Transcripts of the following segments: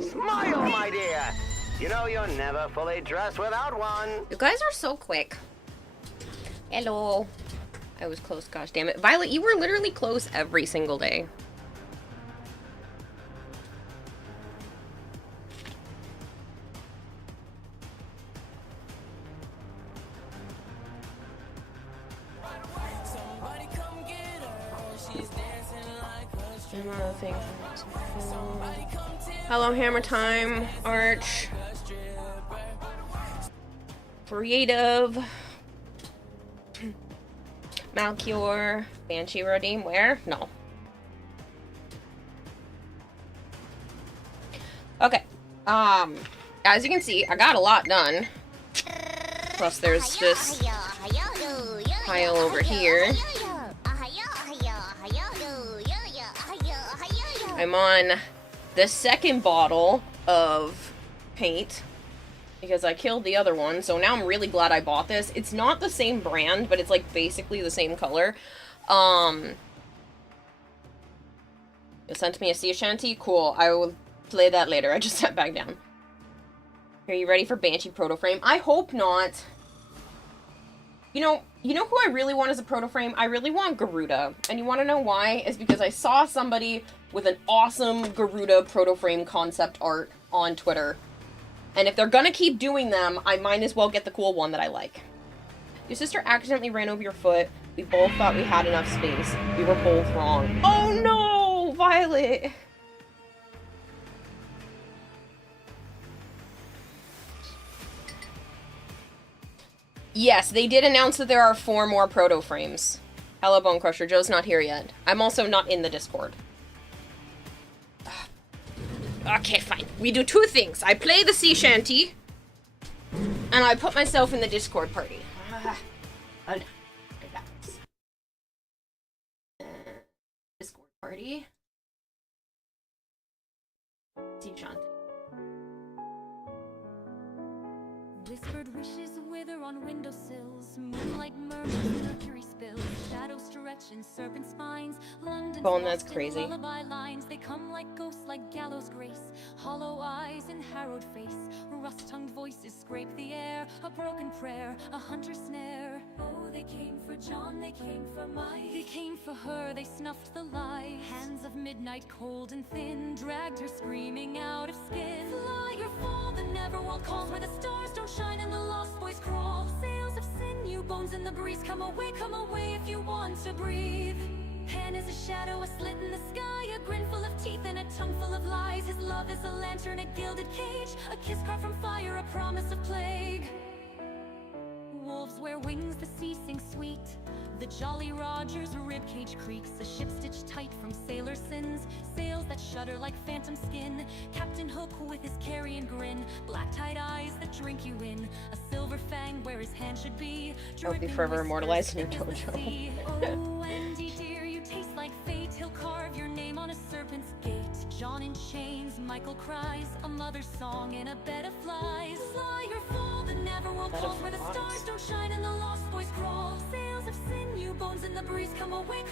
Smile, my dear. You know you're never fully dressed without one. You guys are so quick. Hello. I was close, gosh damn it. Violet, you were literally close every single day. Hello, Hammer Time, Arch, Creative, Malcure, Banshee Redeem, where? No. Okay, as you can see, I got a lot done. Plus there's this pile over here. I'm on the second bottle of paint because I killed the other one, so now I'm really glad I bought this. It's not the same brand, but it's like basically the same color. You sent me a sea shanty? Cool, I will play that later. I just sat back down. Are you ready for Banshee Proto Frame? I hope not. You know who I really want as a proto frame? I really want Garuda. And you want to know why? It's because I saw somebody with an awesome Garuda proto frame concept art on Twitter. And if they're gonna keep doing them, I might as well get the cool one that I like. Your sister accidentally ran over your foot. We both thought we had enough space. We were both wrong. Oh no, Violet! Yes, they did announce that there are 4 more proto frames. Hello, Bone Crusher. Joe's not here yet. I'm also not in the Discord. Okay, fine. We do 2 things. I play the sea shanty, and I put myself in the Discord party. Discord party. Sea shanty. Whispered wishes wither on windowsills. Moonlight murmurs, mercury spills. Shadows stretch in serpent spines. London's Bone, that's lost in crazy. lullaby lines. They come like ghosts, like gallows grace. Hollow eyes and harrowed face. Rust-tongued voices scrape the air. A broken prayer, a hunter's snare. Oh, they came for John, they came for Mike. They came for her, they snuffed the light. Hands of midnight, cold and thin, dragged her screaming out of skin. Fly or fall, the neverworld calls where the stars don't shine and the lost boys crawl. Sails of sinew, bones in the breeze. Come away if you want to breathe. Pan is a shadow, a slit in the sky, a grin full of teeth and a tongue full of lies. His love is a lantern, a gilded cage, a kiss carved from fire, a promise of plague. Wolves wear wings, the sea sings sweet. The Jolly Roger's ribcage creaks, a ship stitched tight from sailor sins. Sails that shudder like phantom skin. Captain Hook with his carrion grin. Black-tied eyes that drink you in. A silver fang where his hand should be. I'll be forever immortalized in your dojo. Oh, Wendy dear, you taste like fate. He'll carve your name on a serpent's gate. John in chains, Michael cries. A mother's song in a bed of flies. Fly or fall, the neverworld calls where the stars don't shine and the lost boys crawl. Sails of sinew, bones in the breeze. Come away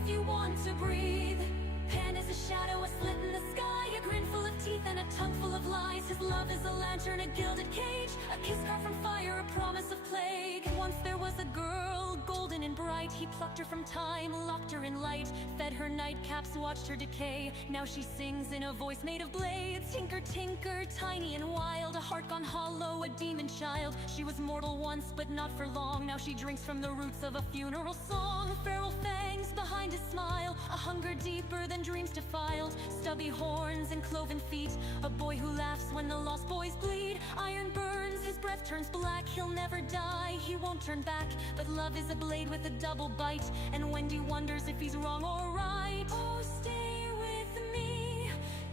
if you want to breathe. Pan is a shadow, a slit in the sky, a grin full of teeth and a tongue full of lies. His love is a lantern, a gilded cage, a kiss carved from fire, a promise of plague. Once there was a girl, golden and bright. He plucked her from time, locked her in light, fed her nightcaps, watched her decay. Now she sings in a voice made of blades. Tinker, tinker, tiny and wild, a heart gone hollow, a demon child. She was mortal once, but not for long. Now she drinks from the roots of a funeral song. Feral fangs behind his smile, a hunger deeper than dreams defiled. Stubby horns and cloven feet, a boy who laughs when the lost boys bleed. Iron burns, his breath turns black. He'll never die, he won't turn back. But love is a blade with a double bite, and Wendy wonders if he's wrong or right. Oh, stay with me,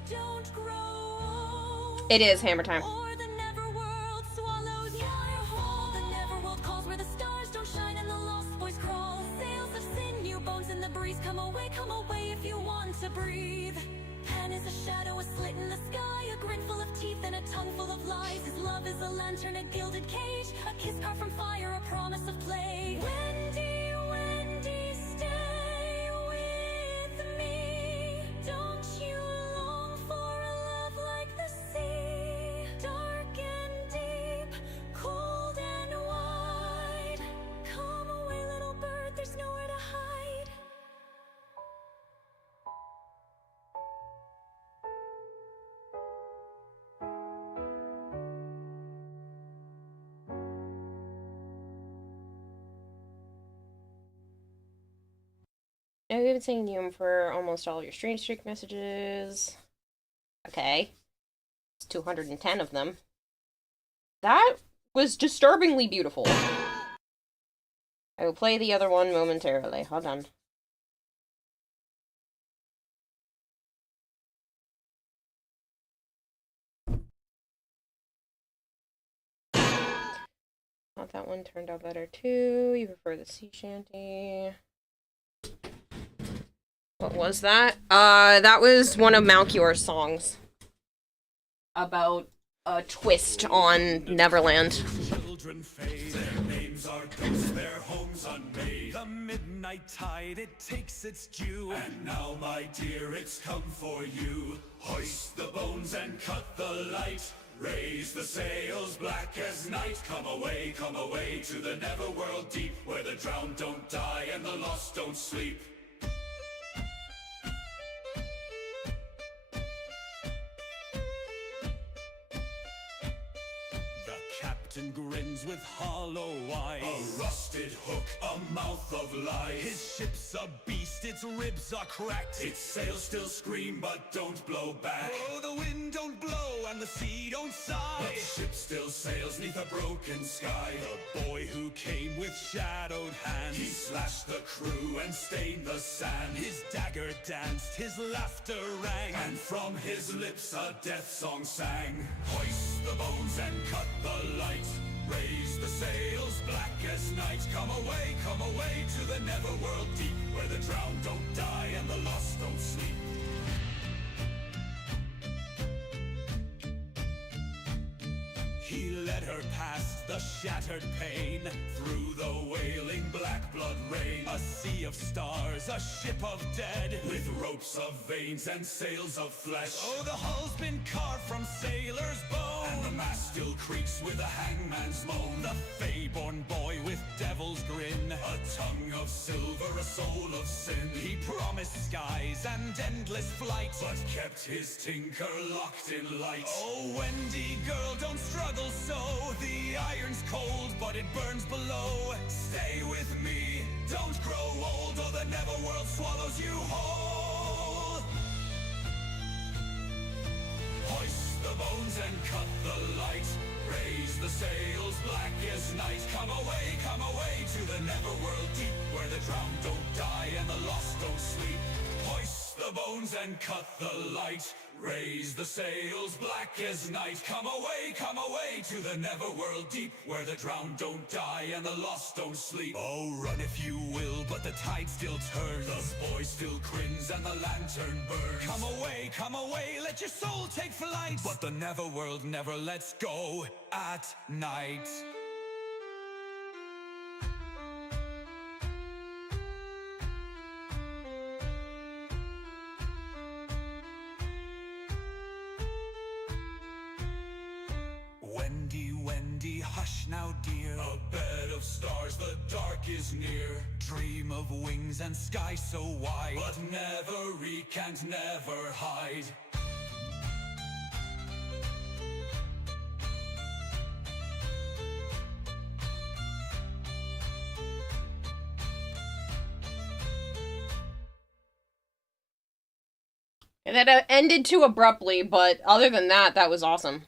don't grow old. It is hammer time. Or the neverworld swallows you whole. The neverworld calls where the stars don't shine and the lost boys crawl. Sails of sinew, bones in the breeze. Come away if you want to breathe. Pan is a shadow, a slit in the sky, a grin full of teeth and a tongue full of lies. His love is a lantern, a gilded cage, a kiss carved from fire, a promise of plague. Wendy, Wendy, stay with me. Don't I've been sending you for almost all your stream streak messages. Okay. It's 210 of them. That was disturbingly beautiful. I will play the other one momentarily. Hold on. Thought that one turned out better too. You prefer the sea shanty. What was that? That was one of Malchior's songs. About a twist on Neverland. Children fade, their names are ghosts, their homes unmade. The midnight tide, it takes its due. And now, my dear, it's come for you. Hoist the bones and cut the light. Raise the sails black as night. Come away to the netherworld deep, where the drowned don't die and the lost don't sleep. Captain grins with hollow eyes. A rusted hook, a mouth of lies. His ship's a beast, its ribs are cracked. Its sails still scream but don't blow back. Oh, the wind don't blow and the sea don't sigh. But the ship still sails neath a broken sky. The boy who came with shadowed hands, he slashed the crew and stained the sand. His dagger danced, his laughter rang, and from his lips a death song sang. Hoist the bones and cut the light. Raise the sails black as night. Come away to the netherworld deep, where the drowned don't die and the lost don't sleep. He led her past the shattered pane, through the wailing black blood rain. A sea of stars, a ship of dead, with ropes of veins and sails of flesh. Oh, the hull's been carved from sailor's bone, and the mast still creaks with a hangman's moan. The Fey-born boy with devil's grin, a tongue of silver, a soul of sin. He promised skies and endless flight, but kept his tinker locked in light. Oh, Wendy girl, don't struggle so. The iron's cold, but it burns below. Stay with me, don't grow old, or the netherworld swallows you whole. Hoist the bones and cut the light. Raise the sails black as night. Come away to the netherworld deep, where the drowned don't die and the lost don't sleep. Hoist the bones and cut the light. Raise the sails black as night. Come away to the netherworld deep, where the drowned don't die and the lost don't sleep. Oh, run if you will, but the tide still turns. The boy still grins and the lantern burns. Come away, let your soul take flight. But the netherworld never lets go at night. Wendy, hush now, dear. A bed of stars, the dark is near. Dream of wings and sky so wide, but never recant, never hide. And that ended too abruptly, but other than that, that was awesome.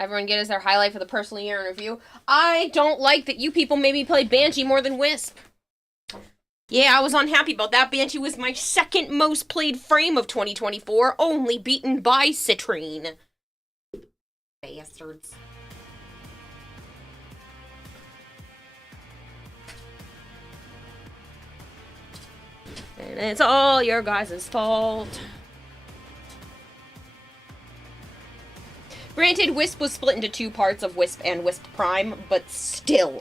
Everyone get us their highlight for the personal year in review. I don't like that you people made me play Banshee more than Wisp. Yeah, I was unhappy about that. Banshee was my second most played frame of 2024, only beaten by Citrine. Bastards. And it's all your guys' fault. Granted, Wisp was split into two parts of Wisp and Wisp Prime, but still.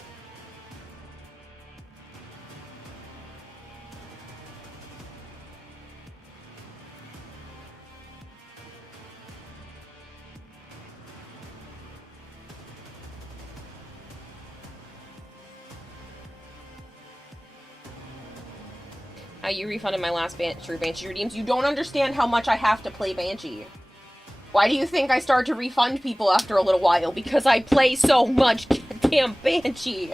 You refunded my last True Banshee redeems. You don't understand how much I have to play Banshee. Why do you think I start to refund people after a little while? Because I play so much goddamn Banshee.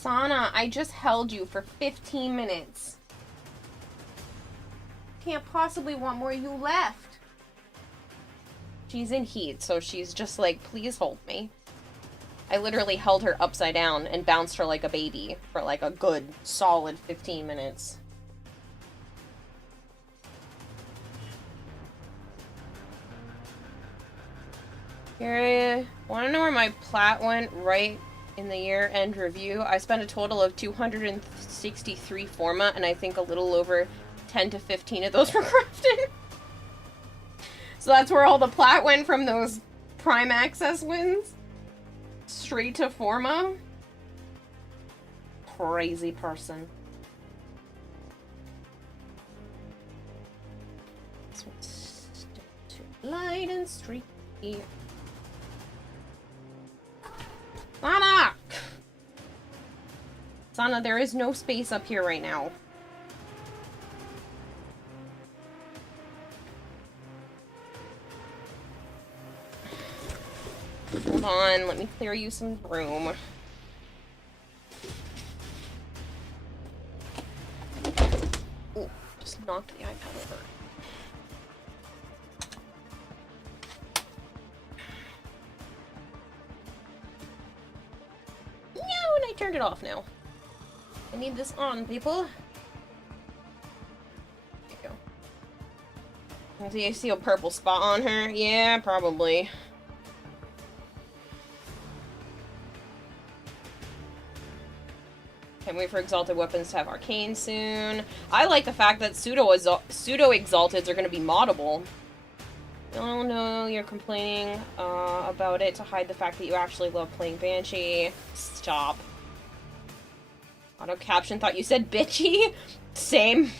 Sana, I just held you for 15 minutes. Can't possibly want more. You left. She's in heat, so she's just like, please hold me. I literally held her upside down and bounced her like a baby for like a good, solid 15 minutes. Here, wanna know where my plat went right in the year-end review? I spent a total of 263 forma, and I think a little over 10 to 15 of those were crafted. So that's where all the plat went from those Prime Access wins. Straight to forma. Crazy person. This one's too light and streaky. Sana! Sana, there is no space up here right now. Hold on, let me clear you some room. Ooh, just knocked the iPad over. No, and I turned it off now. I need this on, people. There you go. Do you see a purple spot on her? Yeah, probably. Can't wait for Exalted Weapons to have Arcane soon. I like the fact that pseudo-Exalteds are going to be moddable. Oh no, you're complaining about it to hide the fact that you actually love playing Banshee. Stop. Auto caption thought you said bitchy? Same.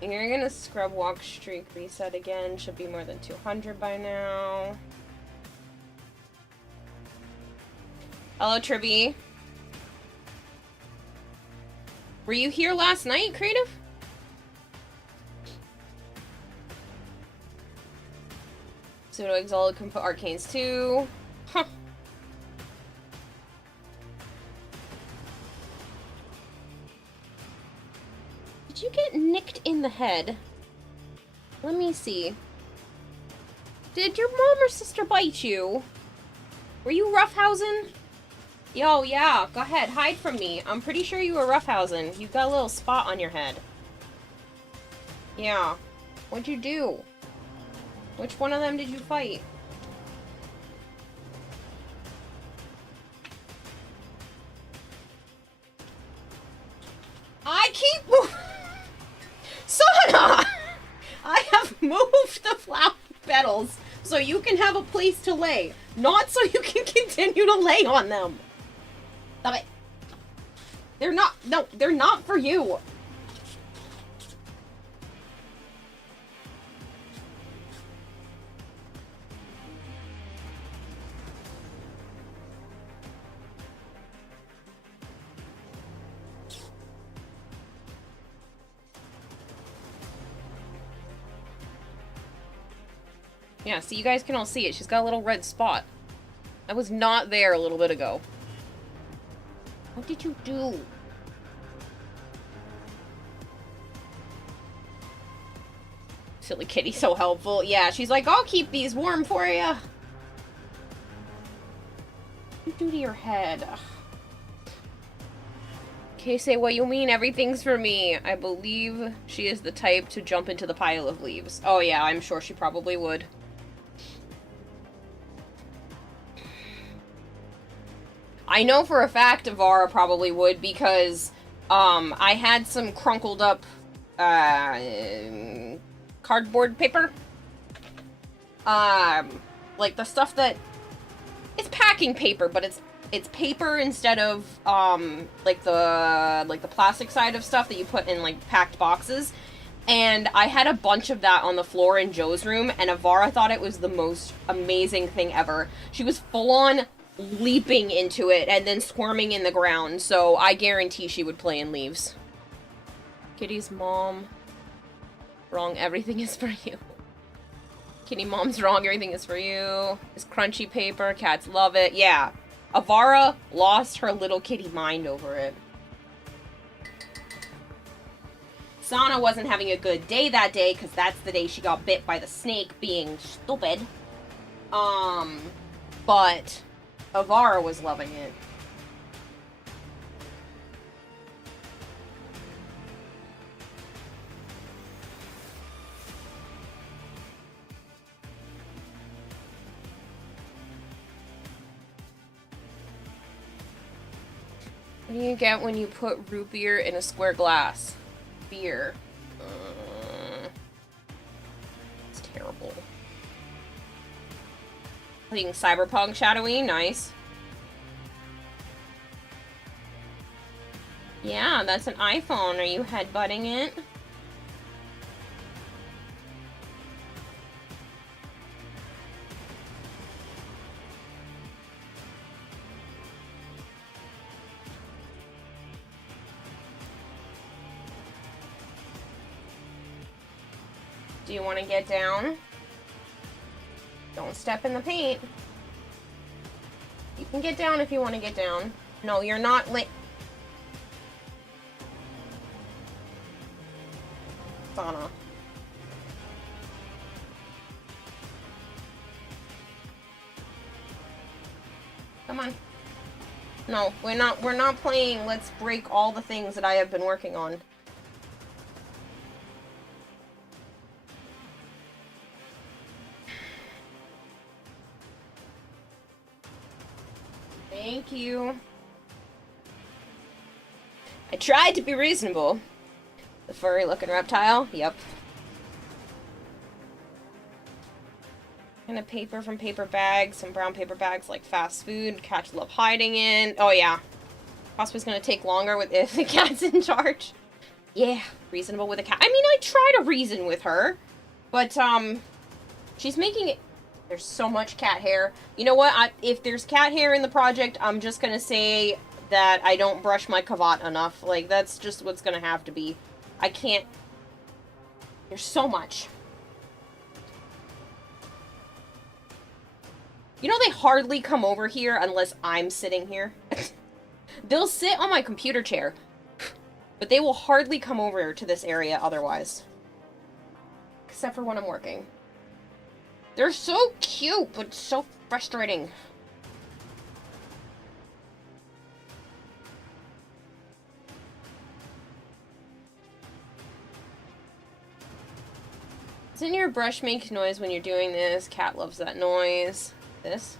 You're gonna scrub walk streak reset again. Should be more than 200 by now. Hello, Tribby. Were you here last night, Creative? Pseudo Exalted can put Arcanes too. Huh. Did you get nicked in the head? Let me see. Did your mom or sister bite you? Were you roughhousing? Yo, yeah, go ahead, hide from me. I'm pretty sure you were roughhousing. You've got a little spot on your head. Yeah. What'd you do? Which one of them did you fight? I keep moving. Sana! I have moved the flower petals so you can have a place to lay, not so you can continue to lay on them. Stop it. They're not, no, they're not for you. Yeah, so you guys can all see it. She's got a little red spot. I was not there a little bit ago. What did you do? Silly kitty, so helpful. Yeah, she's like, I'll keep these warm for you. What do you do to your head? Ugh. Okay, say what you mean. Everything's for me. I believe she is the type to jump into the pile of leaves. Oh yeah, I'm sure she probably would. I know for a fact Vara probably would because I had some crunkled up cardboard paper. Like the stuff that it's packing paper, but it's paper instead of like the plastic side of stuff that you put in like packed boxes. And I had a bunch of that on the floor in Joe's room, and Avara thought it was the most amazing thing ever. She was full on leaping into it and then squirming in the ground, so I guarantee she would play in leaves. Kitty's mom. Wrong, everything is for you. Kitty mom's wrong, everything is for you. It's crunchy paper, cats love it. Yeah. Avara lost her little kitty mind over it. Sana wasn't having a good day that day, because that's the day she got bit by the snake, being stupid. But Avara was loving it. What do you get when you put root beer in a square glass? Beer. It's terrible. Playing Cyberpunk Shadowy, nice. Yeah, that's an iPhone. Are you headbutting it? Do you want to get down? Don't step in the paint. You can get down if you want to get down. No, you're not lit. Sana. Come on. No, we're not playing Let's Break All the Things that I have been working on. Thank you. I tried to be reasonable. The furry looking reptile? Yep. And a paper from paper bags, some brown paper bags like fast food, cats love hiding in. Oh yeah. Cosplay's gonna take longer with if the cat's in charge. Yeah, reasonable with a cat. I mean, I try to reason with her, but she's making it. There's so much cat hair. You know what? If there's cat hair in the project, I'm just gonna say that I don't brush my cravat enough. Like, that's just what's gonna have to be. I can't. There's so much. You know, they hardly come over here unless I'm sitting here. They'll sit on my computer chair, but they will hardly come over to this area otherwise. Except for when I'm working. They're so cute, but so frustrating. Doesn't your brush make noise when you're doing this? Cat loves that noise. This?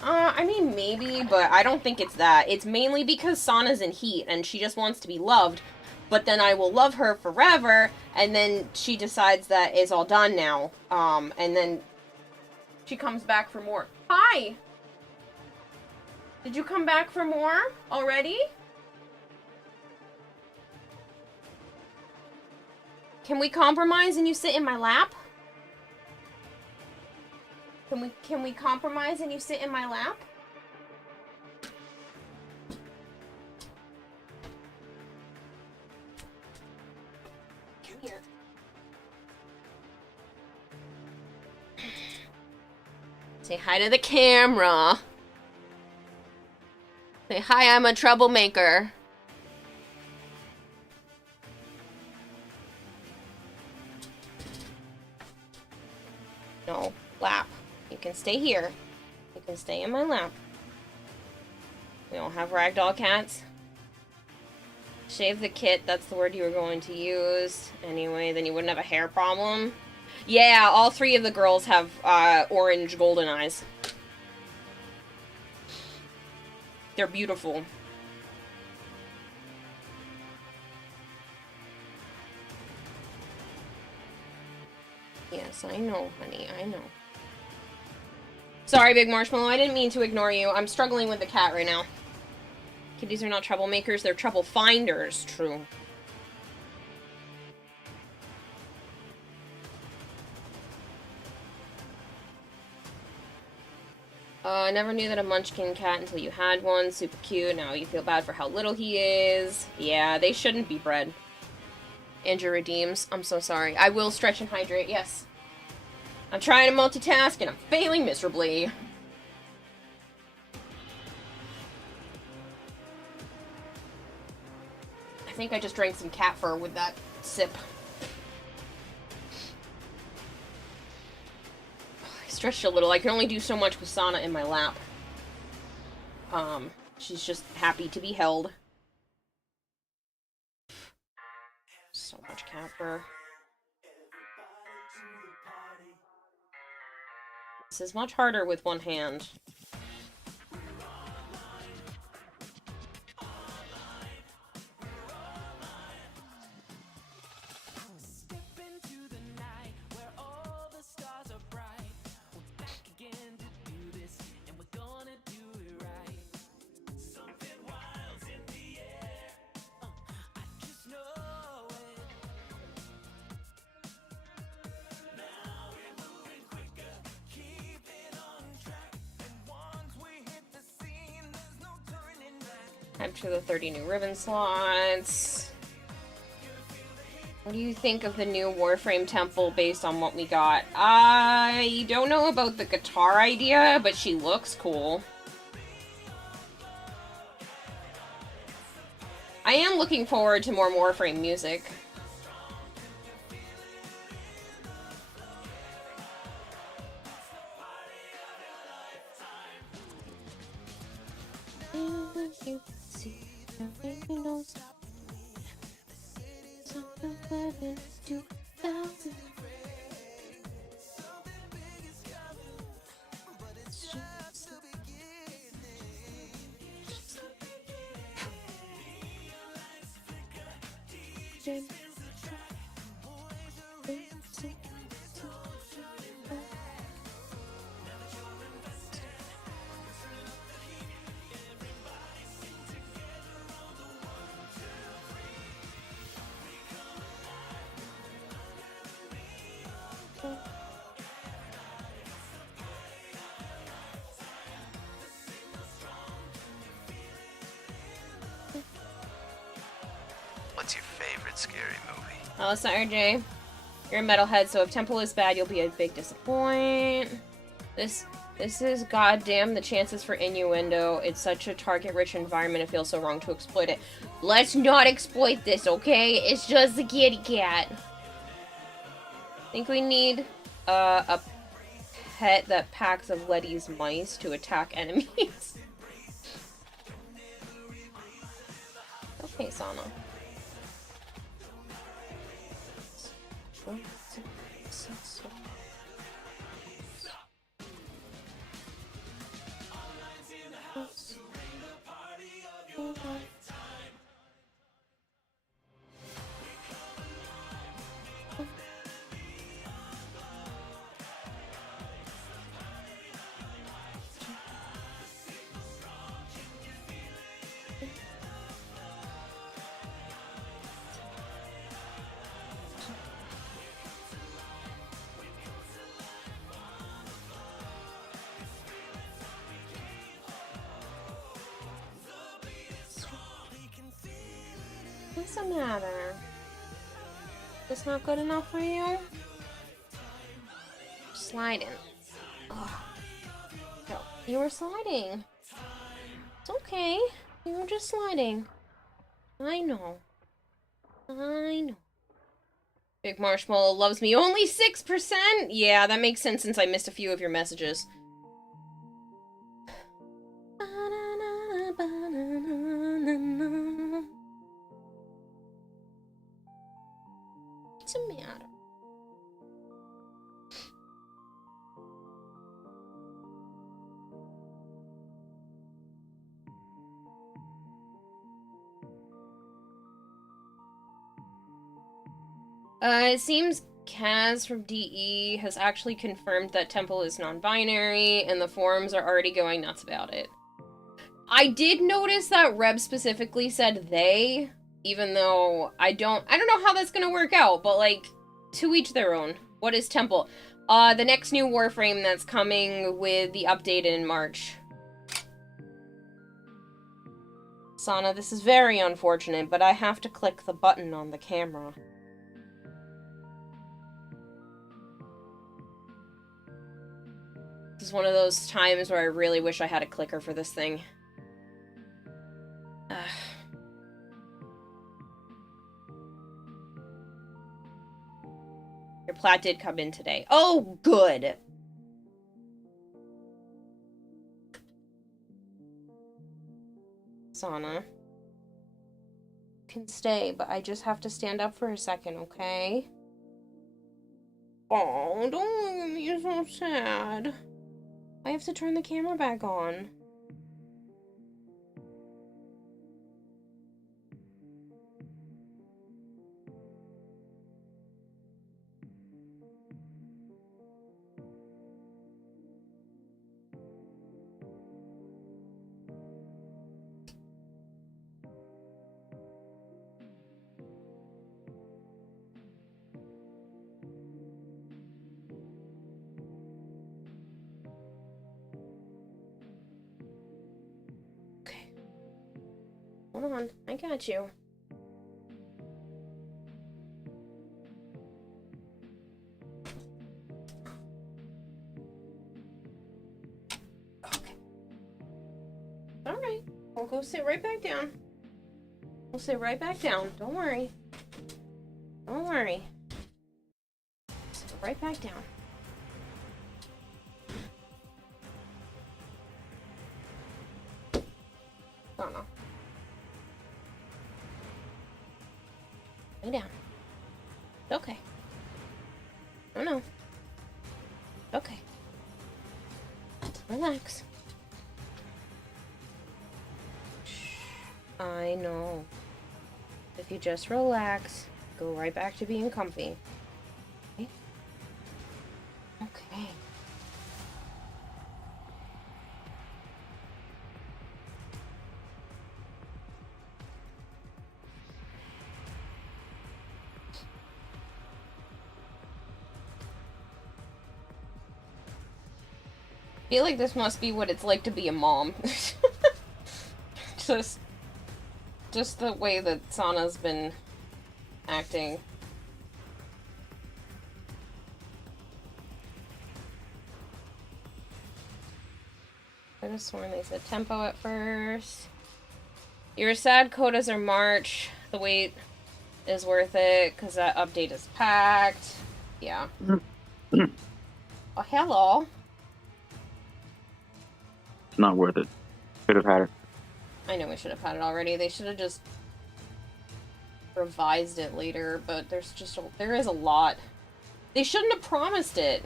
I mean, maybe, but I don't think it's that. It's mainly because Sana's in heat, and she just wants to be loved. But then I will love her forever, and then she decides that it's all done now. And then she comes back for more. Hi! Did you come back for more already? Can we compromise and you sit in my lap? Can we compromise and you sit in my lap? Come here. Say hi to the camera. Say hi, I'm a troublemaker. No, lap. You can stay here. You can stay in my lap. We don't have ragdoll cats. Shave the kit, that's the word you were going to use. Anyway, then you wouldn't have a hair problem. Yeah, all three of the girls have orange golden eyes. They're beautiful. Yes, I know, honey, I know. Sorry, Big Marshmallow, I didn't mean to ignore you. I'm struggling with the cat right now. Kitties are not troublemakers, they're trouble finders. True. I never knew that a munchkin cat until you had one. Super cute. Now you feel bad for how little he is. Yeah, they shouldn't be bred. Andrew redeems. I'm so sorry. I will stretch and hydrate, yes. I'm trying to multitask and I'm failing miserably. think I just drank some cat fur with that sip. I stretched a little. I can only do so much with Sana in my lap. She's just happy to be held. So much cat fur. This is much harder with one hand. To the 30 new ribbon slots. What do you think of the new Warframe temple based on what we got? I don't know about the guitar idea, but she looks cool. I am looking forward to more Warframe music. What's your favorite scary movie? Oh, it's not RJ. You're a metalhead, so if Temple is bad, you'll be a big disappoint. This is goddamn the chances for innuendo. It's such a target-rich environment, it feels so wrong to exploit it. Let's not exploit this, okay? It's just a kitty cat. I think we need a pet that packs of Letty's mice to attack enemies. Okay, Sana. What's the matter? This not good enough for you? Sliding. Ugh. No, you were sliding. It's okay. You were just sliding. I know. I know. Big Marshmallow loves me. Only 6%? Yeah, that makes sense since I missed a few of your messages. What's the matter? It seems Kaz from DE has actually confirmed that Temple is non-binary, and the forums are already going nuts about it. I did notice that Reb specifically said they, even though I don't know how that's gonna work out, but like, to each their own. What is Temple? The next new Warframe that's coming with the update in March. Sana, this is very unfortunate, but I have to click the button on the camera. This is one of those times where I really wish I had a clicker for this thing. Your plat did come in today. Oh, good. Sauna. Can stay, but I just have to stand up for a second, okay? Oh, don't make me so sad. I have to turn the camera back on. Hold on, I got you. Okay. Alright, we'll go sit right back down. We'll sit right back down. Don't worry. Don't worry. Sit right back down. Oh no. Lay down. It's okay. Oh no. Okay. Relax. I know. If you just relax, go right back to being comfy. Okay? Okay. I feel like this must be what it's like to be a mom. Just the way that Sana's been acting. I just sworn they said tempo at first. Your sad quotas are March. The wait is worth it because that update is packed. Yeah. Oh, hello. It's not worth it. Should have had it. I know we should have had it already. They should have just revised it later, but there is a lot. They shouldn't have promised it.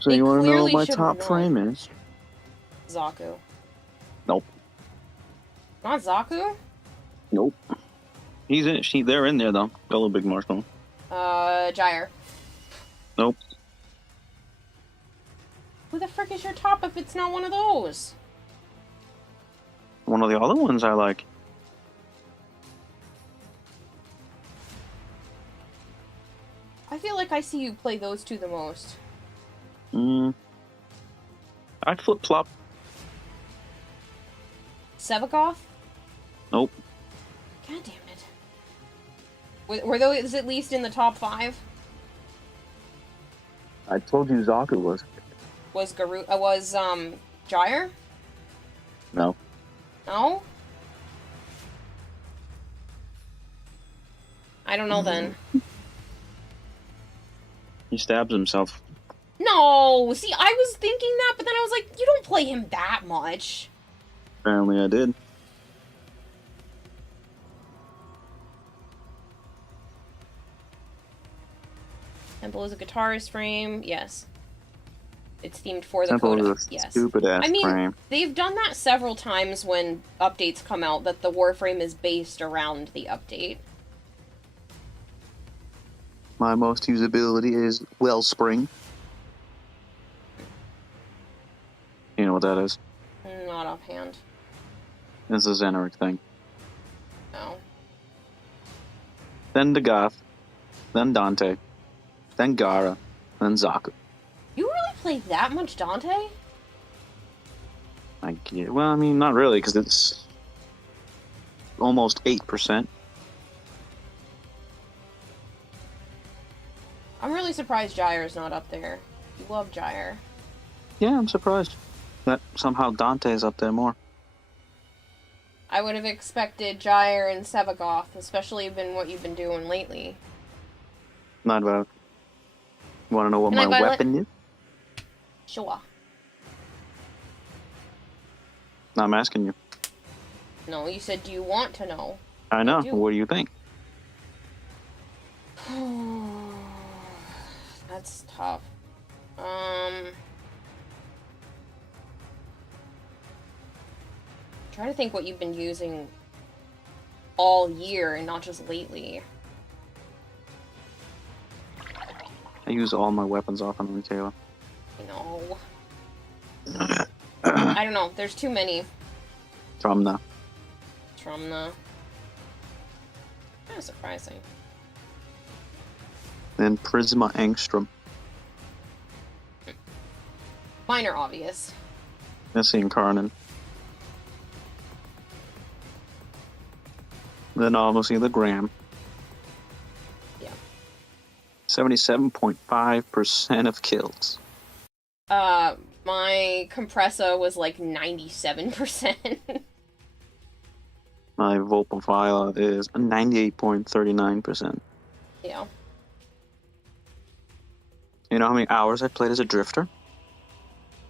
So They you want to know what clearly my should top have frame is? Zaku. Nope. Not Zaku? Nope. They're in there though. Got a little big marshmallow. Gyre. Nope. Who the frick is your top if it's not one of those? One of the other ones I like. I feel like I see you play those two the most. I'd flip flop. Sevagoth? Nope. God damn it. Were those at least in the top 5? I told you Zaku was. Was Gyre? No. No? I don't know then. He stabs himself. No! See, I was thinking that, but then I was like, you don't play him that much. Apparently I did. Temple is a guitarist frame. Yes. It's themed for the Temple Coda. is a Yes. stupid ass frame. They've done that several times when updates come out, that the Warframe is based around the update. My most usability is Wellspring. You know what that is? Not offhand. It's a Xenoric thing. No. Then Dagath. Then Dante. Then Gara. Then Zaku. You really play that much Dante? Well, I mean, not really, because it's almost 8%. I'm really surprised Gyre's not up there. You love Gyre. Yeah, I'm surprised that somehow Dante's up there more. I would have expected Gyre and Sevagoth, especially been what you've been doing lately. Not about. Want to know what Good night, my Violet. weapon is? Sure. No, I'm asking you. No, you said, do you want to know? I know. do. What do you think? That's tough. Try to think what you've been using all year and not just lately. I use all my weapons off on Michaela. I know. I don't know. There's too many. Trumna. Trumna. Kind of surprising. Then Prisma Angstrom. Mine are obvious. Nessie and Karnan. Then obviously the Gram. Yeah. 77.5% of kills. My Compressa was like 97%. My Volpavila is 98.39%. Yeah. You know how many hours I played as a drifter?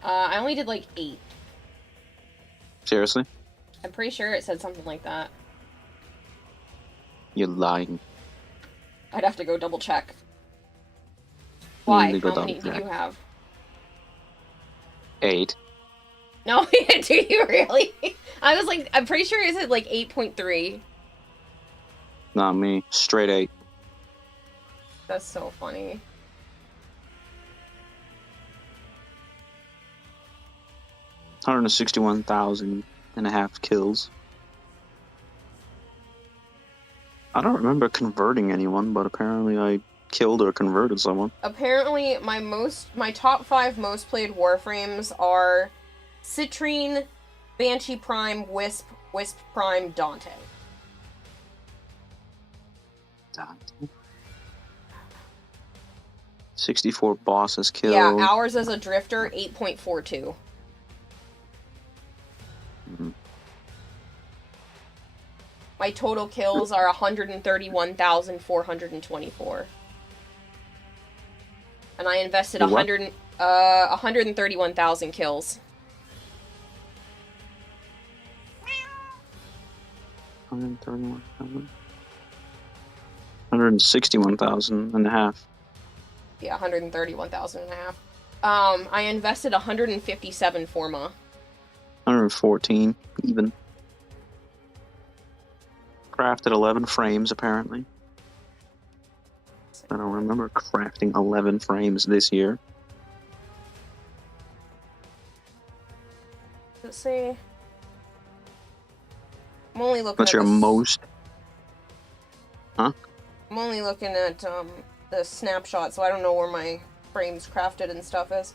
I only did like 8. Seriously? I'm pretty sure it said something like that. You're lying. I'd have to go double check. Why? need to go How many double do you check. have? 8. No, do you really? I was like, I'm pretty sure it said like 8.3. Not me. Straight 8. That's so funny. $161,500 kills. I don't remember converting anyone, but apparently I killed or converted someone. Apparently, my top 5 most played Warframes are Citrine, Banshee Prime, Wisp Prime, Dante. 64 bosses killed. Yeah, ours as a drifter, 8.42. Mhm. My total kills are 131,424. And I invested You what? 131,000 kills. 131,000. 161,000 and a half. Yeah, 131,000 and a half. I invested 157 Forma. 114 even. Crafted 11 frames apparently. I don't remember crafting 11 frames this year. Let's see. I'm only looking What's at your most? Huh? I'm only looking at the snapshot, so I don't know where my frames crafted and stuff is.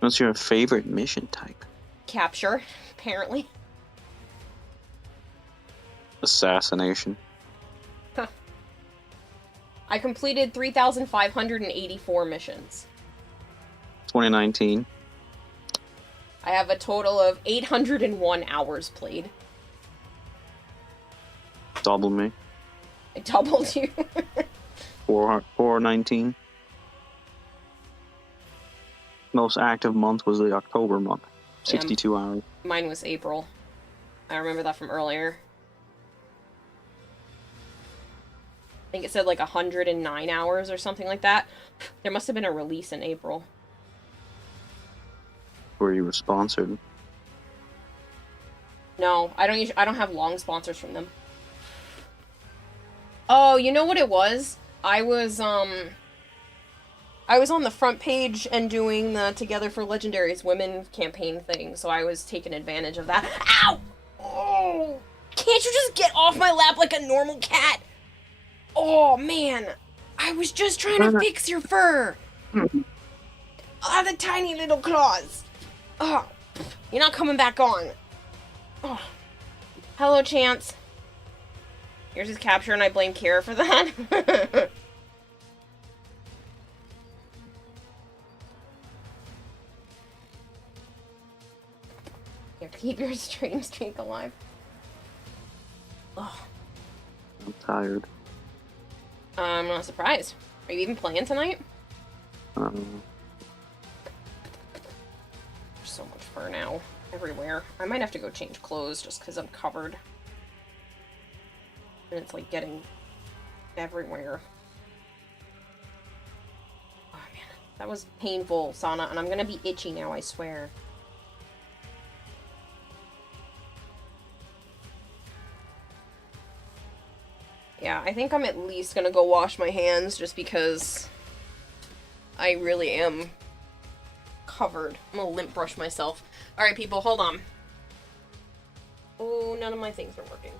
What's your favorite mission type? Capture, apparently. Assassination. I completed 3,584 missions. 2019. I have a total of 801 hours played. Double me. I doubled you. 419. Most active month was the October month. 62 hours. Mine was April. I remember that from earlier. I think it said like 109 hours or something like that. There must have been a release in April. Where you were sponsored. No, I don't have long sponsors from them. Oh, you know what it was? I was on the front page and doing the Together for Legendaries Women campaign thing, so I was taking advantage of that. Ow! Oh! Can't you just get off my lap like a normal cat? Oh, man. I was just trying to fix your fur. Ah, the tiny little claws. Oh, you're not coming back on. Oh. Hello, Chance. Here's his capture, and I blame Kira for that. Here, keep your stream streak alive. Oh. I'm tired. I'm not surprised. Are you even playing tonight? Um, There's so much fur now. Everywhere. I might have to go change clothes just because I'm covered. And it's like getting everywhere. Oh man, that was painful, Sana, and I'm gonna be itchy now, I swear. Yeah, I think I'm at least gonna go wash my hands just because I really am covered. I'm gonna lint brush myself. Alright, people, hold on. Oh, none of my things are working.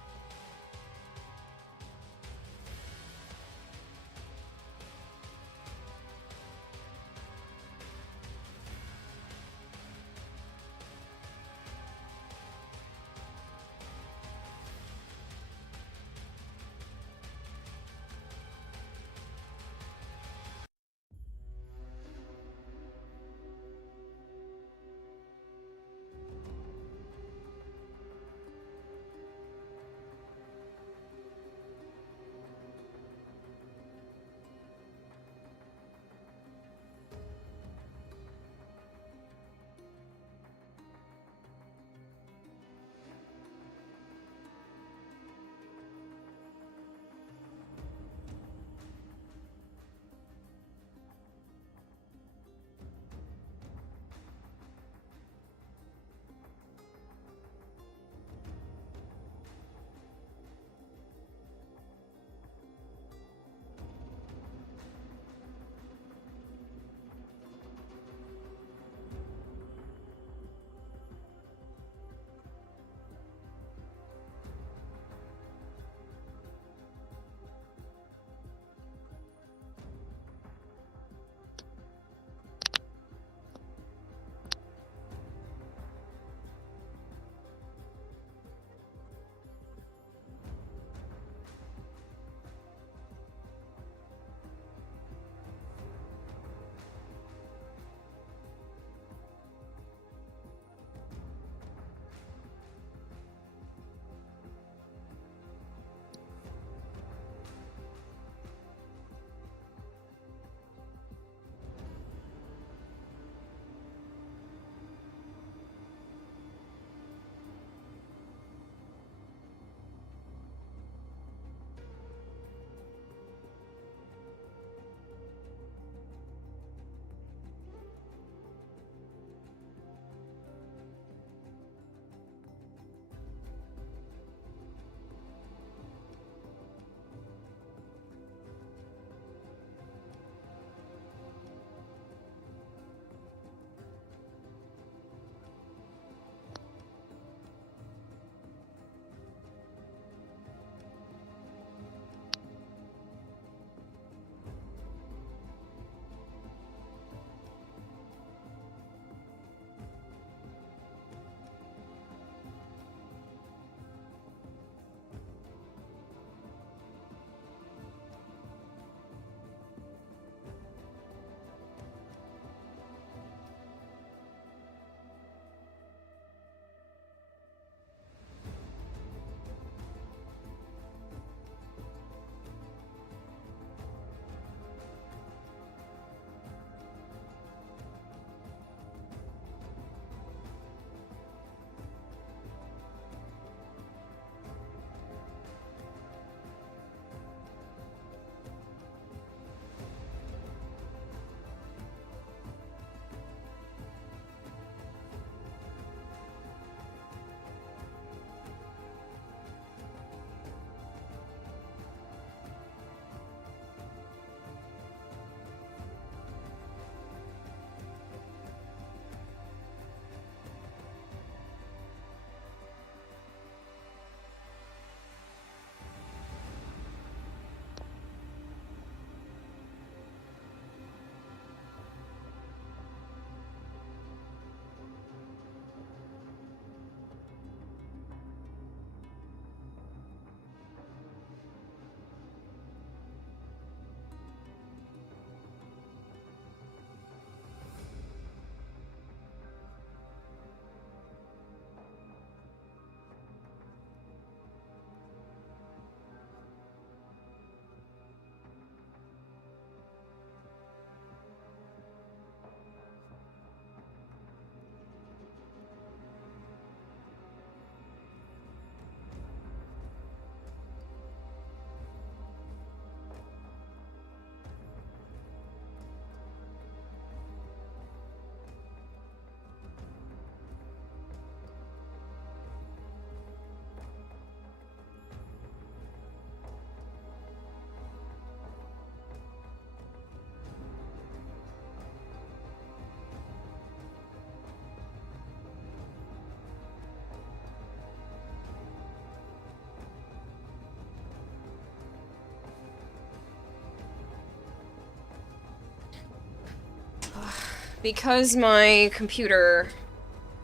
because my computer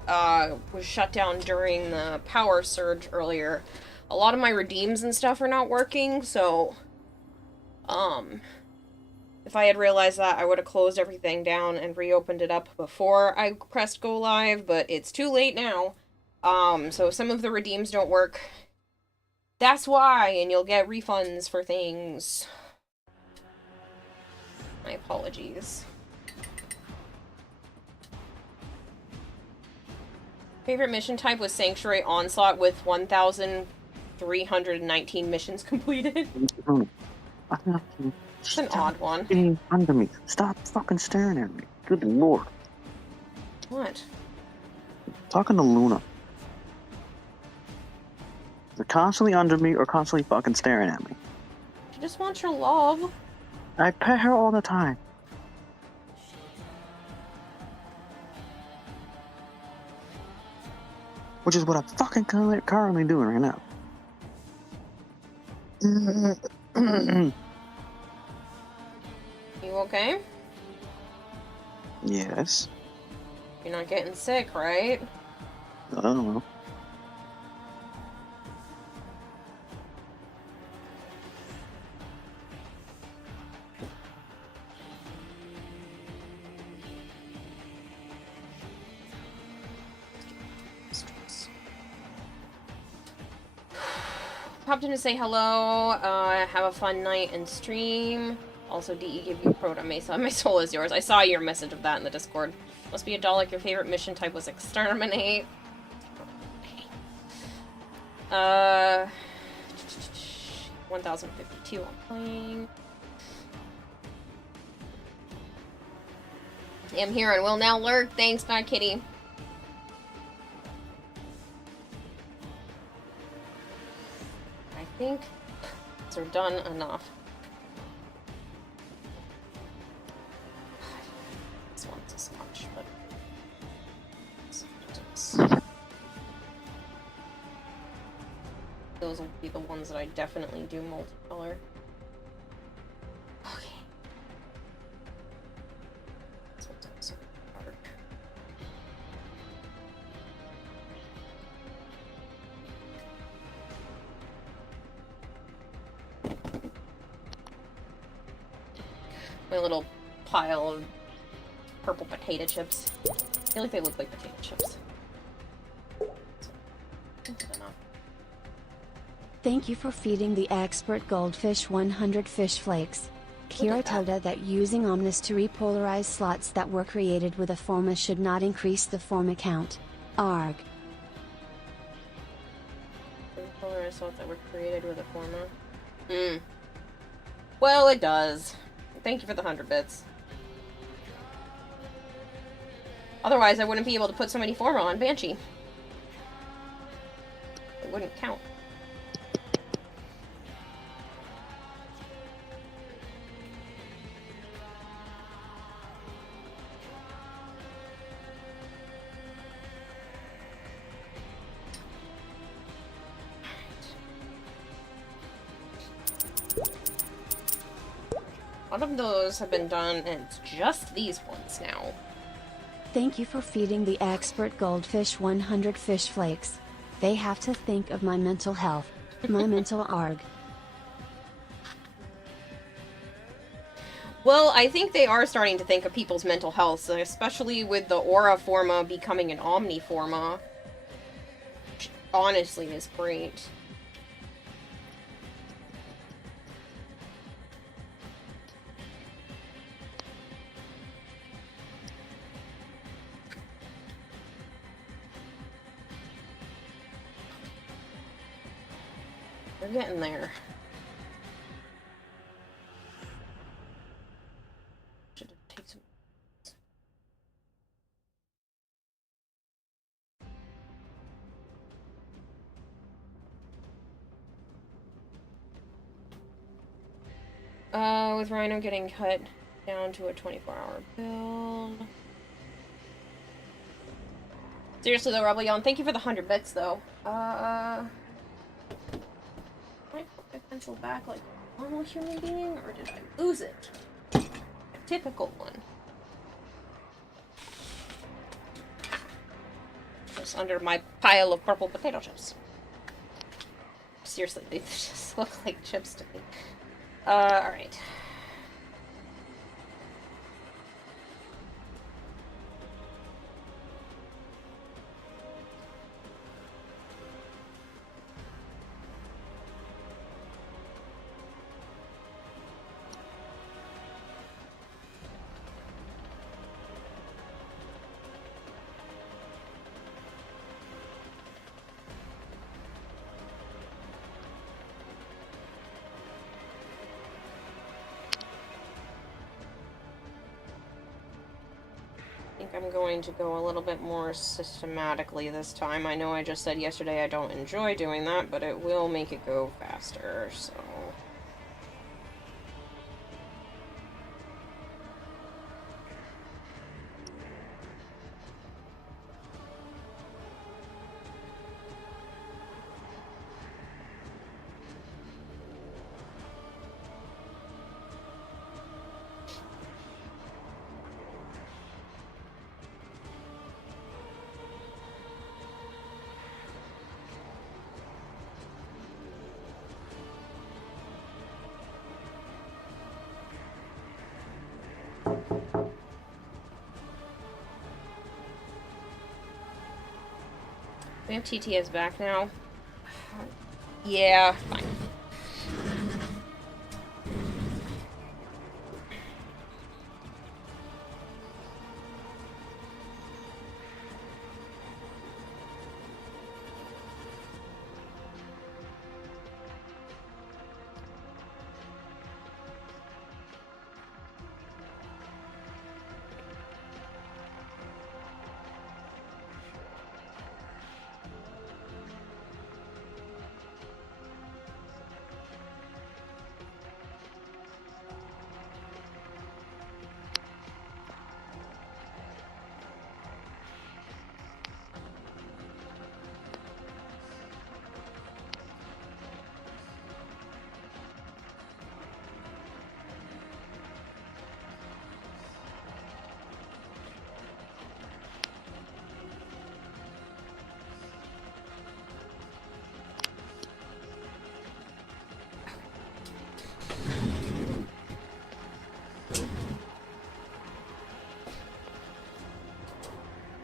was shut down during the power surge earlier, a lot of my redeems and stuff are not working, so, if I had realized that, I would have closed everything down and reopened it up before I pressed go live, but it's too late now. So if some of the redeems don't work, that's why, and you'll get refunds for things. My apologies. Favorite mission type was Sanctuary Onslaught with 1,319 missions completed. It's an odd one. Getting under me. Stop fucking staring at me. Good lord. What? Talking to Luna. They're constantly under me or constantly fucking staring at me. She just wants your love. I pet her all the time. Which is what I'm fucking currently doing right now. You okay? Yes. You're not getting sick, right? I don't know. Popped in to say hello, have a fun night and stream. Also, DE give you Proto Mesa. My soul is yours. I saw your message of that in the Discord. Must be a Dalek. Your favorite mission type was Exterminate. 1052 I'm playing. I'm here and will now lurk. Thanks, Bad Kitty. I think these are done enough. This one's a smudge, but those will be the ones that I definitely do multicolor. Okay. This one's also dark. My little pile of purple potato chips. I feel like they look like potato chips. So, that's good enough. Thank you for feeding the expert goldfish 100 fish flakes. Kira told us that using Omnis to repolarize slots that were created with a forma should not increase the forma count. Arg. Repolarize slots that were created with a forma. Well, it does. Thank you for the 100 bits. Otherwise, I wouldn't be able to put so many forma on Banshee. It wouldn't count. A lot of those have been done, and it's just these ones now. Thank you for feeding the expert goldfish 100 fish flakes. They have to think of my mental health. My mental arg. Well, I think they are starting to think of people's mental health, especially with the Aura Forma becoming an Omni Forma. Which honestly is great. We're getting there. Should take some. With Rhino getting cut down to a 24-hour build. Seriously though, Rebellion, thank you for the 100 bits though. I put my pencil back like a normal human being, or did I lose it? A typical one. chips under my pile of purple potato chips. Seriously, they just look like chips to me. Alright. I'm going to go a little bit more systematically this time. I know I just said yesterday I don't enjoy doing that, but it will make it go faster, so... We have TTS back now. Yeah, fine.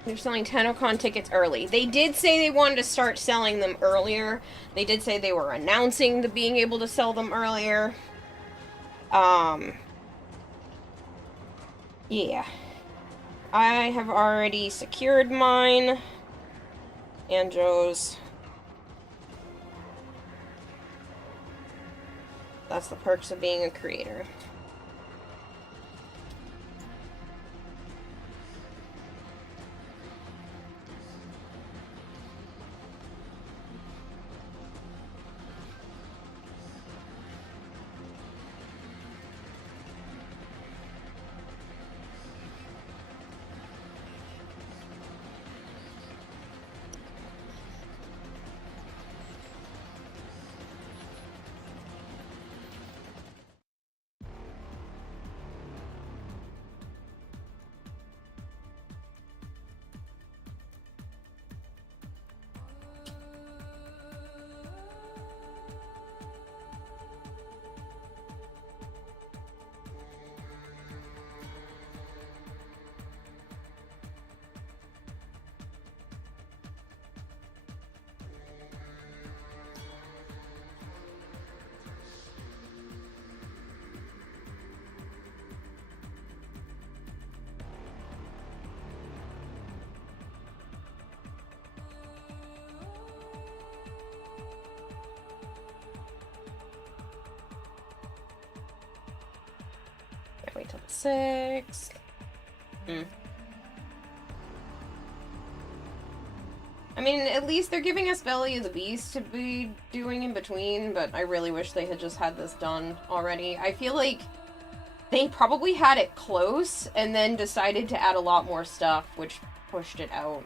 They're selling TennoCon tickets early. They did say they wanted to start selling them earlier. They did say they were announcing the being able to sell them earlier. Yeah. I have already secured mine. And Joe's. That's the perks of being a creator. Wait till the 6th. I mean, at least they're giving us Belly of the Beast to be doing in between, but I really wish they had just had this done already. I feel like they probably had it close and then decided to add a lot more stuff, which pushed it out.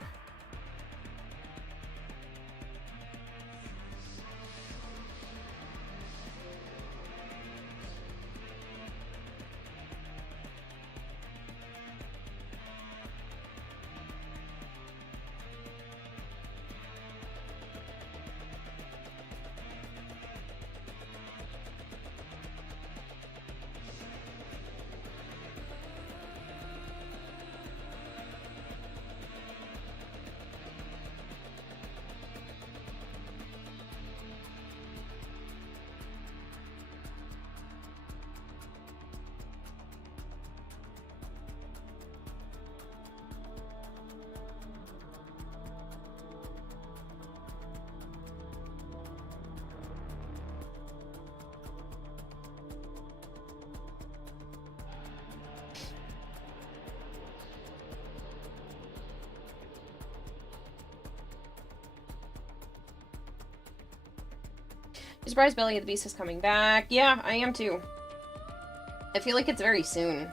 You surprised Belly of the Beast is coming back? Yeah, I am too. I feel like it's very soon.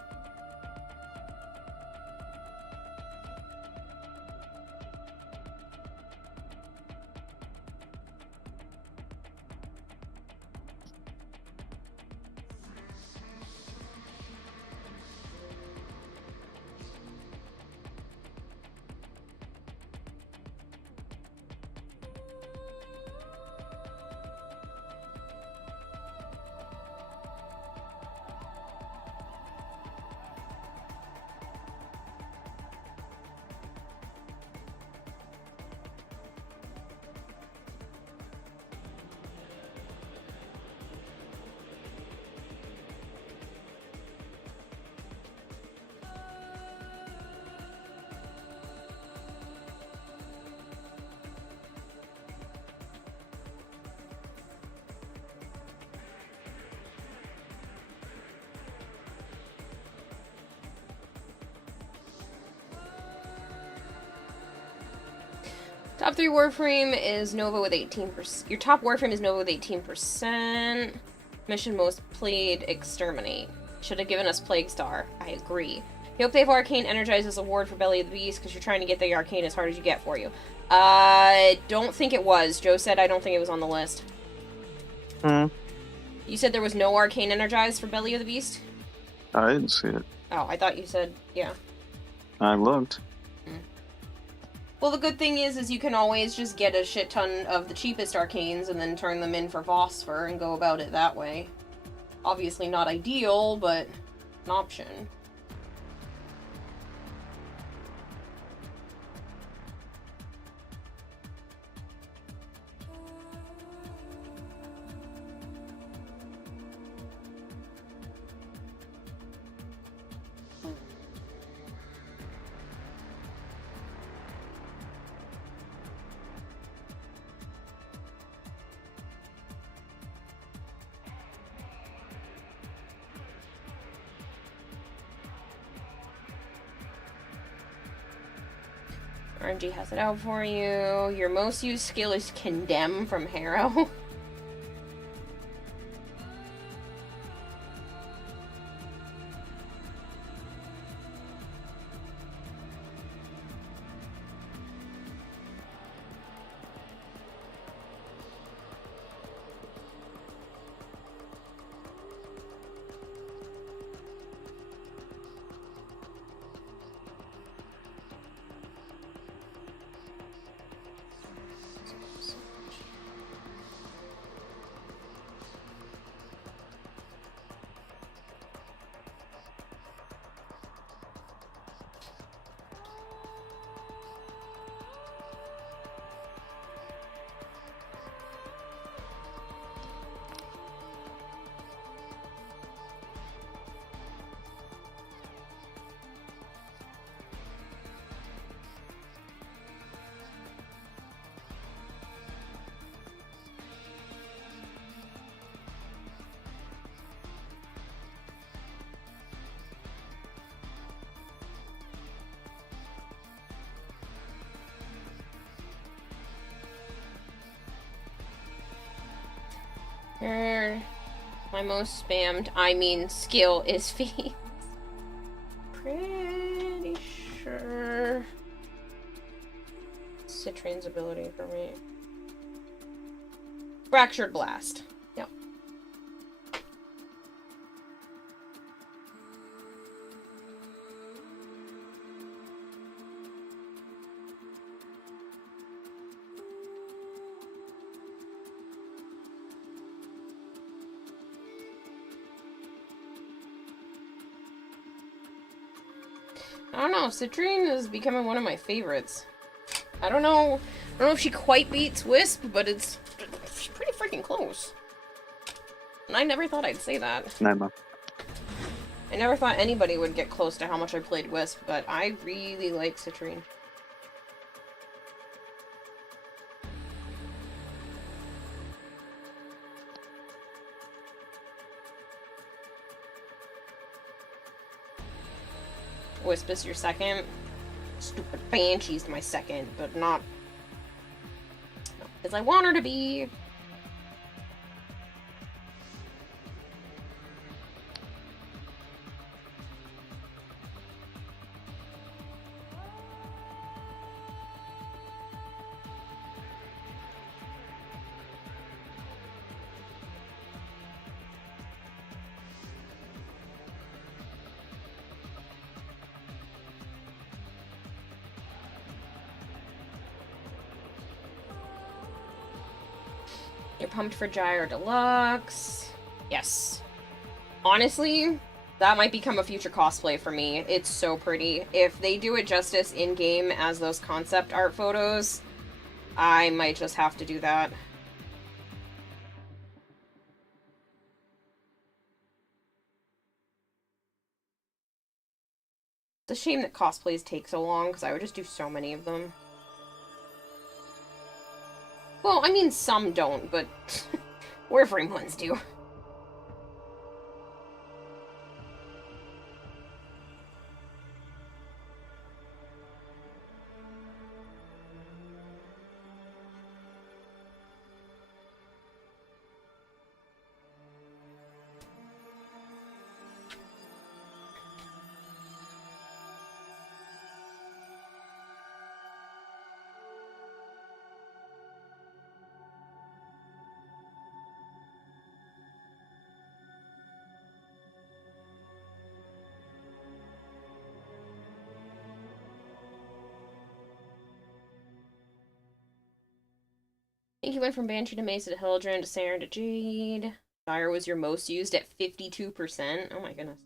Top 3 Warframe is Nova with 18%. Your top Warframe is Nova with 18%. Mission most played, Exterminate. Should have given us Plague Star. I agree. You hope they have Arcane Energizes award for Belly of the Beast because you're trying to get the Arcane as hard as you get for you. I don't think it was. Joe said I don't think it was on the list. Hmm. You said there was no Arcane Energized for Belly of the Beast? I didn't see it. Oh, I thought you said, yeah. I looked. Well, the good thing is you can always just get a shit ton of the cheapest arcanes and then turn them in for Phosphor and go about it that way. Obviously not ideal, but an option. RNG has it out for you. Your most used skill is Condemn from Harrow. My most spammed, skill is Feet. Pretty sure. Citrane's ability for me. Fractured Blast. Yep. I don't know, Citrine is becoming one of my favorites. I don't know if she quite beats Wisp, but it's pretty freaking close. And I never thought I'd say that. Never. I never thought anybody would get close to how much I played Wisp, but I really like Citrine. Wisp is your second. Stupid Banshee's my second, but not because I want her to be. You're pumped for Gyre Deluxe. Yes. Honestly, that might become a future cosplay for me. It's so pretty. If they do it justice in-game as those concept art photos, I might just have to do that. It's a shame that cosplays take so long, because I would just do so many of them. Well, I mean, some don't, but Warframe ones do. I think you went from Banshee to Mesa to Hildren to Saren to Jade. Fire was your most used at 52%. Oh my goodness.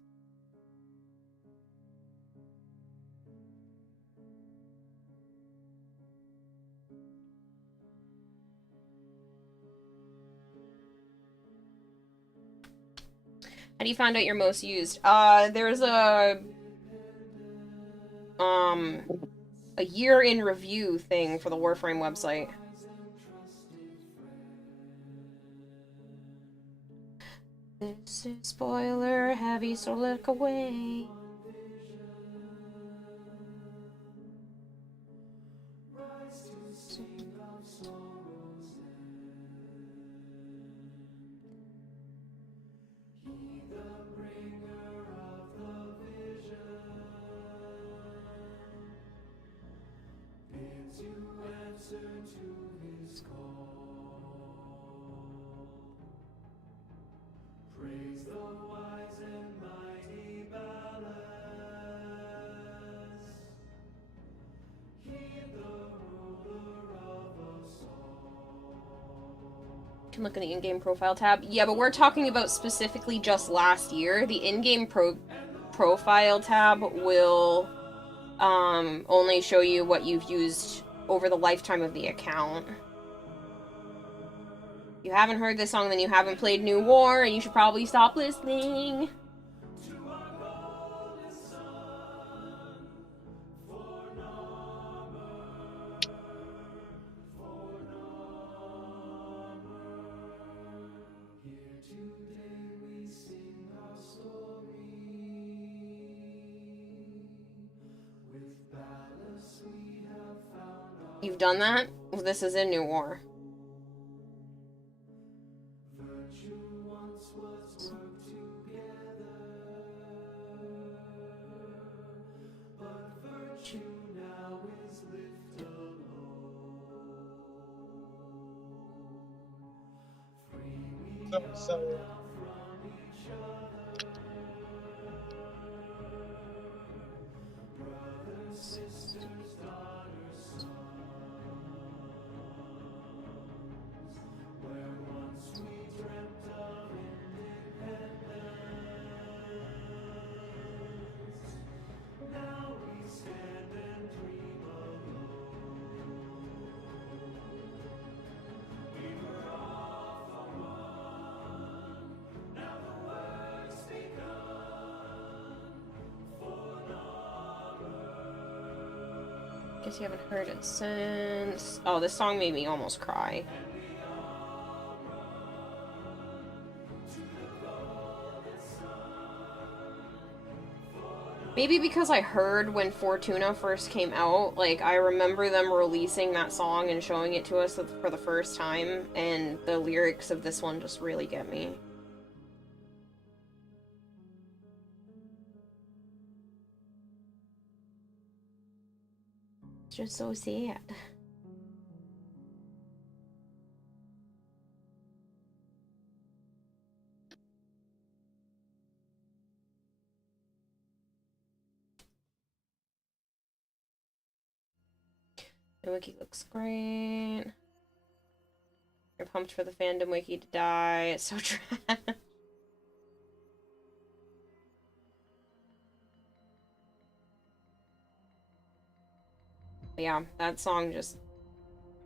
How do you find out your most used? There's a year in review thing for the Warframe website. This is spoiler heavy, so look away. Can look in the in-game profile tab. Yeah, but we're talking about specifically just last year. The in-game profile tab will only show you what you've used over the lifetime of the account. If you haven't heard this song, then you haven't played New War, and you should probably stop listening. You've done that? This is in New War. So Guess you haven't heard it since... Oh, this song made me almost cry. Maybe because I heard when Fortuna first came out, like, I remember them releasing that song and showing it to us for the first time, and the lyrics of this one just really get me. It's just so sad. The wiki looks great. You're pumped for the fandom wiki to die. It's so trash. Yeah, that song just...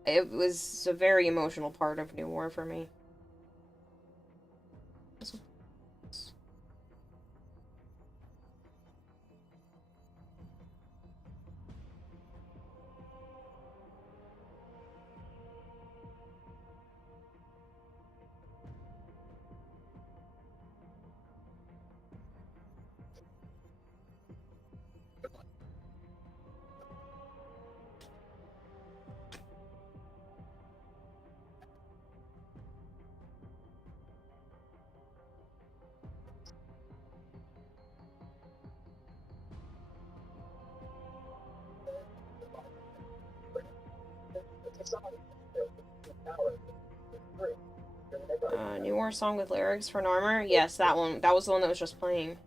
It was a very emotional part of New War for me. New War song with lyrics for Narmer? Yes, that one. That was the one that was just playing.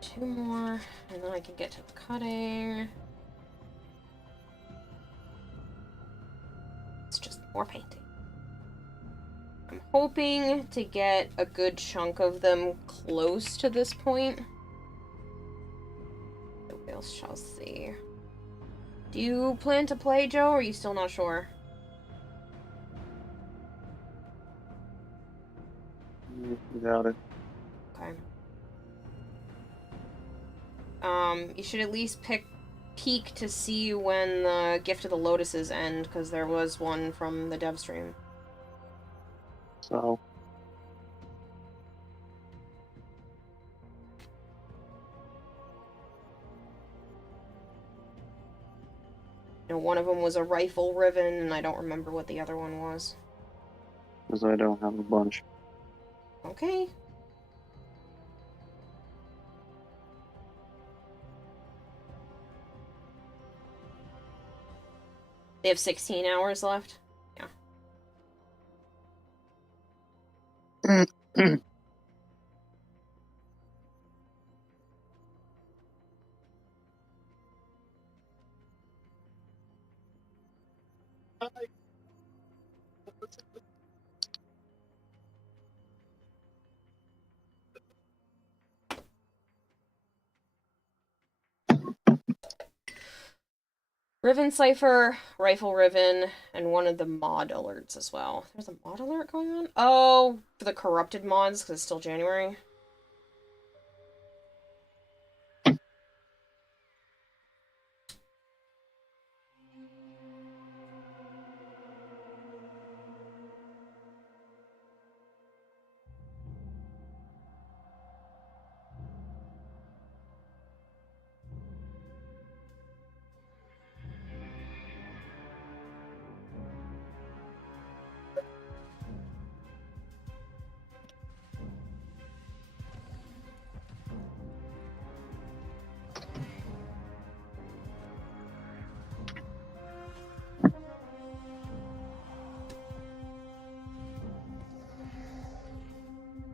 Two more, and then I can get to the cutting. It's just more painting. I'm hoping to get a good chunk of them close to this point. The whales shall see. Do you plan to play, Joe, or are you still not sure? Got it. Okay. You should at least peek to see when the Gift of the Lotuses end, because there was one from the dev stream. So. You know, one of them was a rifle riven, and I don't remember what the other one was. Because I don't have a bunch. Okay. They have 16 hours left? Yeah. Riven Cipher, Rifle Riven, and one of the mod alerts as well. There's a mod alert going on? Oh, for the corrupted mods, because it's still January.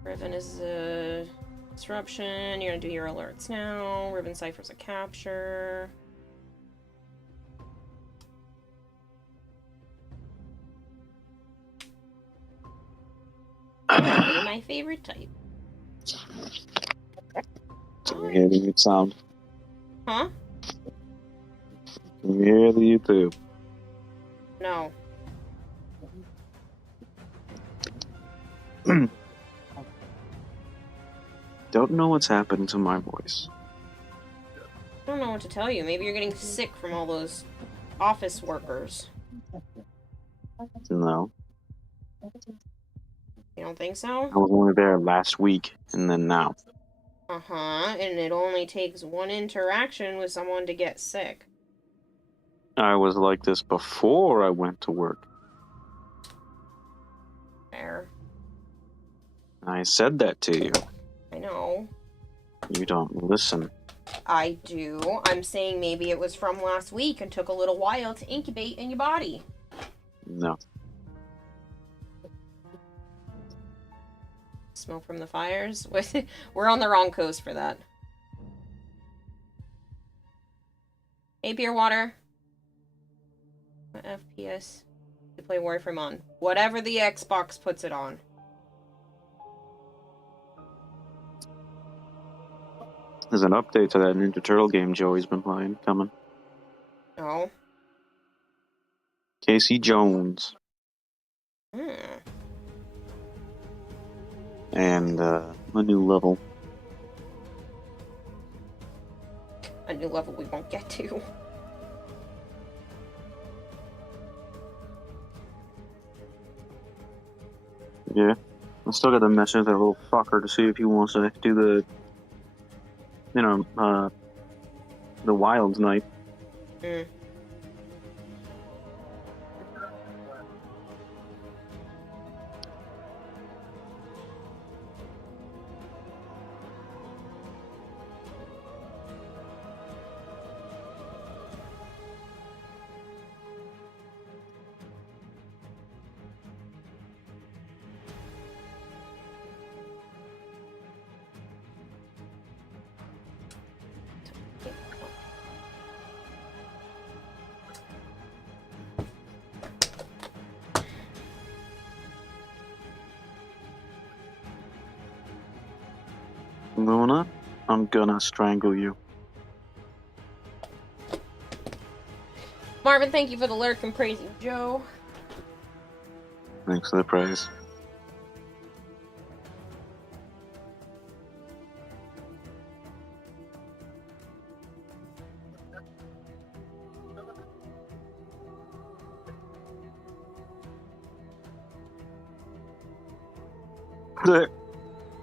Riven is a disruption. You're gonna do your alerts now. Riven Cipher's a capture. My favorite type. It's a really good sound. Huh? Yeah, the YouTube. No. Don't know what's happened to my voice. I don't know what to tell you. Maybe you're getting sick from all those office workers. No. You don't think so? I was only there last week, and then now. Uh-huh, and it only takes one interaction with someone to get sick. I was like this before I went to work. Fair. I said that to you. I know. You don't listen. I do. I'm saying maybe it was from last week and took a little while to incubate in your body. No. Smoke from the fires? We're on the wrong coast for that. Hey, beer water. What FPS to play Warframe on? Whatever the Xbox puts it on. There's an update to that Ninja Turtle game Joey's been playing coming. Oh. Casey Jones. Hmm. And a new level. A new level we won't get to. Yeah. I still got to message that little fucker to see if he wants to do the, the Wilds night. Hmm. Luna, I'm gonna strangle you. Marvin, thank you for the lurk and praising Joe. Thanks for the praise.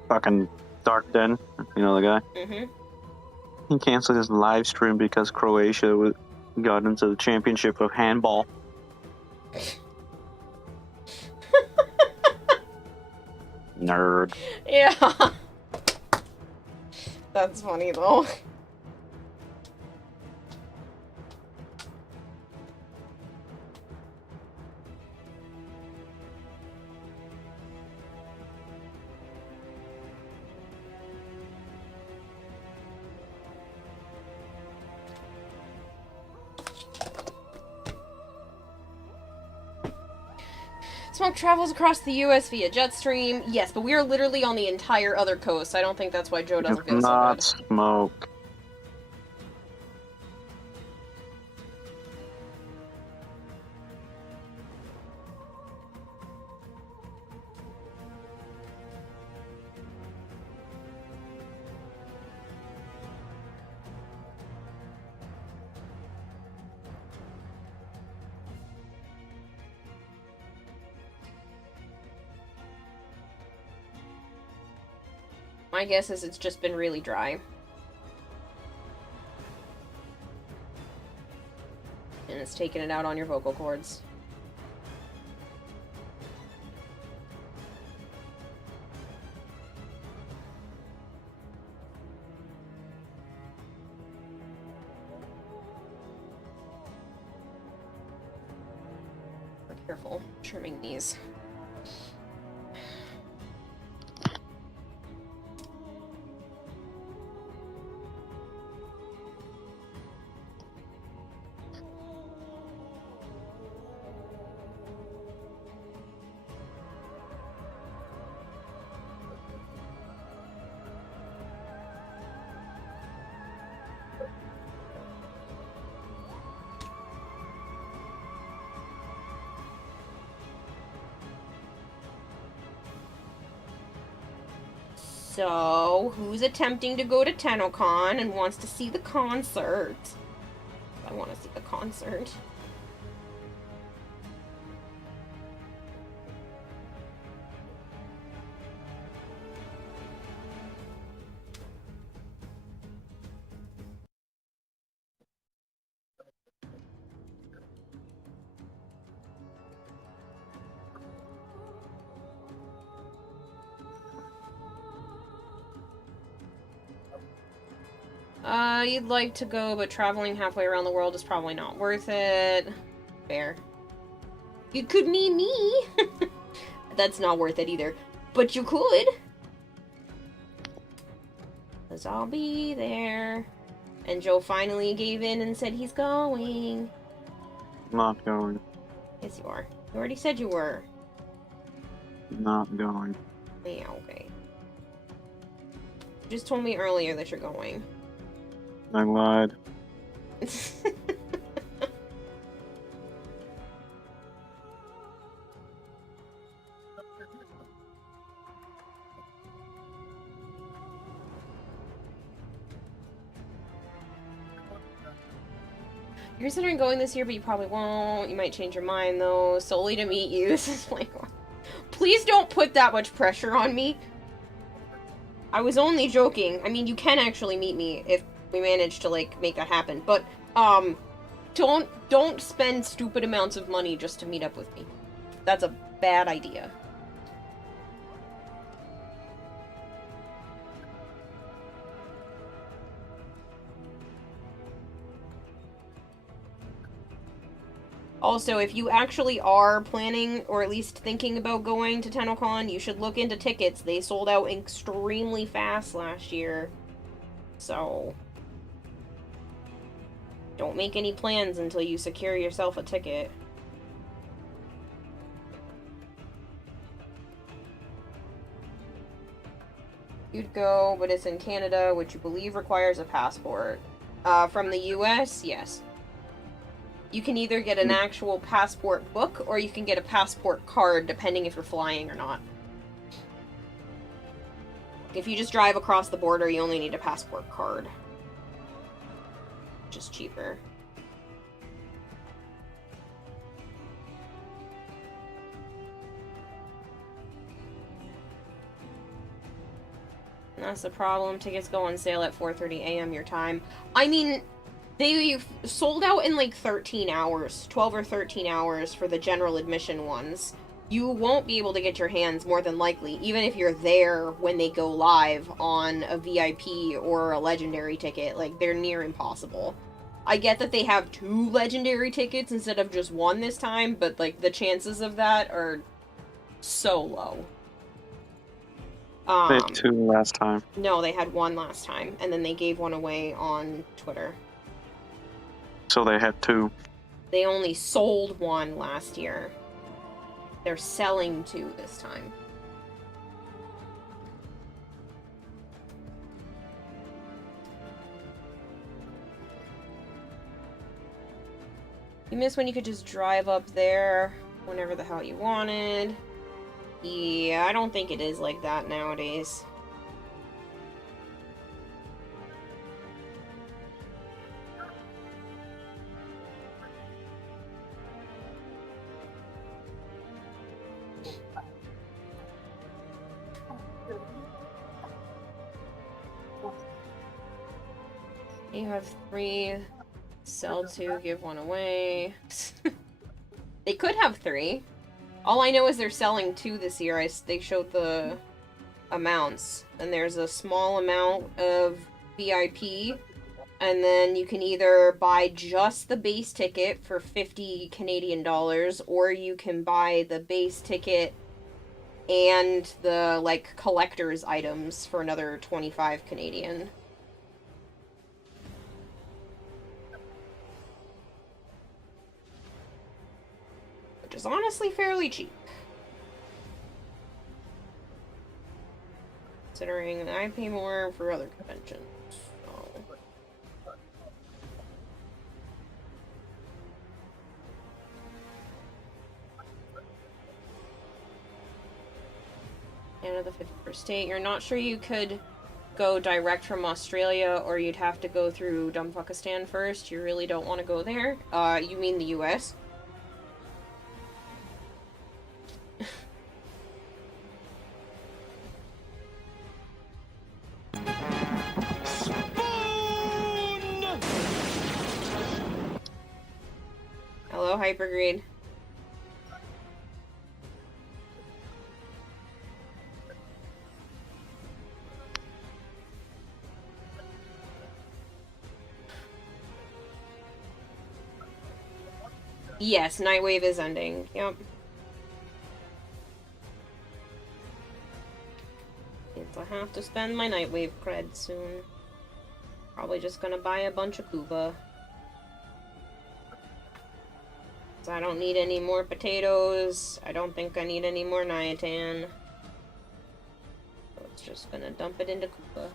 Fucking Dark Den, you know the guy? Mm-hmm. He canceled his live stream because Croatia got into the championship of handball. Nerd. Yeah. That's funny, though. Smoke travels across the U.S. via jet stream. Yes, but we are literally on the entire other coast. I don't think that's why Joe doesn't It's feel so not good. smoke. My guess is it's just been really dry. And it's taking it out on your vocal cords. Be careful trimming these. So, who's attempting to go to TennoCon and wants to see the concert? I want to see the concert. You'd like to go, but traveling halfway around the world is probably not worth it. Fair. You could meet me! That's not worth it either. But you could! 'Cause I'll be there. And Joe finally gave in and said he's going. Not going. Yes, you are. You already said you were. Not going. Yeah, okay. You just told me earlier that you're going. I lied. You're considering going this year, but you probably won't. You might change your mind, though, solely to meet you. This is like... Please don't put that much pressure on me. I was only joking. I mean, you can actually meet me if we manage to, like, make that happen. But, don't spend stupid amounts of money just to meet up with me. That's a bad idea. Also, if you actually are planning, or at least thinking about going to TennoCon, you should look into tickets. They sold out extremely fast last year. So, don't make any plans until you secure yourself a ticket. You'd go, but it's in Canada, which you believe requires a passport. From the US, yes. You can either get an actual passport book, or you can get a passport card, depending if you're flying or not. If you just drive across the border, you only need a passport card. Which is cheaper. That's the problem. Tickets go on sale at 4:30 a.m. your time. I mean... They sold out in like 13 hours, 12 or 13 hours for the general admission ones. You won't be able to get your hands, more than likely, even if you're there when they go live on a VIP or a legendary ticket. Like, they're near impossible. I get that they have 2 legendary tickets instead of just 1 this time, but like the chances of that are so low. They had 2 last time. No, they had 1 last time, and then they gave 1 away on Twitter. So they had 2. They only sold 1 last year. They're selling 2 this time. You miss when you could just drive up there whenever the hell you wanted. Yeah, I don't think it is like that nowadays. You have 3, sell 2, give 1 away. They could have 3. All I know is they're selling 2 this year. They showed the amounts. And there's a small amount of VIP. And then you can either buy just the base ticket for 50 Canadian dollars, or you can buy the base ticket and the, like, collector's items for another 25 Canadian. Which is honestly fairly cheap. Considering I pay more for other conventions. So. Canada, 51st state. You're not sure you could go direct from Australia, or you'd have to go through Dumbfuckistan first? You really don't want to go there? You mean the US? Hello, Hypergreed. Yes, Nightwave is ending. Yep. Means I have to spend my Nightwave cred soon. Probably just gonna buy a bunch of Kuba. So I don't need any more potatoes. I don't think I need any more Niatan. So it's just gonna dump it into Kuba.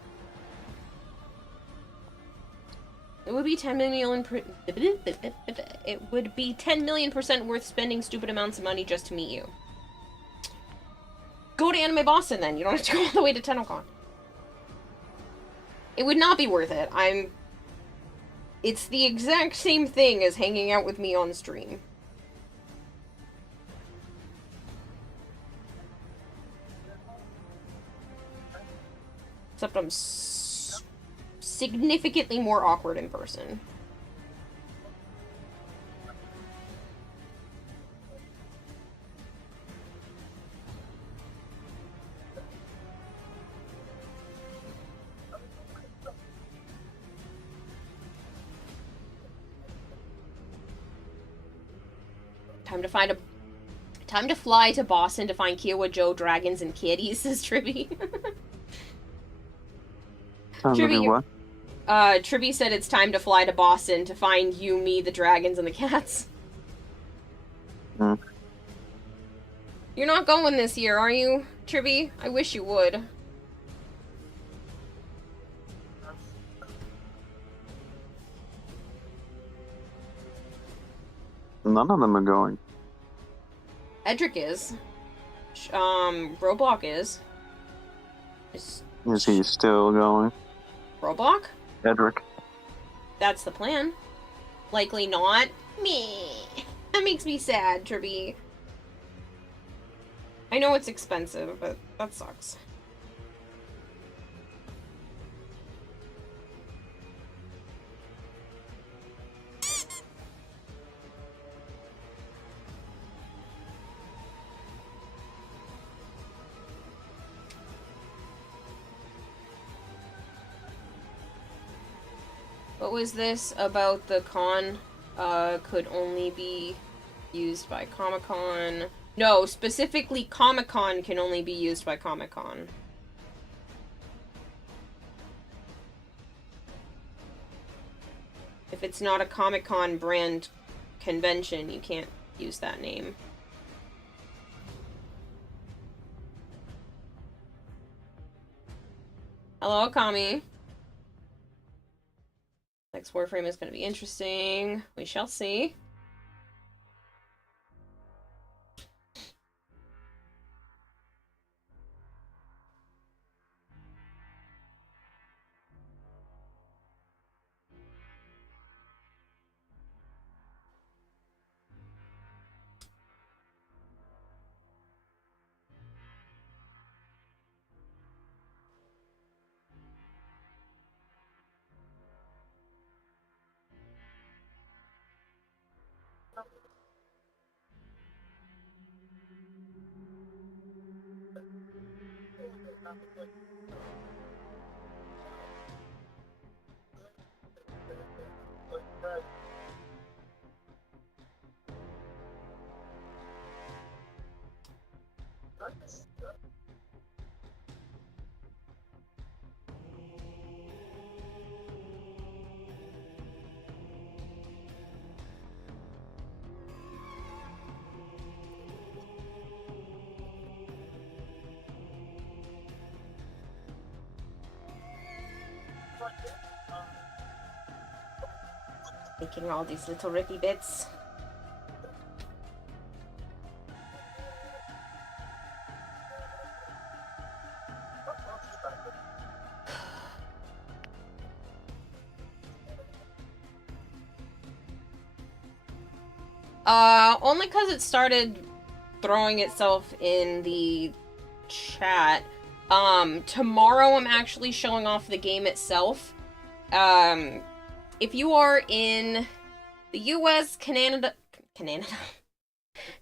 It would be 10 million it would be 10 million% worth spending stupid amounts of money just to meet you. Go to Anime Boston then. You don't have to go all the way to TennoCon. It would not be worth it. It's the exact same thing as hanging out with me on stream. Except I'm significantly more awkward in person. Time to fly to Boston to find Kiowa Joe, dragons, and kitties, says Tribby. Tribby, what? Tribby said it's time to fly to Boston to find you, me, the dragons, and the cats. Hmm. You're not going this year, are you, Tribby? I wish you would. None of them are going. Edric is. Roblox is. Is he still going? Roblox? Edric. That's the plan. Likely not. Meh. That makes me sad, Tribby. I know it's expensive, but that sucks. What was this about the con could only be used by Comic-Con? No, specifically Comic-Con can only be used by Comic-Con. If it's not a Comic-Con brand convention, you can't use that name. Hello, Kami. Next Warframe is going to be interesting. We shall see. Making all these little rippy bits. Only because it started throwing itself in the chat. Tomorrow I'm actually showing off the game itself. If you are in the US, Canada,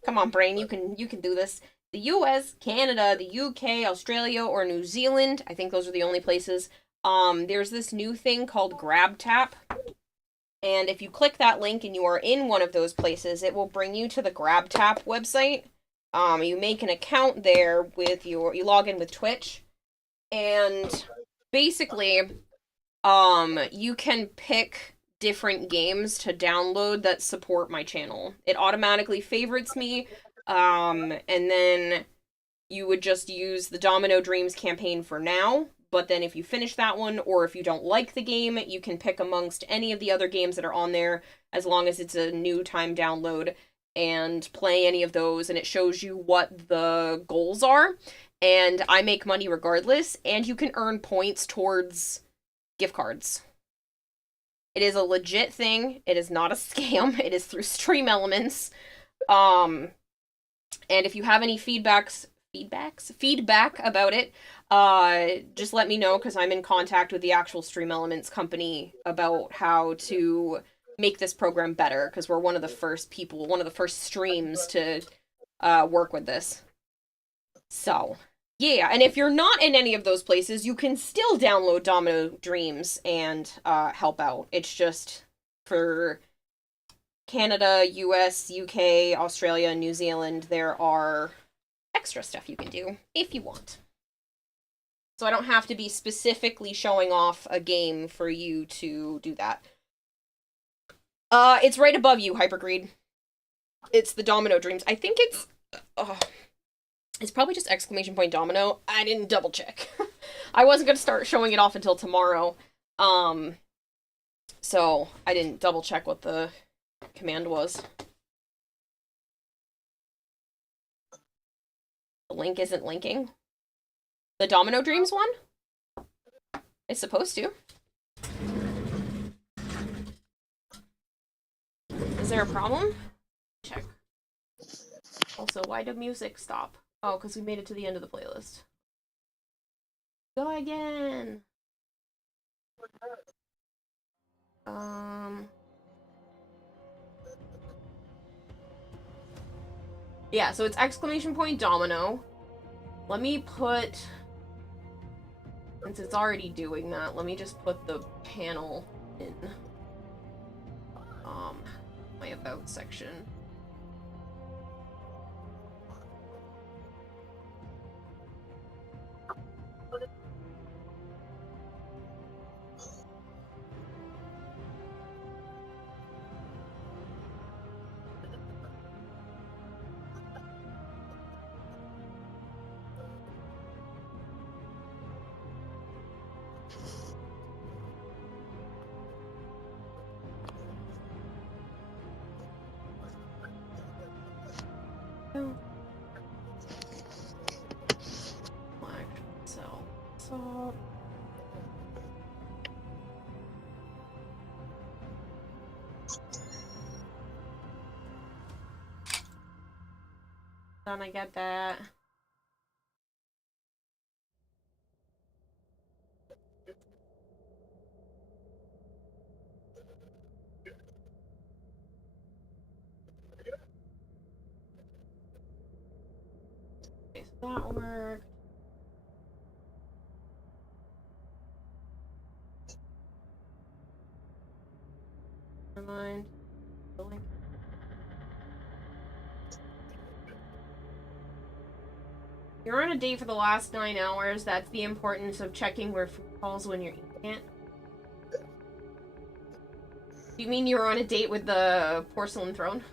come on, brain, you can do this. The US, Canada, the UK, Australia, or New Zealand, I think those are the only places. There's this new thing called Grab Tap. And if you click that link and you are in one of those places, it will bring you to the Grab Tap website. You make an account there with you log in with Twitch. And basically, you can pick different games to download that support my channel. It automatically favorites me, and then you would just use the Domino Dreams campaign for now, but then if you finish that one, or if you don't like the game, you can pick amongst any of the other games that are on there, as long as it's a new time download, and play any of those, and it shows you what the goals are, and I make money regardless, and you can earn points towards gift cards. It is a legit thing. It is not a scam. It is through Stream Elements. And if you have any feedback about it, just let me know, because I'm in contact with the actual Stream Elements company about how to make this program better, because we're one of the first streams to work with this. So, yeah, and if you're not in any of those places, you can still download Domino Dreams and help out. It's just for Canada, US, UK, Australia, and New Zealand, there are extra stuff you can do if you want. So I don't have to be specifically showing off a game for you to do that. It's right above you, Hypergreed. It's the Domino Dreams. I think it's... it's probably just exclamation point domino. I didn't double check. I wasn't going to start showing it off until tomorrow. So I didn't double check what the command was. The link isn't linking. The Domino Dreams one? It's supposed to. Is there a problem? Check. Also, why did music stop? Oh, because we made it to the end of the playlist. Go again! Yeah, so it's exclamation point domino. Let me put... Since it's already doing that, let me just put the panel in my about section. So done, I get that. Okay, so that worked. Never mind. You're on a date for the last 9 hours. That's the importance of checking where food falls when you're eating it. Do you mean you're on a date with the porcelain throne?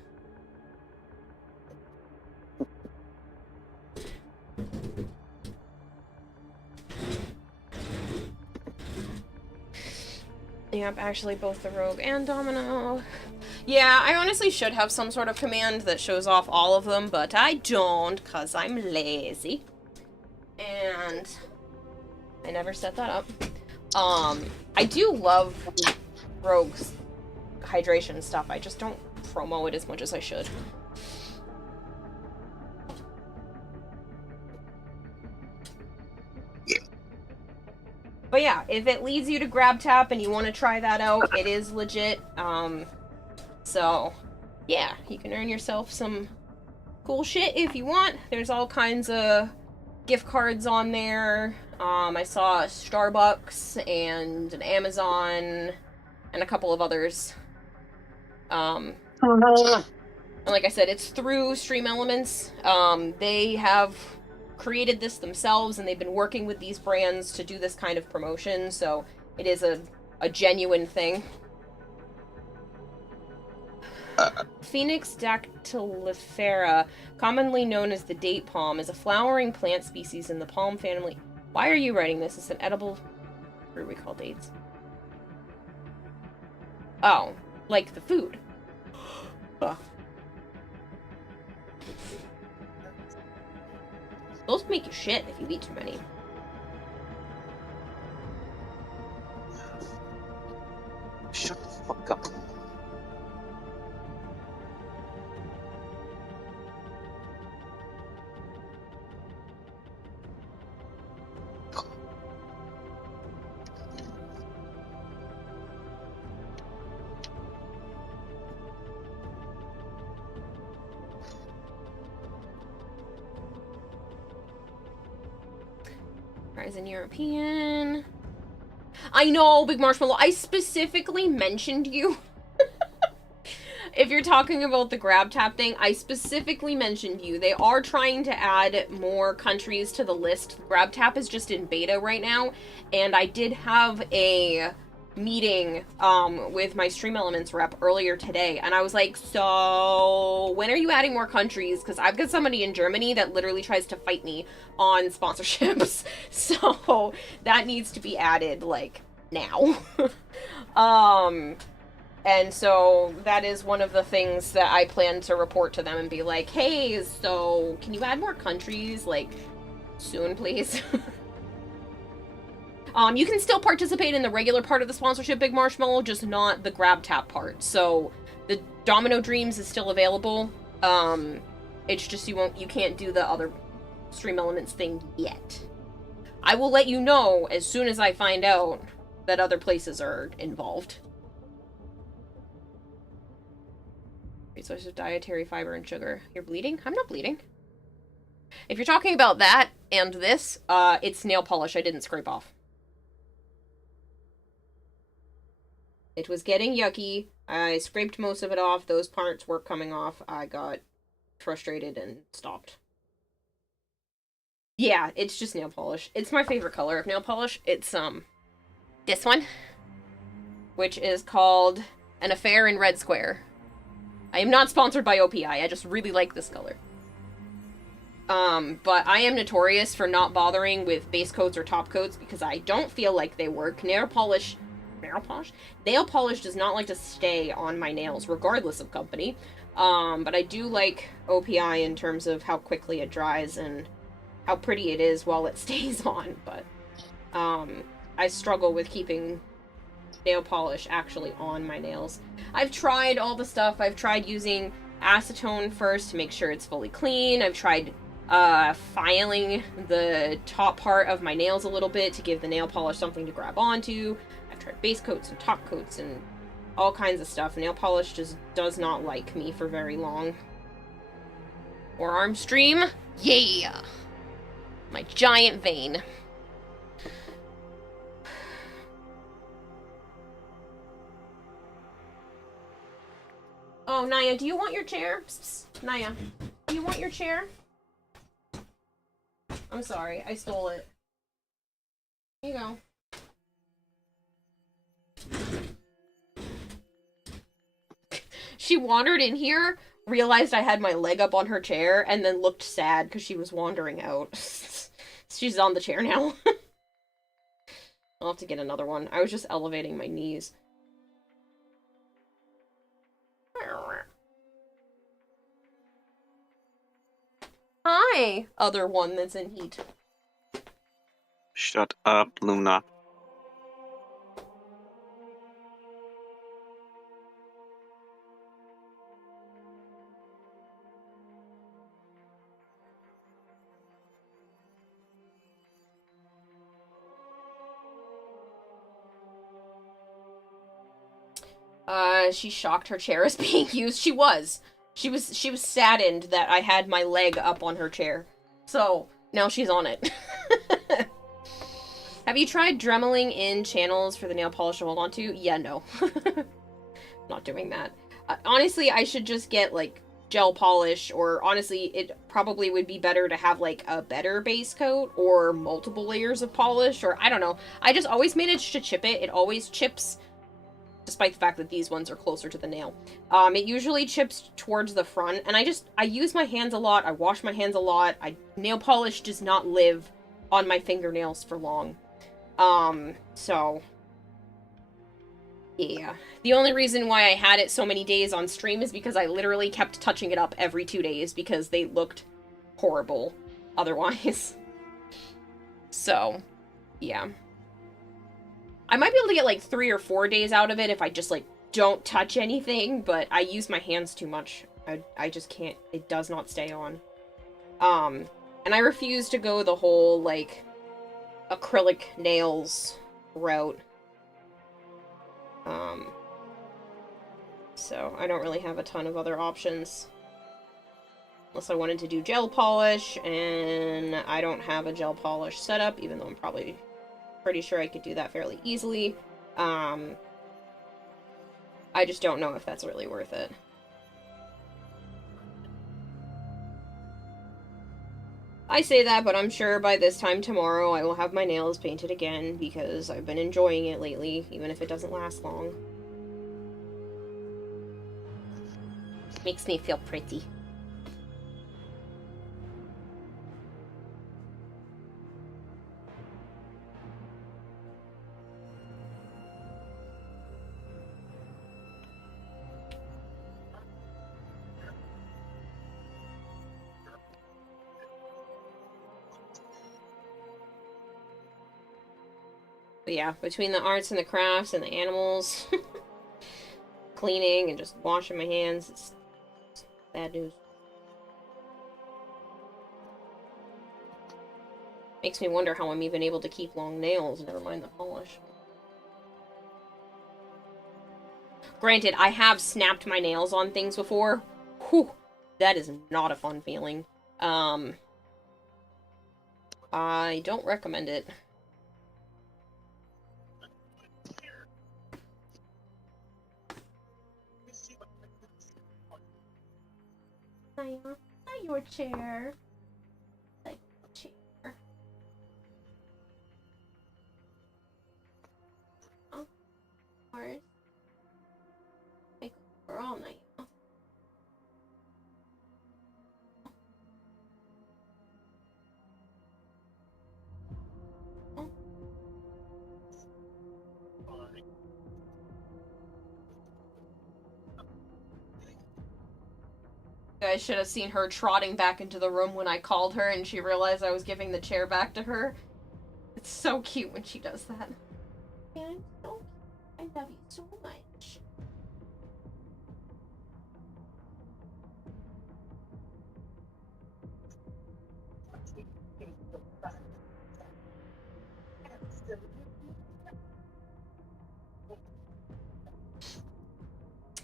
Yep, actually both the rogue and domino. Yeah, I honestly should have some sort of command that shows off all of them, but I don't, because I'm lazy. And I never set that up. I do love rogue's hydration stuff. I just don't promo it as much as I should. But yeah, if it leads you to GrabTap and you want to try that out, it is legit. So yeah, you can earn yourself some cool shit if you want. There's all kinds of gift cards on there. I saw a Starbucks and an Amazon and a couple of others. And like I said, it's through Stream Elements. They have created this themselves, and they've been working with these brands to do this kind of promotion, so it is a genuine thing. Phoenix dactylifera, commonly known as the date palm, is a flowering plant species in the palm family. Why are you writing this? It's an edible fruit we call dates. Oh, like the food. Ugh. Those make you shit if you eat too many. Shut the fuck up. Horizon European. I know, Big Marshmallow. I specifically mentioned you. If you're talking about the GrabTap thing, I specifically mentioned you. They are trying to add more countries to the list. GrabTap is just in beta right now, and I did have a meeting with my Stream Elements rep earlier today, and I was like, so when are you adding more countries? Because I've got somebody in Germany that literally tries to fight me on sponsorships, so that needs to be added, like, now. And so that is one of the things that I plan to report to them and be like, hey, so can you add more countries, like, soon, please? You can still participate in the regular part of the sponsorship, Big Marshmallow, just not the GrabTap part. So the Domino Dreams is still available. It's just you can't do the other Stream Elements thing yet. I will let you know as soon as I find out that other places are involved. Source of dietary fiber and sugar. You're bleeding? I'm not bleeding. If you're talking about that and this, it's nail polish I didn't scrape off. It was getting yucky. I scraped most of it off. Those parts were coming off. I got frustrated and stopped. Yeah, it's just nail polish. It's my favorite color of nail polish. It's, this one, which is called An Affair in Red Square. I am not sponsored by OPI, I just really like this color. But I am notorious for not bothering with base coats or top coats because I don't feel like they work. Nail polish does not like to stay on my nails, regardless of company. But I do like OPI in terms of how quickly it dries and how pretty it is while it stays on, but, I struggle with keeping nail polish actually on my nails. I've tried all the stuff. I've tried using acetone first to make sure it's fully clean. I've tried filing the top part of my nails a little bit to give the nail polish something to grab onto. I've tried base coats and top coats and all kinds of stuff. Nail polish just does not like me for very long. Forearm stream? Yeah! My giant vein. Oh, Naya, do you want your chair? Psst, psst. Naya, do you want your chair? I'm sorry, I stole it. Here you go. She wandered in here, realized I had my leg up on her chair, and then looked sad because she was wandering out. She's on the chair now. I'll have to get another one. I was just elevating my knees. Hi, other one that's in heat. Shut up, Luna. She shocked her chair is being used. She was saddened that I had my leg up on her chair. So, now she's on it. Have you tried dremeling in channels for the nail polish to hold on to? Yeah, no. Not doing that. Honestly, I should just get, like, gel polish, or honestly, it probably would be better to have, like, a better base coat, or multiple layers of polish, or I don't know. I just always manage to chip it. It always chips, despite the fact that these ones are closer to the nail. It usually chips towards the front, and I use my hands a lot, I wash my hands a lot, nail polish does not live on my fingernails for long. So, yeah. The only reason why I had it so many days on stream is because I literally kept touching it up every 2 days because they looked horrible otherwise. So, yeah. I might be able to get like 3 or 4 days out of it if I just like don't touch anything, but I use my hands too much. I just can't, it does not stay on. And I refuse to go the whole like acrylic nails route. So I don't really have a ton of other options. Unless I wanted to do gel polish, and I don't have a gel polish setup, even though I'm probably pretty sure I could do that fairly easily. I just don't know if that's really worth it. I say that, but I'm sure by this time tomorrow I will have my nails painted again, because I've been enjoying it lately, even if it doesn't last long. Makes me feel pretty. But yeah, between the arts and the crafts and the animals, cleaning and just washing my hands, it's bad news. Makes me wonder how I'm even able to keep long nails, never mind the polish. Granted, I have snapped my nails on things before. Whew, that is not a fun feeling. I don't recommend it. Not your chair. Like chair. Oh, of course. Make for all night. You guys should have seen her trotting back into the room when I called her and she realized I was giving the chair back to her. It's so cute when she does that. And so I love you so much.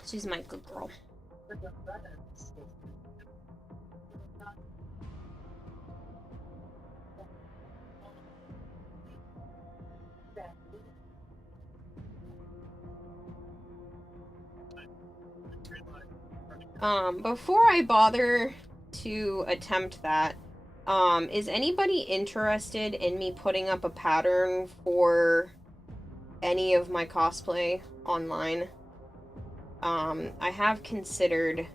She's my good girl. Before I bother to attempt that, is anybody interested in me putting up a pattern for any of my cosplay online? I have considered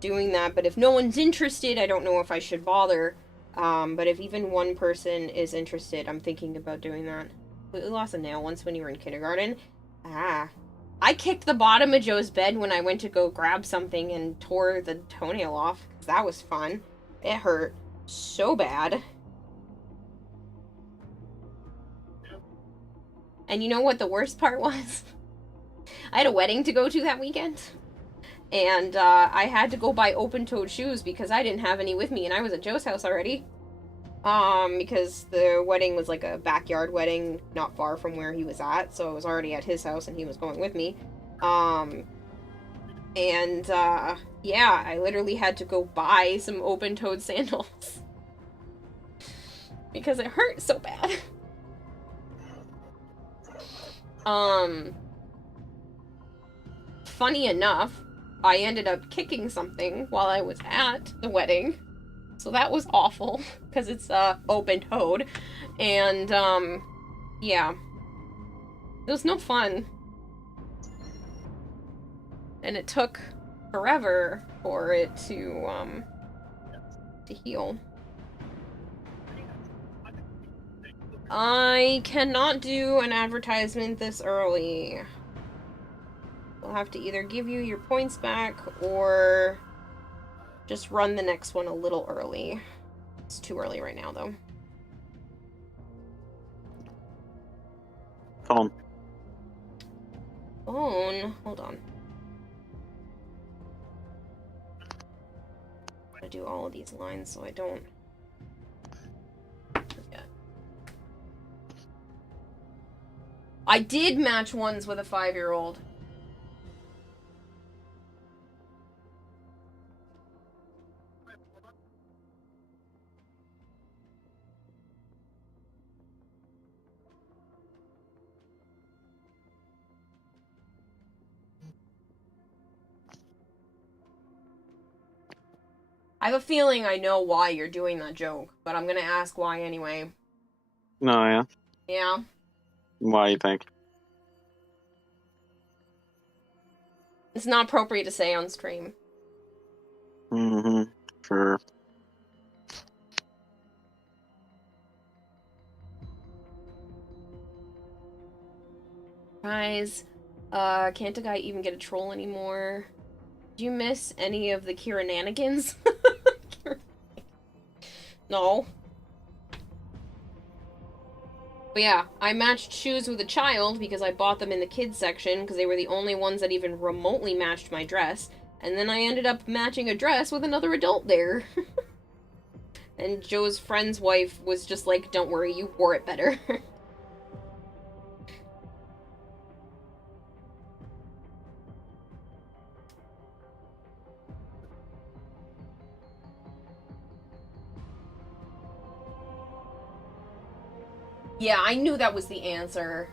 doing that, but if no one's interested, I don't know if I should bother. But if even one person is interested, I'm thinking about doing that. We lost a nail once when you were in kindergarten. Ah. I kicked the bottom of Joe's bed when I went to go grab something and tore the toenail off. That was fun. It hurt so bad. And you know what the worst part was? I had a wedding to go to that weekend. And I had to go buy open-toed shoes because I didn't have any with me, and I was at Joe's house already. Because the wedding was like a backyard wedding not far from where he was at, so I was already at his house and he was going with me. And, yeah, I literally had to go buy some open-toed sandals. Because it hurt so bad. Funny enough, I ended up kicking something while I was at the wedding. So that was awful, because it's, open-toed. And, yeah. It was no fun. And it took forever for it to heal. I cannot do an advertisement this early. I'll have to either give you your points back or just run the next one a little early. It's too early right now, though. Phone. Phone? Hold on. I do all of these lines so I don't forget. I did match ones with a 5-year-old. I have a feeling I know why you're doing that joke, but I'm gonna ask why anyway. No, yeah. Yeah? Why you think? It's not appropriate to say on stream. Mm-hmm. Sure. Guys, can't a guy even get a troll anymore? Did you miss any of the Kirananigans? No. But yeah, I matched shoes with a child because I bought them in the kids section because they were the only ones that even remotely matched my dress. And then I ended up matching a dress with another adult there. And Joe's friend's wife was just like, don't worry, you wore it better. Yeah, I knew that was the answer.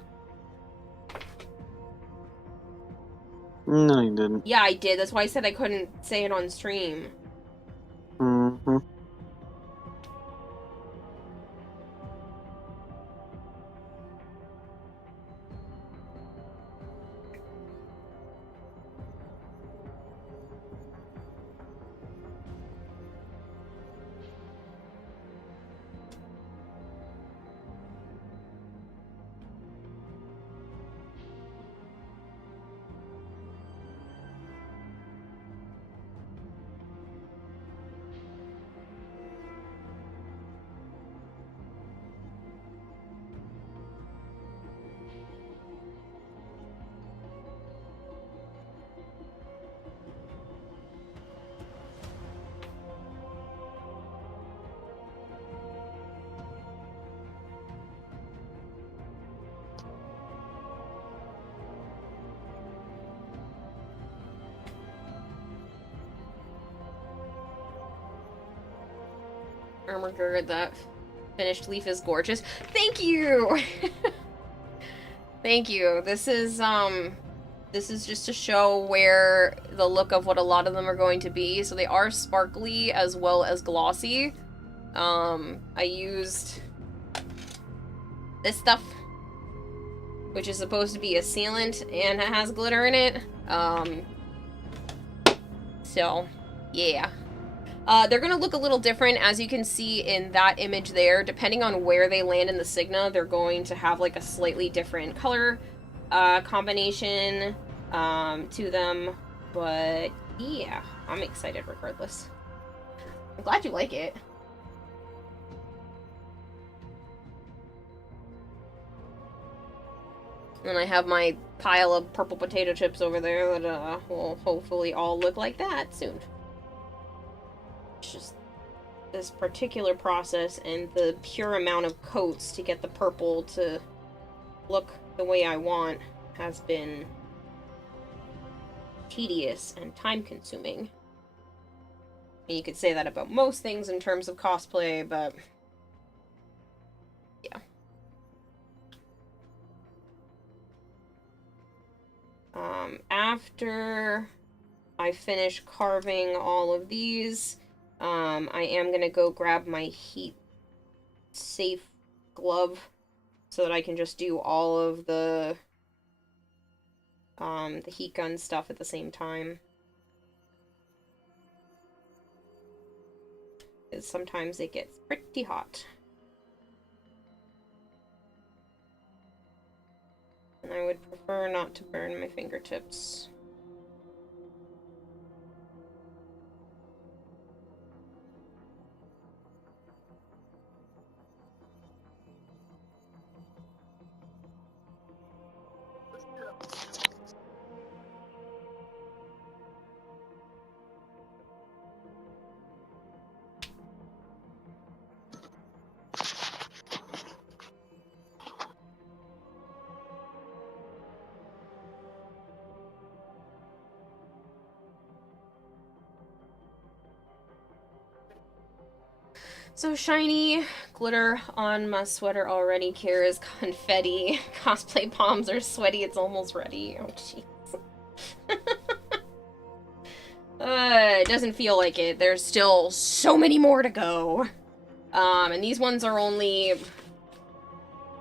No, you didn't. Yeah, I did. That's why I said I couldn't say it on stream. Mm-hmm. Armor Gird, that finished leaf is gorgeous. Thank you! Thank you. This is just to show where the look of what a lot of them are going to be. So they are sparkly as well as glossy. I used this stuff, which is supposed to be a sealant and it has glitter in it. So, yeah. They're gonna look a little different, as you can see in that image there. Depending on where they land in the Signa, they're going to have like a slightly different color combination to them. But yeah, I'm excited regardless. I'm glad you like it. And I have my pile of purple potato chips over there that will hopefully all look like that soon. It's just this particular process and the pure amount of coats to get the purple to look the way I want has been tedious and time-consuming. And you could say that about most things in terms of cosplay, but yeah. After I finish carving all of these, I am gonna go grab my heat-safe glove so that I can just do all of the heat gun stuff at the same time. Because sometimes it gets pretty hot. And I would prefer not to burn my fingertips. So shiny glitter on my sweater already. Kira's confetti. Cosplay palms are sweaty. It's almost ready. Oh, jeez. It doesn't feel like it. There's still so many more to go. And these ones are only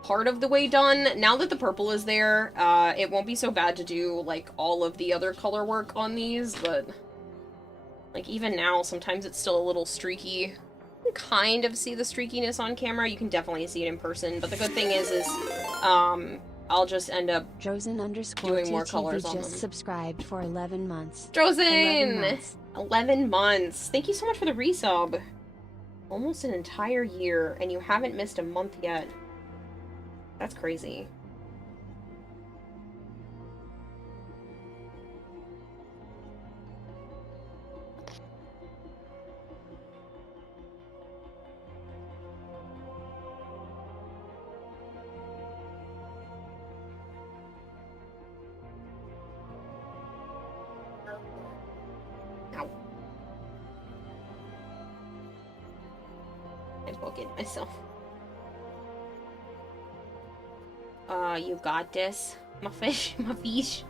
part of the way done. Now that the purple is there, it won't be so bad to do, like, all of the other color work on these, but, like, even now, sometimes it's still a little streaky. You can kind of see the streakiness on camera. You can definitely see it in person, but the good thing is I'll just end up doing more colors on them. Just subscribed for 11 months. Drozen! 11 months. Thank you so much for the resub. Almost an entire year, and you haven't missed a month yet. That's crazy. Ow. I just woke in myself. You got this, my fish, my fish.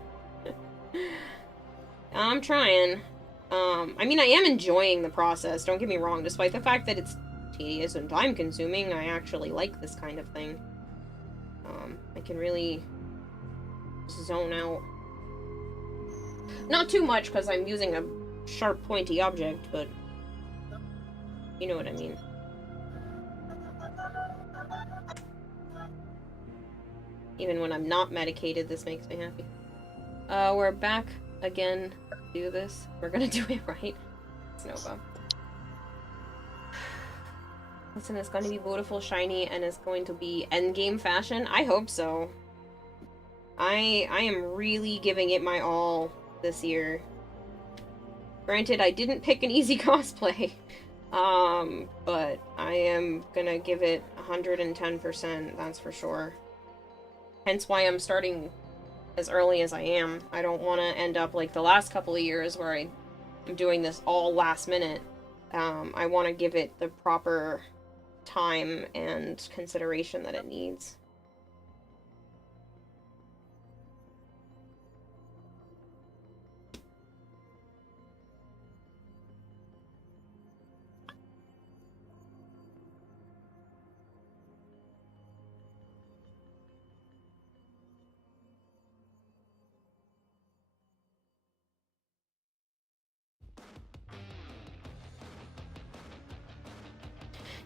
I'm trying. I mean, I am enjoying the process, don't get me wrong. Despite the fact that it's tedious and time-consuming, I actually like this kind of thing. I can really zone out. Not too much, because I'm using a sharp, pointy object, but you know what I mean. Even when I'm not medicated, this makes me happy. We're back again to do this. We're gonna do it right. It's Nova. Listen, it's going to be beautiful, shiny, and it's going to be endgame fashion. I hope so. I am really giving it my all this year. Granted, I didn't pick an easy cosplay. But I am gonna give it 110%, that's for sure. Hence why I'm starting as early as I am. I don't want to end up like the last couple of years where I'm doing this all last minute. I want to give it the proper time and consideration that it needs.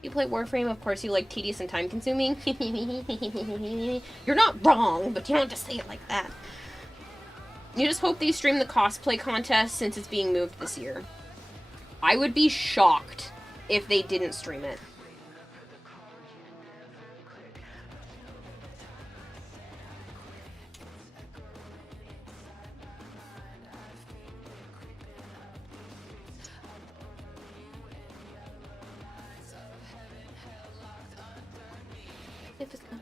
You play Warframe, of course you like tedious and time-consuming. You're not wrong, but you don't have to say it like that. You just hope they stream the cosplay contest since it's being moved this year. I would be shocked if they didn't stream it. If it's gonna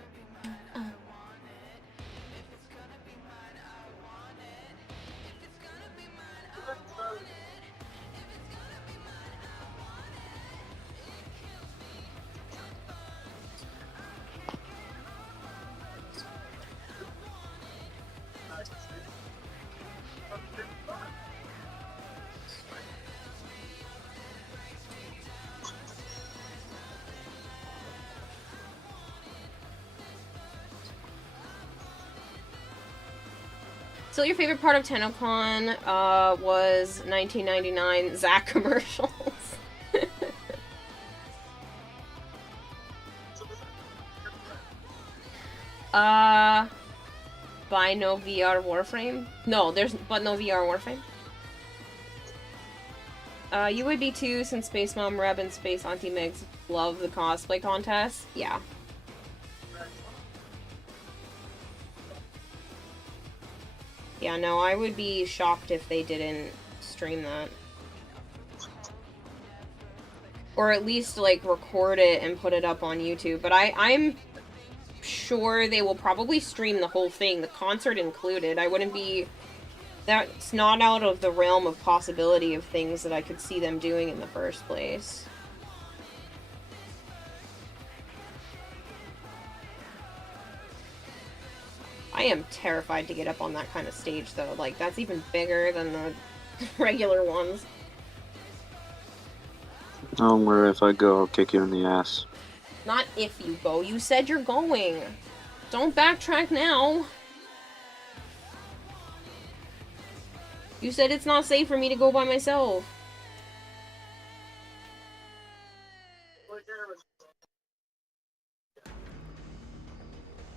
So your favorite part of TennoCon was 1999 Zach commercials. Buy no VR Warframe? No, there's but no VR Warframe. You would be too, since Space Mom, Reb, and Space Auntie Migs love the cosplay contest. Yeah. Yeah, no, I would be shocked if they didn't stream that. Or at least, like, record it and put it up on YouTube. But I'm sure they will probably stream the whole thing, the concert included. I wouldn't be... That's not out of the realm of possibility of things that I could see them doing in the first place. I am terrified to get up on that kind of stage, though. Like, that's even bigger than the regular ones. Don't worry, if I go, I'll kick you in the ass. Not if you go. You said you're going. Don't backtrack now. You said it's not safe for me to go by myself.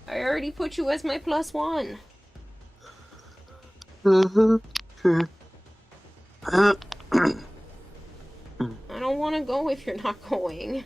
I already put you as my +1. I don't want to go if you're not going.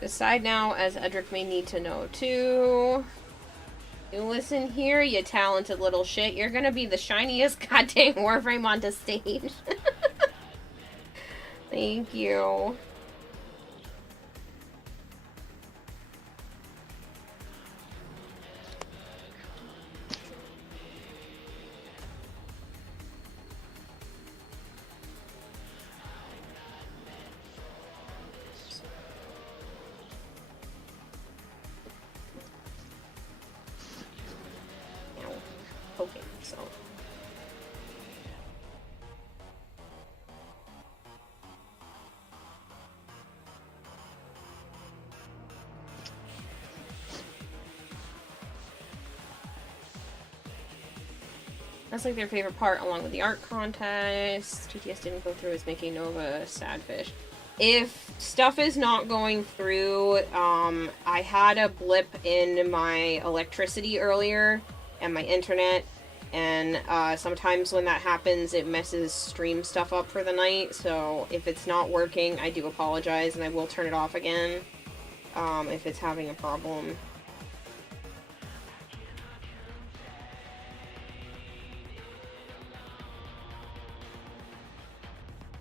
Decide now, as Edric may need to know too. You listen here, you talented little shit. You're gonna be the shiniest goddamn Warframe onto stage. Thank you. Okay, so. That's like their favorite part, along with the art contest. TTS didn't go through, is making Nova sad fish. If stuff is not going through, I had a blip in my electricity earlier and my internet, and sometimes when that happens it messes stream stuff up for the night, so if it's not working I do apologize and I will turn it off again if it's having a problem.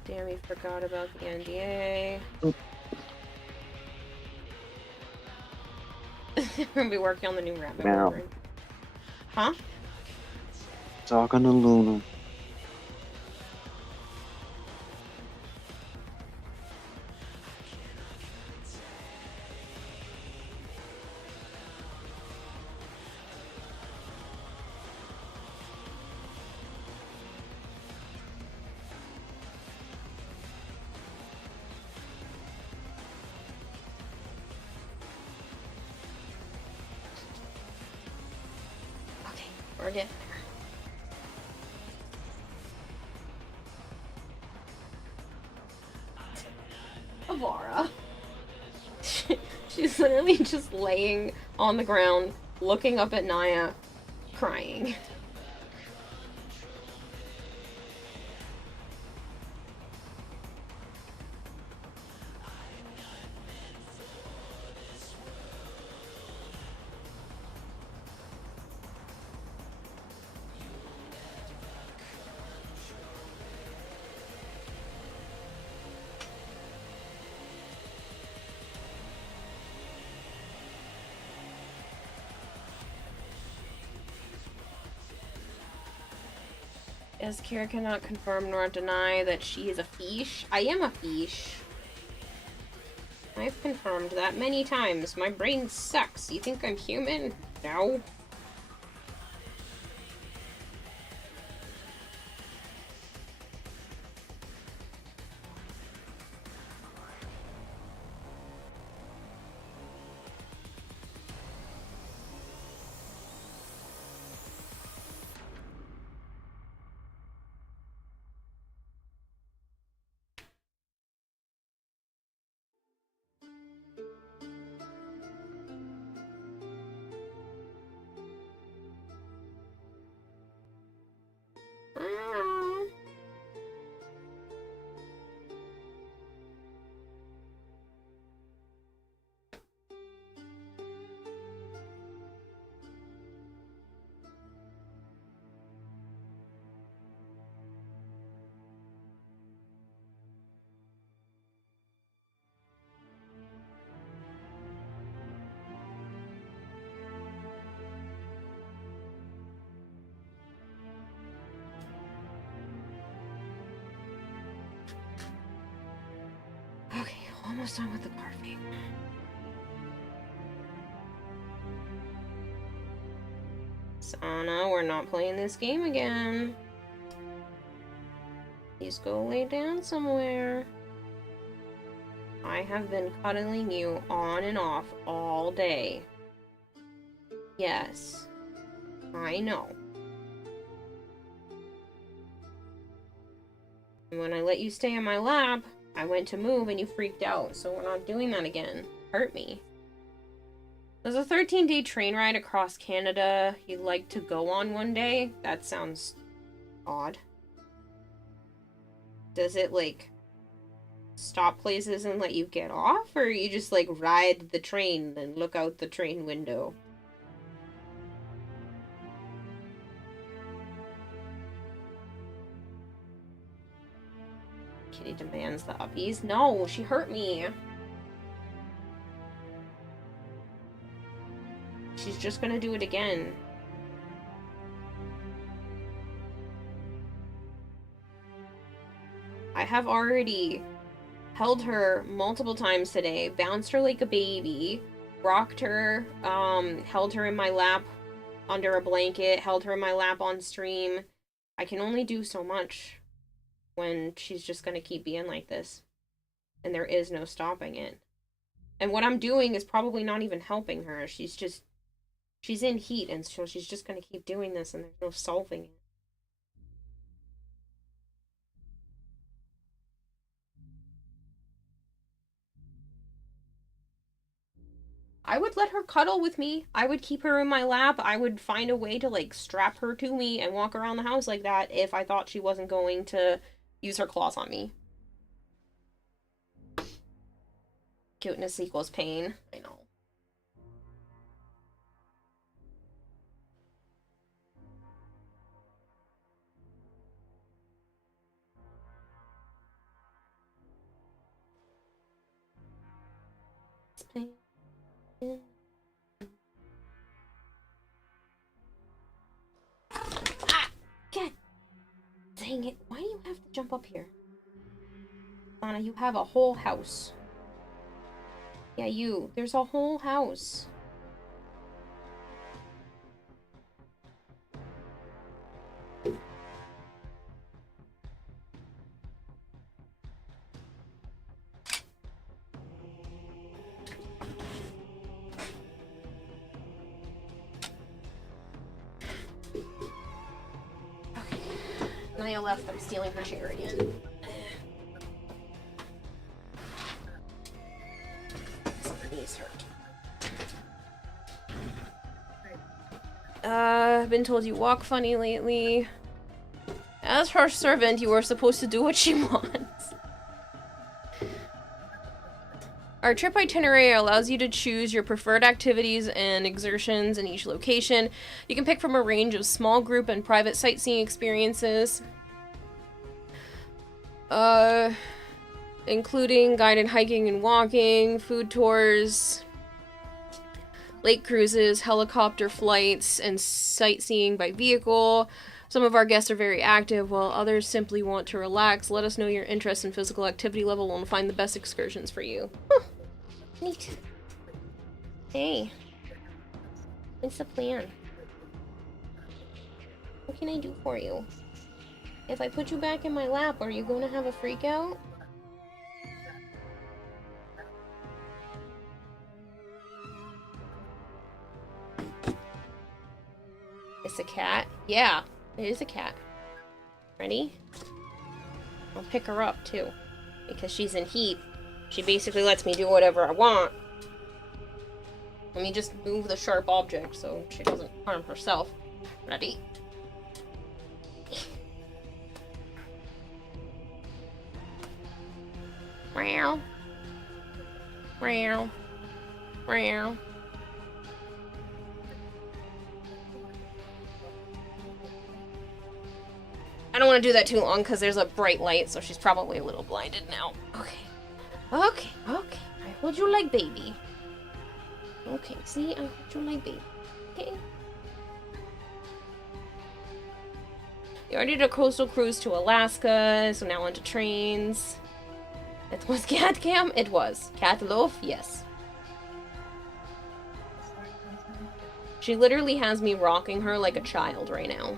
Damn, we forgot about the NDA. We're gonna be working on the new rabbit Now. warframe. Huh? Talking to Luna. Okay, we're getting there. Avara. She's literally just laying on the ground, looking up at Naya, crying. As Kira cannot confirm nor deny that she is a fish. I am a fish. I've confirmed that many times. My brain sucks. You think I'm human? No. Okay, almost done with the carving. Sana, we're not playing this game again. Please go lay down somewhere. I have been cuddling you on and off all day. Yes, I know. And when I let you stay in my lap, I went to move and you freaked out, so we're not doing that again. Hurt me. There's a 13-day train ride across Canada you'd like to go on one day? That sounds odd. Does it, like, stop places and let you get off? Or you just, like, ride the train and look out the train window? Kitty demands the uppies. No, she hurt me. She's just gonna do it again. I have already held her multiple times today, bounced her like a baby, rocked her, held her in my lap under a blanket, held her in my lap on stream. I can only do so much when she's just gonna keep being like this. And there is no stopping it. And what I'm doing is probably not even helping her. She's in heat, and so she's just gonna keep doing this, and there's no solving it. I would let her cuddle with me. I would keep her in my lap. I would find a way to, like, strap her to me and walk around the house like that if I thought she wasn't going to use her claws on me. Cuteness equals pain. I know. It's pain. Ah! God dang it. Why do you have to jump up here? Lana, you have a whole house. Yeah, you. There's a whole house. Naya left, I'm stealing her chair again. My knees hurt. I've been told you walk funny lately. As her servant, you are supposed to do what she wants. Our trip itinerary allows you to choose your preferred activities and exertions in each location. You can pick from a range of small group and private sightseeing experiences. Including guided hiking and walking, food tours, lake cruises, helicopter flights, and sightseeing by vehicle. Some of our guests are very active, while others simply want to relax. Let us know your interest and physical activity level, and we'll find the best excursions for you. Huh. Neat. Hey. What's the plan? What can I do for you? If I put you back in my lap, are you going to have a freak out? It's a cat? Yeah, it is a cat. Ready? I'll pick her up, too. Because she's in heat. She basically lets me do whatever I want. Let me just move the sharp object so she doesn't harm herself. Ready? Meow. Meow. Meow. I don't want to do that too long because there's a bright light, so she's probably a little blinded now. Okay. Okay, okay. I hold you like baby. Okay, see? I hold you like baby. Okay. We already did a coastal cruise to Alaska, so now onto trains. It was cat cam? It was. Cat loaf? Yes. She literally has me rocking her like a child right now.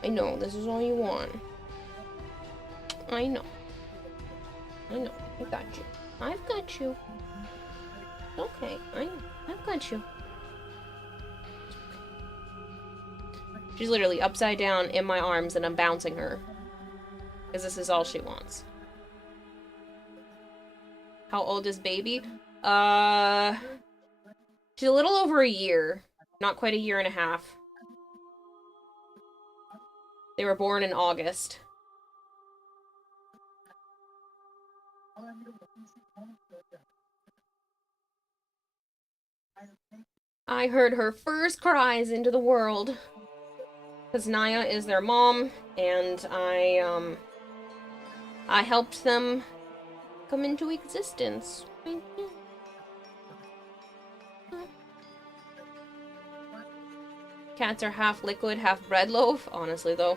I know, this is all you want. I know. I know. I got you. I've got you. Okay, I know. I've got you. She's literally upside down in my arms and I'm bouncing her. Because this is all she wants. How old is baby? She's a little over a year. Not quite a year and a half. They were born in August. I heard her first cries into the world. Because Naya is their mom, and I helped them come into existence. Cats are half liquid, half bread loaf. Honestly, though.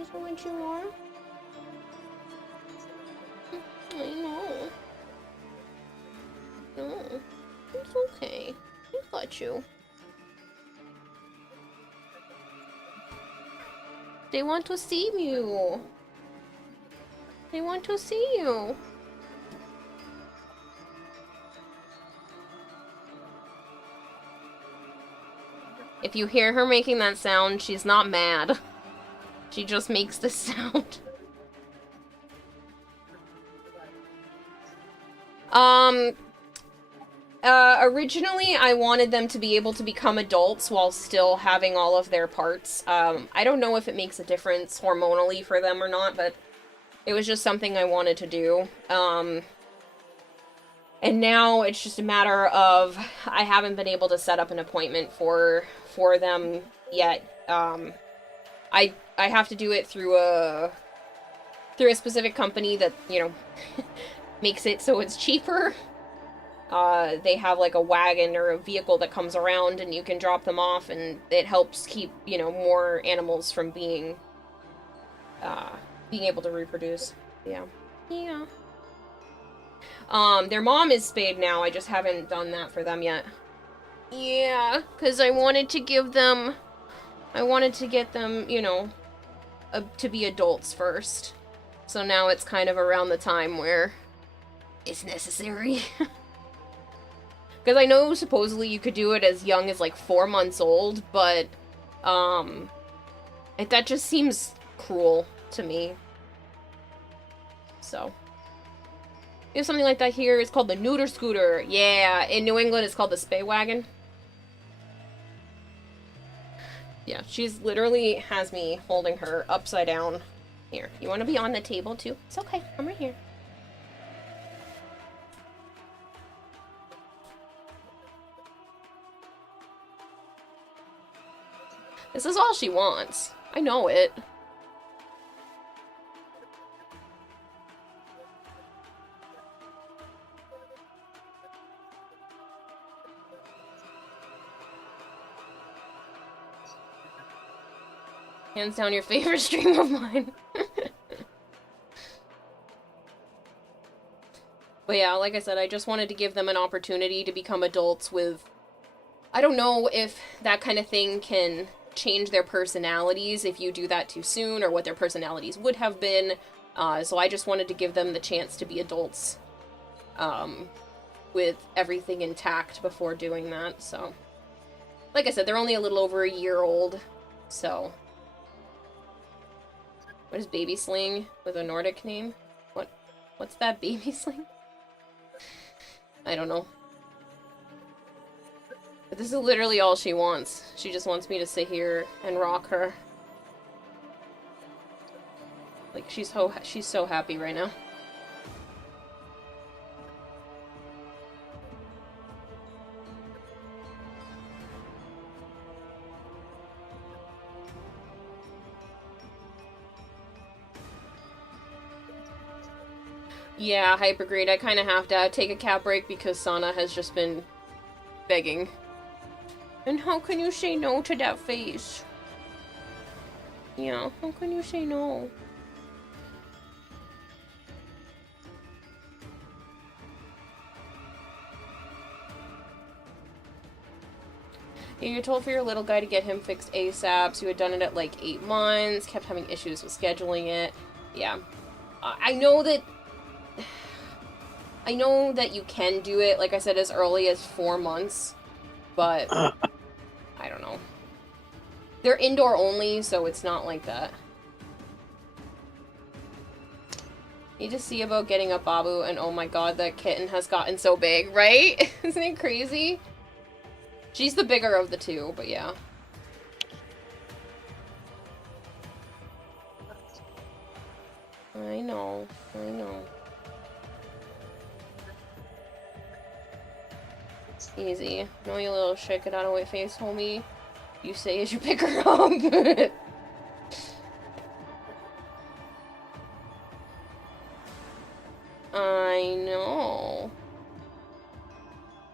Is that what you are? I know. No. It's okay. I got you. They want to see you. They want to see you. If you hear her making that sound, she's not mad. She just makes this sound. Originally I wanted them to be able to become adults while still having all of their parts. I don't know if it makes a difference hormonally for them or not, but it was just something I wanted to do. And now it's just a matter of I haven't been able to set up an appointment for them yet. I have to do it through a specific company that, you know, makes it so it's cheaper. They have like a wagon or a vehicle that comes around and you can drop them off, and it helps keep, you know, more animals from being able to reproduce. Yeah. Yeah. Their mom is spayed now. I just haven't done that for them yet. Yeah, because I wanted to get them, you know, to be adults first. So now it's kind of around the time where it's necessary. Because I know supposedly you could do it as young as like 4 months old, but that just seems cruel to me. So we have something like that here. It's called the neuter scooter. Yeah, in New England it's called the spay wagon. Yeah, she's literally has me holding her upside down. Here, you want to be on the table too? It's okay, I'm right here. This is all she wants. I know it. Hands down your favorite stream of mine. But yeah, like I said, I just wanted to give them an opportunity to become adults with... I don't know if that kind of thing can change their personalities if you do that too soon, or what their personalities would have been. So I just wanted to give them the chance to be adults with everything intact before doing that, so... Like I said, they're only a little over a year old, so... What is Baby Sling with a Nordic name? What's that, Baby Sling? I don't know. But this is literally all she wants. She just wants me to sit here and rock her. Like, she's so happy right now. Yeah, Hypergrade, I kind of have to take a cat break because Sana has just been begging. And how can you say no to that face? Yeah, how can you say no? Yeah, you're told for your little guy to get him fixed ASAP, so you had done it at like 8 months, kept having issues with scheduling it. Yeah. I know that you can do it, like I said, as early as 4 months, but I don't know. They're indoor only, so it's not like that. You just see about getting a Babu, and oh my god, that kitten has gotten so big, right? Isn't it crazy? She's the bigger of the two, but yeah. I know. Easy. No, you little shit, get out of my face, homie. You say as you pick her up. I know.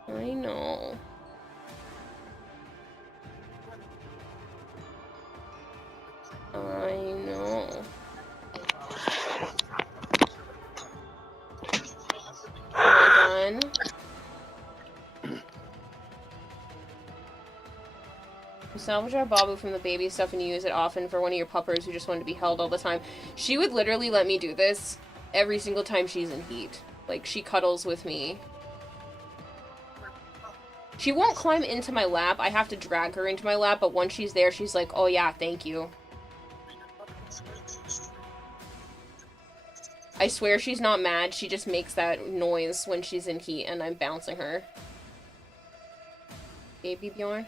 I know. I know. Am I done? You salvage our Babu from the baby stuff and you use it often for one of your puppers who just wanted to be held all the time. She would literally let me do this every single time she's in heat. Like, she cuddles with me. She won't climb into my lap. I have to drag her into my lap, but once she's there, she's like, oh yeah, thank you. I swear she's not mad. She just makes that noise when she's in heat and I'm bouncing her. Baby Bjorn?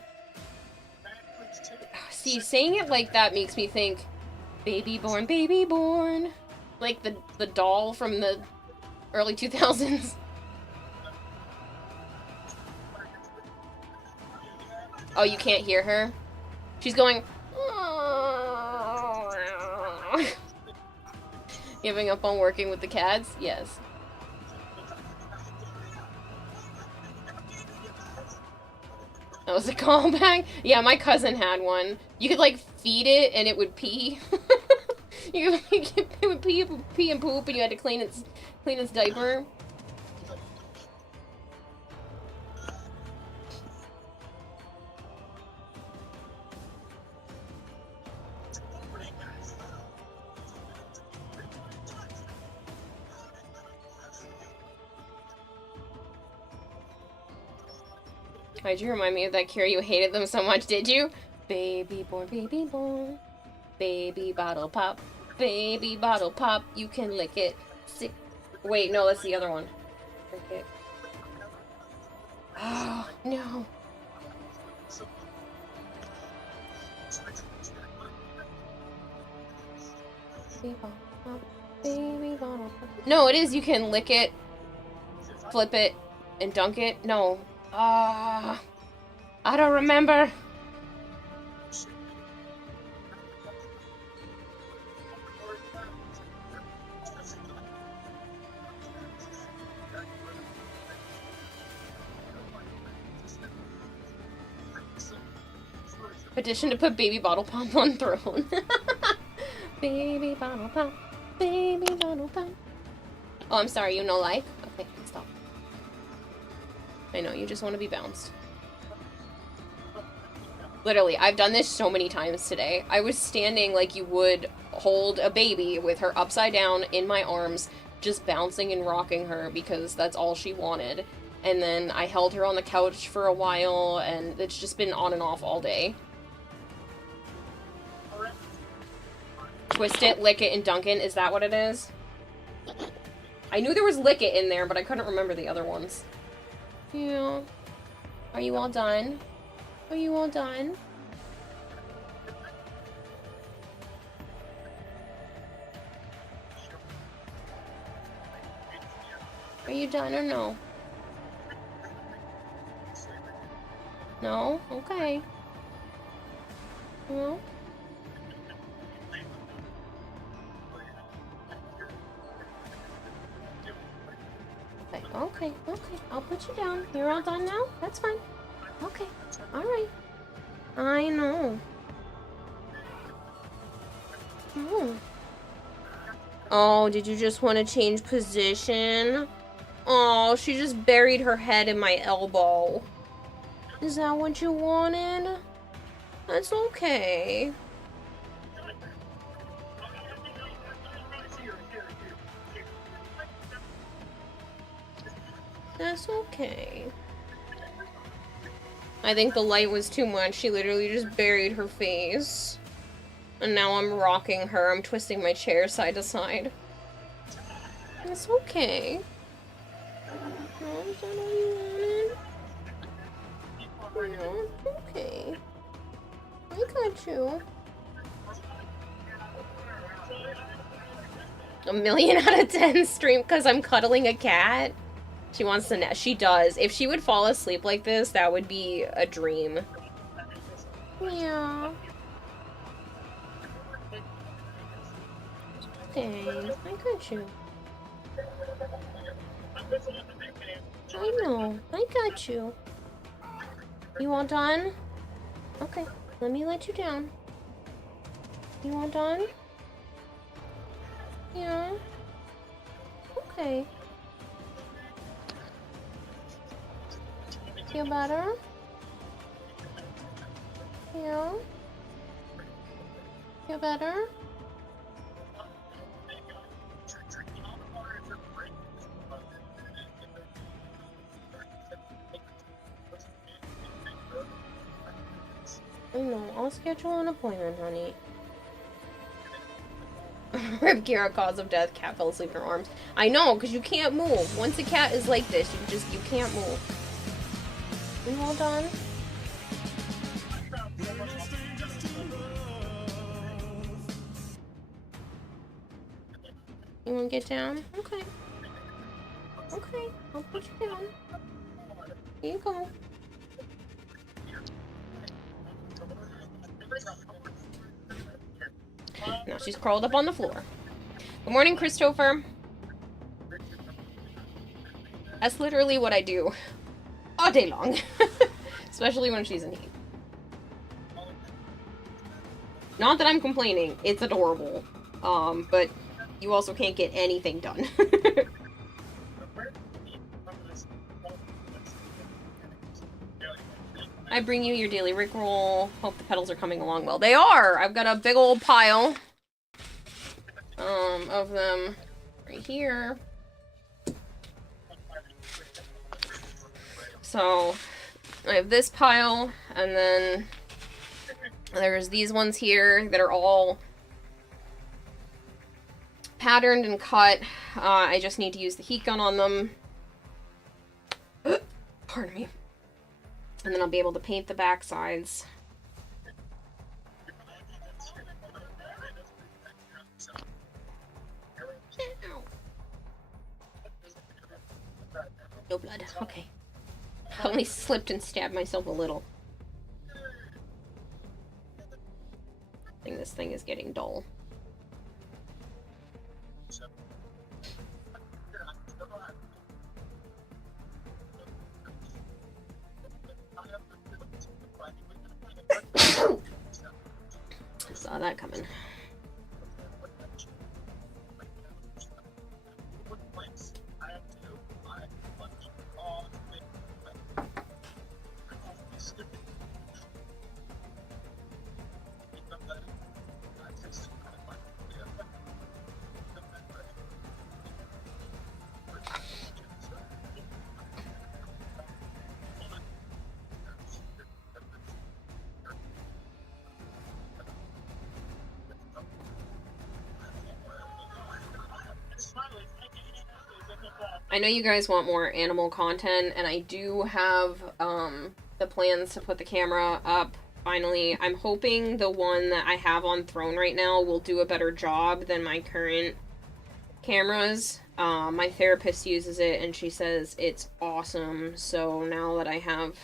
See, saying it like that makes me think baby born. Like the doll from the early 2000s. Oh, you can't hear her? She's going... Giving up on working with the cats? Yes. That was a callback? Yeah, my cousin had one. You could, like, feed it and it would pee. It would pee and poop and you had to clean its diaper. Why'd you remind me of that, Kira? You hated them so much, did you? Baby born, baby bottle pop, you can lick it. Wait, no, that's the other one. Lick it. Oh, no. Baby bottle pop. No, it is, you can lick it, flip it, and dunk it. No. I don't remember. Petition to put baby bottle pump on throne. Baby bottle pop. Baby bottle pop. Oh, I'm sorry, you no like? Okay, stop. I know, you just want to be bounced. Literally, I've done this so many times today. I was standing like you would hold a baby with her upside down in my arms, just bouncing and rocking her because that's all she wanted. And then I held her on the couch for a while, and it's just been on and off all day. Twist it, lick it, and dunk it. Is that what it is? I knew there was lick it in there, but I couldn't remember the other ones. Yeah. Are you all done? Are you all done? Are you done or no? No? Okay. No? Okay, okay. I'll put you down. You're all done now? That's fine. Okay. Alright. I know. Oh, did you just want to change position? Oh, she just buried her head in my elbow. Is that what you wanted? That's okay. That's okay. I think the light was too much. She literally just buried her face. And now I'm rocking her. I'm twisting my chair side to side. It's okay. No, is that all you wanted? No, okay. I got you. 1,000,000 out of 10 stream because I'm cuddling a cat. She wants to nest. She does. If she would fall asleep like this, that would be a dream. Yeah. Okay, I got you. I know, I got you. You all done? Okay, let me let you down. You all done? Yeah. Okay. Feel better? Yeah. Feel better? I know, I'll schedule an appointment, honey. Rip Kira, cause of death, cat fell asleep in her arms. I know, because you can't move. Once a cat is like this, you can't move. You all done? You wanna get down? Okay. Okay, I'll put you down. Here you go. Now she's crawled up on the floor. Good morning, Christopher. That's literally what I do all day long. Especially when she's in heat. Not that I'm complaining. It's adorable. But you also can't get anything done. I bring you your daily Rickroll. Hope the pedals are coming along well. They are! I've got a big old pile of them right here. So, I have this pile, and then there's these ones here that are all patterned and cut. I just need to use the heat gun on them. Pardon me. And then I'll be able to paint the back sides. No blood. Okay. I only slipped and stabbed myself a little. I think this thing is getting dull. Saw that coming. I know you guys want more animal content, and I do have the plans to put the camera up. Finally, I'm hoping the one that I have on Throne right now will do a better job than my current cameras. My therapist uses it, and she says it's awesome. So now that I have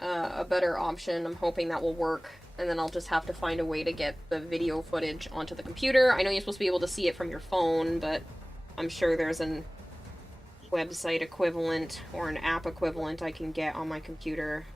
a better option, I'm hoping that will work. And then I'll just have to find a way to get the video footage onto the computer. I know you're supposed to be able to see it from your phone, but I'm sure there's an website equivalent or an app equivalent I can get on my computer.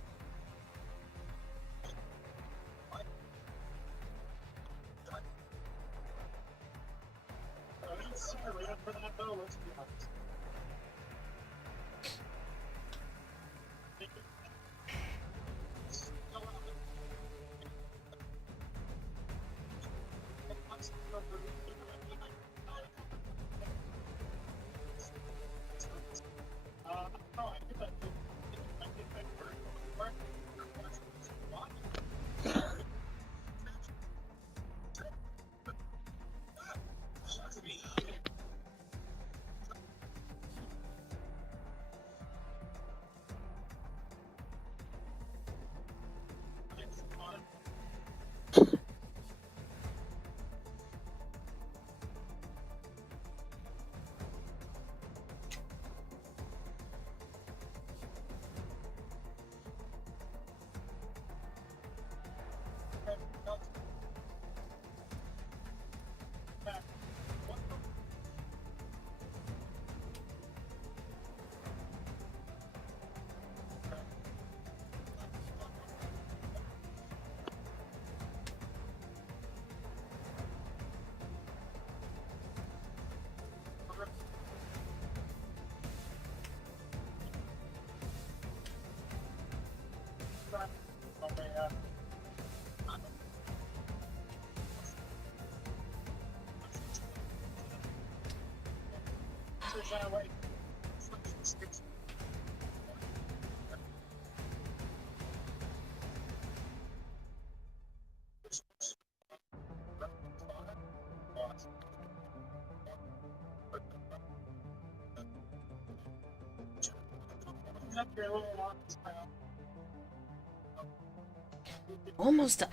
Almost done.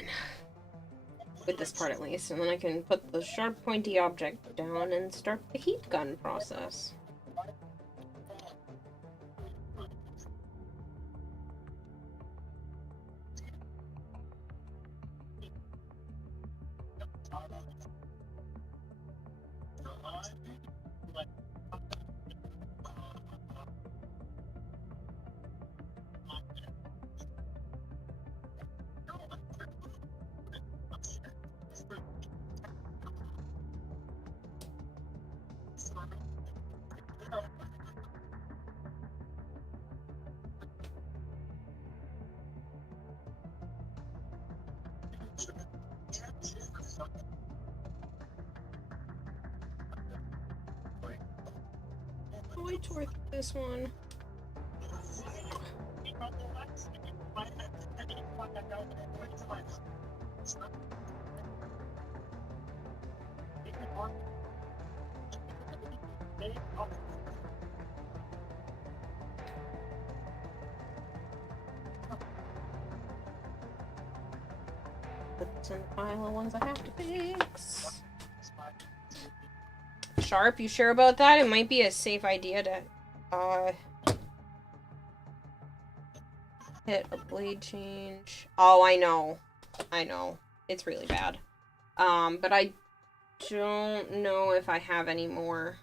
With this part at least, and then I can put the sharp pointy object down and start the heat gun process. Oh, I tore this one. Put in the pile of ones I have to fix. Sharp, you sure about that? It might be a safe idea to hit a blade change. Oh, I know. I know. It's really bad. But I don't know if I have any more.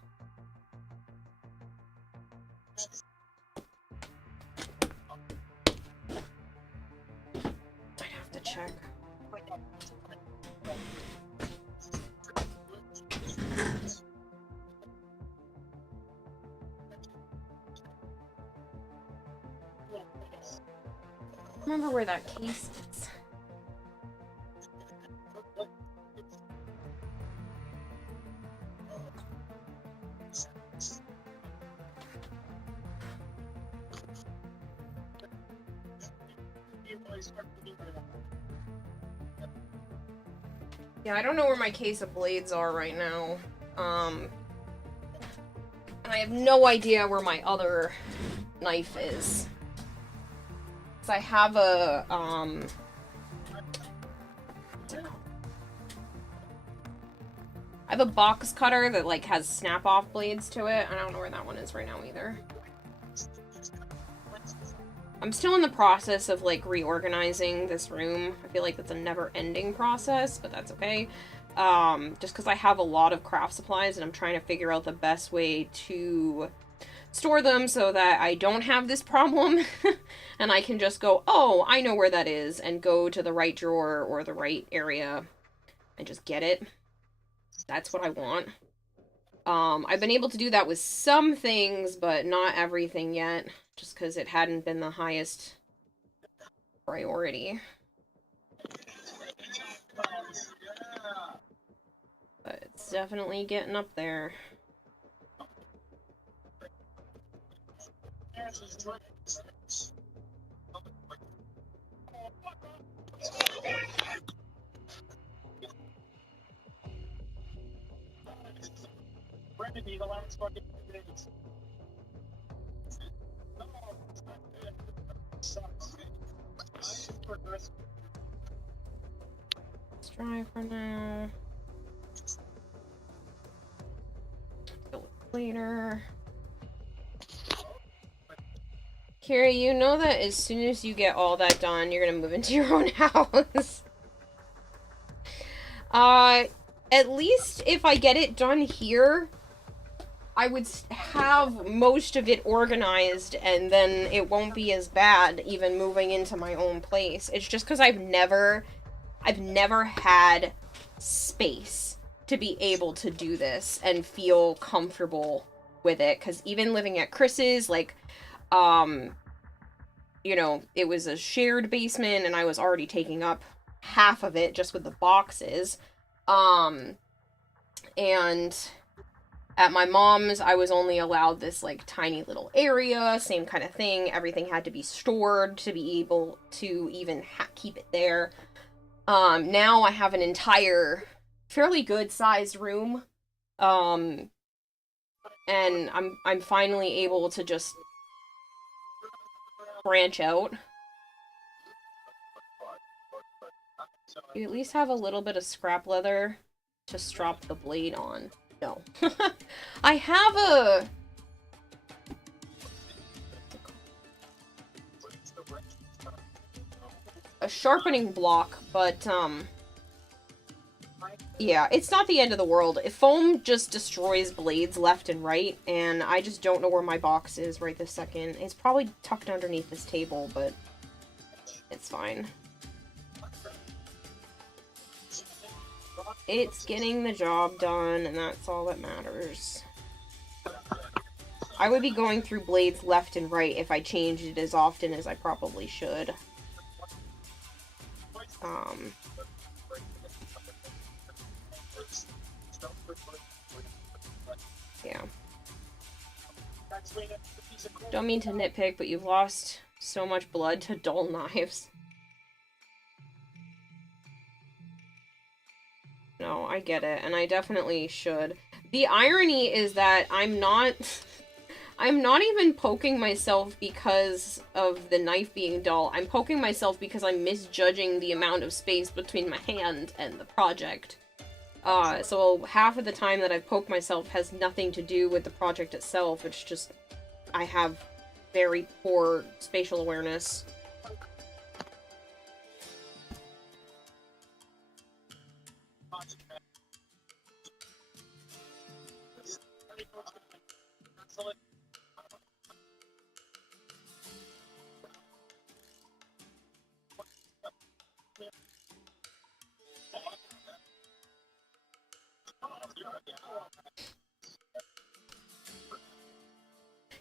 I'd have to check. Remember where that case is. Yeah, I don't know where my case of blades are right now. And I have no idea where my other knife is. So I have a, I have a box cutter that, like, has snap-off blades to it. I don't know where that one is right now either. I'm still in the process of, like, reorganizing this room. I feel like that's a never-ending process, but that's okay. Just because I have a lot of craft supplies and I'm trying to figure out the best way to store them so that I don't have this problem. And I can just go, oh, I know where that is, and go to the right drawer or the right area and just get it. That's what I want. I've been able to do that with some things, but not everything yet, just because it hadn't been the highest priority. But it's definitely getting up there. Let's try for now. Go later. Kira, you know that as soon as you get all that done, you're gonna move into your own house. At least if I get it done here, I would have most of it organized, and then it won't be as bad even moving into my own place. It's just because I've never had space to be able to do this and feel comfortable with it. Because even living at Chris's, like, you know, it was a shared basement, and I was already taking up half of it just with the boxes. And at my mom's, I was only allowed this, like, tiny little area, same kind of thing. Everything had to be stored to be able to even keep it there. Now I have an entire fairly good-sized room, and I'm finally able to just branch out. You at least have a little bit of scrap leather to strap the blade on. No. I have a sharpening block, but, yeah, it's not the end of the world. Foam just destroys blades left and right, and I just don't know where my box is right this second. It's probably tucked underneath this table, but it's fine. It's getting the job done, and that's all that matters. I would be going through blades left and right if I changed it as often as I probably should. Yeah. Don't mean to nitpick, but you've lost so much blood to dull knives. No, I get it, and I definitely should. The irony is that I'm not even poking myself because of the knife being dull. I'm poking myself because I'm misjudging the amount of space between my hand and the project. So half of the time that I've poked myself has nothing to do with the project itself. It's just, I have very poor spatial awareness.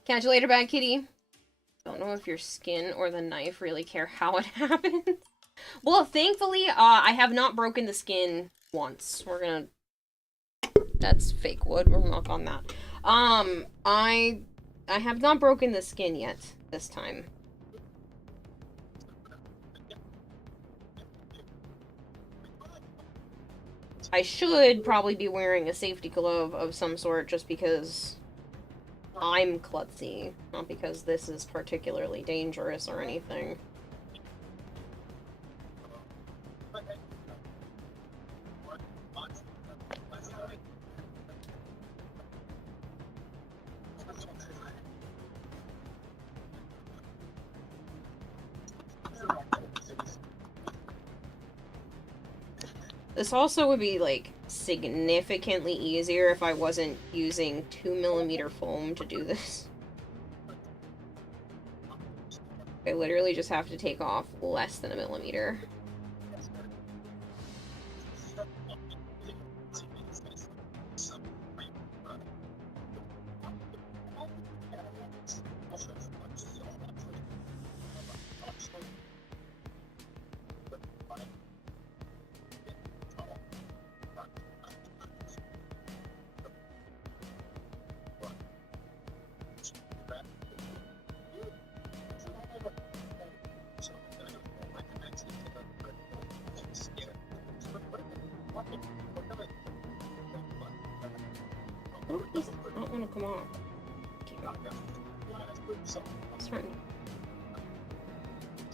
Catch you later, bad kitty. Don't know if your skin or the knife really care how it happens. Well, thankfully, I have not broken the skin once. We're gonna... That's fake wood. We'll knock on that. I have not broken the skin yet this time. I should probably be wearing a safety glove of some sort just because I'm klutzy, not because this is particularly dangerous or anything. This also would be, like, significantly easier if I wasn't using 2mm foam to do this. I literally just have to take off less than a millimeter. Oh, he's not want to come off. Okay. It's trying to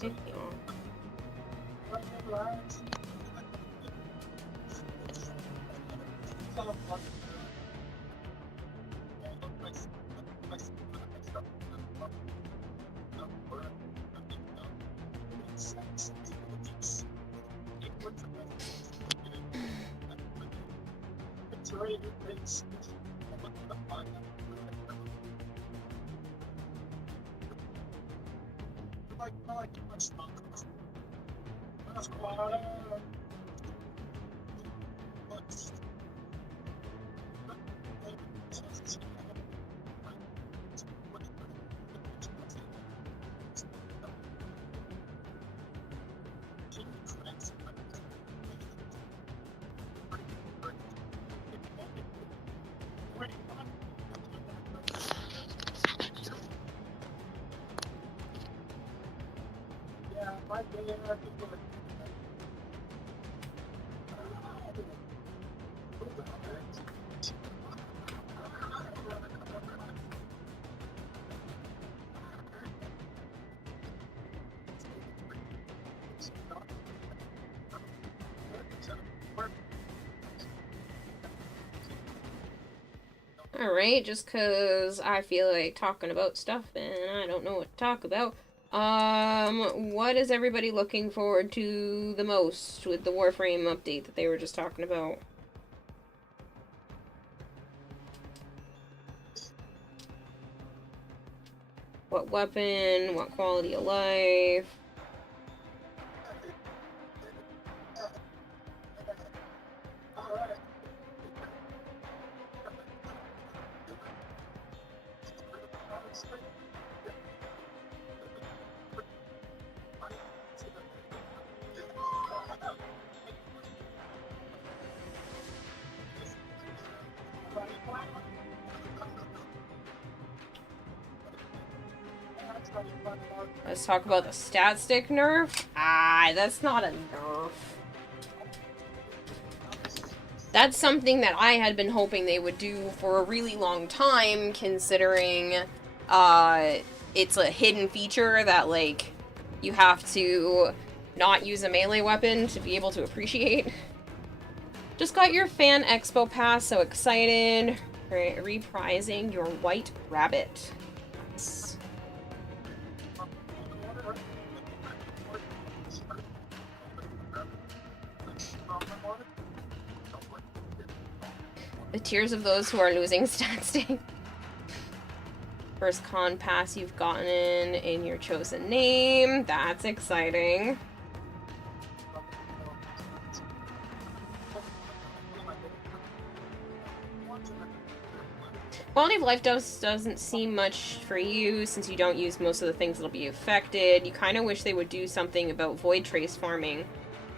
take me off. Alright, just cause I feel like talking about stuff and I don't know what to talk about. What is everybody looking forward to the most with the Warframe update that they were just talking about? What weapon? What quality of life? Let's talk about the stat stick nerf. Ah, that's not a nerf. That's something that I had been hoping they would do for a really long time, considering it's a hidden feature that, like, you have to not use a melee weapon to be able to appreciate. Just got your Fan Expo pass, so excited. Reprising your White Rabbit. The tears of those who are losing stat stick. First con pass you've gotten in your chosen name. That's exciting. Quality of life doesn't seem much for you since you don't use most of the things that'll be affected. You kind of wish they would do something about void trace farming.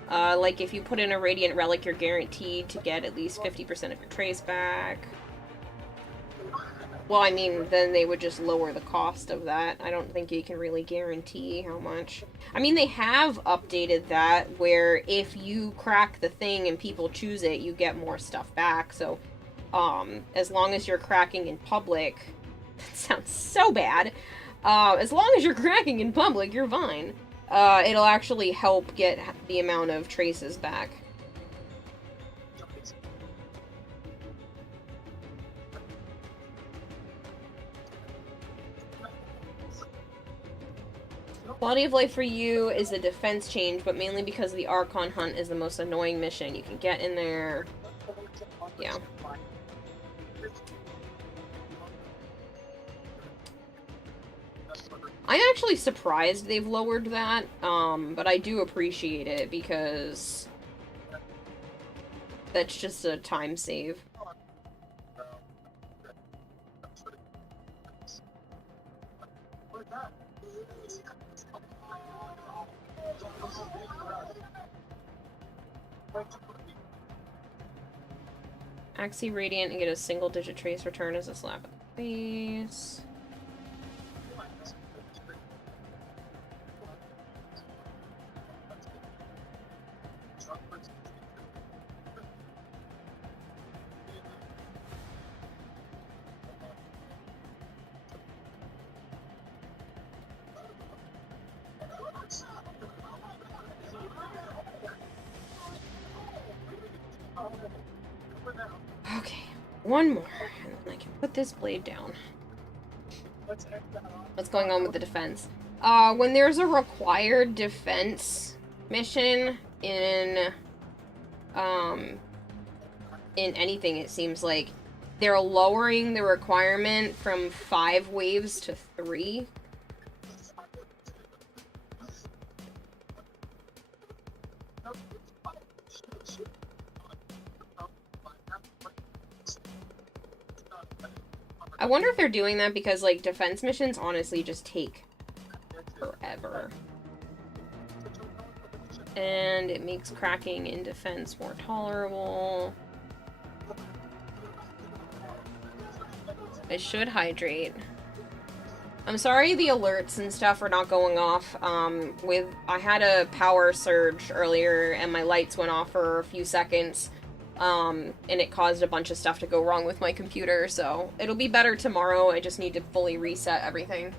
Like if you put in a radiant relic, you're guaranteed to get at least 50% of your trace back. Well, I mean, then they would just lower the cost of that. I don't think you can really guarantee how much. I mean, they have updated that where if you crack the thing and people choose it, you get more stuff back. So, as long as you're cracking in public, That sounds so bad. As long as you're cracking in public, you're fine. It'll actually help get the amount of traces back. Quality of life for you is the defense change, but mainly because the Archon hunt is the most annoying mission. You can get in there. Yeah. I'm actually surprised they've lowered that, but I do appreciate it because that's just a time save. Axie Radiant and get a single-digit trace return as a slap in the face. Okay, one more, and then I can put this blade down. What's going on with the defense? When there's a required defense mission in anything, it seems like they're lowering the requirement from 5 waves to 3. I wonder if they're doing that because, like, defense missions honestly just take forever. And it makes cracking in defense more tolerable. I should hydrate. I'm sorry the alerts and stuff are not going off. I had a power surge earlier and my lights went off for a few seconds. And it caused a bunch of stuff to go wrong with my computer, so it'll be better tomorrow. I just need to fully reset everything.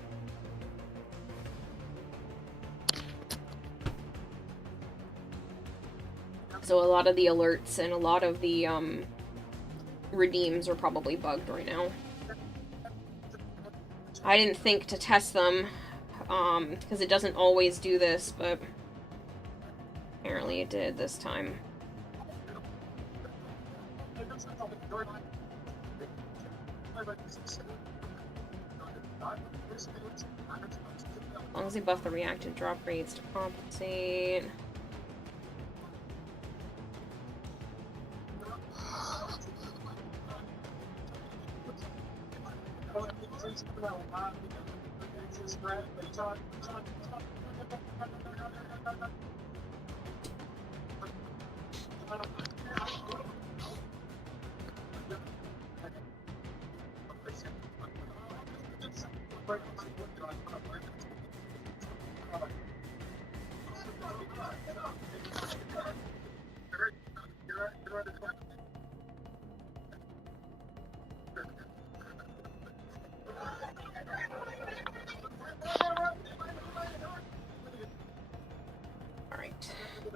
So a lot of the alerts and a lot of the, redeems are probably bugged right now. I didn't think to test them, because it doesn't always do this, but apparently it did this time. As long as they buff the reactive drop rates to compensate.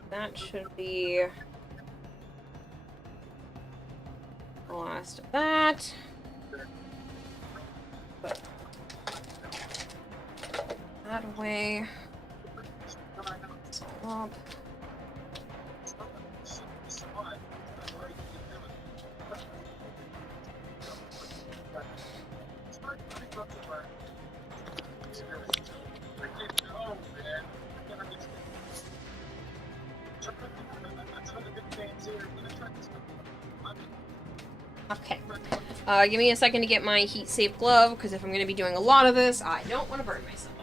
That should be the last of that. Put that away. It's all up. Okay. Give me a second to get my heat-safe glove, because if I'm going to be doing a lot of this, I don't want to burn myself.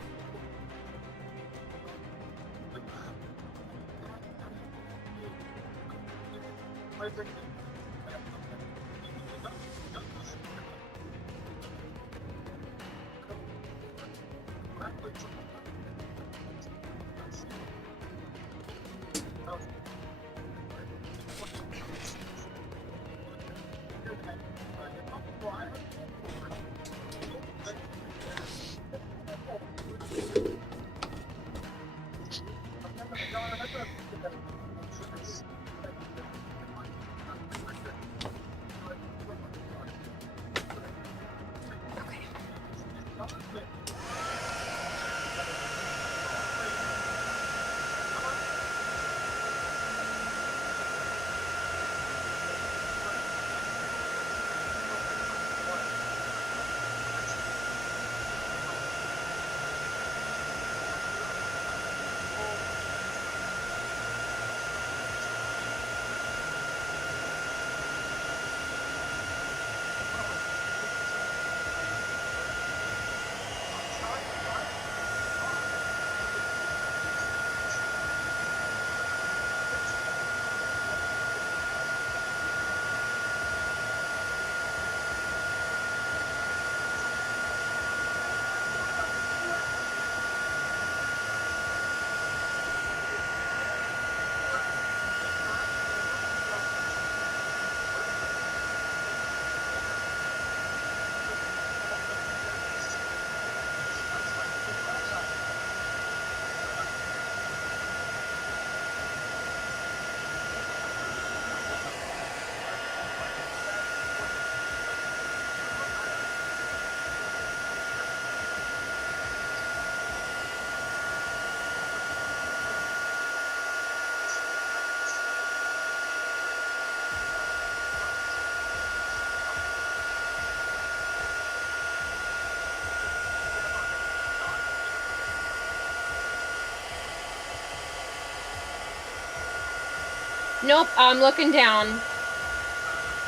Nope, I'm looking down.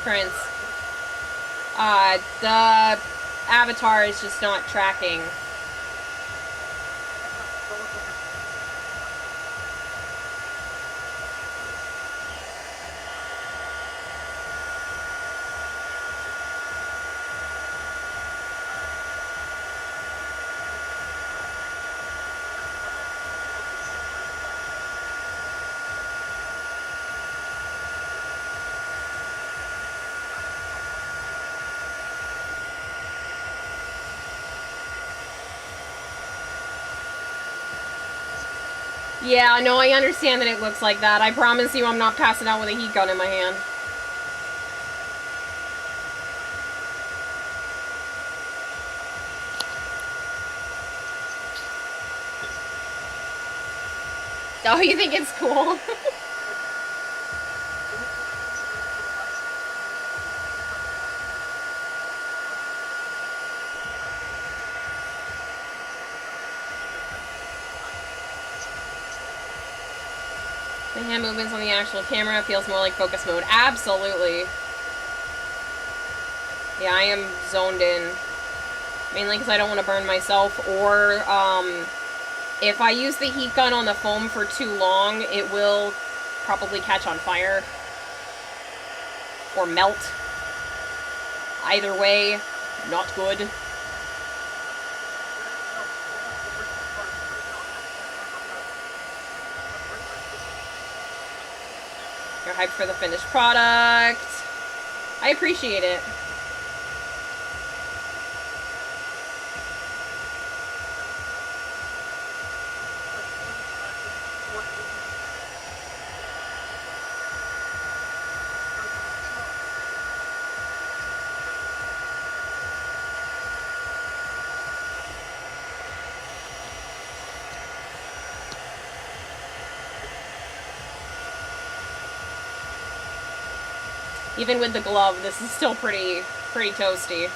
Prince. The avatar is just not tracking. Yeah, no, I understand that it looks like that. I promise you I'm not passing out with a heat gun in my hand. Oh, you think it's cool? The hand movements on the actual camera feels more like focus mode. Absolutely. Yeah, I am zoned in. Mainly because I don't want to burn myself, or if I use the heat gun on the foam for too long, it will probably catch on fire. Or melt. Either way, not good. You're hyped for the finished product. I appreciate it. Even with the glove, this is still pretty toasty.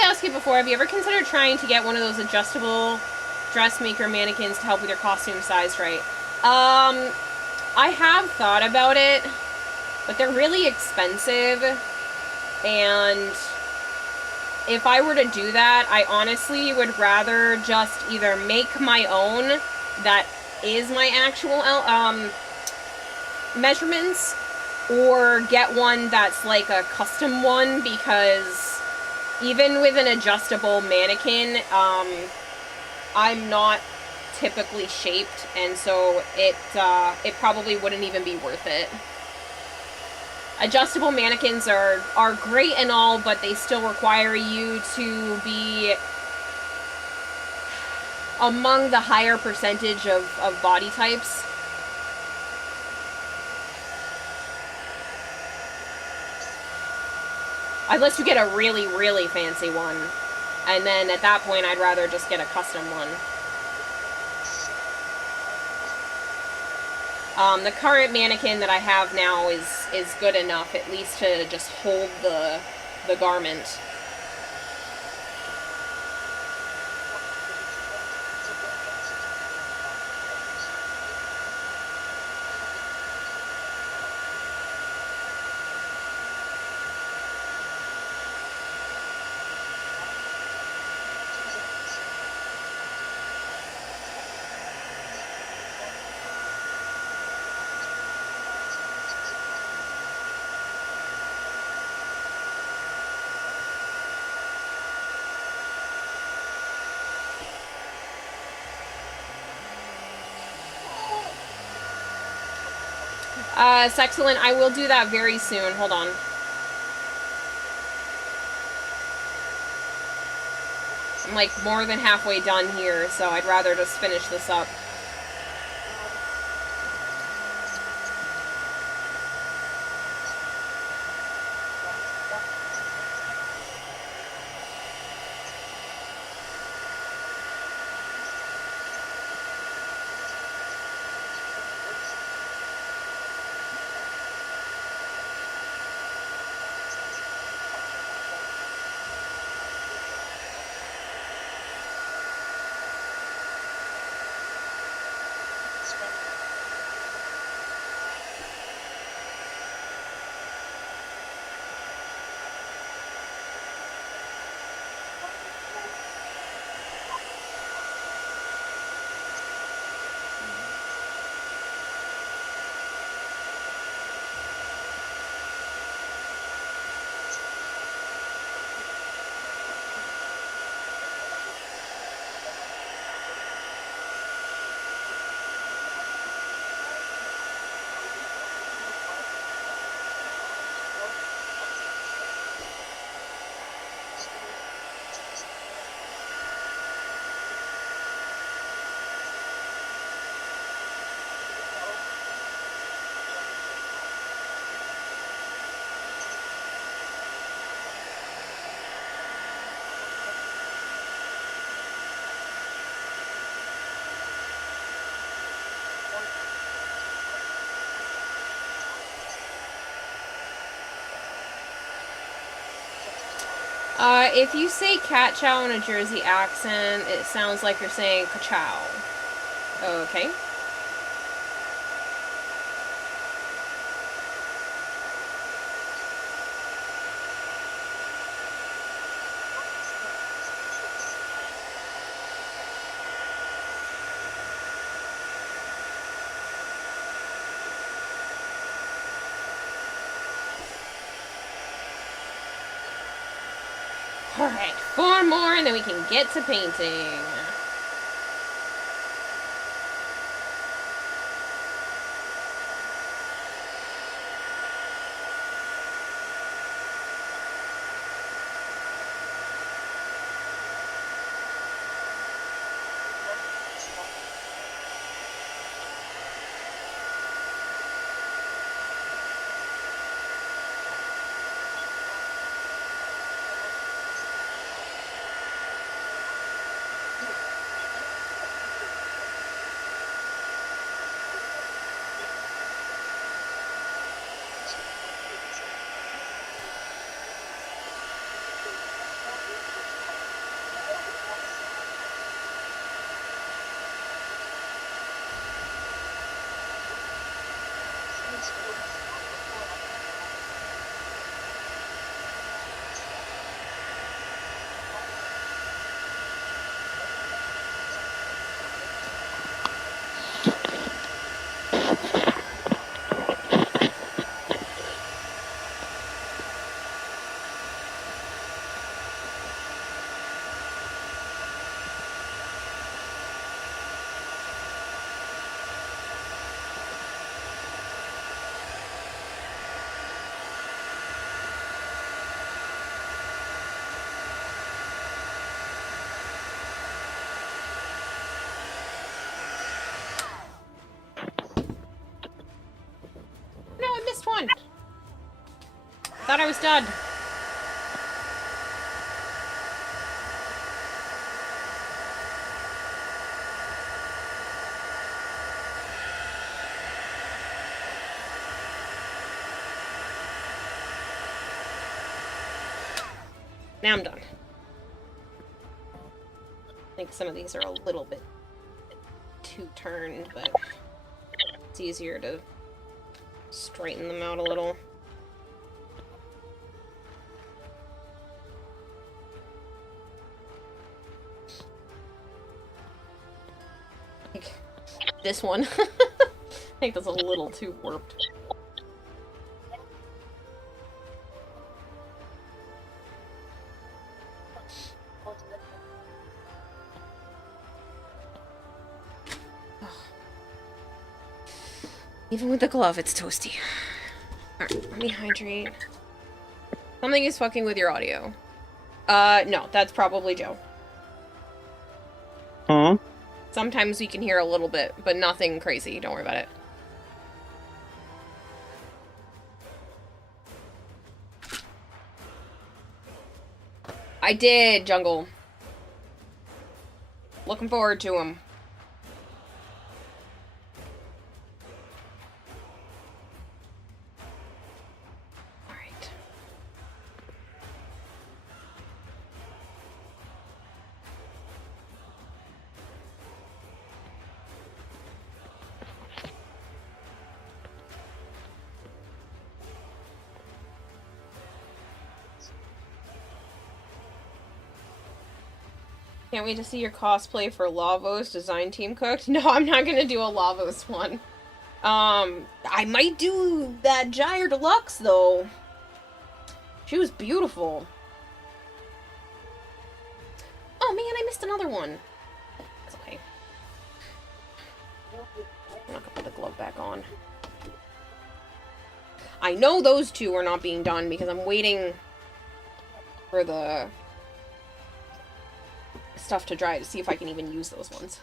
I've asked you before, have you ever considered trying to get one of those adjustable dressmaker mannequins to help with your costume size, right? I have thought about it, but they're really expensive, and if I were to do that, I honestly would rather just either make my own that is my actual measurements, or get one that's like a custom one, because even with an adjustable mannequin, I'm not typically shaped, and so it probably wouldn't even be worth it. Adjustable mannequins are great and all, but they still require you to be among the higher percentage of body types. Unless you get a really, really fancy one. And then at that point, I'd rather just get a custom one. The current mannequin that I have now is good enough, at least to just hold the garment. Sexcellent, I will do that very soon. Hold on. I'm like more than halfway done here, so I'd rather just finish this up. If you say cat chow in a Jersey accent, it sounds like you're saying ka-chow. Okay. Alright, 4 more and then we can get to painting. thought I was done. Now I'm done. I think some of these are a little bit too turned, but it's easier to straighten them out a little. Like this one. I think that's a little too warped. Even with the glove, it's toasty. Alright, let me hydrate. Something is fucking with your audio. No, that's probably Joe. Huh? Sometimes we can hear a little bit, but nothing crazy. Don't worry about it. I did, Jungle. Looking forward to him. Alright. Can't wait to see your cosplay for Lavos design team cooked. No, I'm not gonna do a Lavos one. I might do that Gyre Deluxe though. She was beautiful. Oh man, I missed another one. It's okay. I'm not gonna put the glove back on. I know those two are not being done because I'm waiting for the stuff to dry to see if I can even use those ones.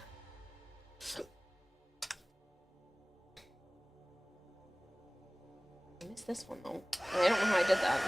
I missed this one though. And I don't know how I did that.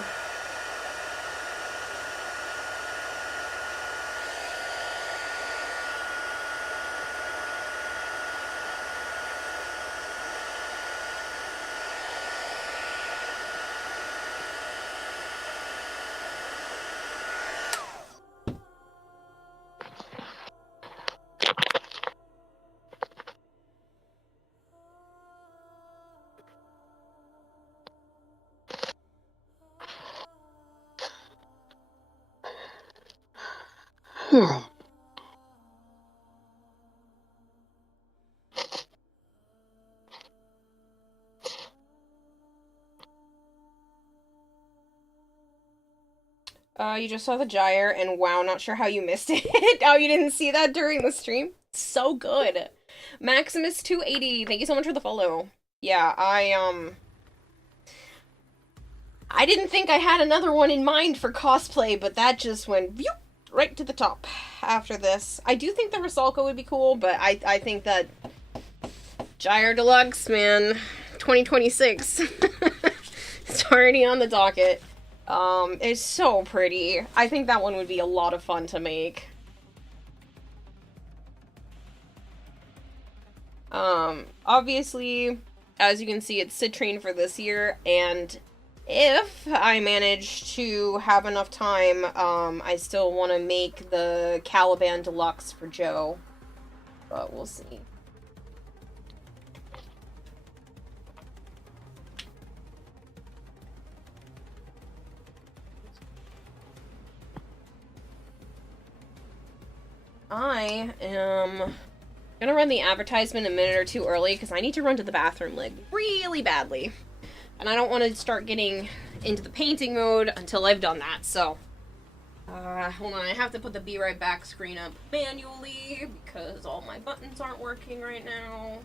You just saw the Gyre, and wow, not sure how you missed it. Oh, you didn't see that during the stream? So good. Maximus280, thank you so much for the follow. Yeah, I didn't think I had another one in mind for cosplay, but that just went whoop, right to the top after this. I do think the Rusalka would be cool, but I think that Gyre Deluxe, man, 2026. It's already on the docket. It's so pretty. I think that one would be a lot of fun to make. Obviously, as you can see, it's Citrine for this year, and if I manage to have enough time, I still want to make the Caliban Deluxe for Joe, but we'll see. I am gonna run the advertisement a minute or two early because I need to run to the bathroom, like, really badly. And I don't want to start getting into the painting mode until I've done that, so. Hold on, I have to put the Be Right Back screen up manually because all my buttons aren't working right now.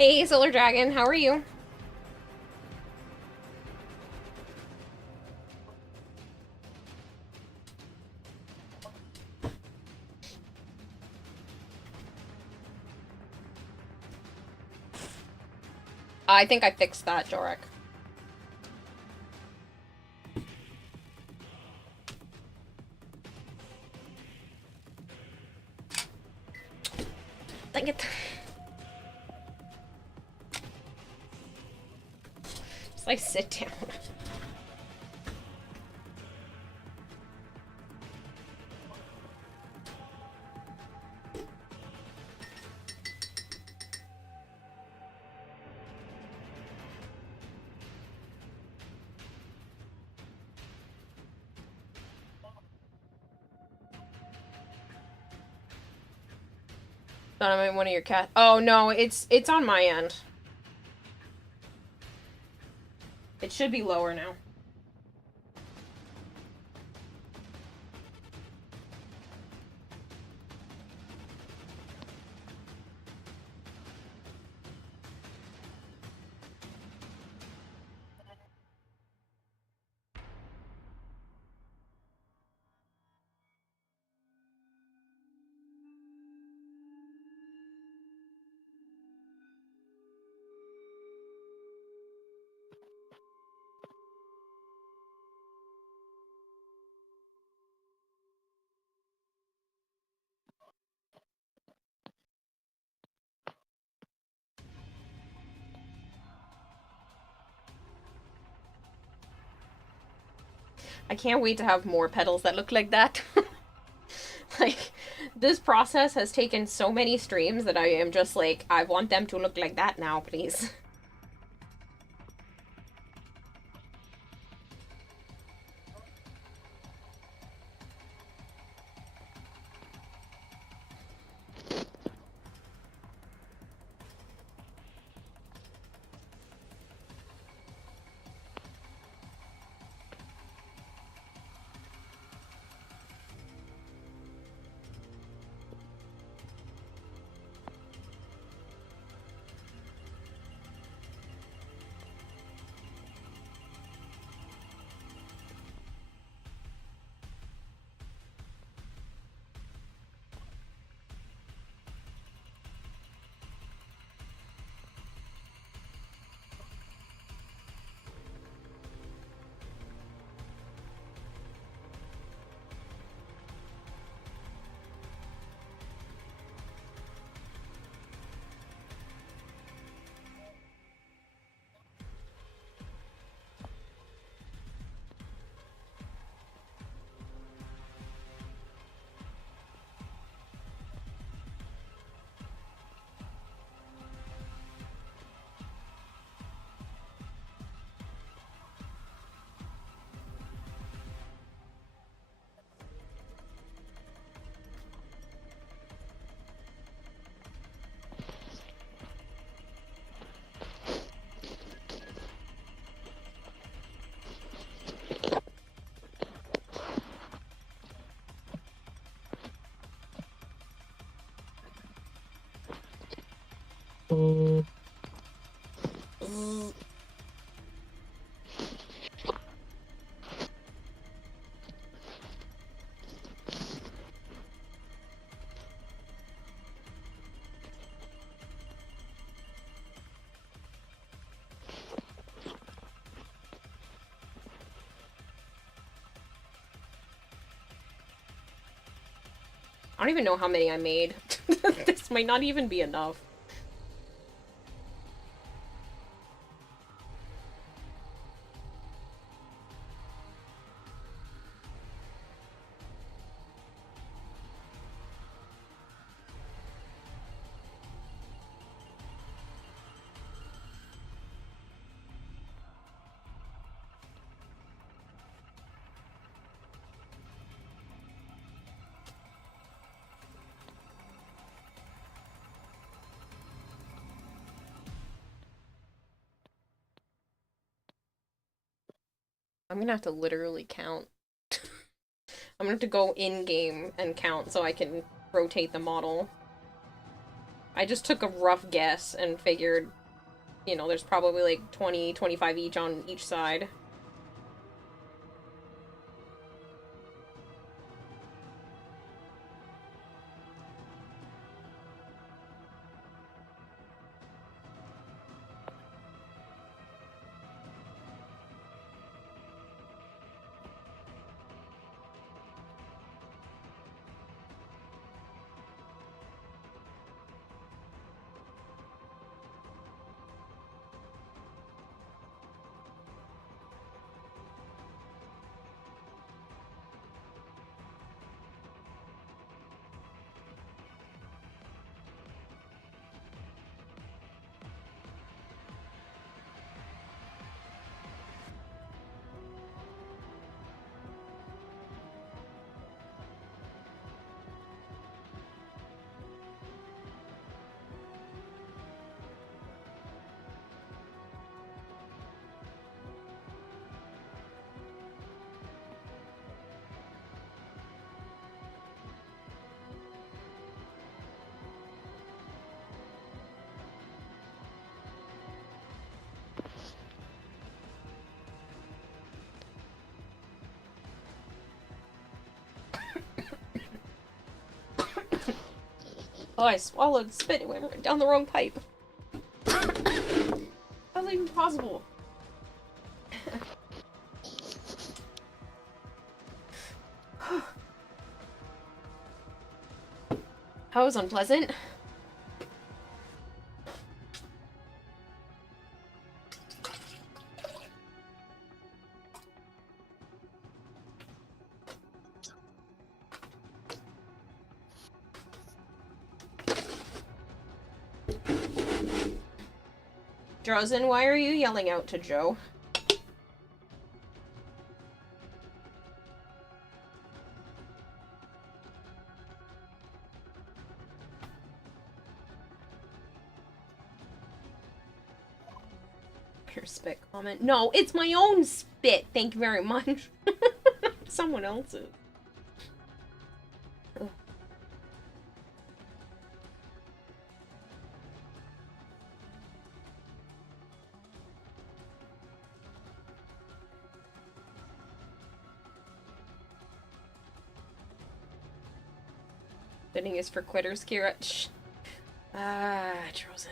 Hey, Solar Dragon, how are you? I think I fixed that, Jorek. Dang it. Just like sit down. Thought I meant one of your cats. Oh no, it's on my end. It should be lower now. I can't wait to have more petals that look like that. Like, this process has taken so many streams that I am just like, I want them to look like that now, please. I don't even know how many I made. This might not even be enough. I'm gonna have to literally count. I'm gonna have to go in-game and count so I can rotate the model. I just took a rough guess and figured, you know, there's probably like 20, 25 each on each side. Oh, I swallowed spit. It went right down the wrong pipe. How's that even possible? That was unpleasant. Drozen, why are you yelling out to Joe? Your spit comment. No, it's my own spit. Thank you very much. Someone else's. Ugh. Spitting is for quitters, Kira. Shh. Ah, Drozen.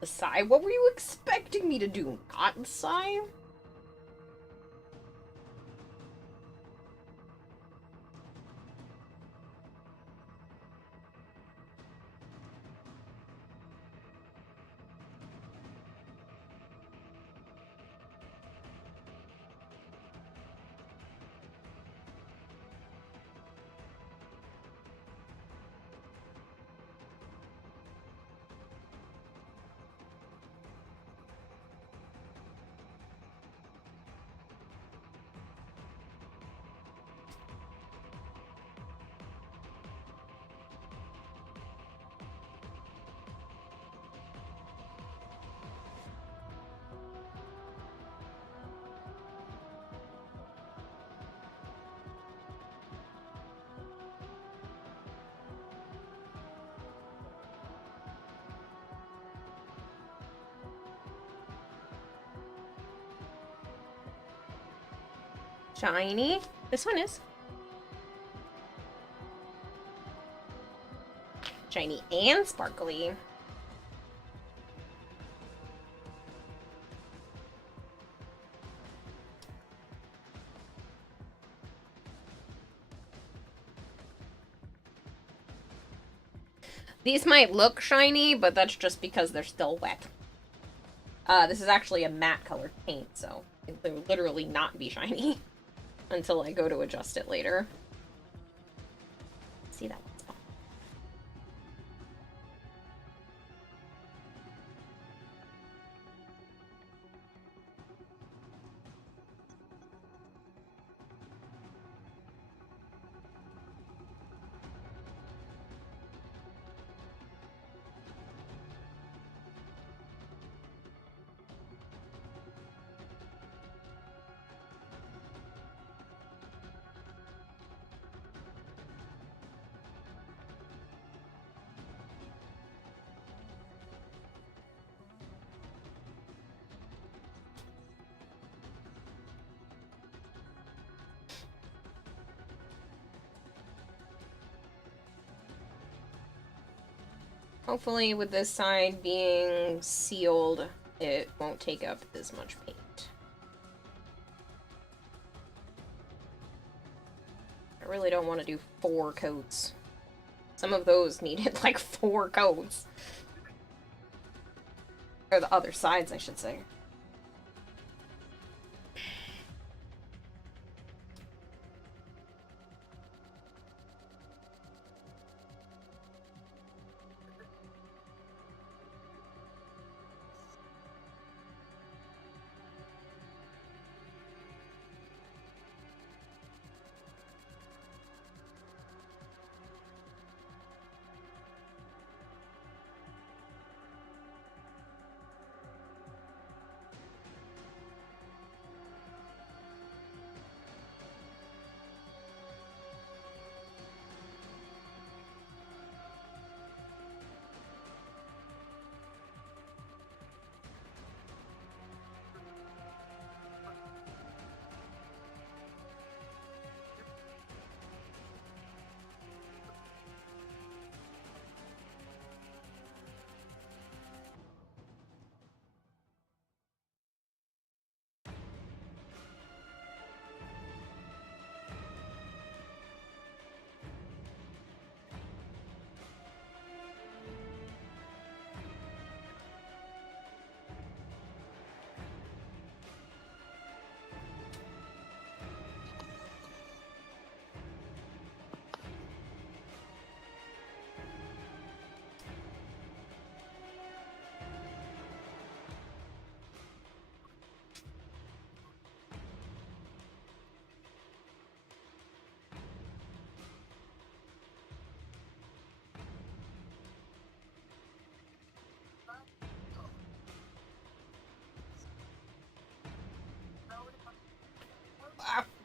The sigh? What were you expecting me to do? Not sigh? shiny. This one is. Shiny and sparkly. These might look shiny, but that's just because they're still wet. This is actually a matte colored paint, so it will literally not be shiny until I go to adjust it later. See that? Hopefully with this side being sealed, it won't take up as much paint. I really don't want to do 4 coats. Some of those needed like 4 coats. Or the other sides, I should say.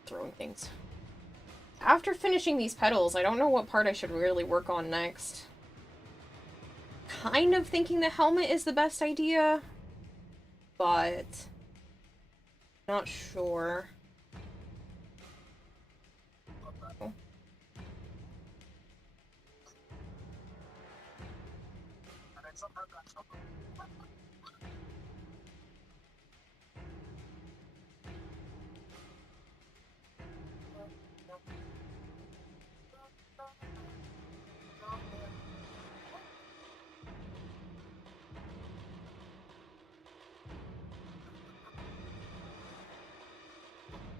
Throwing things. After finishing these petals, I don't know what part I should really work on next. Kind of thinking the helmet is the best idea, but not sure.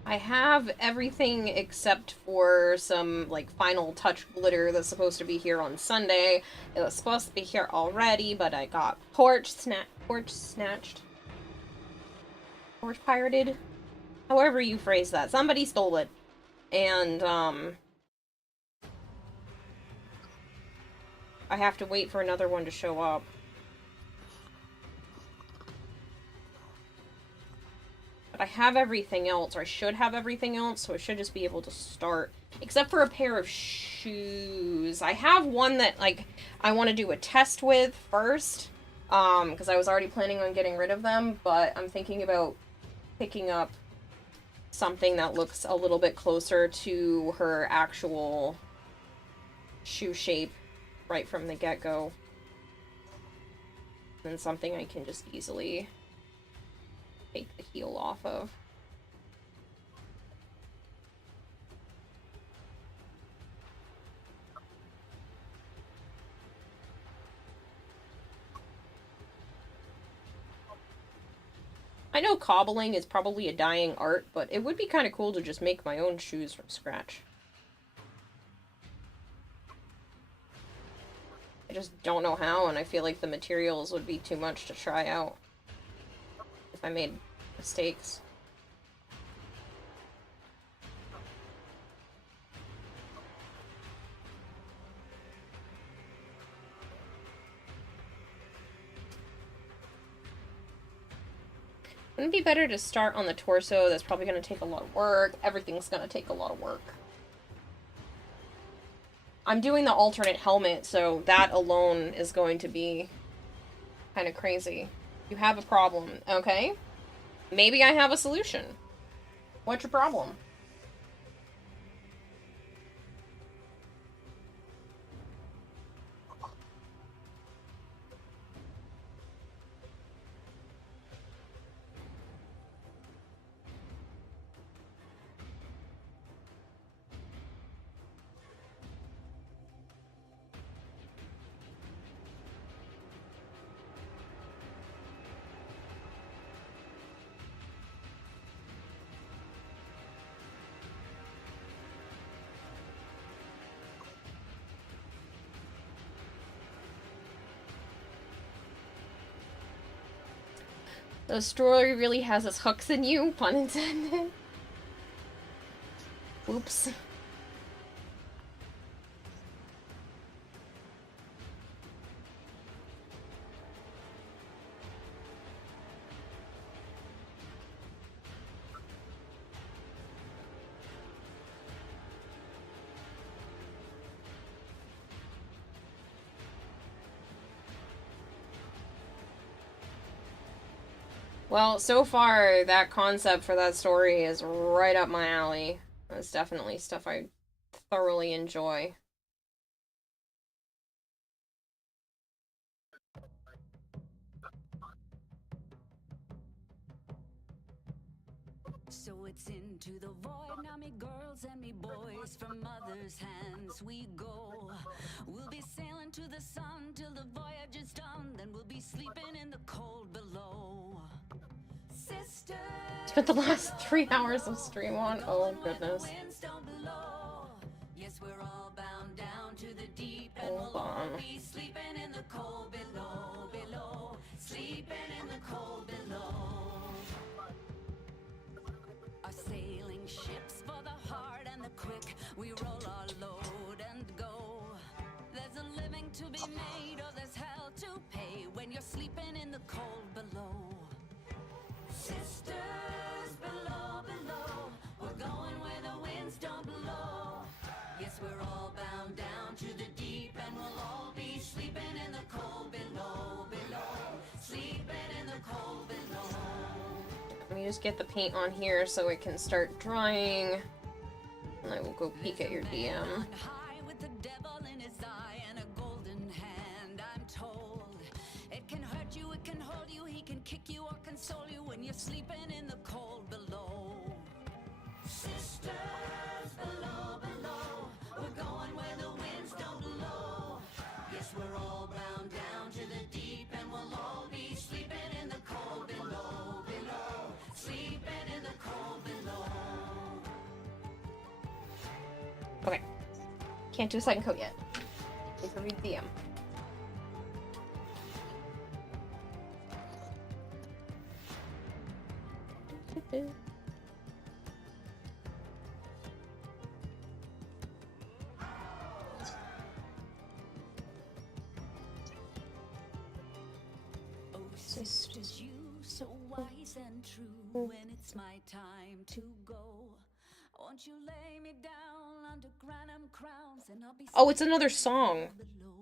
I have everything except for some, like, final touch glitter that's supposed to be here on Sunday. It was supposed to be here already, but I got torch pirated? However you phrase that. Somebody stole it. And, I have to wait for another one to show up. I have everything else, or I should have everything else, so I should just be able to start. Except for a pair of shoes. I have one that, like, I want to do a test with first, because I was already planning on getting rid of them, but I'm thinking about picking up something that looks a little bit closer to her actual shoe shape right from the get-go than something I can just easily take the heel off of. I know cobbling is probably a dying art, but it would be kind of cool to just make my own shoes from scratch. I just don't know how, and I feel like the materials would be too much to try out if I made mistakes. Wouldn't it be better to start on the torso? That's probably going to take a lot of work. Everything's going to take a lot of work. I'm doing the alternate helmet, so that alone is going to be kind of crazy. You have a problem, okay? Maybe I have a solution. What's your problem? The story really has its hooks in you, pun intended. Oops. Well, so far, that concept for that story is right up my alley. That's definitely stuff I thoroughly enjoy. So it's into the void, now me girls and me boys, from mother's hands we go. We'll be sailing to the sun till the voyage is done, then we'll be sleeping in the cold below. Sisters, Spent the last 3 hours of stream on. Oh goodness. yes, we're all bound down to the deep, and Hold we'll all on. be sleeping in the cold below, sleeping in the cold below. Our sailing ships for the hard and the quick, we roll our load and go. There's a living to be made, or there's hell to pay when you're sleeping in the cold below. Sisters, below, we're going where the winds don't blow. Yes, we're all bound down to the deep, and we'll all be sleeping in the cold below, sleeping in the cold below. Let me just get the paint on here so it can start drying. And I will go peek at your DM. On high with the devil in his eye and a golden hand, I'm told. It can hurt you, it can hold you, he can kick you or console you when you're sleeping in the cold below. Sisters, below, we're going where the winds don't blow. Yes, we're all bound down to the deep, and we'll all be sleeping in the cold below, sleeping in the cold below. Okay. Can't do a second coat yet. Need to read DM. Oh, sisters, you so wise and true. When it's my time to go, won't you lay me down under granum crowns, and I'll be Oh, it's another song. below,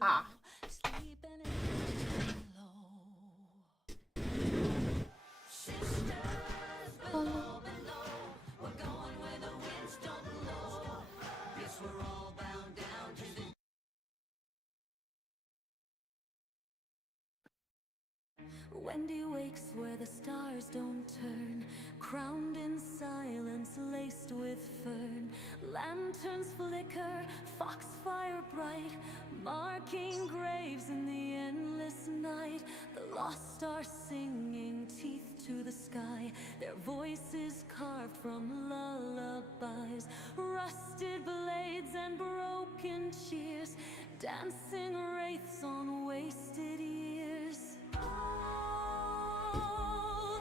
Ah. sleeping in below. Sisters, below, Wendy wakes where the stars don't turn, crowned in silence, laced with fern. Lanterns flicker, foxfire bright, marking graves in the endless night. The lost are singing, teeth to the sky, their voices carved from lullabies. Rusted blades and broken cheers, dancing wraiths on wasted years. Oh,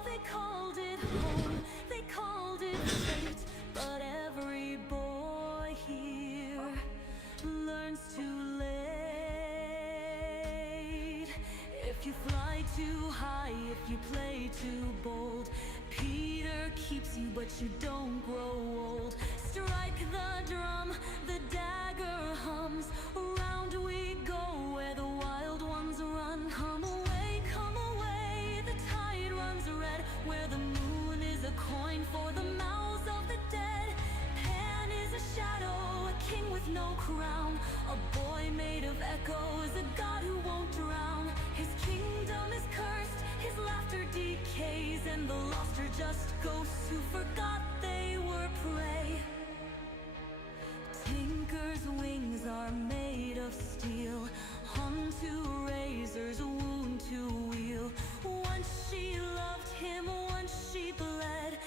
they called it home, they called it fate, but every boy here learns too late. If you fly too high, if you play too bold, Peter keeps you, but you don't grow old. Strike the drum, the dagger hums, around we go where the wild ones run. Come away, the tide runs red, where the moon is a coin for the mouths of the dead. Pan is a shadow, a king with no crown, a boy made of echoes, a god who won't drown. His kingdom is cursed, his laughter decays, and the lost are just ghosts who forgot they were prey. Tinker's wings are made of steel, hung to razors, wound to wheel. Once she loved him, once she bled,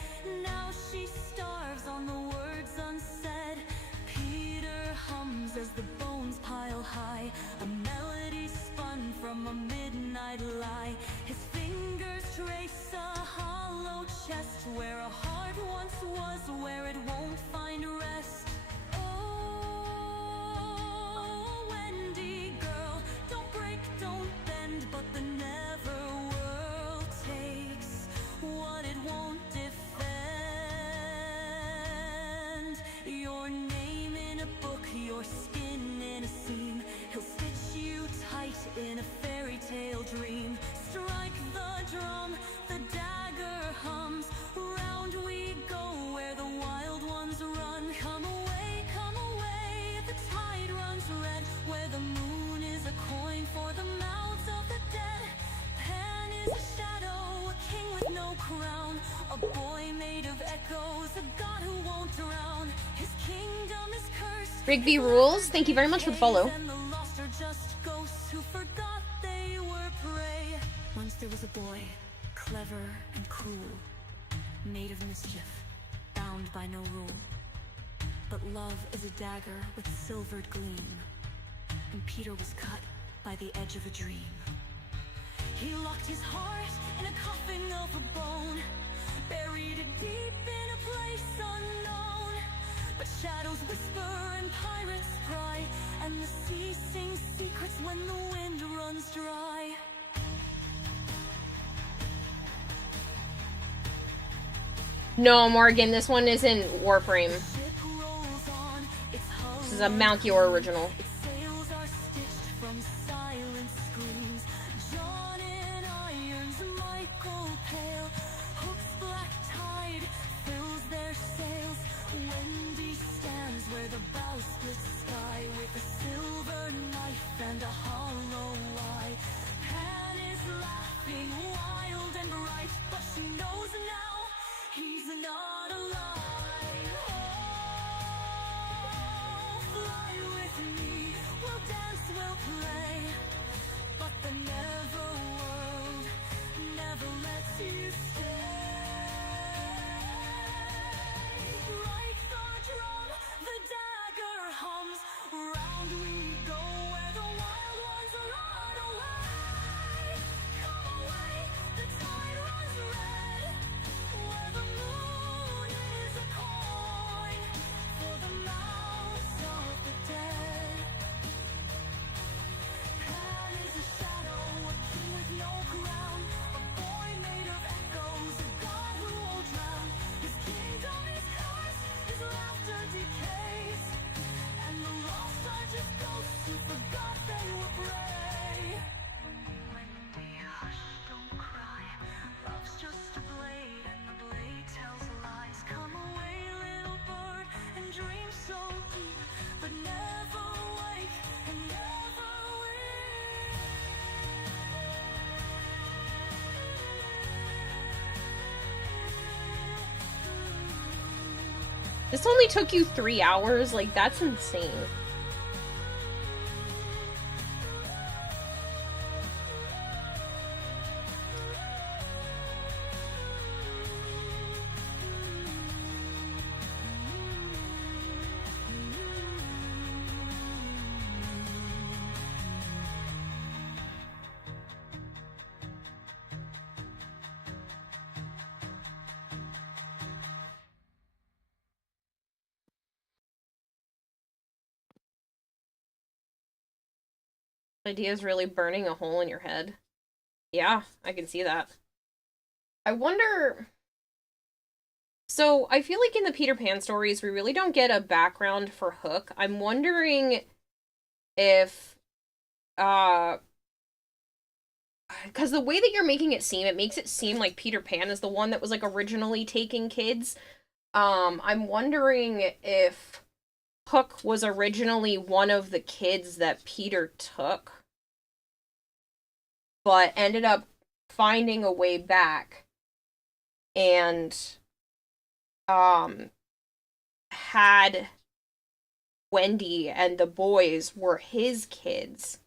now she starves on the words unsaid. Peter hums as the bones pile high, a melody spun from a midnight lie. His fingers trace a hollow chest, where a heart once was, where it won't find rest. Oh, Wendy girl, don't break, don't bend, but the never-world takes what it won't defend. Your name in a book, your skin in a seam, he'll stitch you tight in a fairy tale dream. Strike the drum, the dagger hums, round we go where the wild ones run. Come away, the tide runs red, where the moon is a coin for the mouths of the dead. Pan is a shadow, a king with no crown, a boy made of echoes, a god who won't drown. His kingdom is cursed. Rigby rules. Thank you very much for the follow. And the lost are just ghosts who forgot they were prey. Once there was a boy, clever and cruel, made of mischief, bound by no rule. But love is a dagger with silvered gleam, and Peter was cut by the edge of a dream. He locked his heart in a coffin of a bone, buried it deep in a place unknown. But shadows whisper and pirates cry, and the sea sings secrets when the wind runs dry. No, Morgan, this one isn't Warframe. Ship rolls on, its hull This is a Malchior original. its sails are stitched from silent screams. John in irons, Michael pale, Hook's black tide fills their sails. Wendy stands where the bow splits sky, with a silver knife and a hollow eye. Pan is laughing wild and bright, but she knows now he's not alive. Oh, fly with me, we'll dance, we'll play, but the never-world never lets you stay. Like the drum, the dagger hums, round we go where the wild ones run away. Come away, the tide runs red, where the moon is a coin for the mouths of the dead. Pan is a shadow, a king with no crown, a boy made of echoes, a god who won't drown. His kingdom is cursed, his laughter decays, and the lost are just ghosts who forgot they were prey. Wendy, hush, don't cry. Love's just a blade, and the blade tells lies. Come away, little bird, and dream so deep, but never wake and never wake. This only took you 3 hours? Like, that's insane. Idea is really burning a hole in your head. Yeah, I can see that. I wonder... So, I feel like in the Peter Pan stories, we really don't get a background for Hook. I'm wondering if, because the way that you're making it seem, it makes it seem like Peter Pan is the one that was, like, originally taking kids. I'm wondering if Hook was originally one of the kids that Peter took, but ended up finding a way back and had Wendy and the boys were his kids,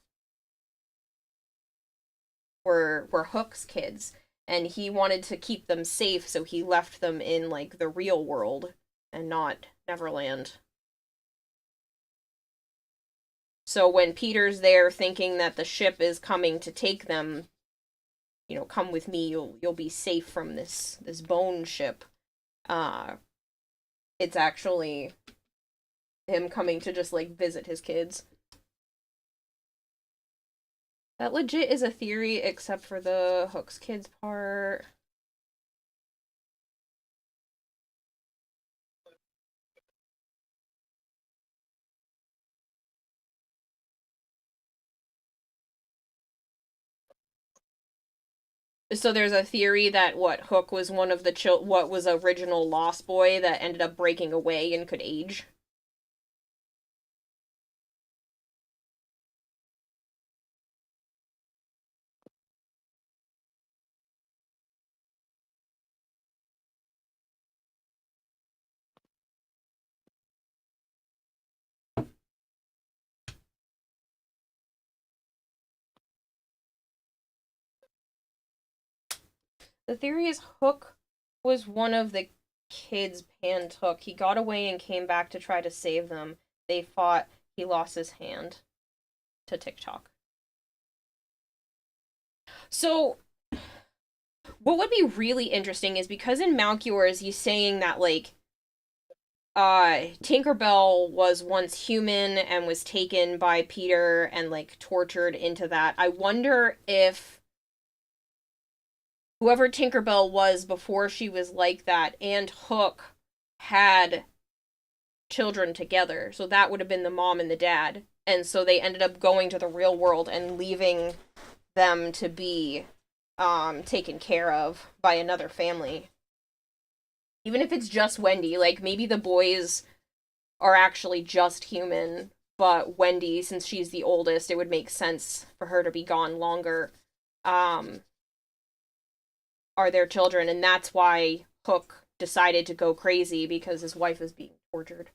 were Hook's kids, and he wanted to keep them safe, so he left them in, like, the real world and not Neverland. So when Peter's there thinking that the ship is coming to take them, you know, come with me, you'll be safe from this bone ship. It's actually him coming to just, like, visit his kids. That legit is a theory, except for the Hook's kids part. So there's a theory that Hook was one of the what was original Lost Boy that ended up breaking away and could age. The theory is Hook was one of the kids Pan took. He got away and came back to try to save them. They fought. He lost his hand to TikTok. So, what would be really interesting is because in Malchior's he's saying that, like, Tinkerbell was once human and was taken by Peter and, like, tortured into that. I wonder if whoever Tinkerbell was before she was like that and Hook had children together. So that would have been the mom and the dad. And so they ended up going to the real world and leaving them to be taken care of by another family. Even if it's just Wendy, like, maybe the boys are actually just human, but Wendy, since she's the oldest, it would make sense for her to be gone longer, are their children, and that's why Hook decided to go crazy, because his wife is being tortured.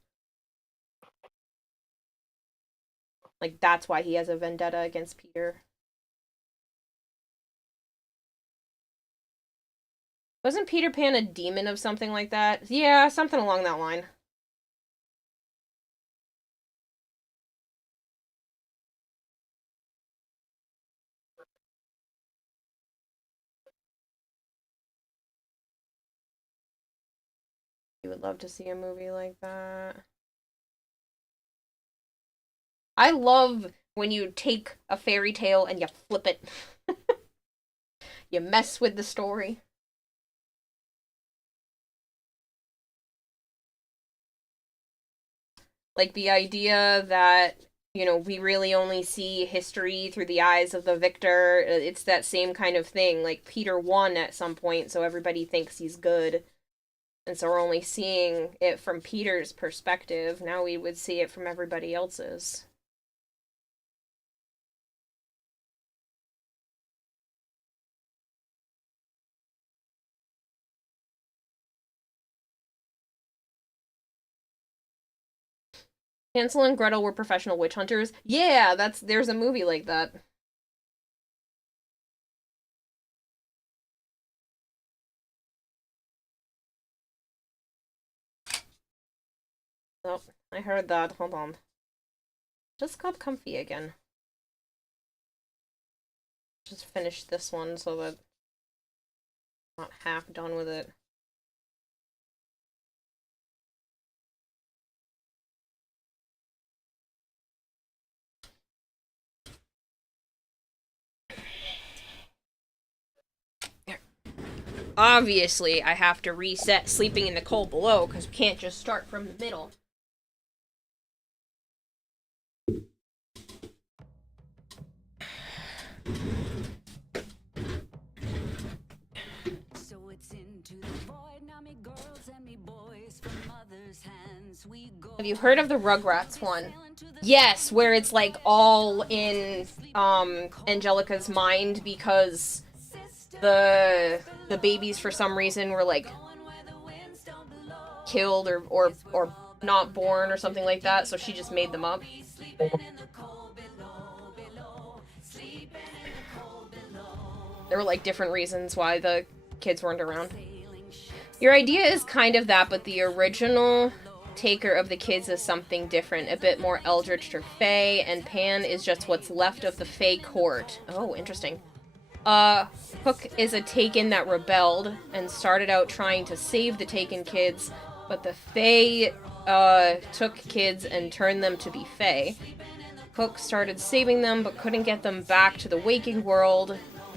Like, that's why he has a vendetta against Peter. Wasn't Peter Pan a demon of something like that? Yeah, something along that line. You would love to see a movie like that. I love when you take a fairy tale and you flip it. You mess with the story. Like the idea that, you know, we really only see history through the eyes of the victor. It's that same kind of thing. Like, Peter won at some point, so everybody thinks he's good. And so we're only seeing it from Peter's perspective. Now we would see it from everybody else's. Hansel and Gretel were professional witch hunters. Yeah, there's a movie like that. Oh, I heard that. Hold on. Just got comfy again. Just finish this one so that I'm not half done with it. Obviously, I have to reset sleeping in the cold below because we can't just start from the middle. So it's into the void, now me girls and me boys from mother's hands we go. Have you heard of the Rugrats one? Yes, where it's like all in Angelica's mind because the babies for some reason were like killed or not born or something like that, so she just made them up. There were like different reasons why the kids weren't around. Your idea is kind of that, but the original taker of the kids is something different, a bit more eldritch or fae, and Pan is just what's left of the fae court. Oh, interesting. Hook is a taken that rebelled and started out trying to save the taken kids, but the fae took kids and turned them to be fae. Hook started saving them but couldn't get them back to the waking world,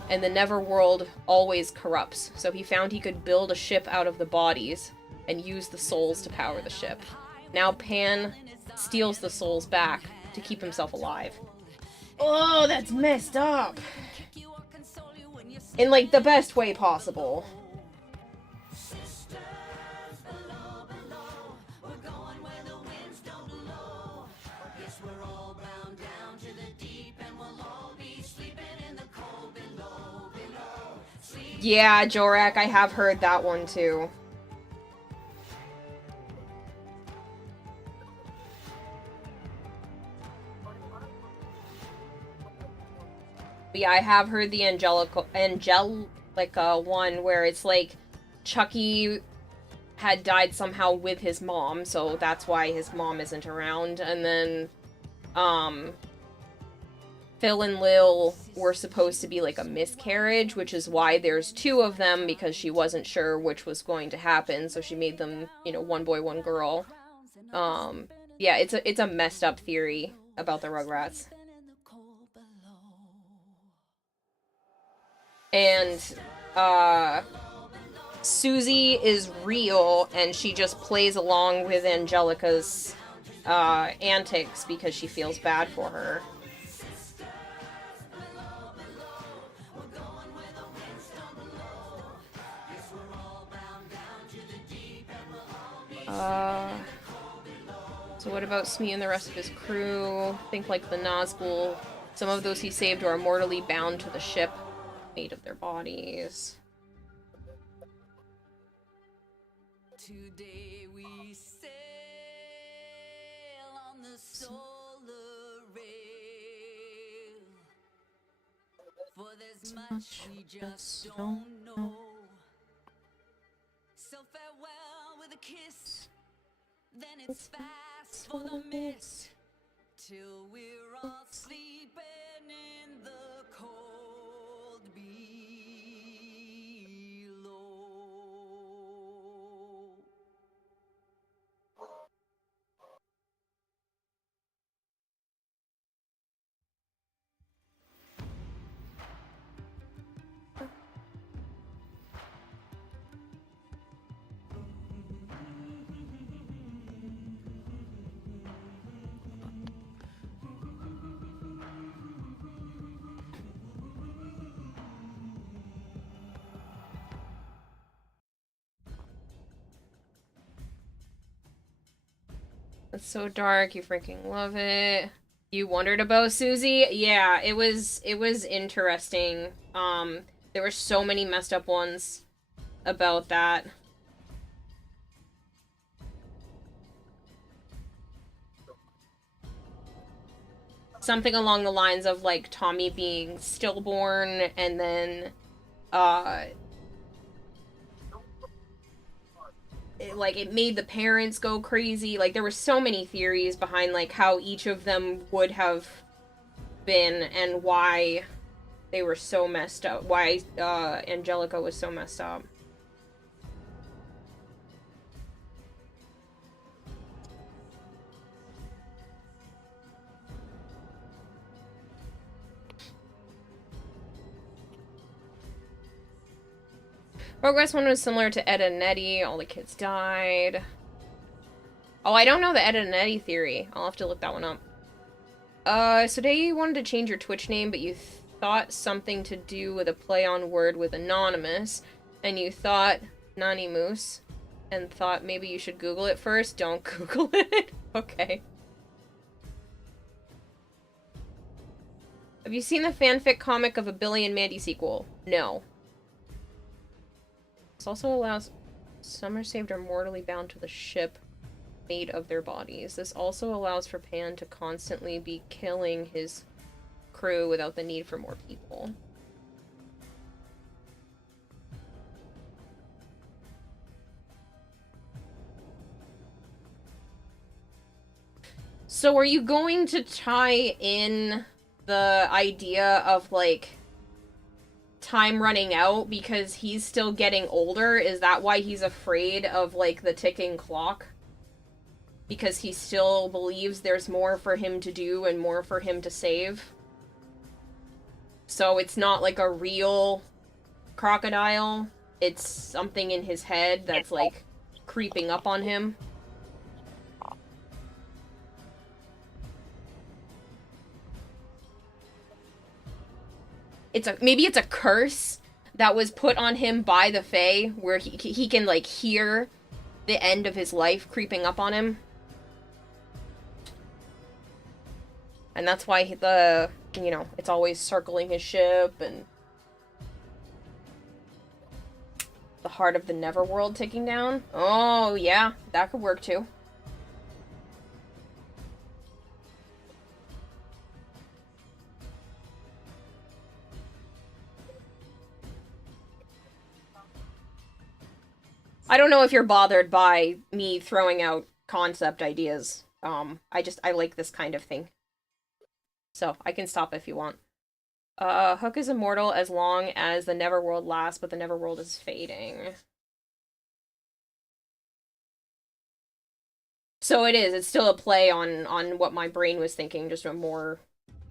and the Neverworld always corrupts, so he found he could build a ship out of the bodies and use the souls to power the ship. Now Pan steals the souls back to keep himself alive. Oh, that's messed up! In, like, the best way possible. Yeah, Jorak, I have heard that one too. But yeah, I have heard the Angelica one where it's like Chucky had died somehow with his mom, so that's why his mom isn't around, and then Phil and Lil were supposed to be like a miscarriage, which is why there's two of them, because she wasn't sure which was going to happen, so she made them, you know, one boy, one girl. Yeah, it's a messed up theory about the Rugrats. And, Susie is real, and she just plays along with Angelica's, antics because she feels bad for her. So what about Smee and the rest of his crew? Think like the Nazgul. Some of those he saved are mortally bound to the ship, made of their bodies. Today we sail on the solar rail, for there's much we just don't know. So farewell with a kiss, then it's fast for the mist, till we're all sleeping in the cold below. It's so dark, you freaking love it. You wondered about Susie? Yeah, it was interesting. There were so many messed up ones about that. something along the lines of, like, Tommy being stillborn, and then, it made the parents go crazy. Like, there were so many theories behind, like, how each of them would have been and why they were so messed up. Why, Angelica was so messed up. Progress 1 was similar to Ed and Nettie. All the kids died. Oh, I don't know the Ed and Nettie theory. I'll have to look that one up. So today you wanted to change your Twitch name, but you thought something to do with a play on word with anonymous, and you thought Nani Moose, and thought maybe you should Google it first. Don't Google it. Okay. Have you seen the fanfic comic of a Billy and Mandy sequel? No. This also allows... Some are saved or mortally bound to the ship made of their bodies. This also allows for Pan to constantly be killing his crew without the need for more people. So are you going to tie in the idea of, like, time running out because he's still getting older? Is that why he's afraid of, like, the ticking clock? Because he still believes there's more for him to do and more for him to save? So it's not like a real crocodile, it's something in his head that's, like, creeping up on him? Maybe it's a curse that was put on him by the Fae, where he can, like, hear the end of his life creeping up on him. And that's why it's always circling his ship, and the heart of the Neverworld ticking down. Oh, yeah, that could work too. I don't know if you're bothered by me throwing out concept ideas. I like this kind of thing. So, I can stop if you want. Hook is immortal as long as the Neverworld lasts, but the Neverworld is fading. So it is. It's still a play on what my brain was thinking, just a more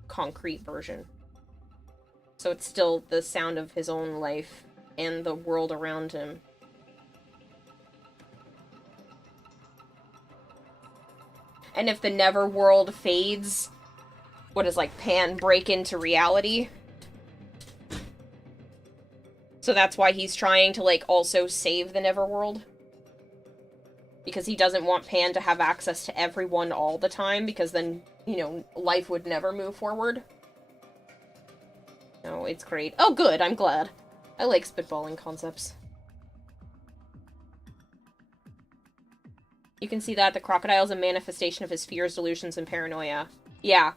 concrete version. So it's still the sound of his own life and the world around him. And if the Neverworld fades, what does, like, Pan break into reality? So that's why he's trying to, like, also save the Neverworld? Because he doesn't want Pan to have access to everyone all the time, because then, life would never move forward. No, it's great. Oh, good, I'm glad. I like spitballing concepts. You can see that the crocodile's a manifestation of his fears, delusions, and paranoia. Yeah.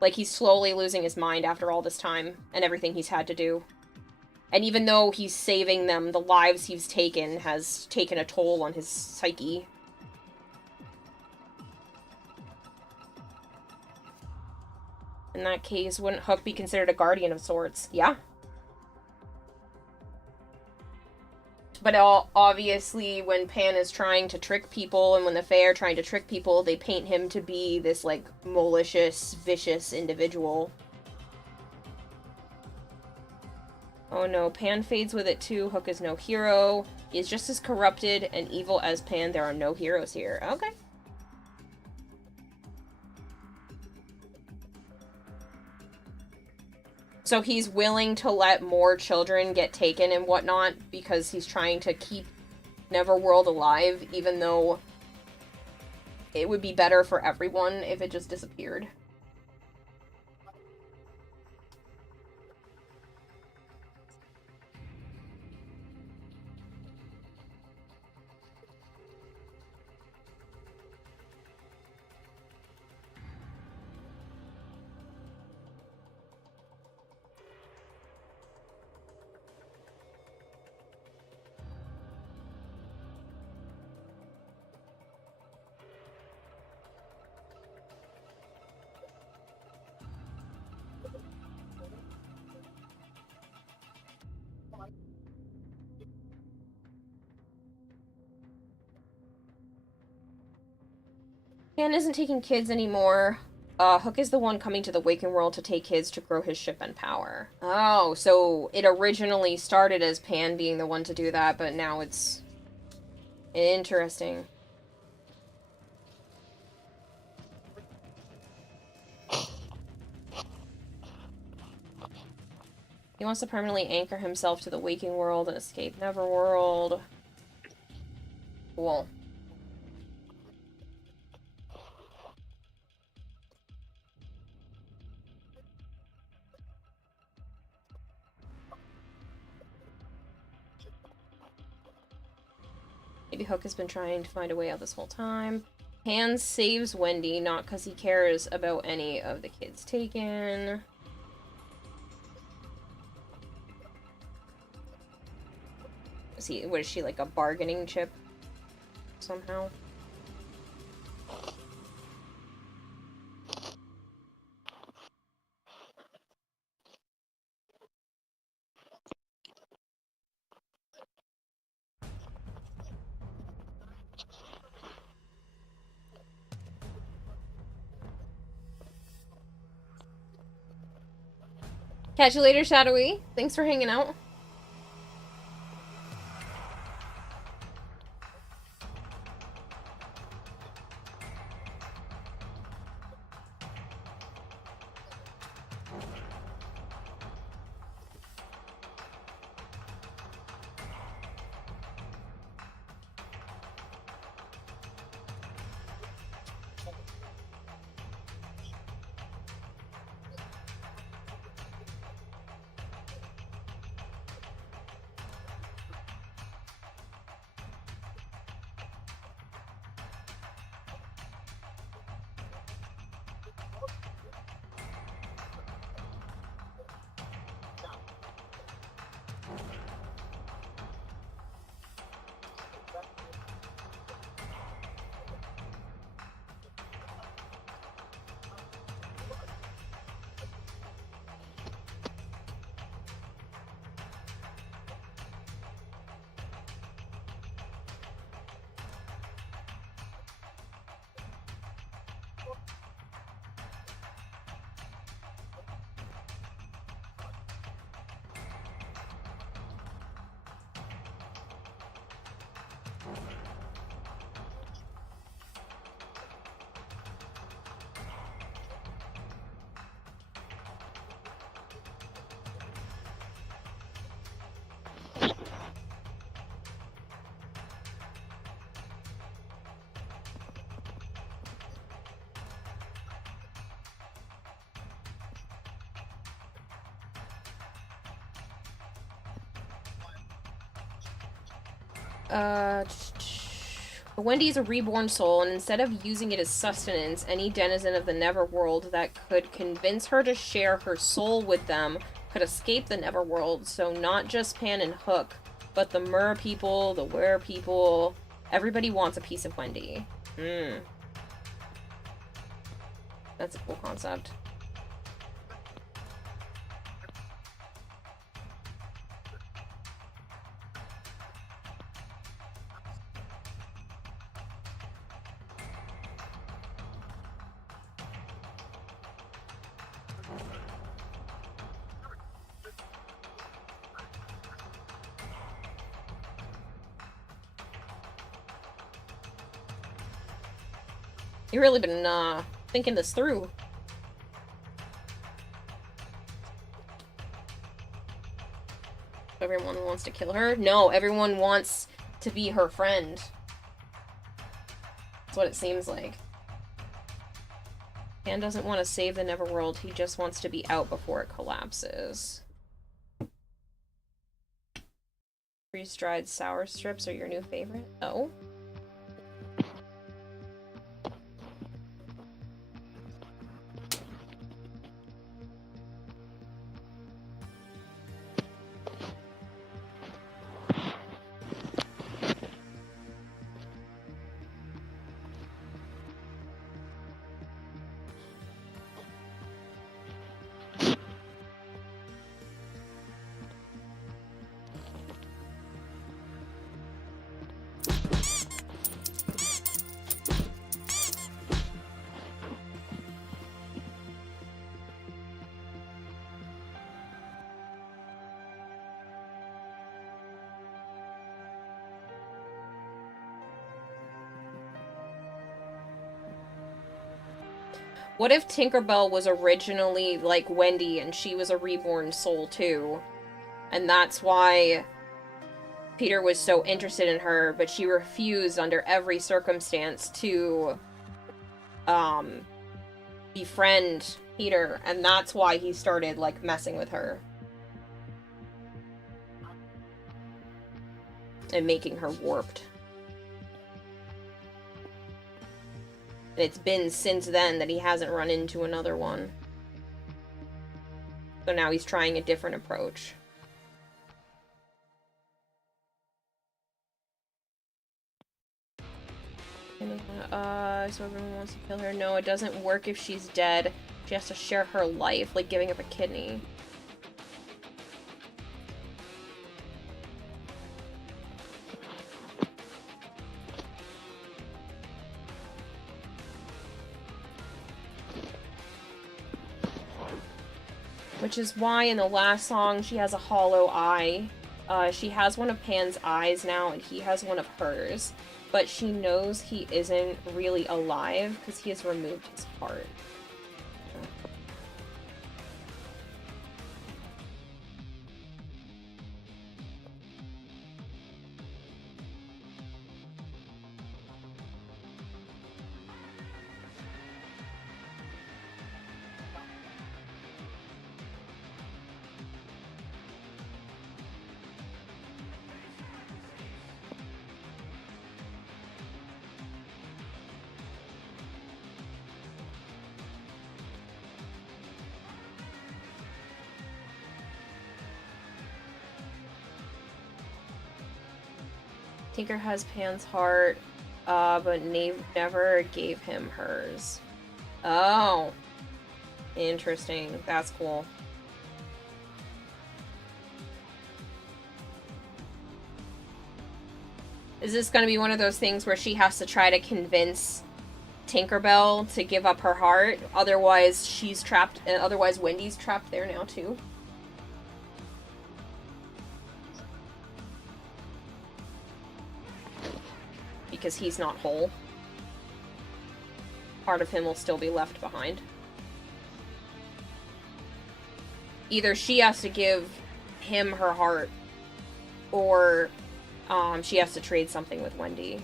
Like, he's slowly losing his mind after all this time, and everything he's had to do. And even though he's saving them, the lives he's taken has taken a toll on his psyche. In that case, wouldn't Hook be considered a guardian of sorts? Yeah. But obviously, when Pan is trying to trick people, and when the Fae are trying to trick people, they paint him to be this, like, malicious, vicious individual. Oh no, Pan fades with it too. Hook is no hero. He is just as corrupted and evil as Pan. There are no heroes here. Okay. So he's willing to let more children get taken and whatnot because he's trying to keep Neverworld alive, even though it would be better for everyone if it just disappeared. Pan isn't taking kids anymore. Hook is the one coming to the waking world to take kids to grow his ship and power. Oh, so it originally started as Pan being the one to do that, but now it's... Interesting. He wants to permanently anchor himself to the waking world and escape Neverworld. Cool. Maybe Hook has been trying to find a way out this whole time. Pan saves Wendy, not because he cares about any of the kids taken. What is she, like a bargaining chip? Somehow? Catch you later, Shadowy. Thanks for hanging out. Wendy is a reborn soul, and instead of using it as sustenance, any denizen of the Neverworld that could convince her to share her soul with them could escape the Neverworld. So not just Pan and Hook, but the Mer people, the Were people, everybody wants a piece of Wendy. That's a cool concept. You've really been, thinking this through. Everyone wants to kill her? No, everyone wants to be her friend. That's what it seems like. Pan doesn't want to save the Neverworld, he just wants to be out before it collapses. Freeze-dried sour strips are your new favorite? Oh? What if Tinkerbell was originally like Wendy and she was a reborn soul too? And that's why Peter was so interested in her, but she refused under every circumstance to befriend Peter, and that's why he started like messing with her and making her warped. And it's been since then that he hasn't run into another one. So now he's trying a different approach. So everyone wants to kill her. No, it doesn't work if she's dead. She has to share her life, like giving up a kidney. Which is why in the last song she has a hollow eye. She has one of Pan's eyes now, and he has one of hers. But she knows he isn't really alive because he has removed his heart. Tinker has Pan's heart, but Nave never gave him hers. Oh. Interesting. That's cool. Is this going to be one of those things where she has to try to convince Tinkerbell to give up her heart? Otherwise, she's trapped, and otherwise Wendy's trapped there now, too? Because he's not whole. Part of him will still be left behind. Either she has to give him her heart, or she has to trade something with Wendy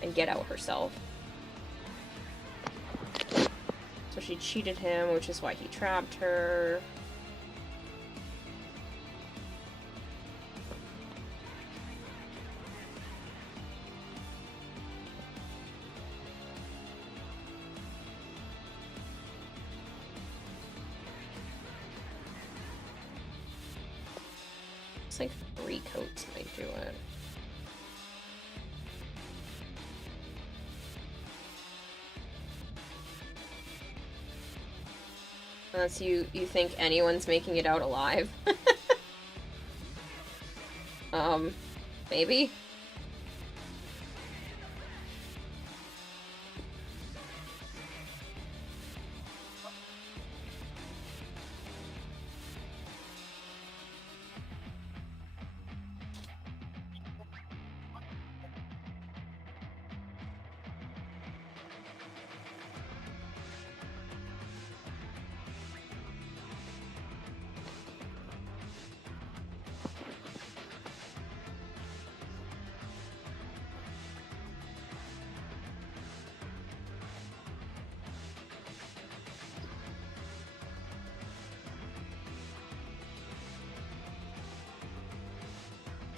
and get out herself. So she cheated him, which is why he trapped her. Like 3 coats might do it. Unless you think anyone's making it out alive. Maybe?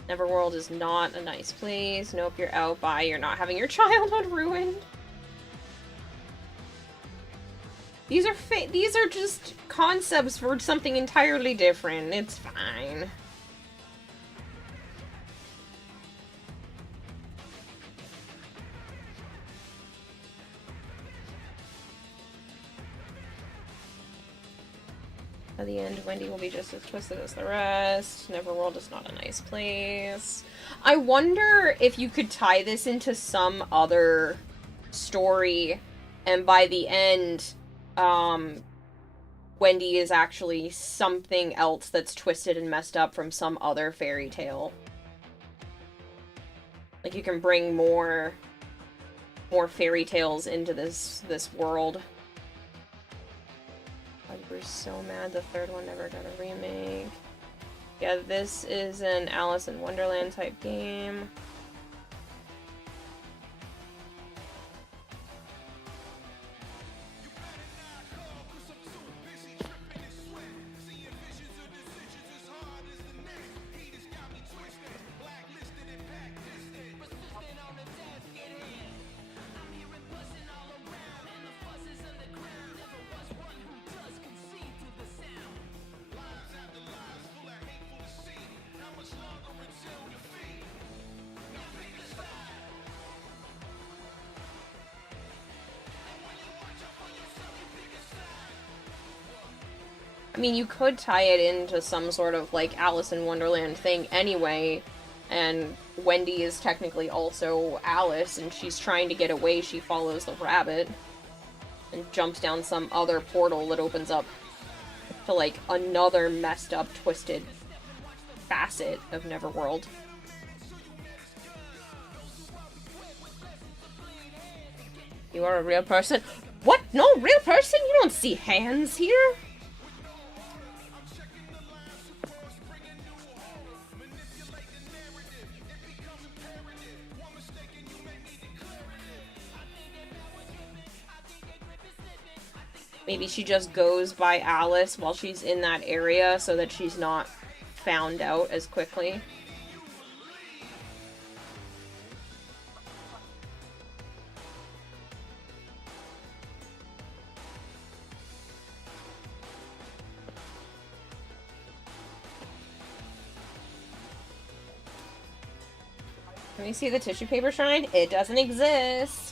Neverworld is not a nice place. Nope, you're out by. You're not having your childhood ruined. These are just concepts for something entirely different. It's fine. At the end, Wendy will be just as twisted as the rest. Neverworld is not a nice place. I wonder if you could tie this into some other story, and by the end, Wendy is actually something else that's twisted and messed up from some other fairy tale. Like, you can bring more more fairy tales into this world. We're so mad the third one never got a remake. Yeah, this is an Alice in Wonderland type game. I mean, you could tie it into some sort of, like, Alice in Wonderland thing anyway, and Wendy is technically also Alice, and she's trying to get away. She follows the rabbit and jumps down some other portal that opens up to, like, another messed up, twisted facet of Neverworld. You are a real person? What? No real person? You don't see hands here? Maybe she just goes by Alice while she's in that area so that she's not found out as quickly. Can we see the tissue paper shrine? It doesn't exist.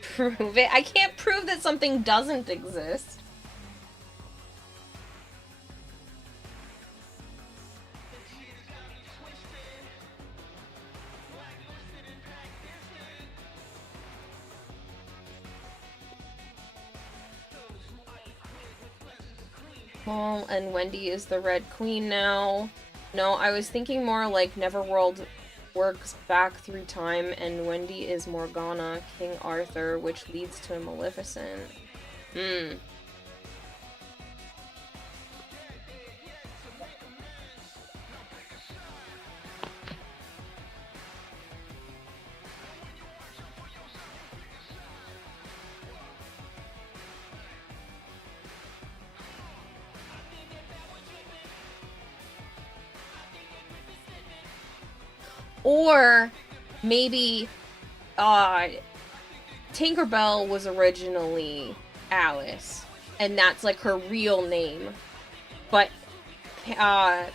Prove it. I can't prove that something doesn't exist. Well, and Wendy is the Red Queen now. No, I was thinking more like Neverworld works back through time, and Wendy is Morgana, King Arthur, which leads to Maleficent. Or maybe Tinkerbell was originally Alice, and that's like her real name, but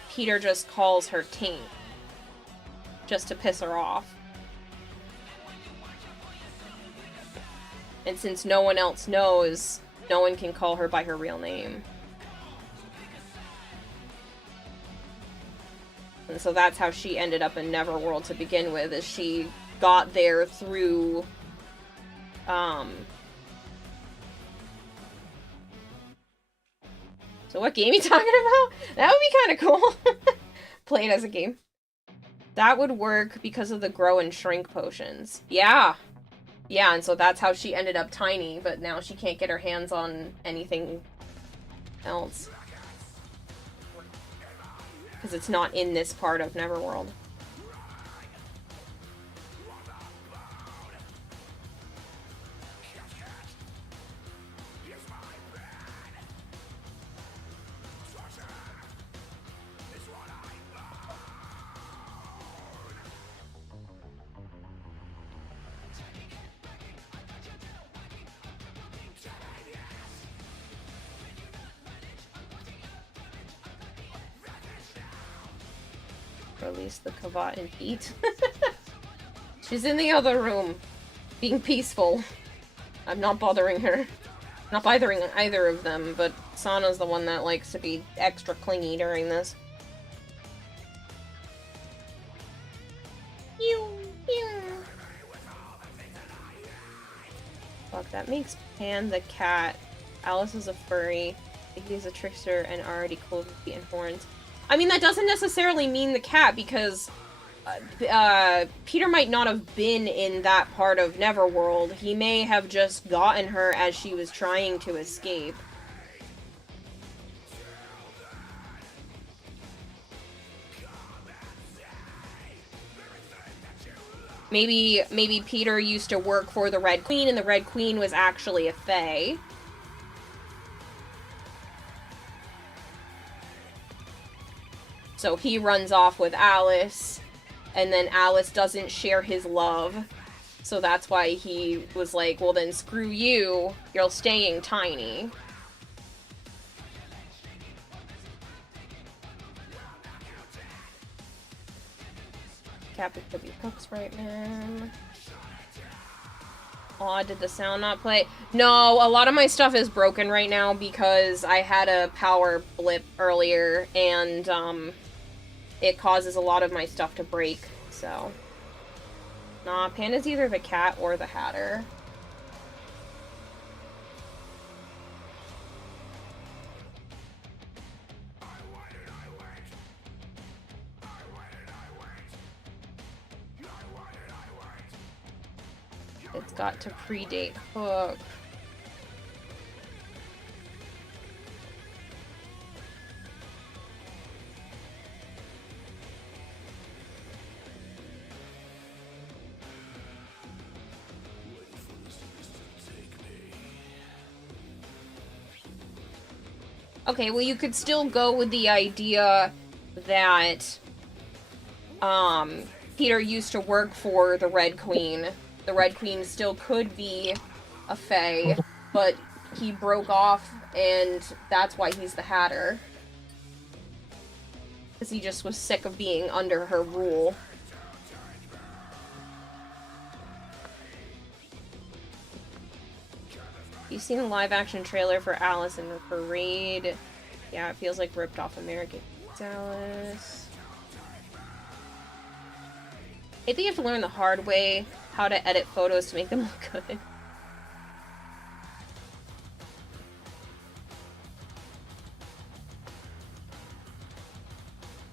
Peter just calls her Tink just to piss her off. And since no one else knows, no one can call her by her real name. And so that's how she ended up in Neverworld to begin with, is she got there through, So what game are you talking about? That would be kind of cool. Play it as a game. That would work because of the grow and shrink potions. Yeah. Yeah, and so that's how she ended up tiny, but now she can't get her hands on anything else. Because it's not in this part of Neverworld. Release the Kavat and eat. She's in the other room, being peaceful. I'm not bothering her. Not bothering either of them, but Sana's the one that likes to be extra clingy during this. Fuck, that makes Pan the cat. Alice is a furry. He is a trickster and already clothed with feet and horns. I mean, that doesn't necessarily mean the cat, because Peter might not have been in that part of Neverworld. He may have just gotten her as she was trying to escape. Maybe Peter used to work for the Red Queen, and the Red Queen was actually a fae. So he runs off with Alice, and then Alice doesn't share his love. So that's why he was like, well then screw you, you're staying tiny. Captain W. Cook's right, man. Aw, did the sound not play? No, a lot of my stuff is broken right now because I had a power blip earlier, and, it causes a lot of my stuff to break, so. Nah, Panda's either the cat or the Hatter. It's got to predate Hook. Okay, well you could still go with the idea that, Peter used to work for the Red Queen. The Red Queen still could be a fae, but he broke off, and that's why he's the Hatter. Because he just was sick of being under her rule. You seen a live-action trailer for Alice in the Parade? Yeah, it feels like ripped off American Alice. I think you have to learn the hard way how to edit photos to make them look good.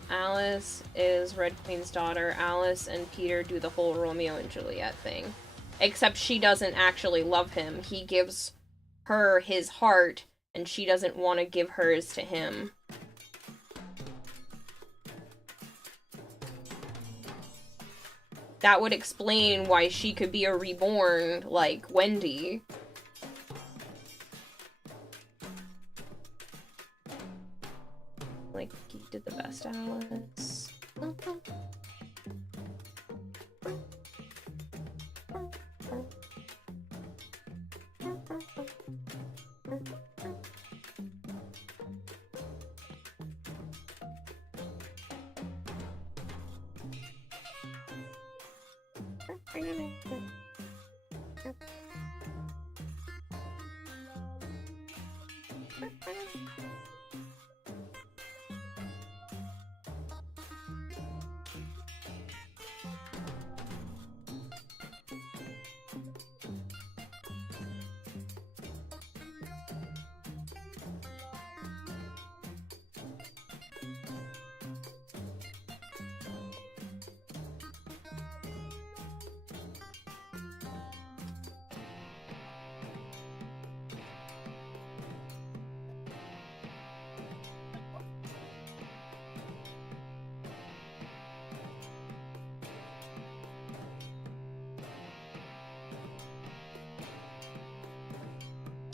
Alice is Red Queen's daughter. Alice and Peter do the whole Romeo and Juliet thing. Except she doesn't actually love him. He gives her his heart, and she doesn't want to give hers to him. That would explain why she could be a reborn, like Wendy. Like, you did the best, Alice.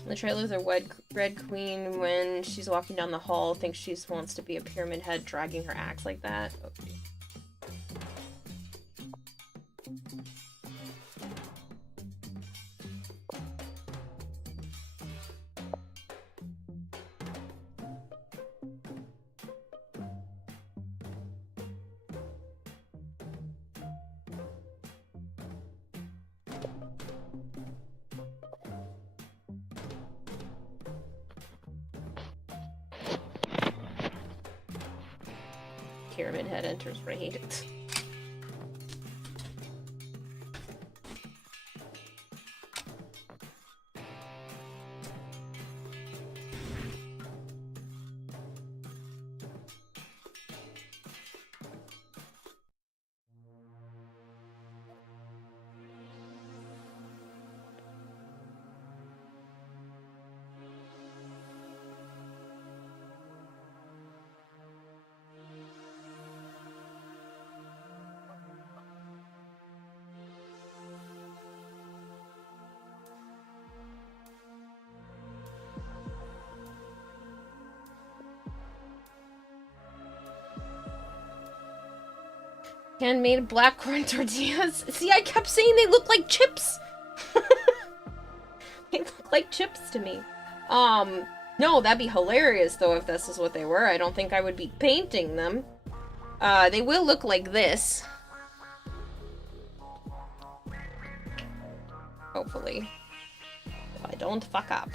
The trailer, the Red Queen, when she's walking down the hall, thinks she wants to be a pyramid head dragging her axe like that. Okay. Pyramid head enters raid. Handmade black corn tortillas. See, I kept saying they look like chips. They look like chips to me. No, that'd be hilarious though if this is what they were. I don't think I would be painting them. They will look like this. Hopefully. If I don't fuck up.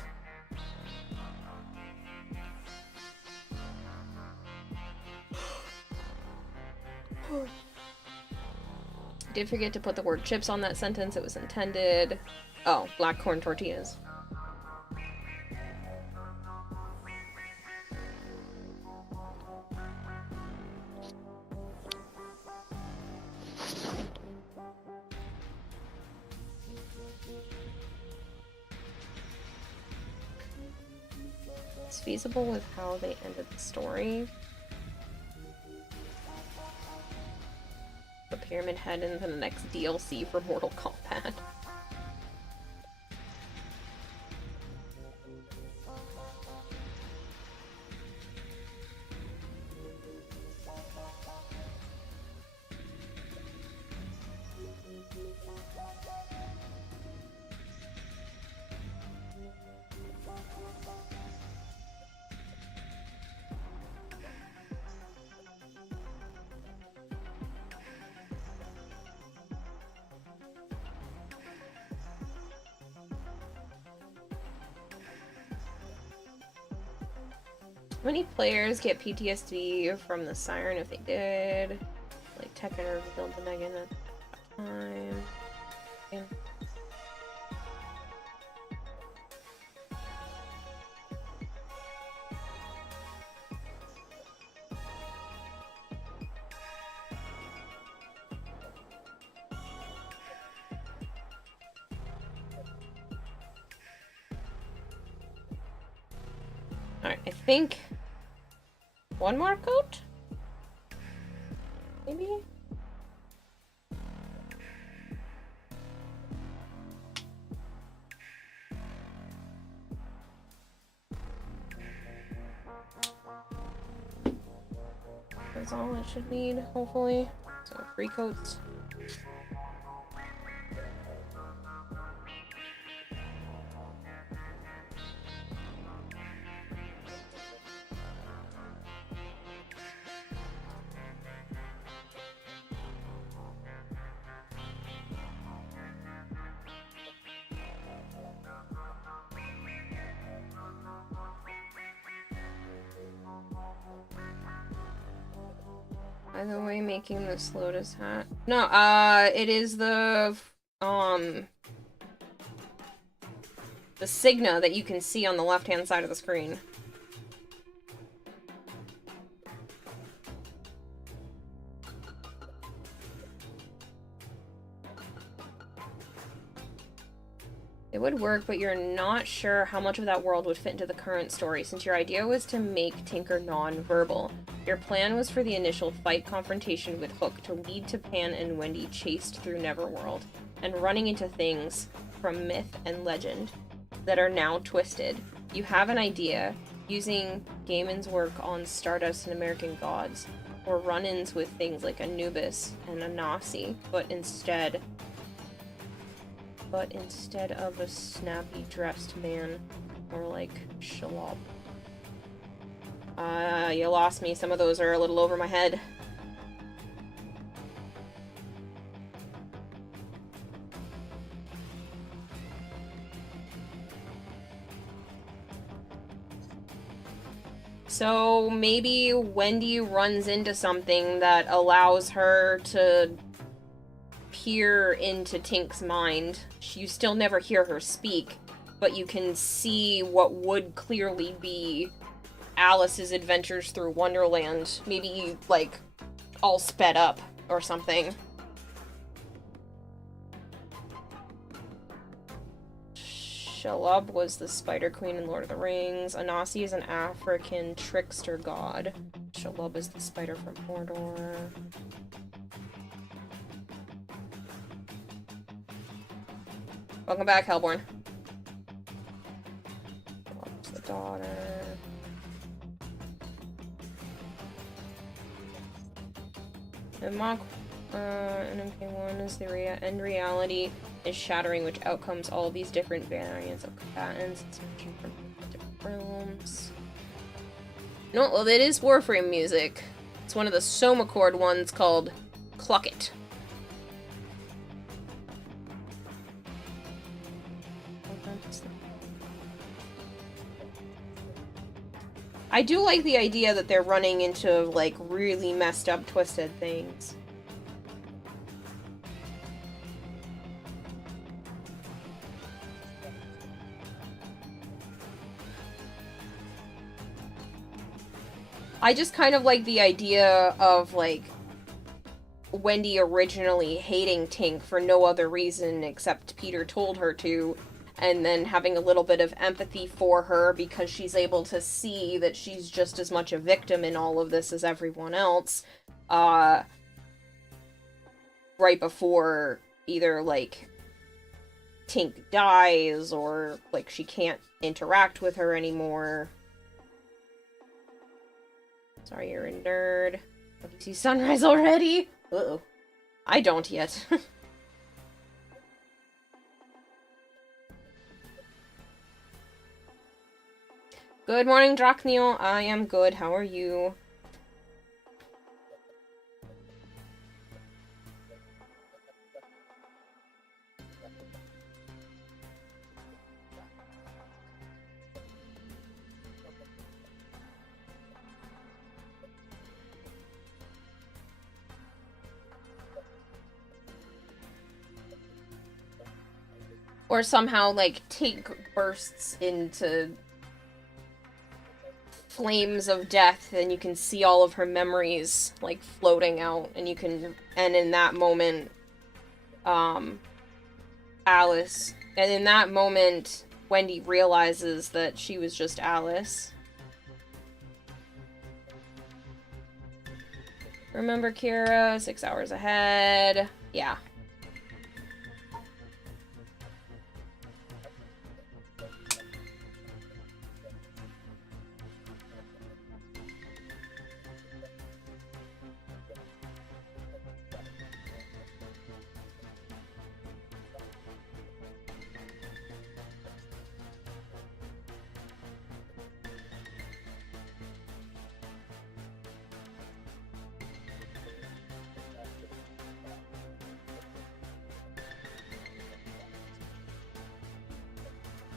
I did forget to put the word chips on that sentence. It was intended. Oh, black corn tortillas. It's feasible with how they ended the story. The Pyramid Head into the next DLC for Mortal Kombat. How many players get PTSD from the siren if they did? Like Tekken or Build the Megan at that time. Yeah. Alright, I think one more coat? Maybe? That's all it should need, hopefully. So 3 coats. By the way, making this Lotus hat. No, it is the Signa that you can see on the left-hand side of the screen. It would work, but you're not sure how much of that world would fit into the current story, since your idea was to make Tinker non-verbal. Your plan was for the initial fight confrontation with Hook to lead to Pan and Wendy chased through Neverworld, and running into things from myth and legend that are now twisted. You have an idea, using Gaiman's work on Stardust and American Gods, or run-ins with things like Anubis and Anansi, but instead of a snappy-dressed man, more like Shelob. You lost me. Some of those are a little over my head. So maybe Wendy runs into something that allows her to peer into Tink's mind. You still never hear her speak, but you can see what would clearly be Alice's adventures through Wonderland. Maybe, like, all sped up or something. Shelob was the Spider Queen in Lord of the Rings. Anansi is an African trickster god. Shelob is the spider from Mordor. Welcome back, Hellborn. Shelob's the daughter. And NMK1 is the end reality is shattering, which outcomes all of these different variants of combatants. It's making from different realms. No, well, it is Warframe music. It's one of the Soma Chord ones called Cluck It. I do like the idea that they're running into, like, really messed up, twisted things. I just kind of like the idea of, like, Wendy originally hating Tink for no other reason except Peter told her to, and then having a little bit of empathy for her because she's able to see that she's just as much a victim in all of this as everyone else, right before either, like, Tink dies or, like, she can't interact with her anymore. Sorry, you're a nerd. Oh, do you see sunrise already? Uh-oh. I don't yet. Good morning, Drakniel. I am good. How are you? Or somehow, like, Tink bursts into flames of death, and you can see all of her memories, like, floating out, and you can, and in that moment, Alice, and in that moment, Wendy realizes that she was just Alice. Remember, Kira, 6 hours ahead. Yeah.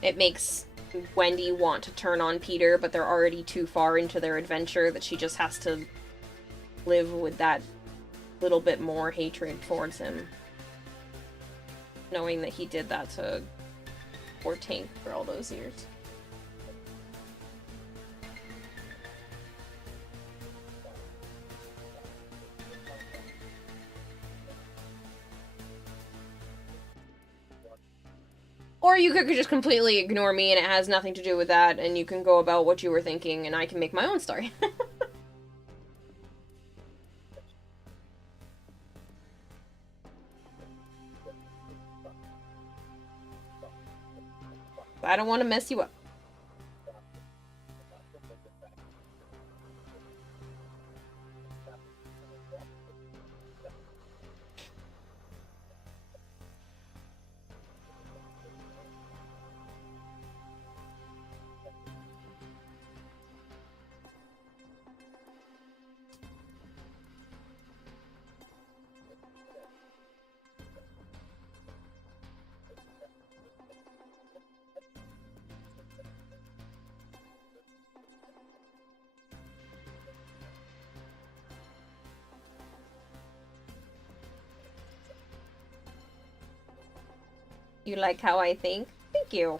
It makes Wendy want to turn on Peter, but they're already too far into their adventure that she just has to live with that little bit more hatred towards him. Knowing that he did that to poor Tink for all those years. Or you could just completely ignore me and it has nothing to do with that, and you can go about what you were thinking, and I can make my own story. I don't want to mess you up. You like how I think? Thank you.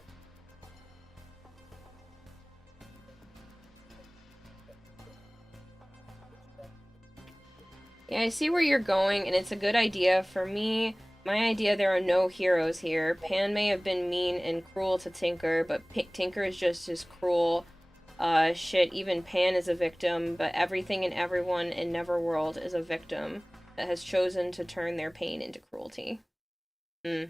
Yeah, I see where you're going, and it's a good idea. For me, my idea, there are no heroes here. Pan may have been mean and cruel to Tinker, but Tinker is just as cruel. Shit, even Pan is a victim, but everything and everyone in Neverworld is a victim that has chosen to turn their pain into cruelty. Hmm.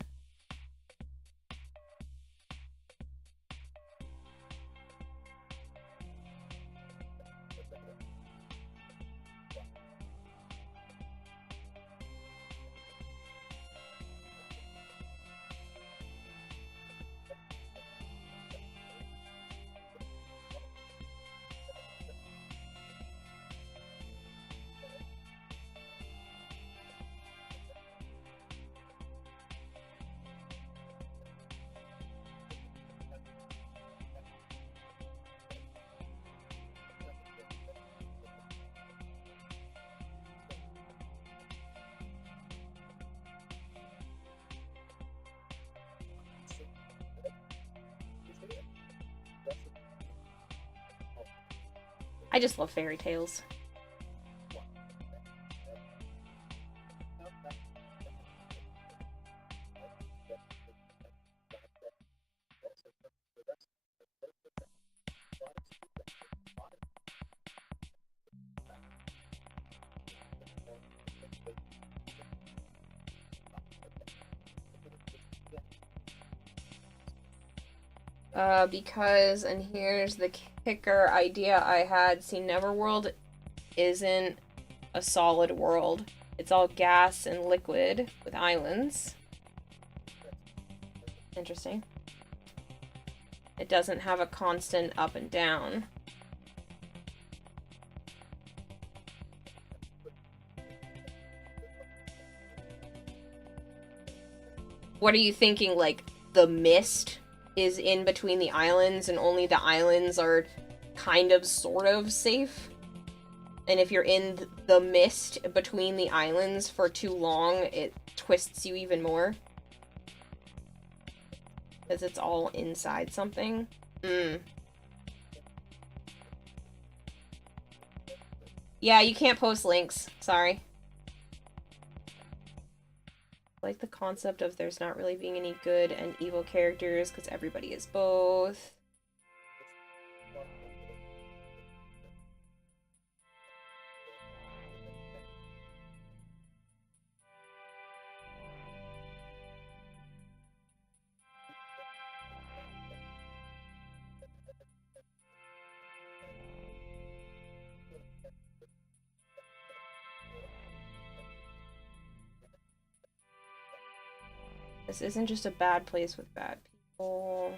I just love fairy tales. Because, and here's the kicker idea I had, see, Neverworld isn't a solid world. It's all gas and liquid with islands. Interesting. It doesn't have a constant up and down. What are you thinking, like, the mist is in between the islands and only the islands are kind of, sort of safe? And if you're in the mist between the islands for too long, it twists you even more? Because it's all inside something? Yeah, you can't post links. Sorry. I like the concept of there's not really being any good and evil characters because everybody is both. This isn't just a bad place with bad people.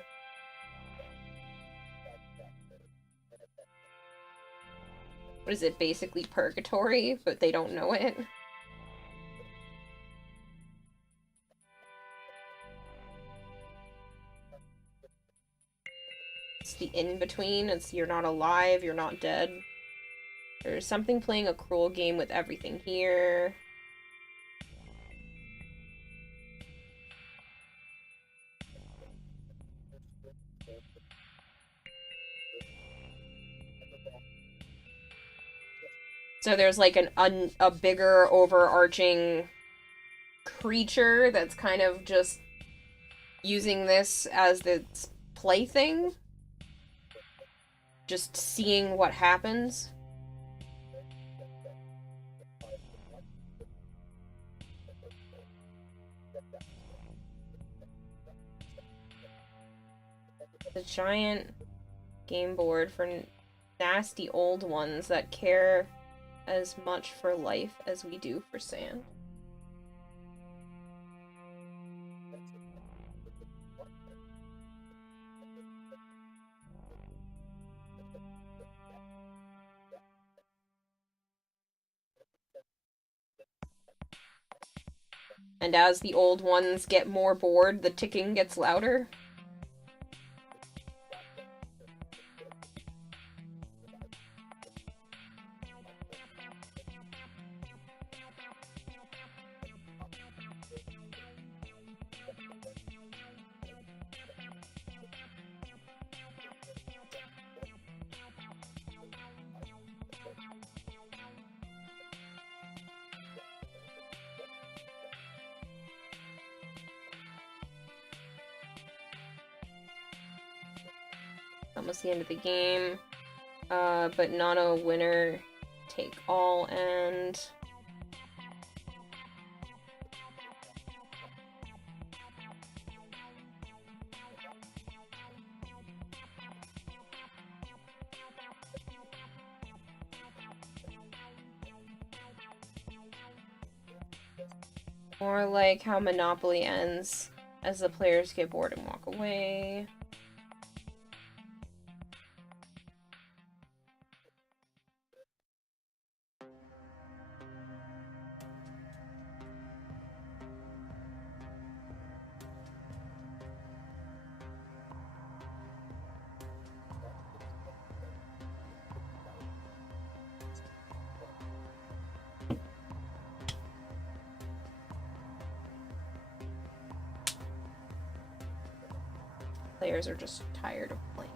What is it, basically purgatory, but they don't know it? It's the in-between. It's you're not alive, you're not dead. There's something playing a cruel game with everything here. So there's like a bigger overarching creature that's kind of just using this as its plaything. Just seeing what happens. The giant game board for nasty old ones that care as much for life as we do for sand. And as the old ones get more bored, the ticking gets louder. Almost the end of the game, but not a winner take all, and more like how Monopoly ends as the players get bored and walk away. Players are just tired of playing.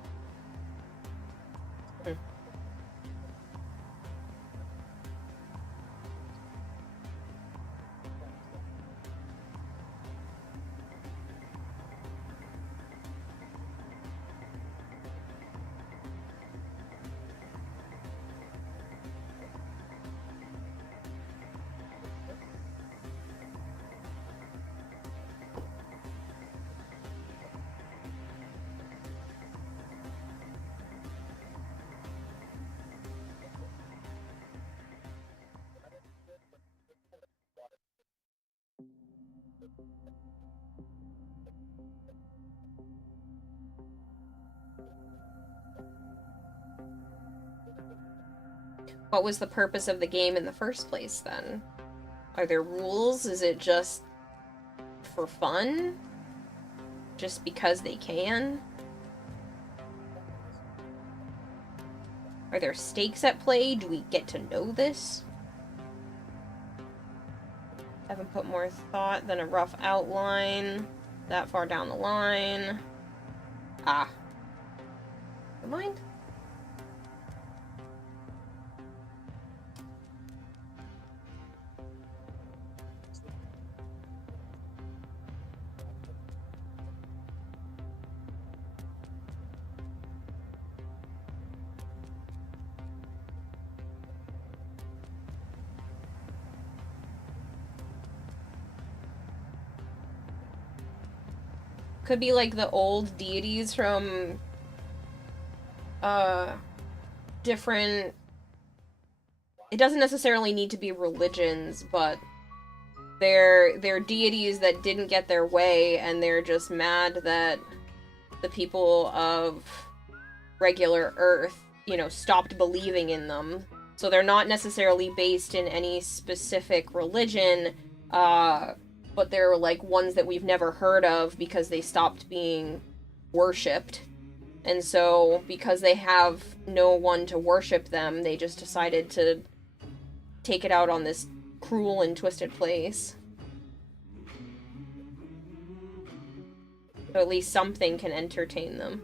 What was the purpose of the game in the first place, then? Are there rules? Is it just for fun? Just because they can? Are there stakes at play? Do we get to know this? Haven't put more thought than a rough outline that far down the line. Ah. Never mind. Could be like the old deities from different, it doesn't necessarily need to be religions, but they're deities that didn't get their way, and they're just mad that the people of regular Earth, you know, stopped believing in them. So they're not necessarily based in any specific religion, but they're like ones that we've never heard of because they stopped being worshipped. And so, because they have no one to worship them, they just decided to take it out on this cruel and twisted place. So at least something can entertain them.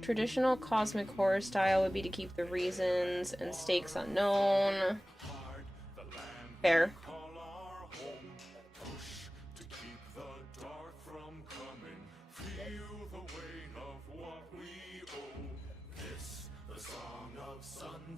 Traditional cosmic horror style would be to keep the reasons and stakes unknown. Fair.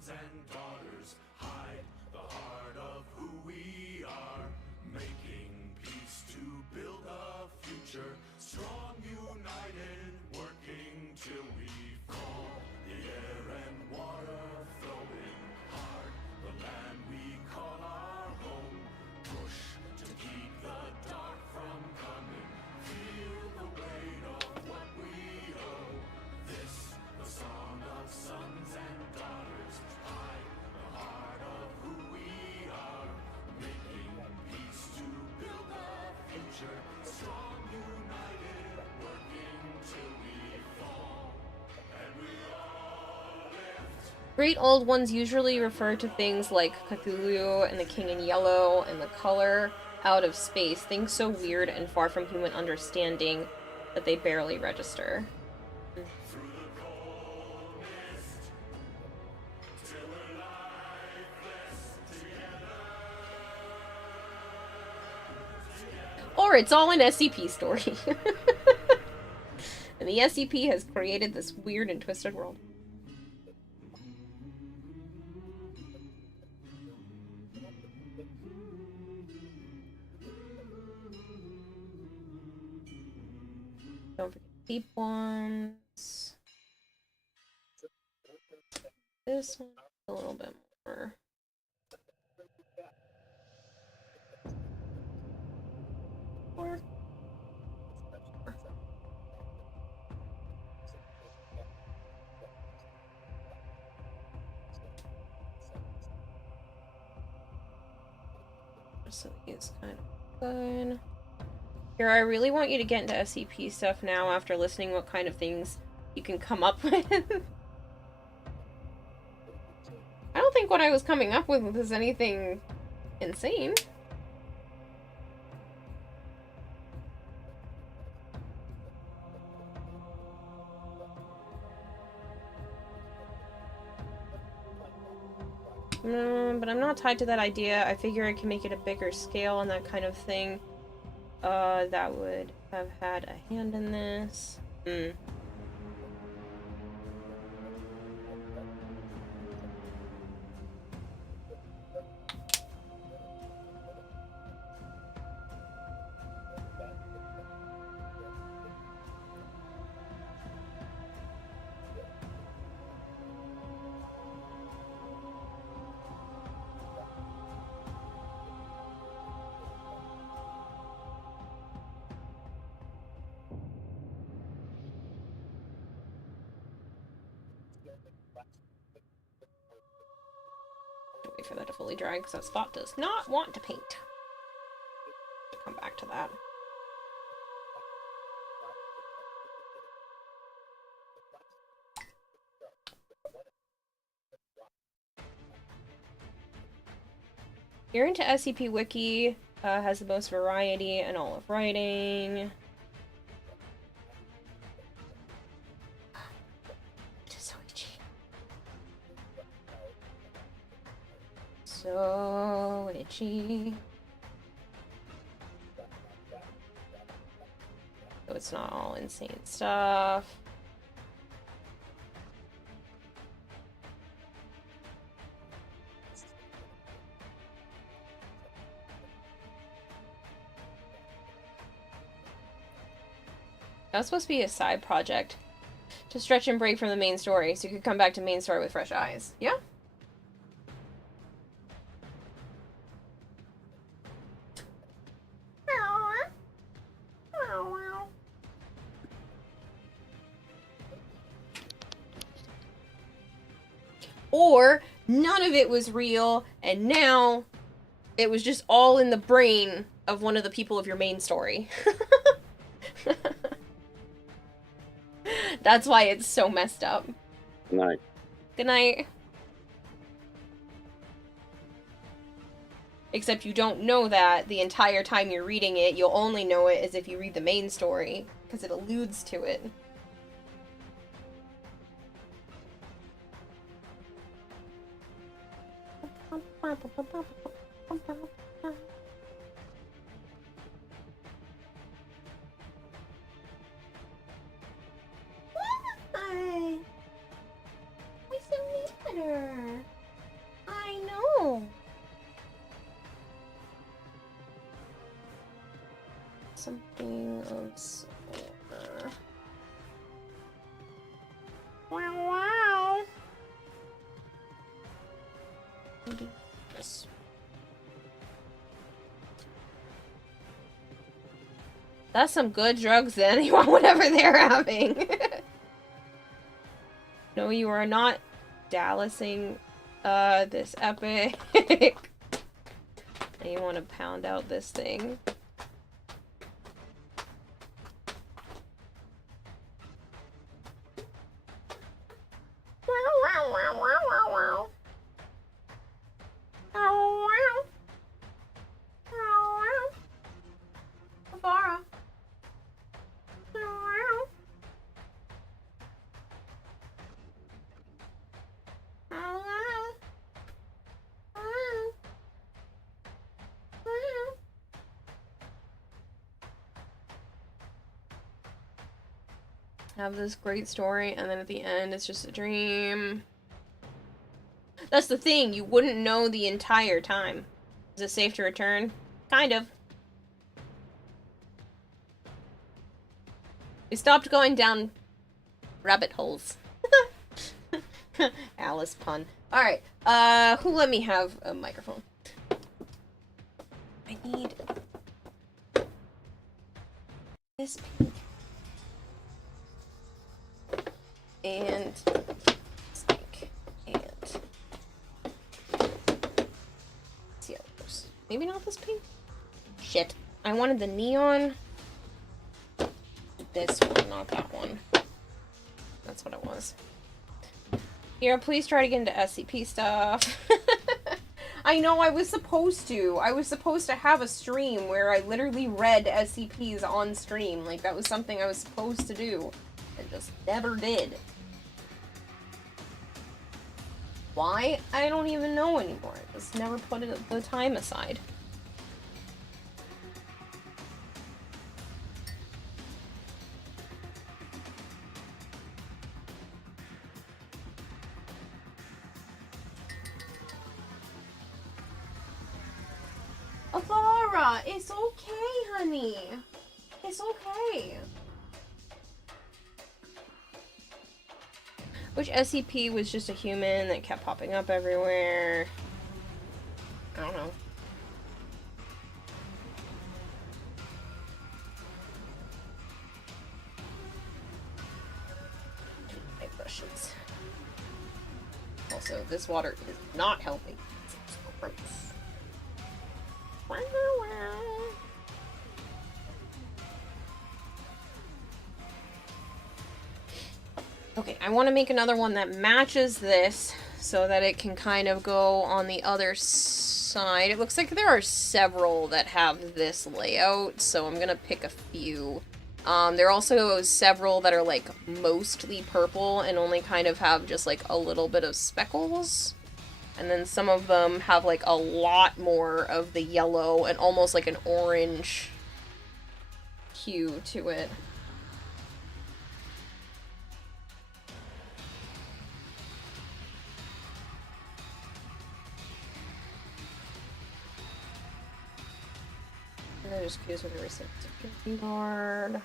And daughters hide the heart of who we are, making peace to build a future, strong, united, working till we fall. The air and water flowing hard, the land we call our home. Push to keep the dark from coming, feel the weight of what we owe. This, the song of sons and daughters. Great Old Ones usually refer to things like Cthulhu and the King in Yellow and the color out of space, things so weird and far from human understanding that they barely register. Or it's all an SCP story. And the SCP has created this weird and twisted world. Don't forget deep ones. This one a little bit more. So it's kind of good. Here, I really want you to get into SCP stuff now after listening what kind of things you can come up with. I don't think what I was coming up with was anything insane. But I'm not tied to that idea. I figure I can make it a bigger scale and that kind of thing. That would have had a hand in this. Wait for that to fully dry because that spot does not want to paint. Come back to that. You're into SCP Wiki, has the most variety in all of writing. It is so itchy. So itchy. So it's not all insane stuff. That was supposed to be a side project to stretch and break from the main story, so you could come back to main story with fresh eyes. Yeah? Or none of it was real, and now it was just all in the brain of one of the people of your main story. That's why it's so messed up. Good night. Good night. Except you don't know that the entire time you're reading it. You'll only know it as if you read the main story, because it alludes to it. Why? What's the matter? I know. Something of silver. Wow, wow. Maybe this. That's some good drugs then. You want whatever they're having. No, you are not Dallasing this epic. And you want to pound out this thing. Wow, wow, wow, wow, wow, wow. Oh, wow. Oh, wow. Avara. Oh, wow. Oh, wow. Oh, wow. Have this great story, and then at the end, it's just a dream. That's the thing, you wouldn't know the entire time. Is it safe to return? Kind of. We stopped going down rabbit holes. Alice pun. Alright, who let me have a microphone? I need this pink. And this pink. And see how it goes. Maybe not this pink? Shit. I wanted the neon. This one, not that one. That's what it was. Here, please try to get into SCP stuff. I know, I was supposed to. I was supposed to have a stream where I literally read SCPs on stream. Like, that was something I was supposed to do. And just never did. Why? I don't even know anymore. I just never put the time aside. Avara, it's okay, honey. It's okay. Which SCP was just a human that kept popping up everywhere? I don't know. My brushes. Also, this water is not helping. It's gross. Okay, I want to make another one that matches this so that it can kind of go on the other side. It looks like there are several that have this layout, so I'm going to pick a few. There are also several that are like mostly purple and only kind of have just like a little bit of speckles. And then some of them have like a lot more of the yellow and almost like an orange hue to it. And then just use with a receptacle card.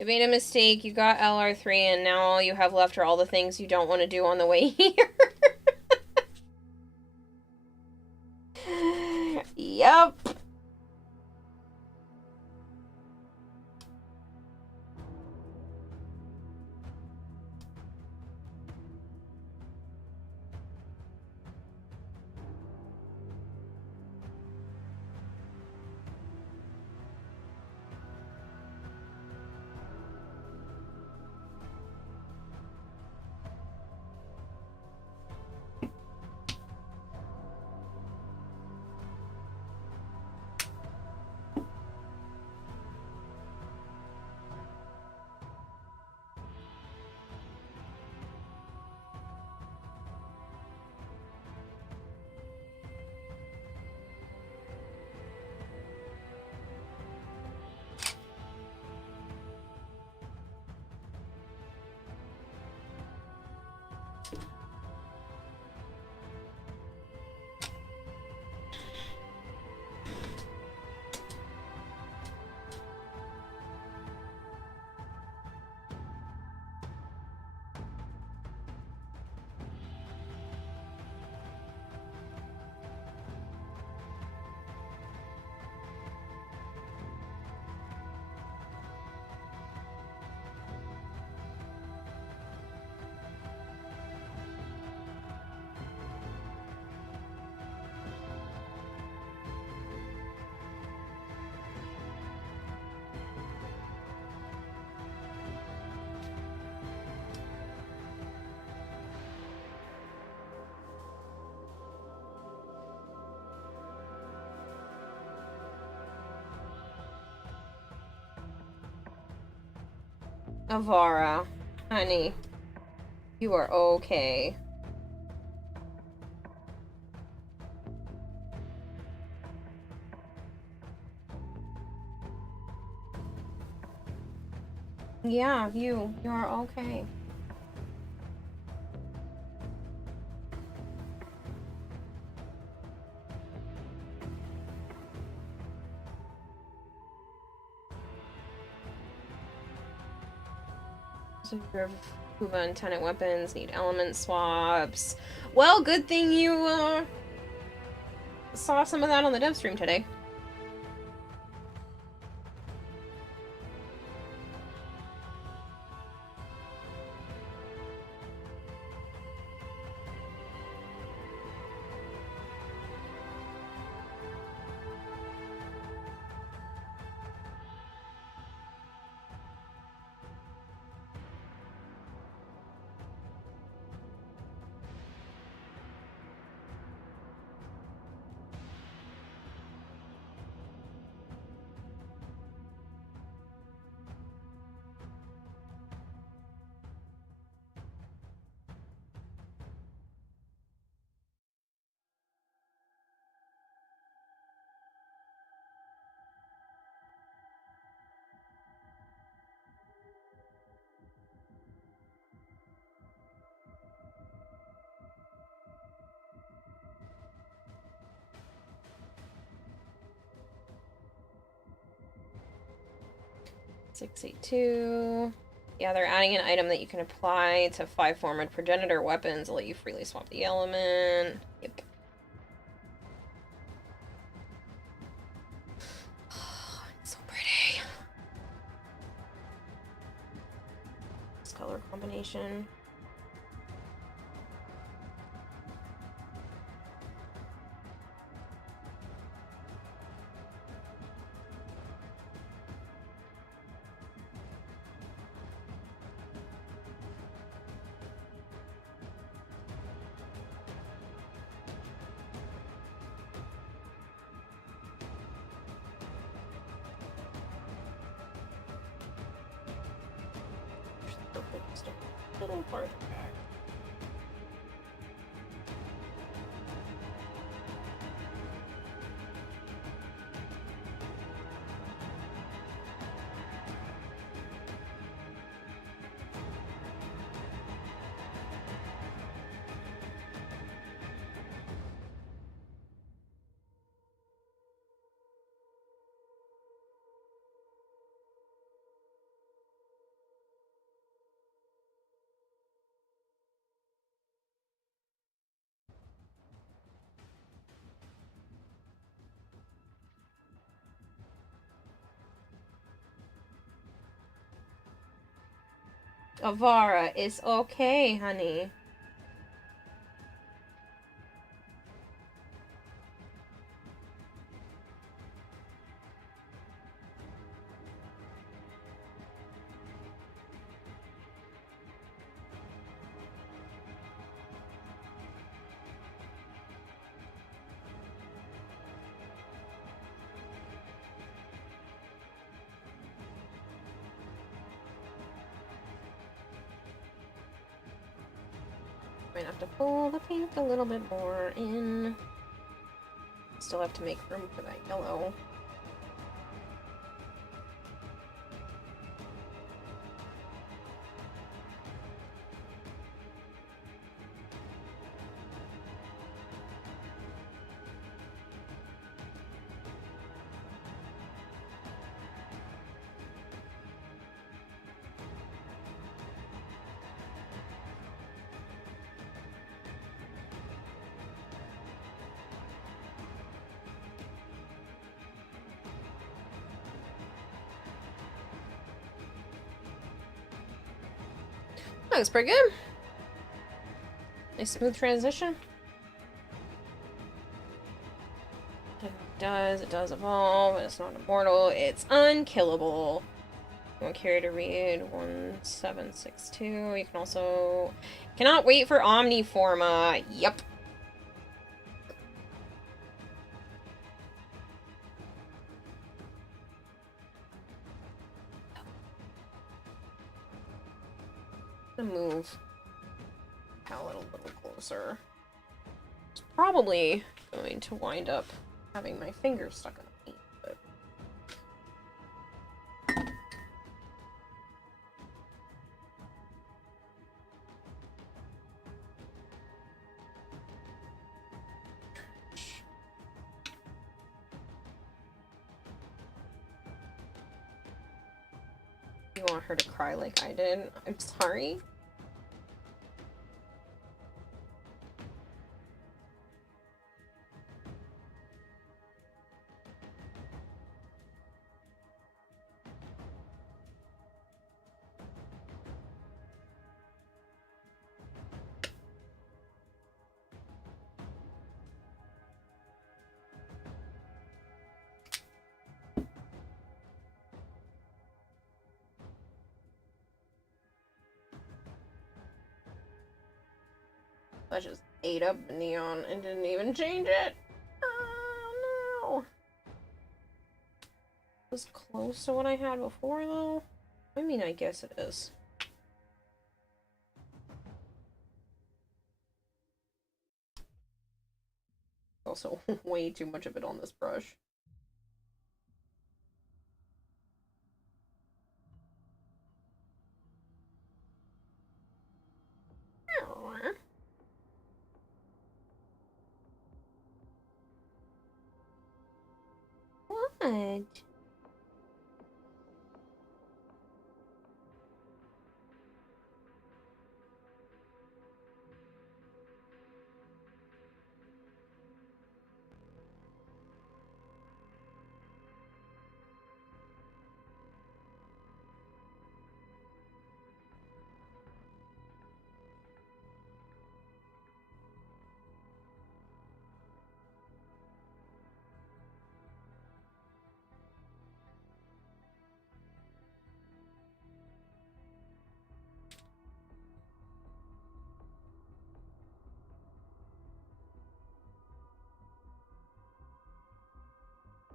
You made a mistake, you got LR3, and now all you have left are all the things you don't want to do on the way here. Yep. Avara, honey, you are okay. Yeah, you are okay. Kuva and tenant weapons need element swaps. Well, good thing you saw some of that on the dev stream today. 682. Yeah, they're adding an item that you can apply to 5 formed progenitor weapons to let you freely swap the element. Yep. It's so pretty. This color combination. Just a little farther back. Avara is okay, honey. Might have to pull the pink a little bit more in. Still have to make room for that yellow. That looks pretty good. Nice smooth transition. It does evolve, it's not immortal, it's unkillable. You want Carrie to read 1762. You can also... Cannot wait for Omniforma. Yep. Move palette a little closer. It's probably going to wind up having my fingers stuck in the paint, but... You want her to cry like I did? I'm sorry. I just ate up the neon and didn't even change it. Oh no. It was close to what I had before though. I mean, I guess it is. Also, way too much of it on this brush. What?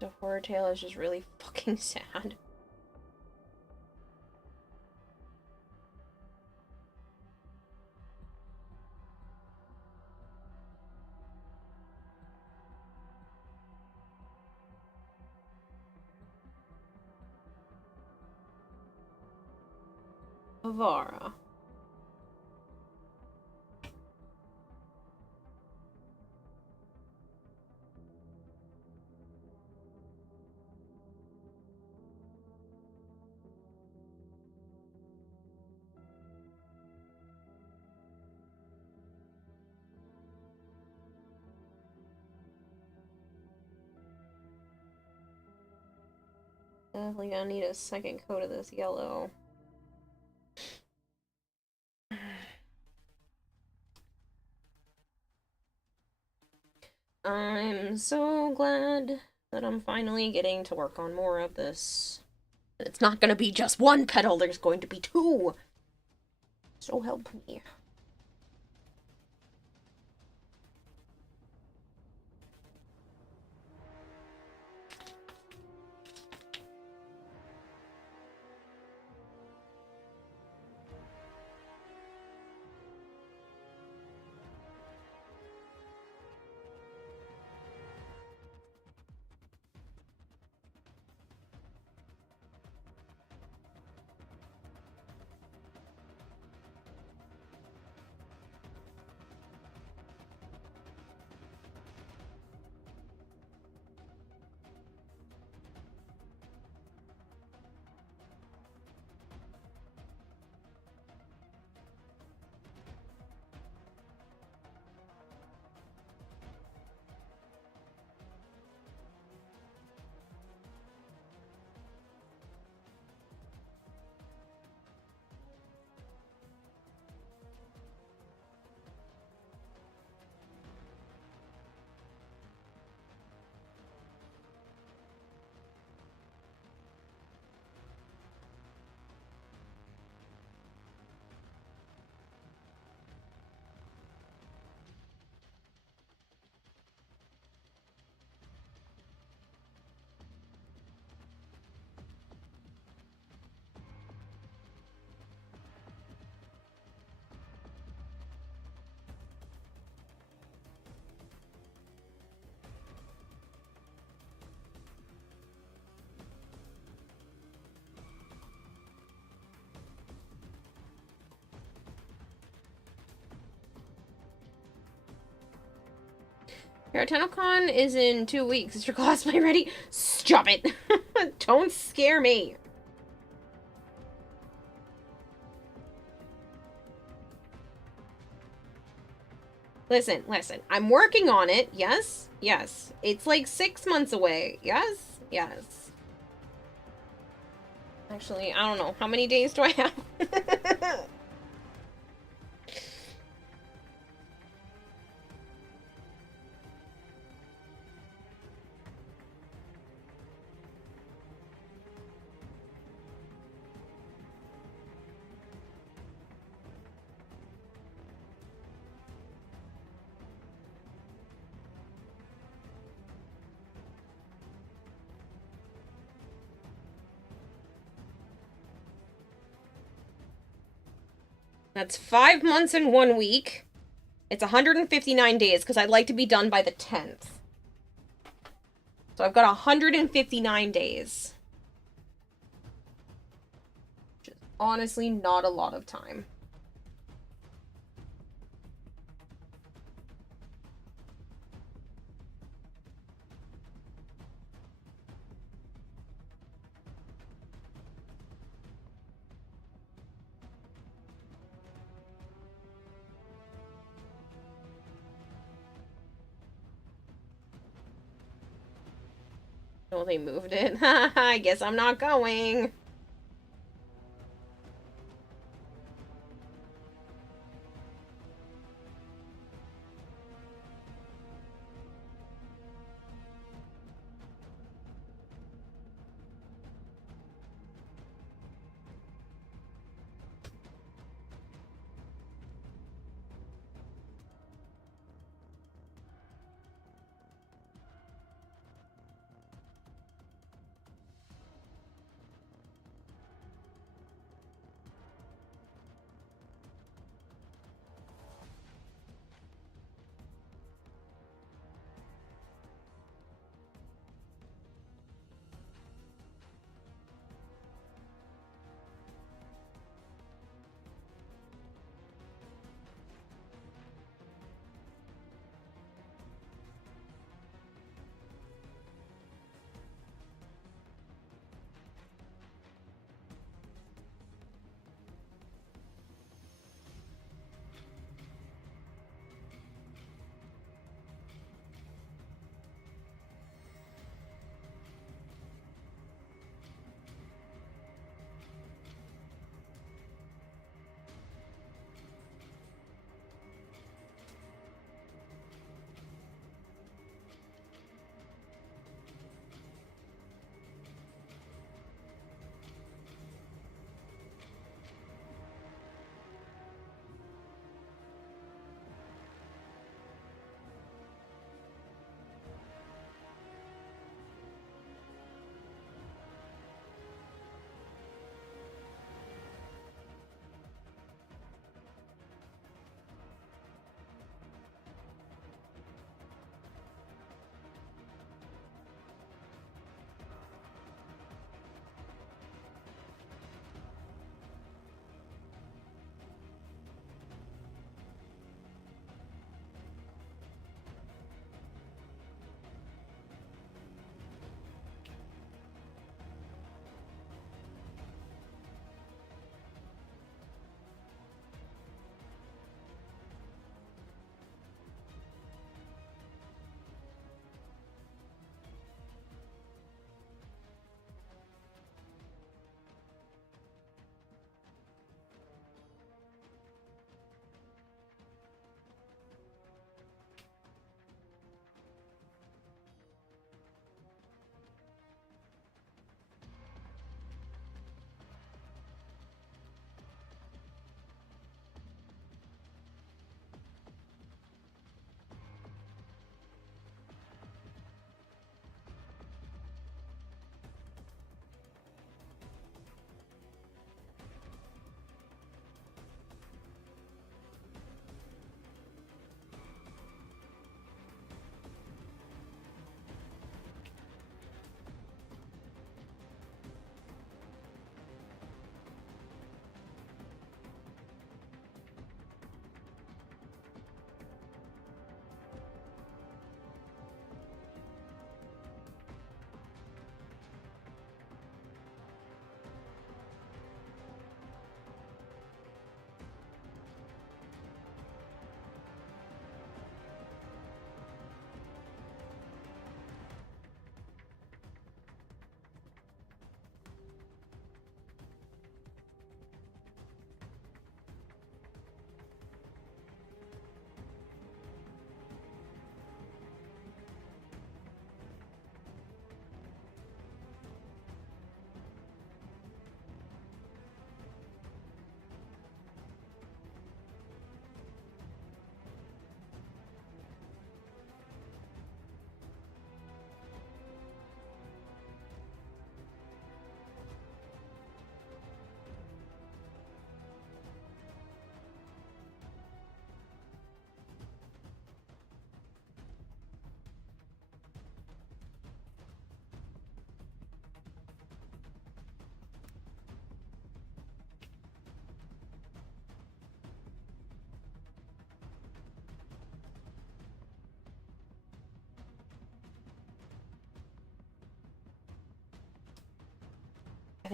The horror tale is just really fucking sad. Avara. Definitely gonna need a second coat of this yellow. I'm so glad that I'm finally getting to work on more of this. It's not gonna be just one petal, there's going to be two! So help me. Your TennoCon is in 2 weeks. Is your cosplay ready? Stop it! Don't scare me! Listen, listen. I'm working on it. Yes? Yes. It's like 6 months away. Yes? Yes. Actually, I don't know. How many days do I have? That's 5 months and 1 week. It's 159 days, because I'd like to be done by the 10th. So I've got 159 days. Which is honestly not a lot of time. Oh, they moved it. I guess I'm not going.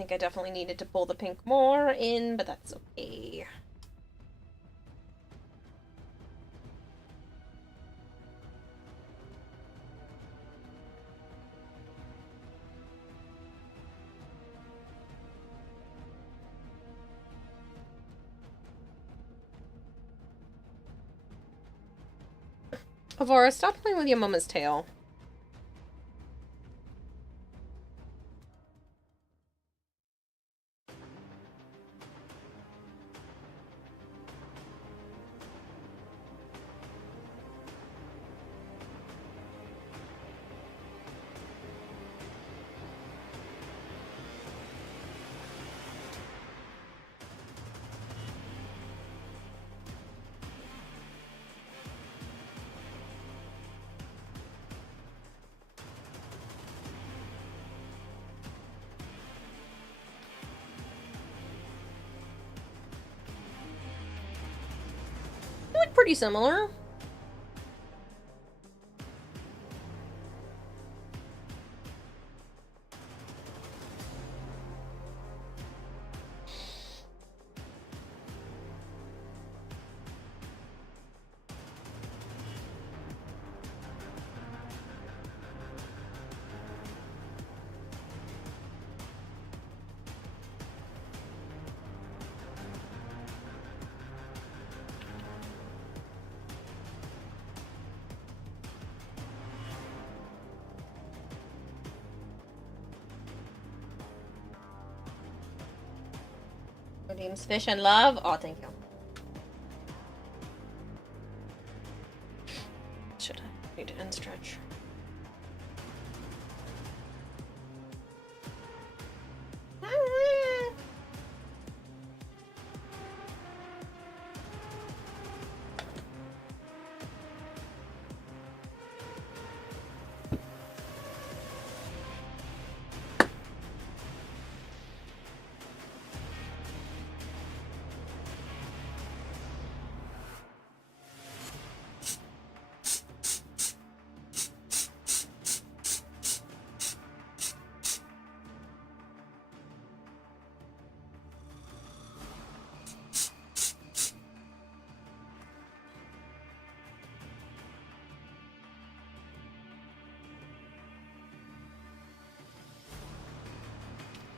think I definitely needed to pull the pink more in, but that's okay. Avora, stop playing with your mama's tail. They look pretty similar. Redeems fish and love. Oh, thank you. Should I need to end stretch?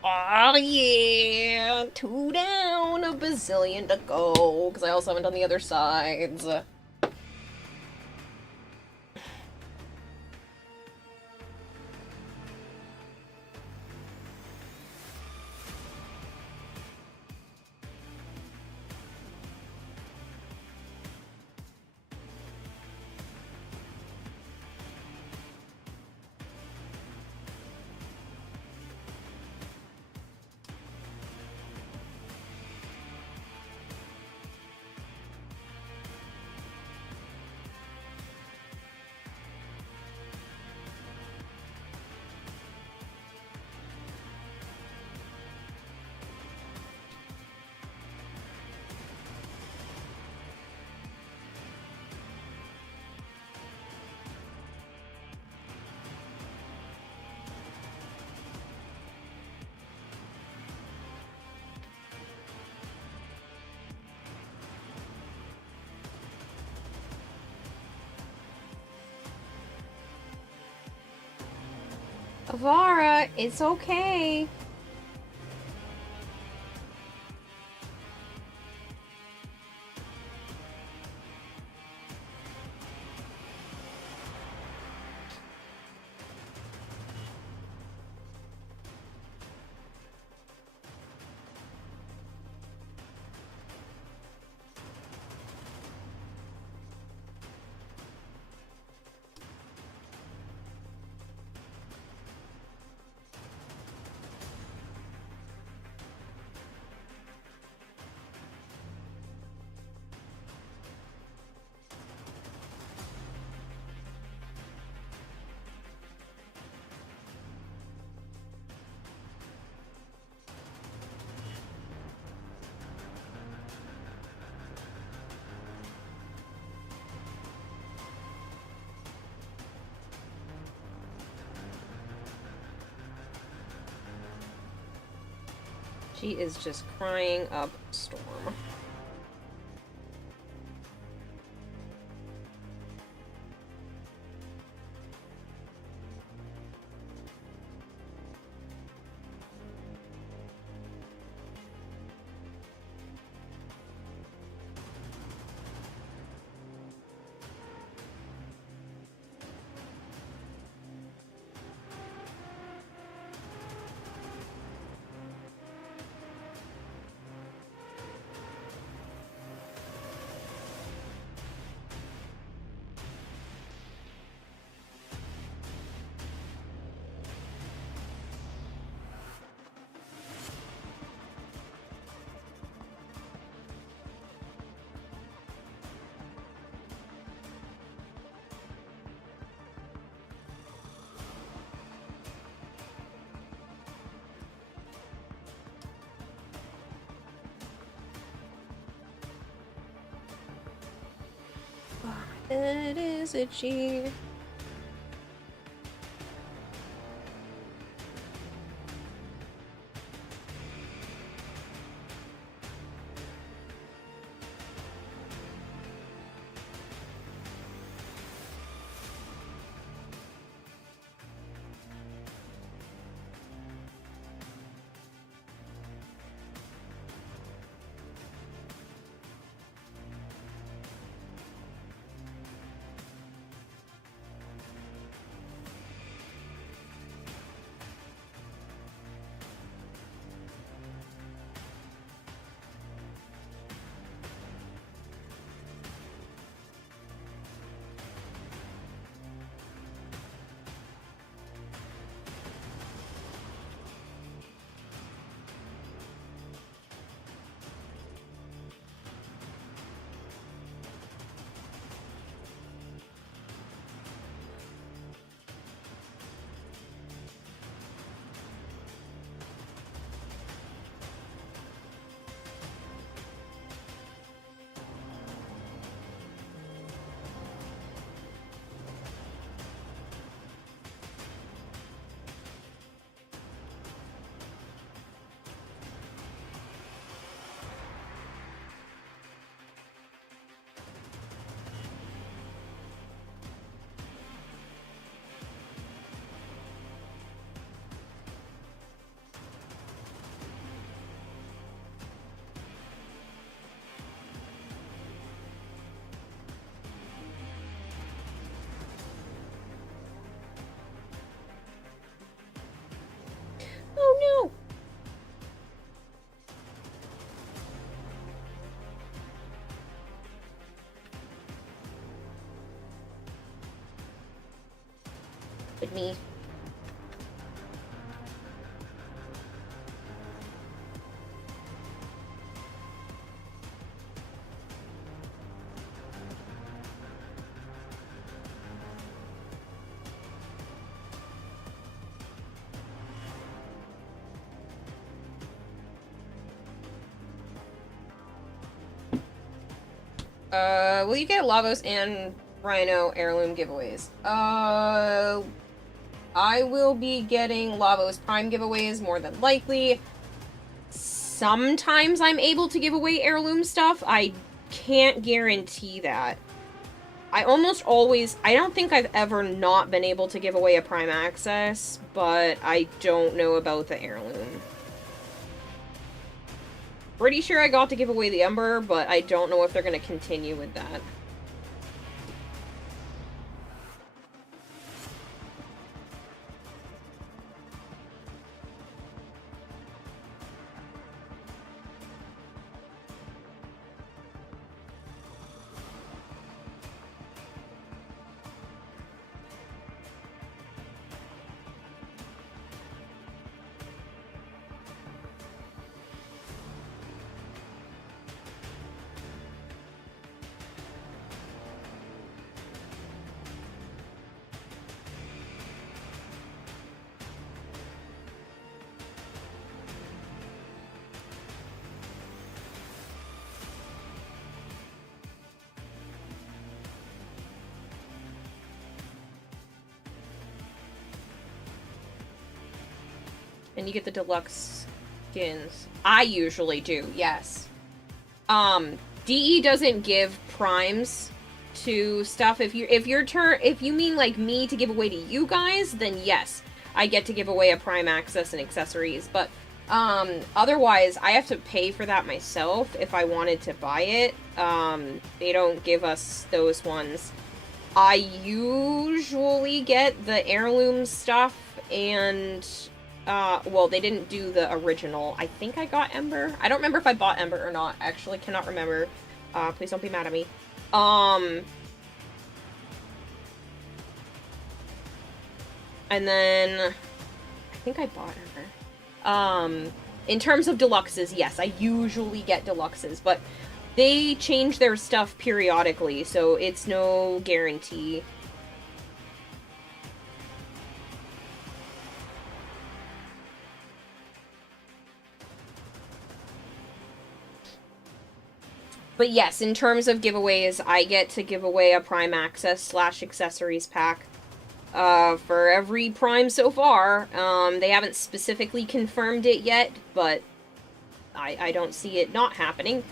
Oh yeah, 2 down, a bazillion to go, because I also haven't done the other sides. Avara, it's okay. She is just crying up a storm. It is itchy. Oh no! With me. Will you get Lavos and Rhino heirloom giveaways? I will be getting Lavos Prime giveaways more than likely. Sometimes I'm able to give away heirloom stuff. I can't guarantee that. I almost always... I don't think I've ever not been able to give away a Prime Access, but I don't know about the heirloom. Pretty sure I got to give away the Ember, but I don't know if they're going to continue with that. And you get the deluxe skins. I usually do, yes. DE doesn't give primes to stuff. If you mean like me to give away to you guys, then yes, I get to give away a prime access and accessories, but otherwise I have to pay for that myself if I wanted to buy it. They don't give us those ones. I usually get the heirloom stuff and well, they didn't do the original. I think I got Ember. I don't remember if I bought Ember or not. I actually cannot remember. Please don't be mad at me. And then I think I bought Ember. In terms of deluxes, yes, I usually get deluxes, but they change their stuff periodically, so it's no guarantee. But yes, in terms of giveaways, I get to give away a Prime Access / accessories pack for every Prime so far. They haven't specifically confirmed it yet, but I don't see it not happening.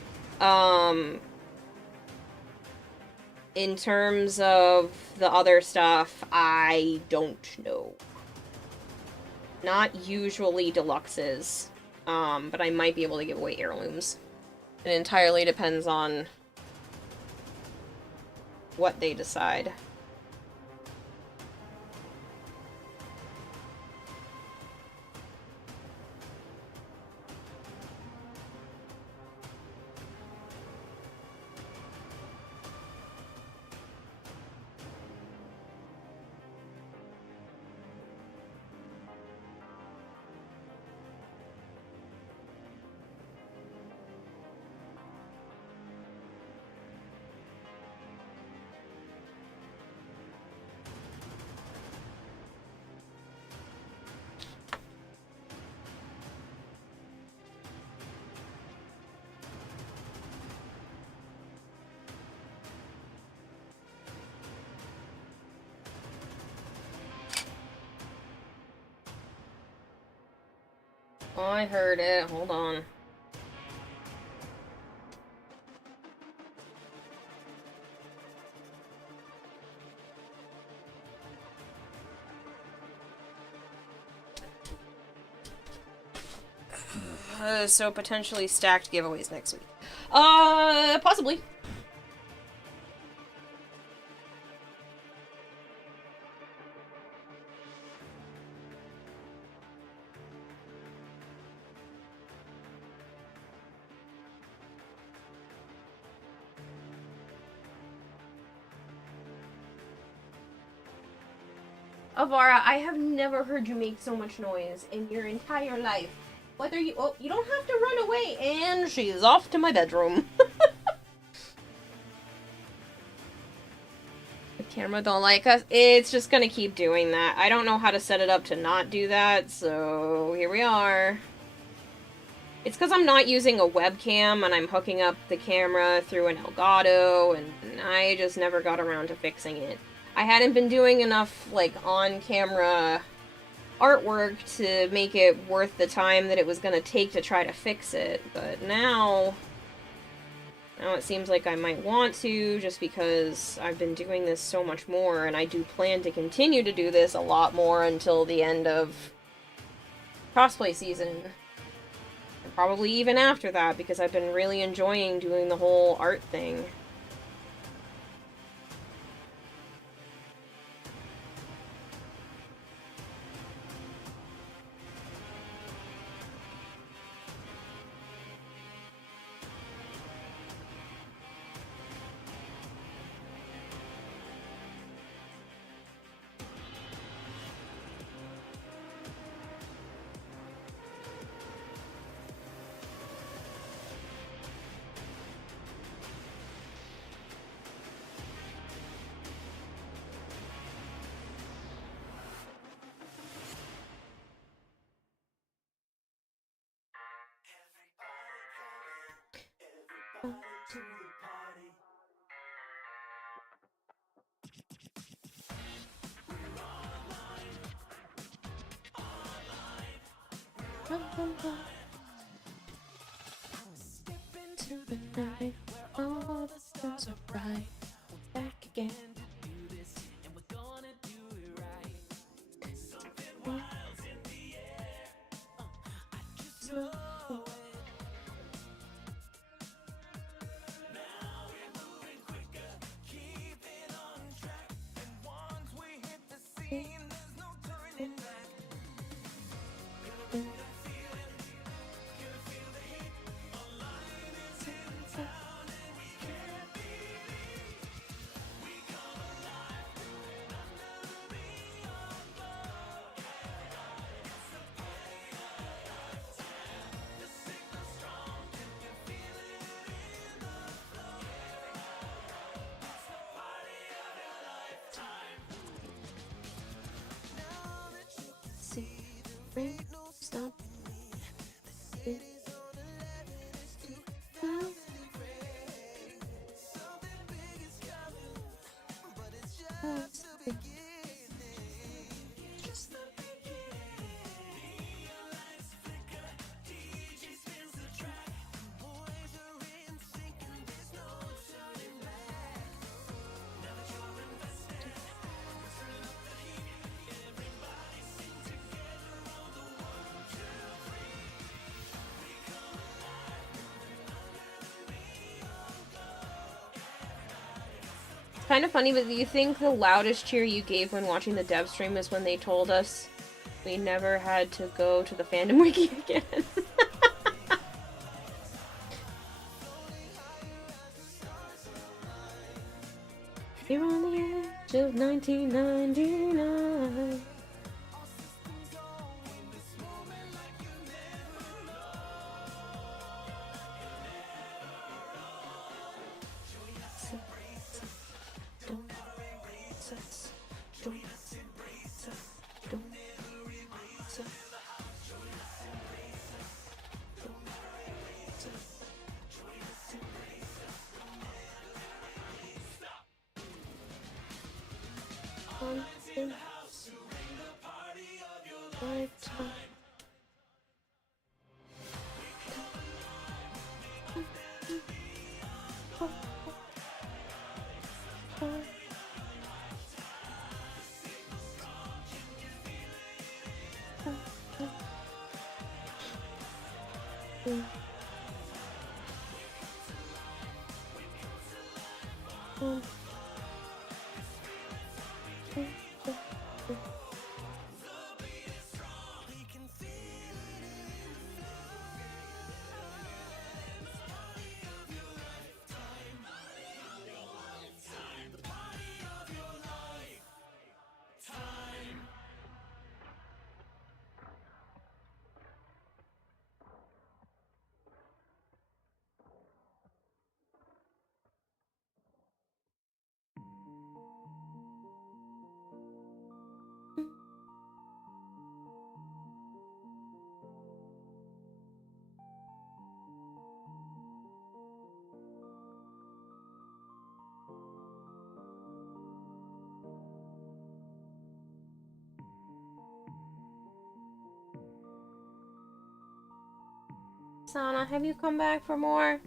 In terms of the other stuff, I don't know. Not usually deluxes, but I might be able to give away heirlooms. It entirely depends on what they decide. Oh, I heard it. Hold on. So potentially stacked giveaways next week. Possibly. Avara, I have never heard you make so much noise in your entire life. Whether you... Oh, you don't have to run away. And she's off to my bedroom. The camera don't like us. It's just gonna keep doing that. I don't know how to set it up to not do that, so here we are. It's because I'm not using a webcam and I'm hooking up the camera through an Elgato, and I just never got around to fixing it. I hadn't been doing enough, like, on-camera artwork to make it worth the time that it was gonna take to try to fix it, but now it seems like I might want to, just because I've been doing this so much more, and I do plan to continue to do this a lot more until the end of cosplay season. And probably even after that, because I've been really enjoying doing the whole art thing. night where all the stars are bright. We're back again. See the rain stop. Kind of funny, but do you think the loudest cheer you gave when watching the dev stream is when they told us we never had to go to the fandom wiki again? You're on the edge of 1999. Sana, have you come back for more?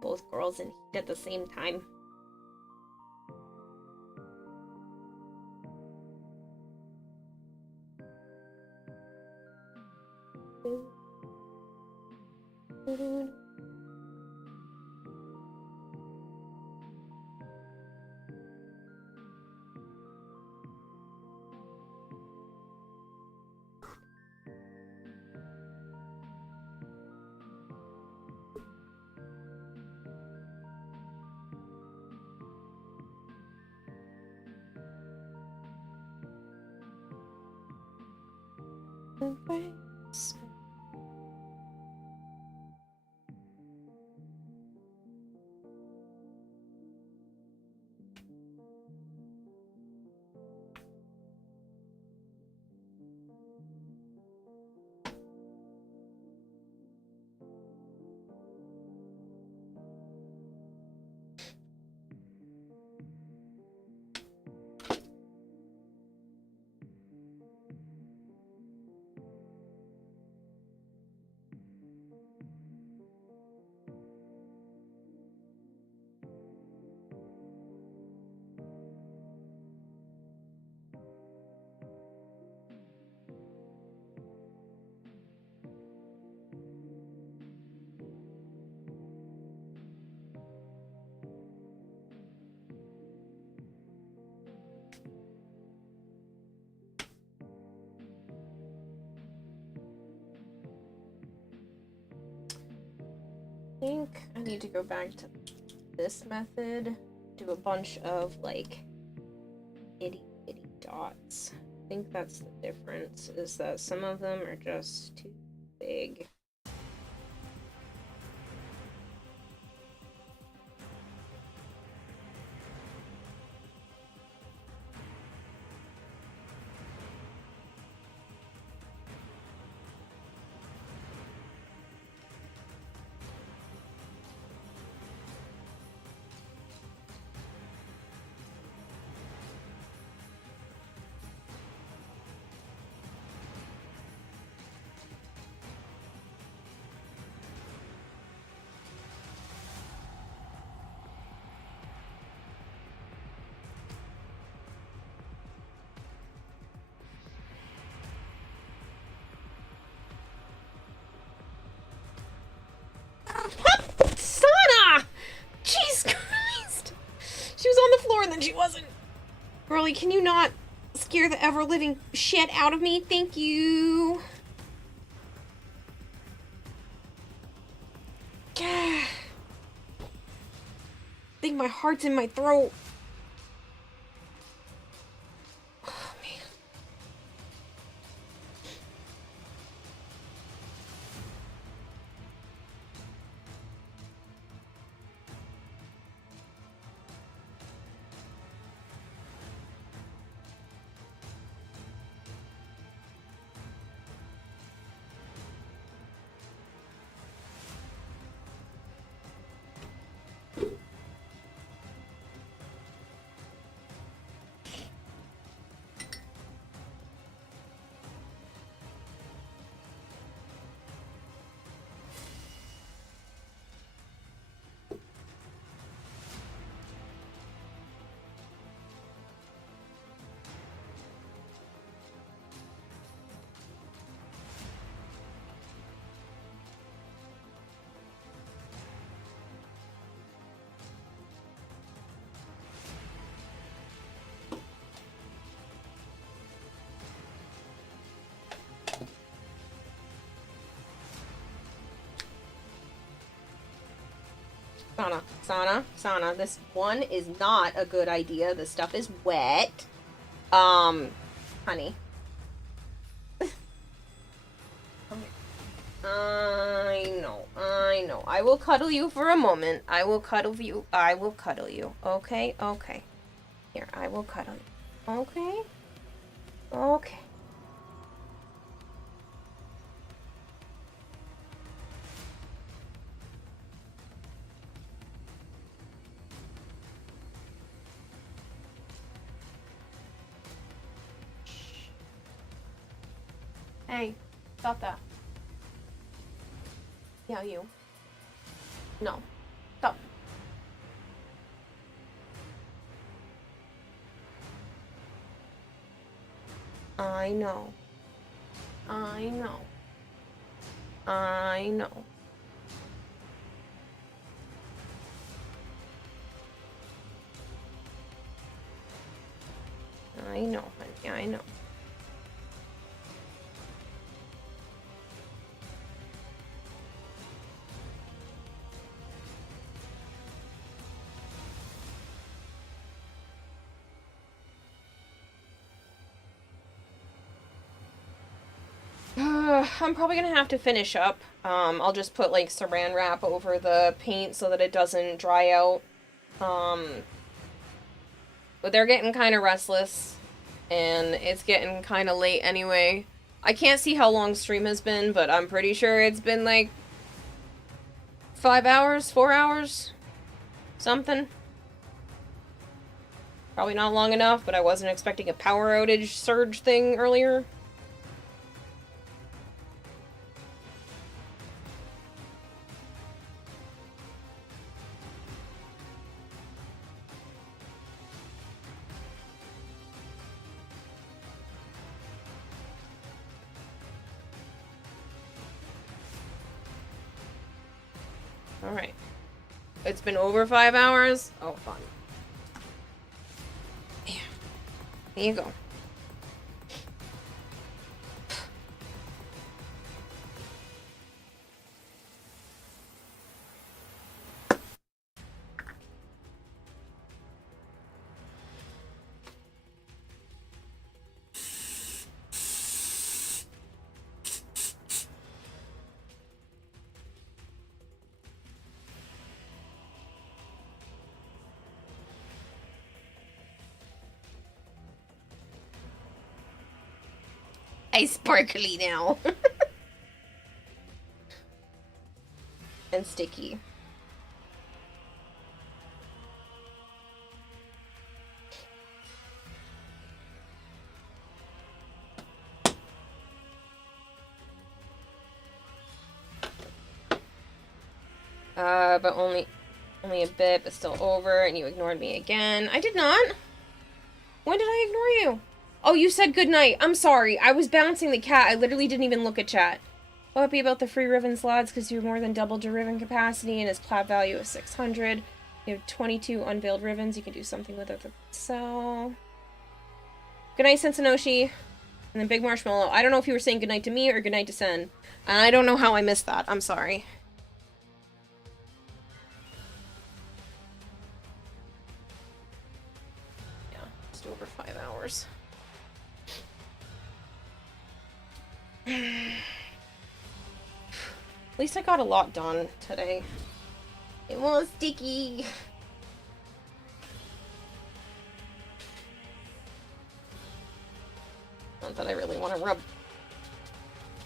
Both girls in heat at the same time. think I need to go back to this method, do a bunch of like itty bitty dots. I think that's the difference, is that some of them are just too big. Sana! Jeez Christ! She was on the floor and then she wasn't. Girlie, can you not scare the ever-living shit out of me? Thank you. I think my heart's in my throat. Oh, man. Sana, this one is not a good idea. The stuff is wet. Honey. I know. I will cuddle you for a moment. I will cuddle you. Okay? Okay. Here, I will cuddle you. Okay? Okay. Hey, stop that. Yeah, you. No. Stop. I know. I know. I know. I know, honey. I know. I'm probably gonna have to finish up. I'll just put like saran wrap over the paint so that it doesn't dry out. But they're getting kind of restless, and it's getting kind of late anyway. I can't see how long stream has been, but I'm pretty sure it's been like 5 hours, 4 hours, something. Probably not long enough, but I wasn't expecting a power outage surge thing earlier. Alright. It's been over 5 hours? Oh, fun. Yeah. Here you go. eyes sparkly now. And sticky. But only a bit, but still over, and you ignored me again. I did not. When did I ignore you? Oh, you said goodnight. I'm sorry. I was bouncing the cat. I literally didn't even look at chat. What would be about the free Riven slots, because you're more than doubled your Riven capacity, and his clap value is 600. You have 22 unveiled Rivens. You can do something with it. So... Goodnight, Sensanoshi. And then Big Marshmallow. I don't know if you were saying goodnight to me or goodnight to Sen. And I don't know how I missed that. I'm sorry. Over 5 hours. At least I got a lot done today. It was sticky. Not that I really want to rub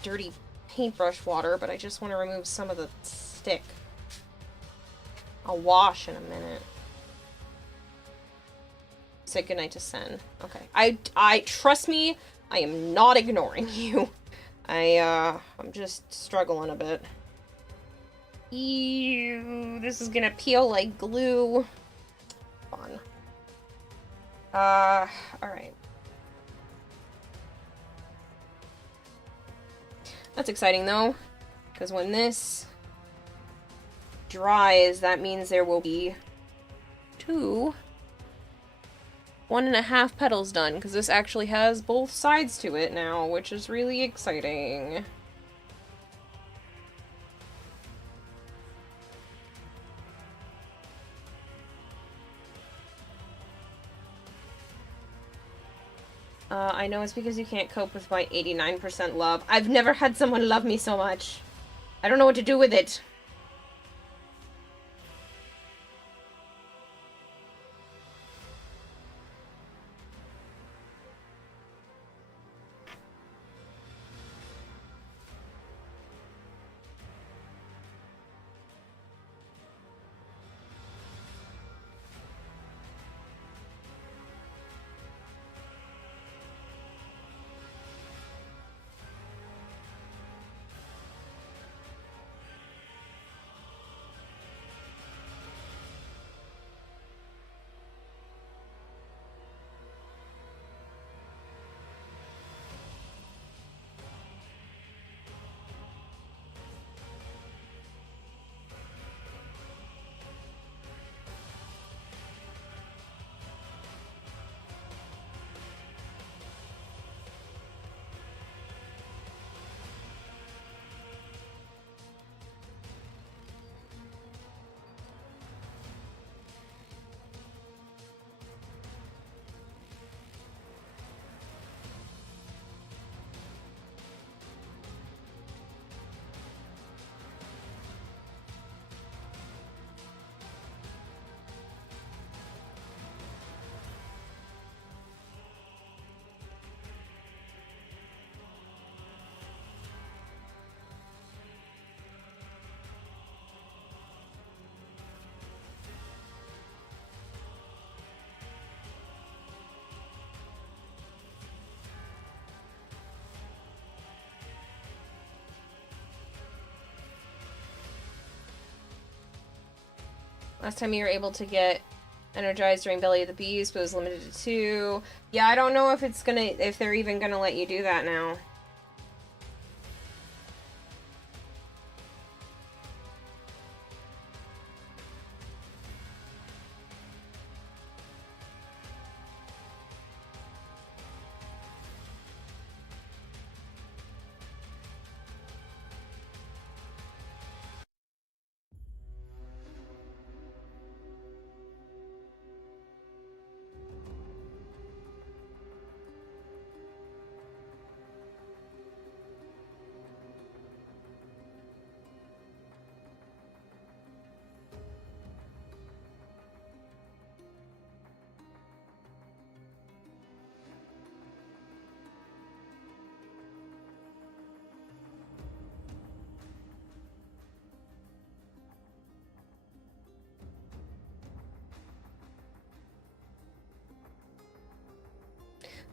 dirty paintbrush water, but I just want to remove some of the stick. I'll wash in a minute. Say goodnight to Sen. Okay. I trust me, I am not ignoring you. I'm just struggling a bit. Ew, this is gonna peel like glue. Fun. Alright. That's exciting though, because when this dries, that means there will be 2 1.5 petals done, because this actually has both sides to it now, which is really exciting. I know it's because you can't cope with my 89% love. I've never had someone love me so much. I don't know what to do with it. Last time you were able to get energized during Belly of the Beast, but it was limited to 2. Yeah, I don't know if it's gonna, if they're even gonna let you do that now.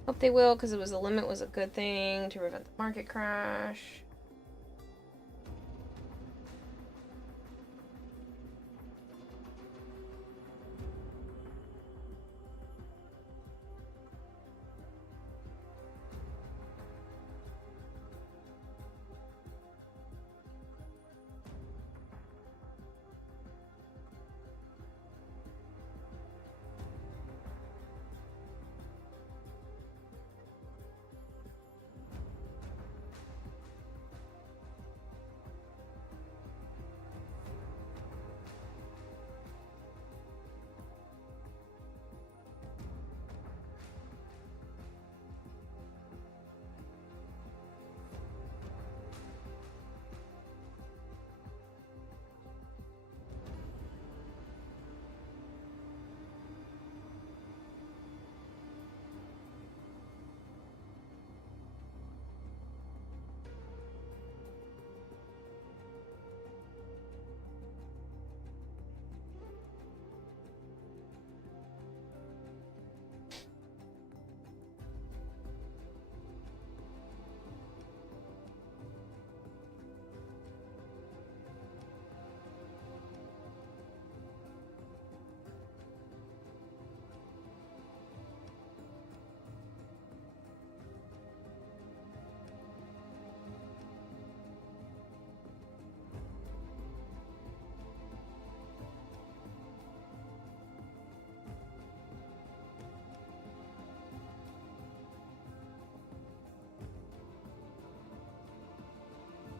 Hope they will, because it was the limit was a good thing to prevent the market crash.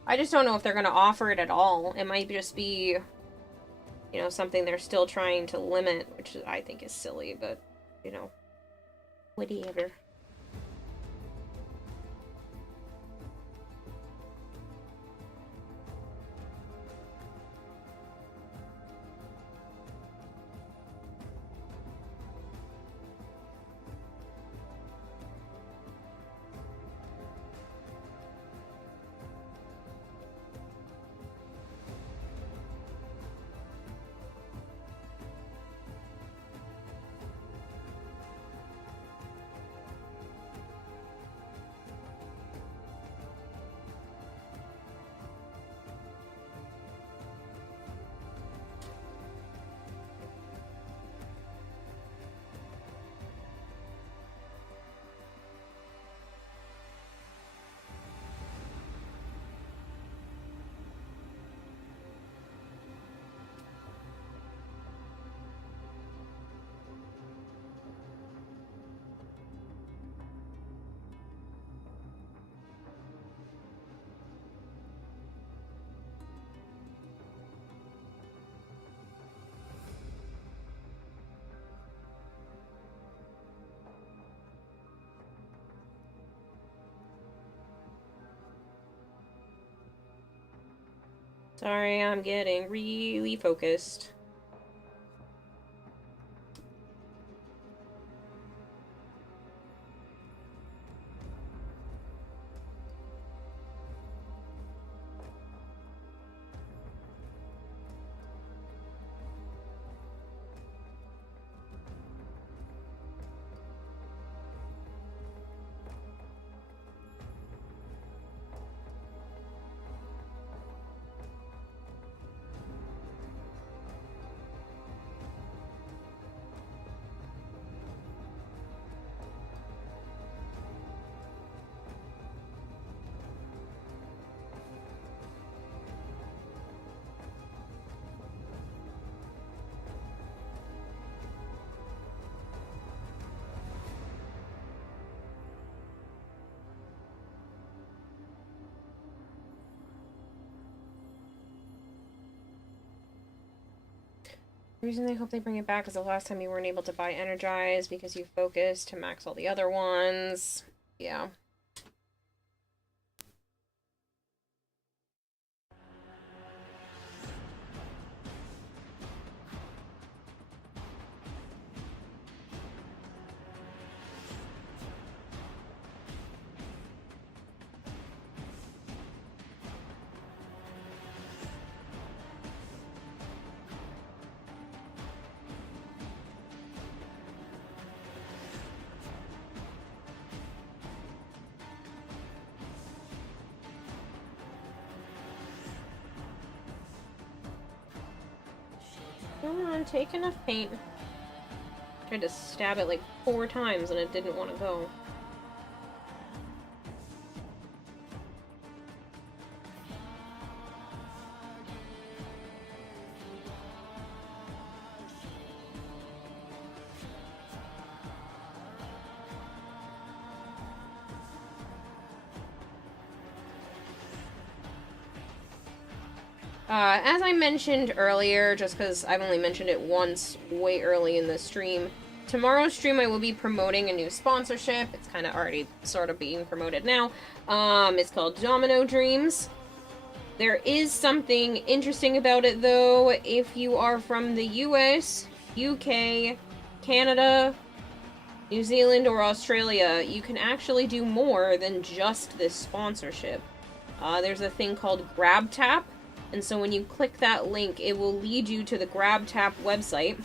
I just don't know if they're going to offer it at all. It might just be, you know, something they're still trying to limit, which I think is silly, but, you know, whatever. Sorry, I'm getting really focused. The reason they hope they bring it back is the last time you weren't able to buy Energize because you focused to max all the other ones. Yeah. Come on, take enough paint. Tried to stab it like 4 times and it didn't want to go. As I mentioned earlier, just because I've only mentioned it once way early in the stream, tomorrow's stream I will be promoting a new sponsorship. It's kind of already sort of being promoted now. It's called Domino Dreams. There is something interesting about it, though. If you are from the US, UK, Canada, New Zealand, or Australia, you can actually do more than just this sponsorship. There's a thing called GrabTap. And so when you click that link, it will lead you to the GrabTap website.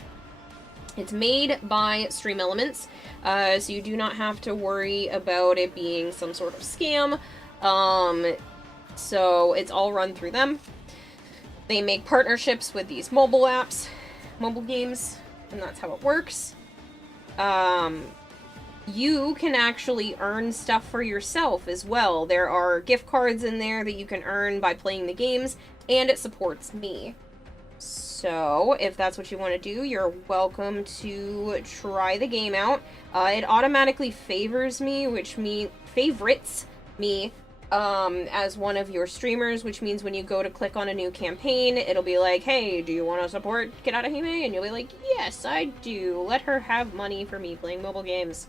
It's made by Stream Elements, so you do not have to worry about it being some sort of scam. So it's all run through them. They make partnerships with these mobile apps, mobile games, and that's how it works. You can actually earn stuff for yourself as well. There are gift cards in there that you can earn by playing the games, and it supports me. So, if that's what you want to do, you're welcome to try the game out. It automatically favorites me as one of your streamers, which means when you go to click on a new campaign, it'll be like, hey, do you want to support Kirarahime? And you'll be like, yes, I do. Let her have money for me playing mobile games.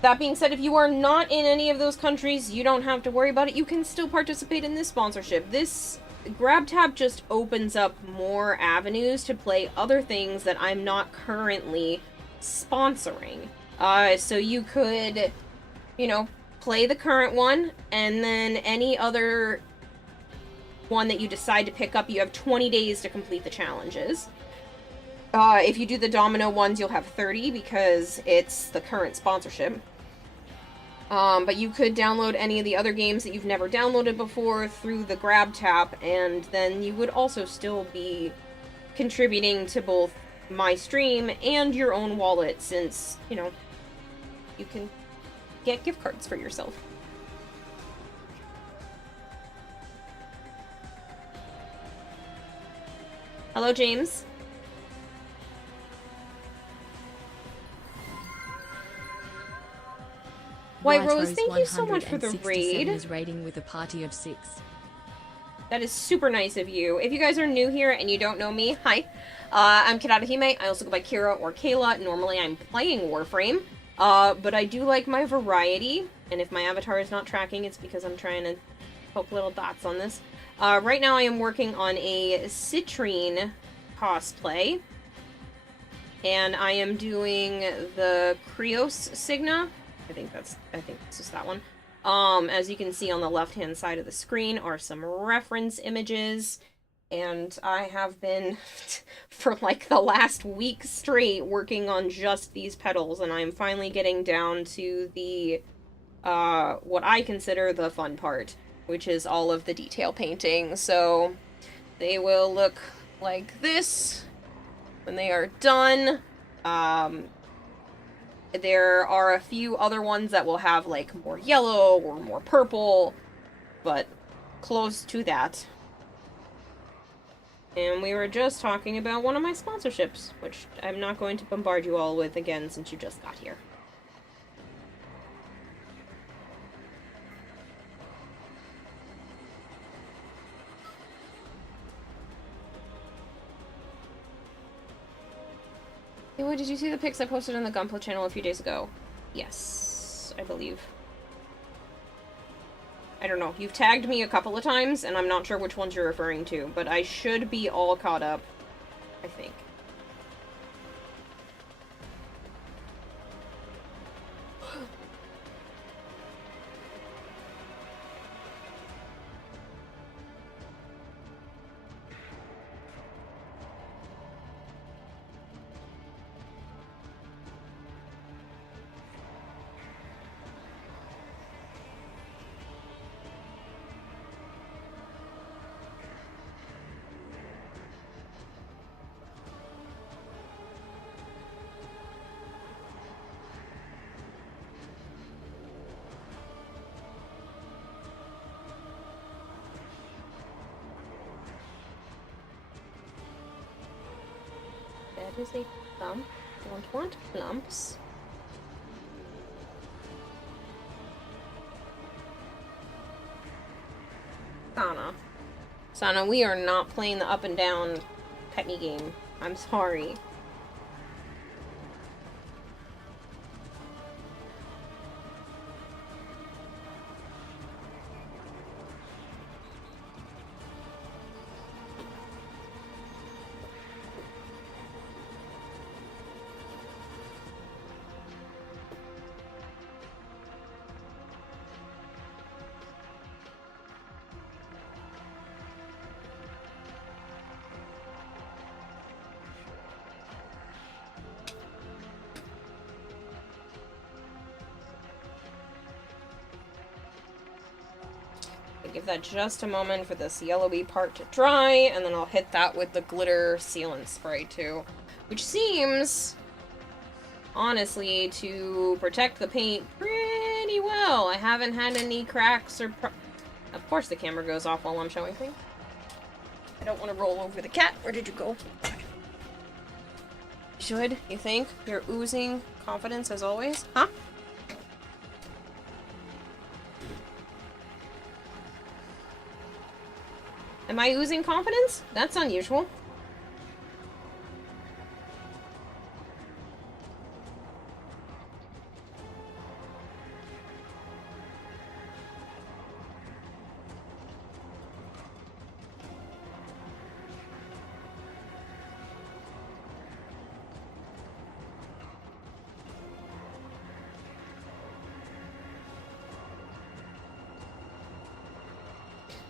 That being said, if you are not in any of those countries, you don't have to worry about it. You can still participate in this sponsorship. This GrabTap just opens up more avenues to play other things that I'm not currently sponsoring. So you could, play the current one, and then any other one that you decide to pick up, you have 20 days to complete the challenges. If you do the domino ones, you'll have 30 because it's the current sponsorship. But you could download any of the other games that you've never downloaded before through the GrabTap, and then you would also still be contributing to both my stream and your own wallet, since, you can get gift cards for yourself. Hello, James. White Rose, thank you so much for the raid. Is rating with a party of 6. That is super nice of you. If you guys are new here and you don't know me, hi. I'm Kirarahime. I also go by Kira or Kayla. Normally I'm playing Warframe. But I do like my variety. And if my avatar is not tracking, it's because I'm trying to poke little dots on this. Right now I am working on a Citrine cosplay. And I am doing the Krios Signa. I think it's just that one. As you can see on the left-hand side of the screen are some reference images, and I have been, for like the last week straight, working on just these petals, and I'm finally getting down to the, what I consider the fun part, which is all of the detail painting. So, they will look like this when they are done. There are a few other ones that will have, like, more yellow or more purple, but close to that. And we were just talking about one of my sponsorships, which I'm not going to bombard you all with again since you just got here. Hey, did you see the pics I posted on the Gunpla channel a few days ago? Yes, I believe. I don't know. You've tagged me a couple of times, and I'm not sure which ones you're referring to, but I should be all caught up, I think. That is a plump. Don't want plumps. Sana, we are not playing the up and down pet me game. I'm sorry. Give that just a moment for this yellowy part to dry, and then I'll hit that with the glitter sealant spray too, which seems, honestly, to protect the paint pretty well. I haven't had any cracks or of course the camera goes off while I'm showing things. I don't want to roll over the cat. Where did you go? Should, you think? You're oozing confidence as always? Huh? Am I oozing confidence? That's unusual.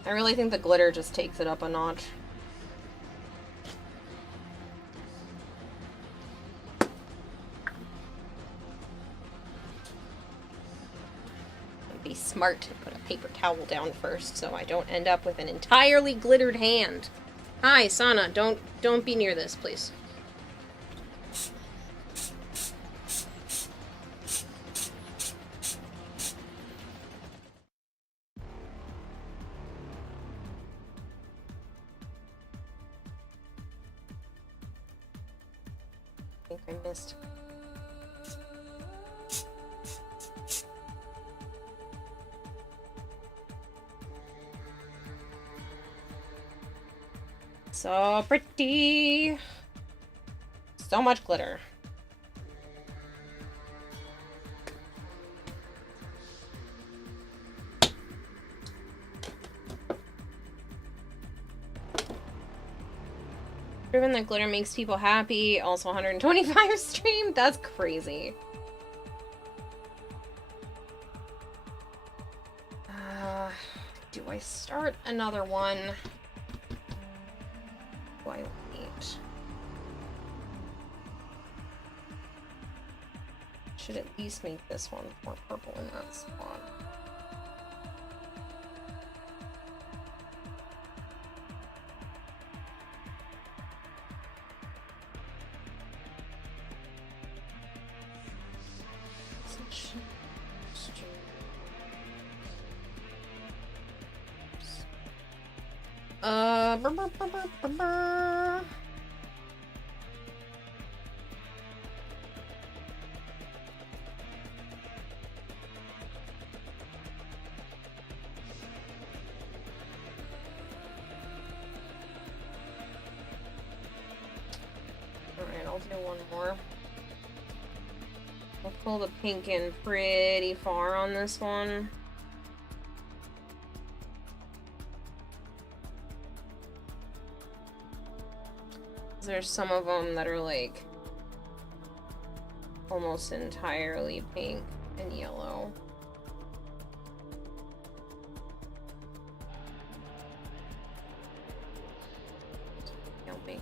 I really think the glitter just takes it up a notch. I'd be smart to put a paper towel down first so I don't end up with an entirely glittered hand. Hi, Sana, don't be near this, please. I think I missed. So pretty. So much glitter. Proven that glitter makes people happy. Also 125 stream. That's crazy. Do I start another one? Do I wait? Should at least make this one more purple in that spot. Alright, I'll do one more. I'll pull the pink in pretty far on this one. There's some of them that are like almost entirely pink and yellow. Don't make.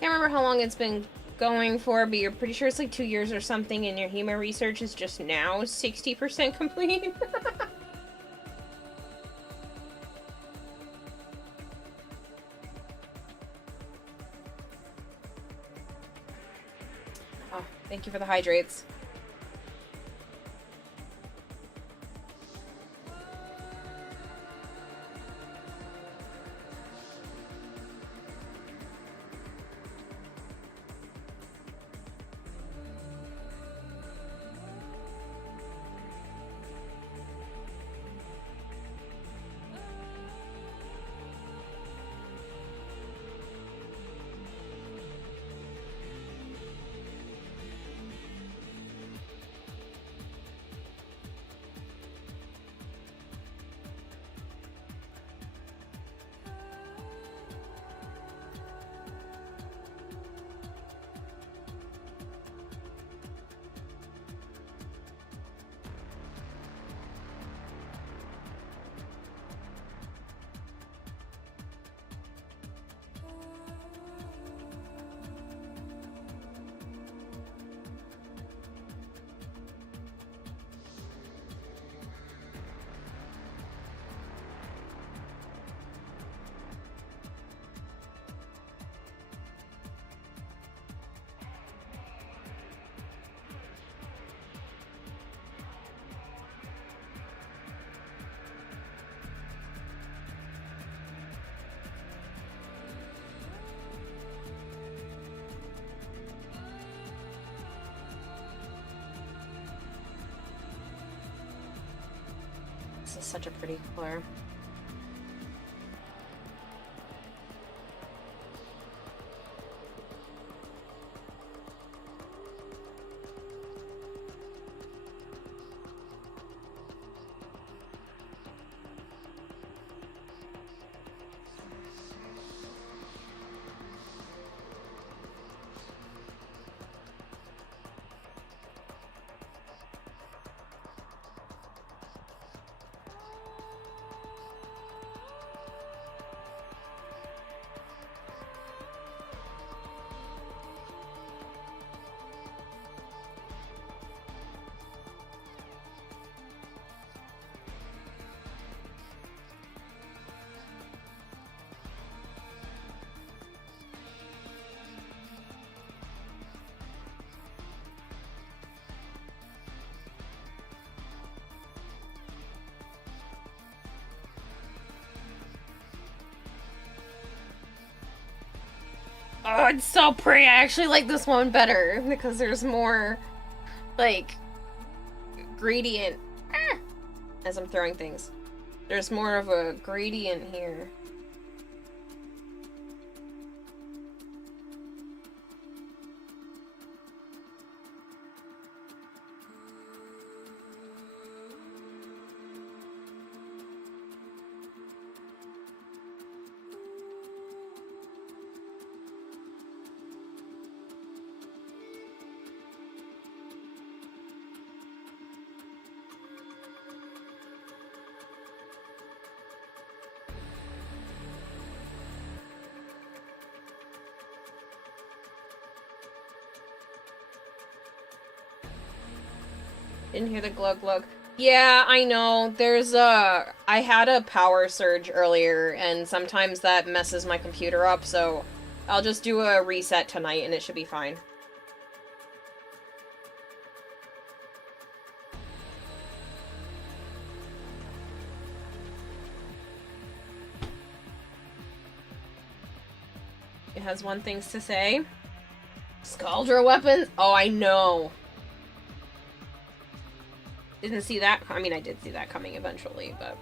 Can't remember how long it's been going for, but you're pretty sure it's like 2 years or something, and your HEMA research is just now 60% complete. Oh, thank you for the hydrates. This is such a pretty color. Oh, it's so pretty. I actually like this one better because there's more, like, gradient. As I'm throwing things. There's more of a gradient here. Didn't hear the glug glug. Yeah, I know. There's I had a power surge earlier, and sometimes that messes my computer up, so I'll just do a reset tonight and it should be fine. It has one thing to say. Scaldra weapons? Oh, I know. Didn't see that. I mean, I did see that coming eventually, but...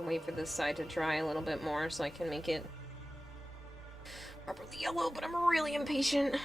to wait for this side to dry a little bit more so I can make it properly yellow, but I'm really impatient.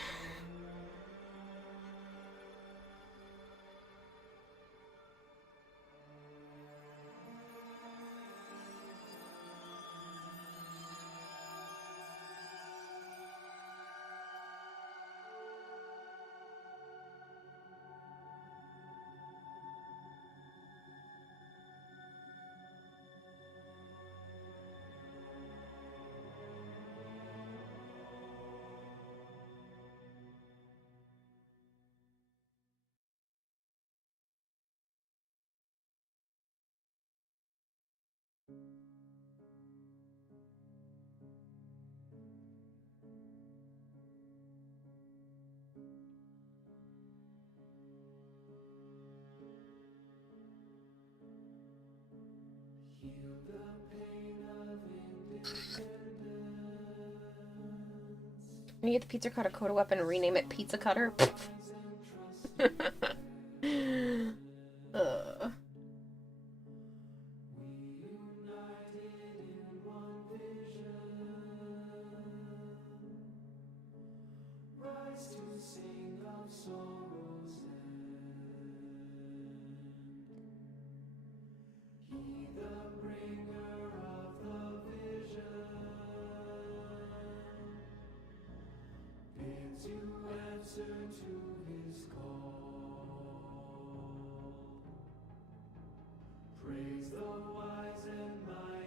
When you get the Pizza Cutter Coda weapon and rename it Pizza Cutter?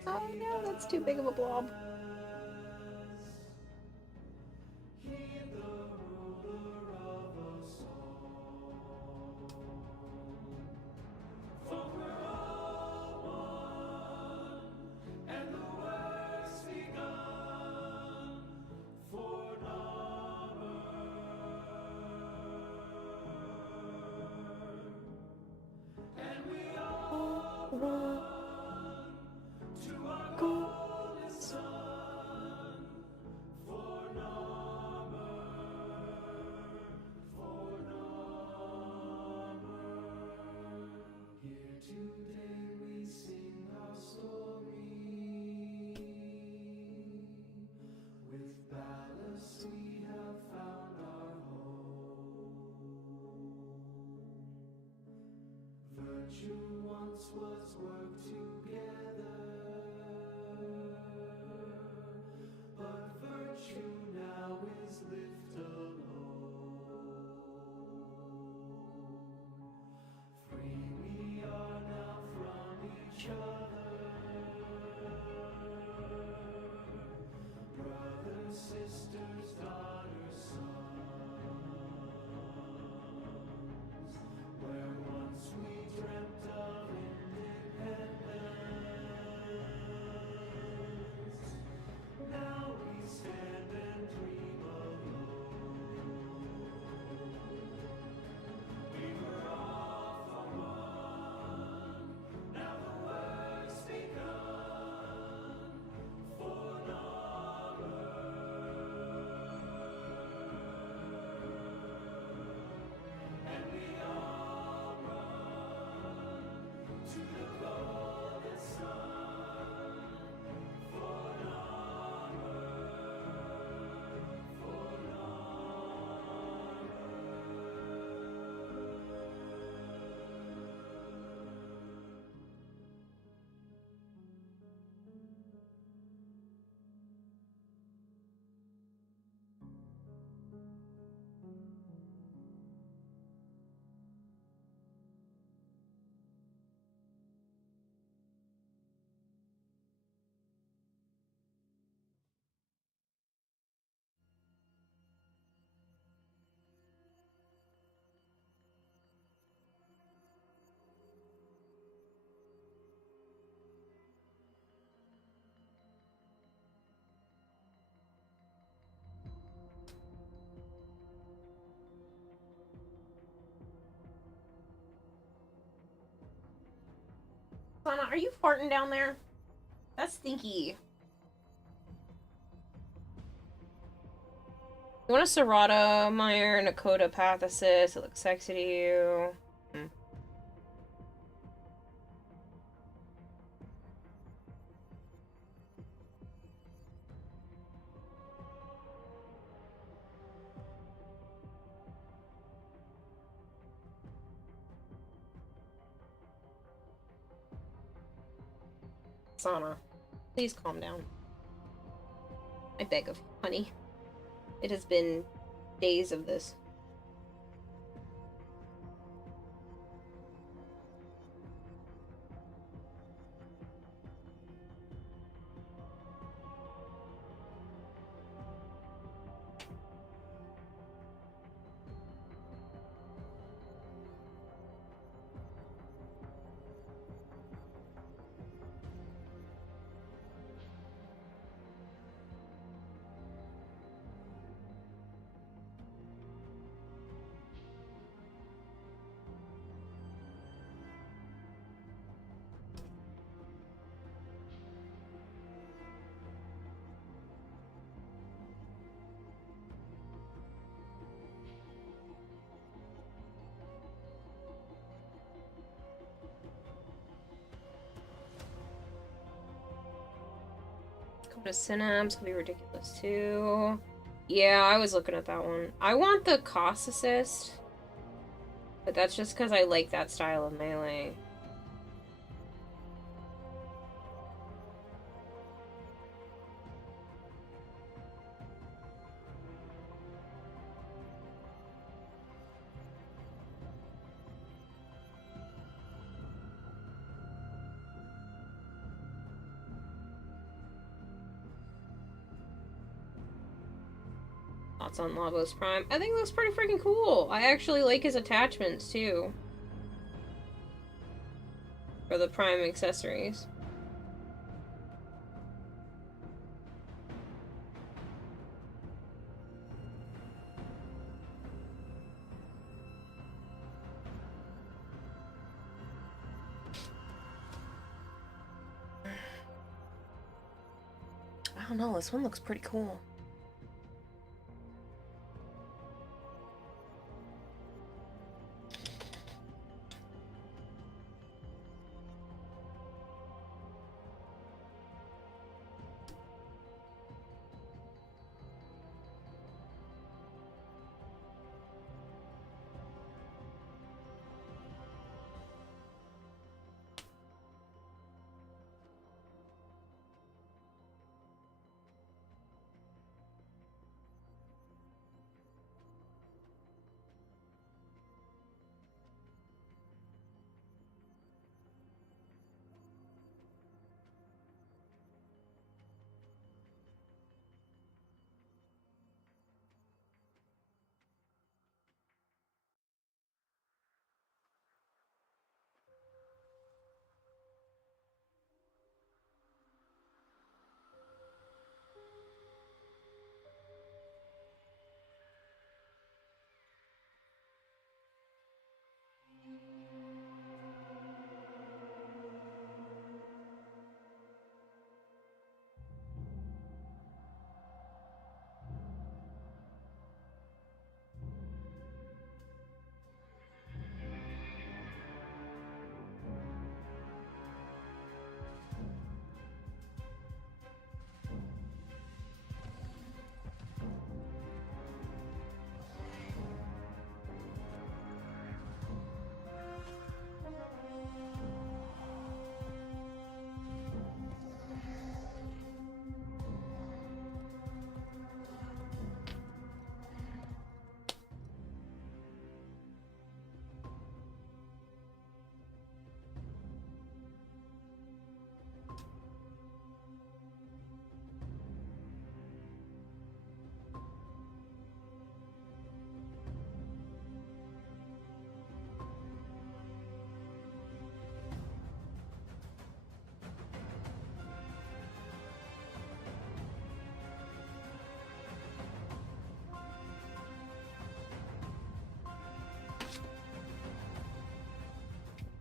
Oh no, that's too big of a blob. Sana, are you farting down there? That's stinky. You want a Serrata, Meyer, Nakota Path Assist? It looks sexy to you. Sana, please calm down. I beg of you, honey. It has been days of this. Come to Synapse could be ridiculous too. Yeah, I was looking at that one. I want the cost assist, but that's just because I like that style of melee. Thoughts on Lavos Prime? I think that's pretty freaking cool. I actually like his attachments too. For the Prime accessories. I don't know, this one looks pretty cool.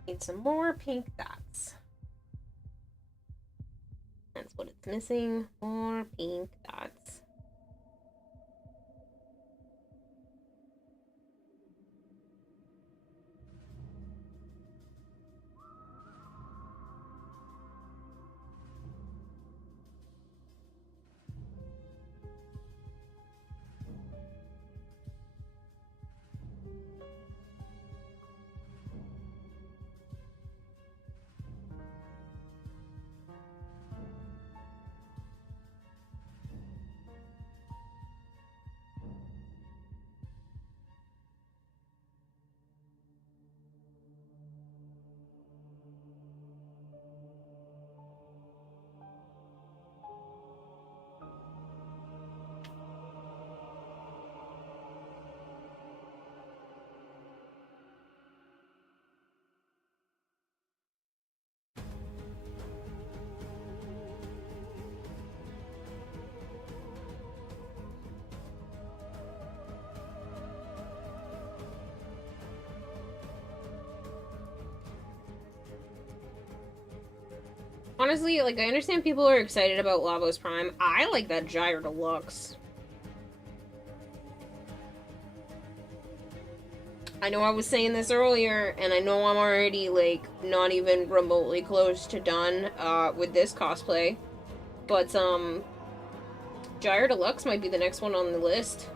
Need some more pink dots. That's what it's missing. More pink dots. Honestly, like, I understand people are excited about Lavos Prime. I like that Gyre Deluxe. I know I was saying this earlier, and I know I'm already, like, not even remotely close to done, with this cosplay. But, Gyre Deluxe might be the next one on the list.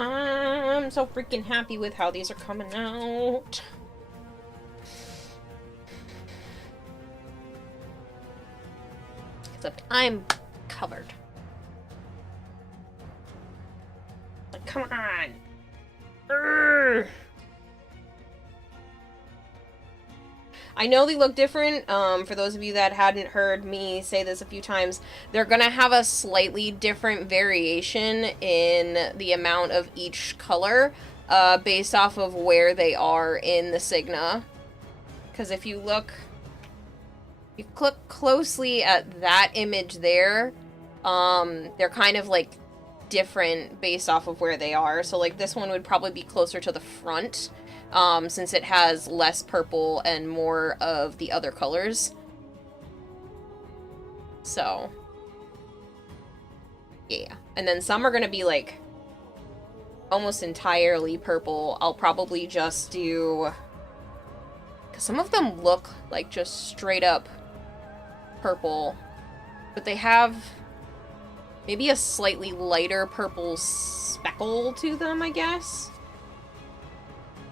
I'm so freaking happy with how these are coming out. Except I'm covered. Like, come on! Urgh. I know they look different. For those of you that hadn't heard me say this a few times, they're gonna have a slightly different variation in the amount of each color, based off of where they are in the Signa. Because if you look closely at that image there, they're kind of like different based off of where they are. So like this one would probably be closer to the front, since it has less purple and more of the other colors. So, yeah. And then some are going to be, like, almost entirely purple. I'll probably just do... because some of them look like just straight up purple. But they have maybe a slightly lighter purple speckle to them, I guess.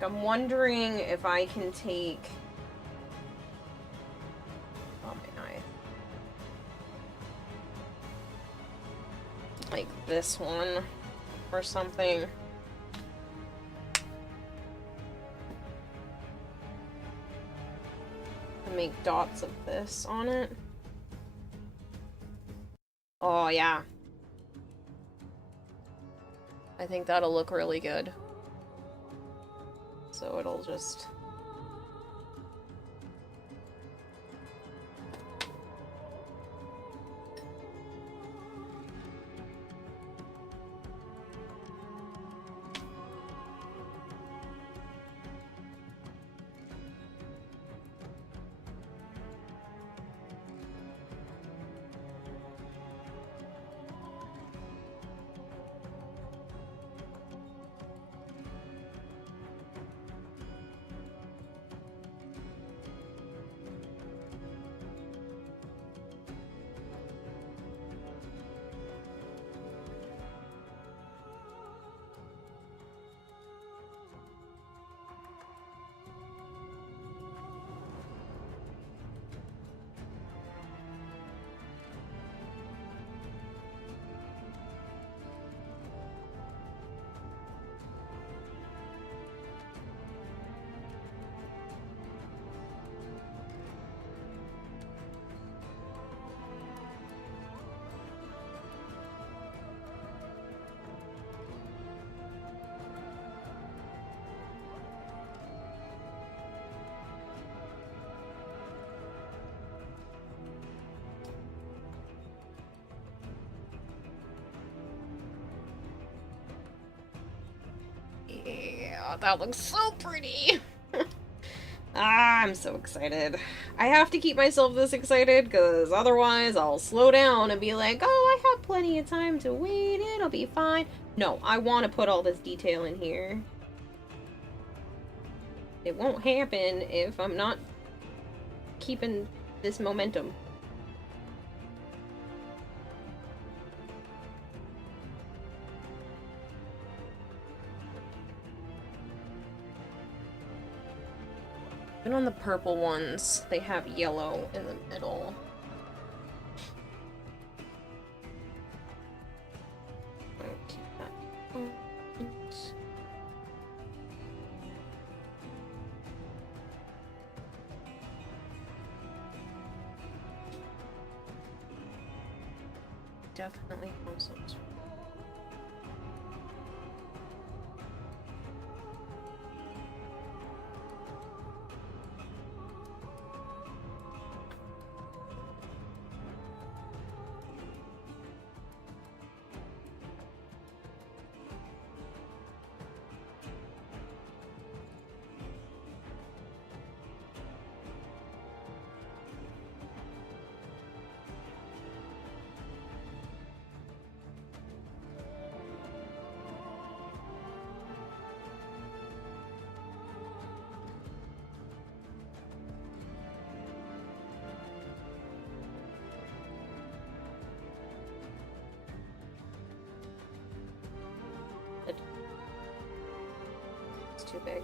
I'm wondering if I can take... oh, my knife. Like this one or something. And make dots of this on it. Oh, yeah. I think that'll look really good. So it'll just... god, that looks so pretty! Ah, I'm so excited. I have to keep myself this excited, because otherwise I'll slow down and be like, oh, I have plenty of time to wait, it'll be fine. No, I want to put all this detail in here. It won't happen if I'm not keeping this momentum. And on the purple ones, they have yellow in the middle. Definitely consoles. It's too big.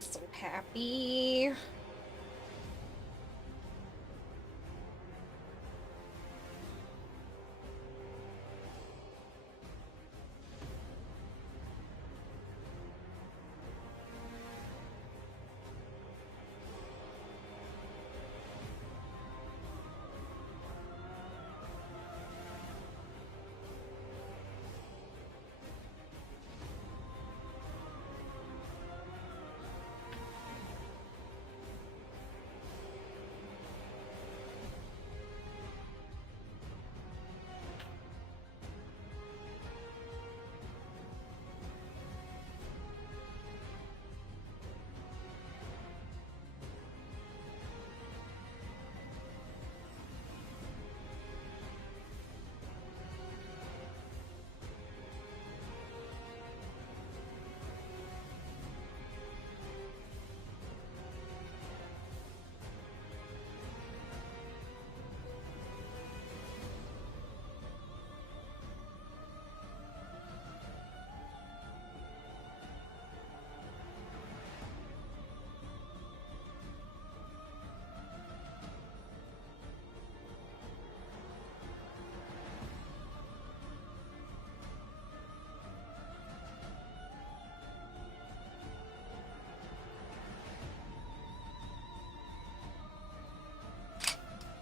So happy.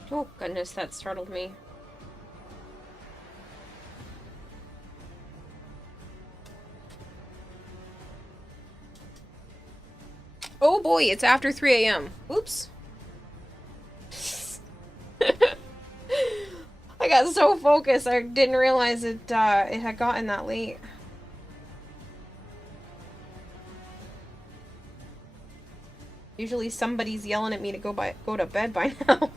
Oh goodness, that startled me. Oh boy, it's after 3 a.m. Oops. I got so focused, I didn't realize it had gotten that late. Usually somebody's yelling at me to go to bed by now.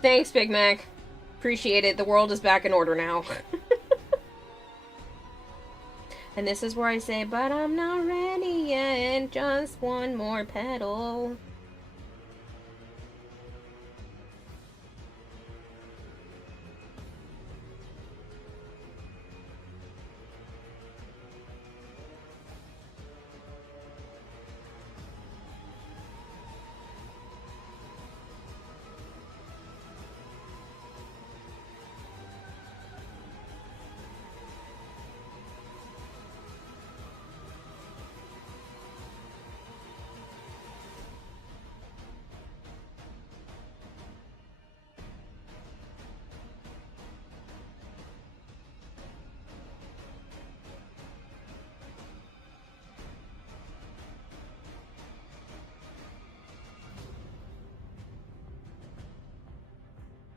Thanks, Big Mac. Appreciate it. The world is back in order now. And this is where I say, but I'm not ready yet. Just one more pedal.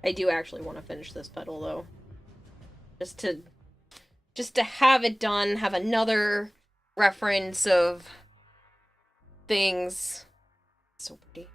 I do actually want to finish this pedal though. Just to have it done, have another reference of things. So pretty.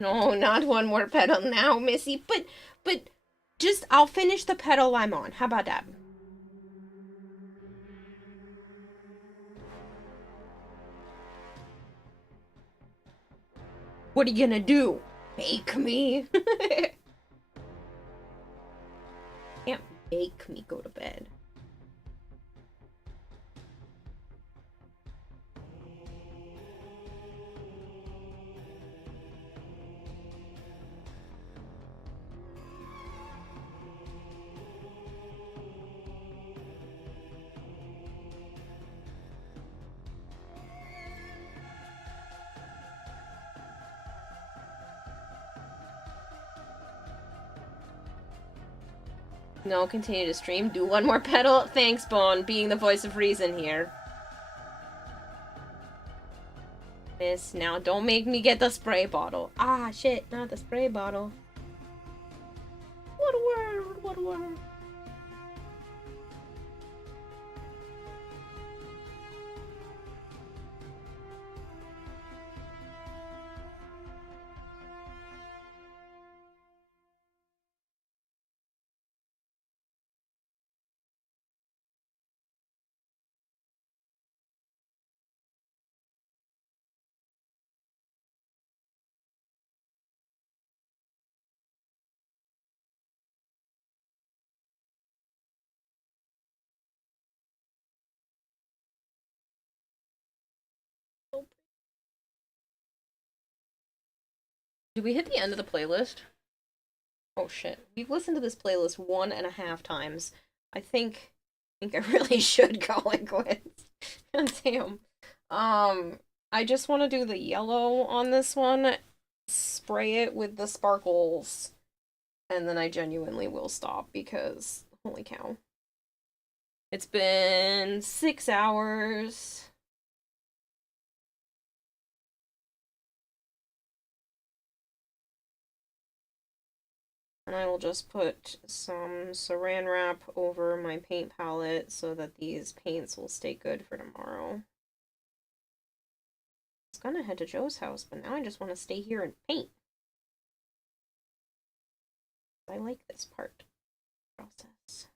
No, not one more pedal now, Missy. But just I'll finish the pedal I'm on. How about that? What are you gonna do? Make me? Can't make me go to bed. No, continue to stream. Do one more pedal. Thanks, Bone, being the voice of reason here. Miss, now don't make me get the spray bottle. Ah, shit, not the spray bottle. What a word, what a word. Did we hit the end of the playlist? Oh shit. We've listened to this playlist 1.5 times. I think I really should call it quits. God damn. I just want to do the yellow on this one, spray it with the sparkles, and then I genuinely will stop because holy cow. It's been 6 hours. And I will just put some saran wrap over my paint palette so that these paints will stay good for tomorrow. I was gonna head to Joe's house, but now I just want to stay here and paint. I like this part. Process.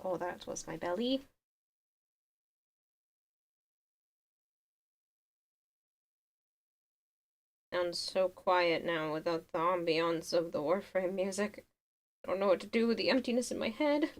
Oh, that was my belly. Sounds so quiet now without the ambiance of the Warframe music. I don't know what to do with the emptiness in my head.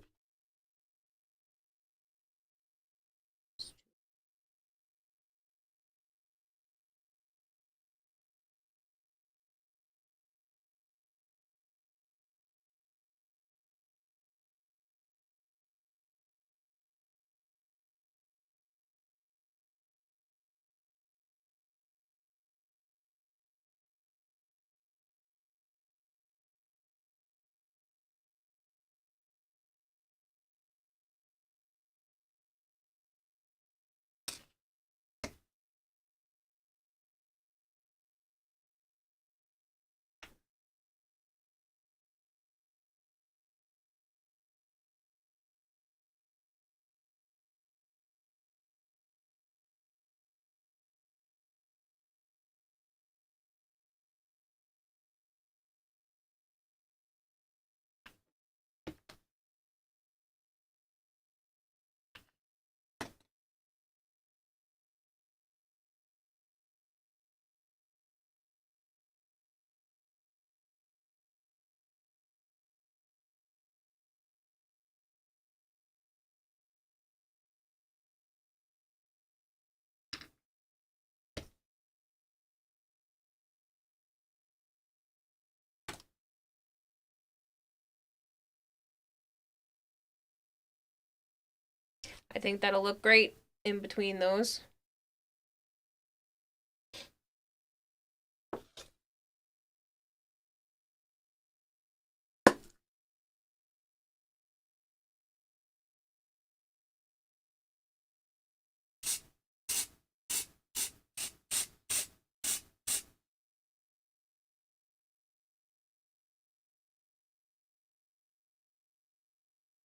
I think that'll look great in between those.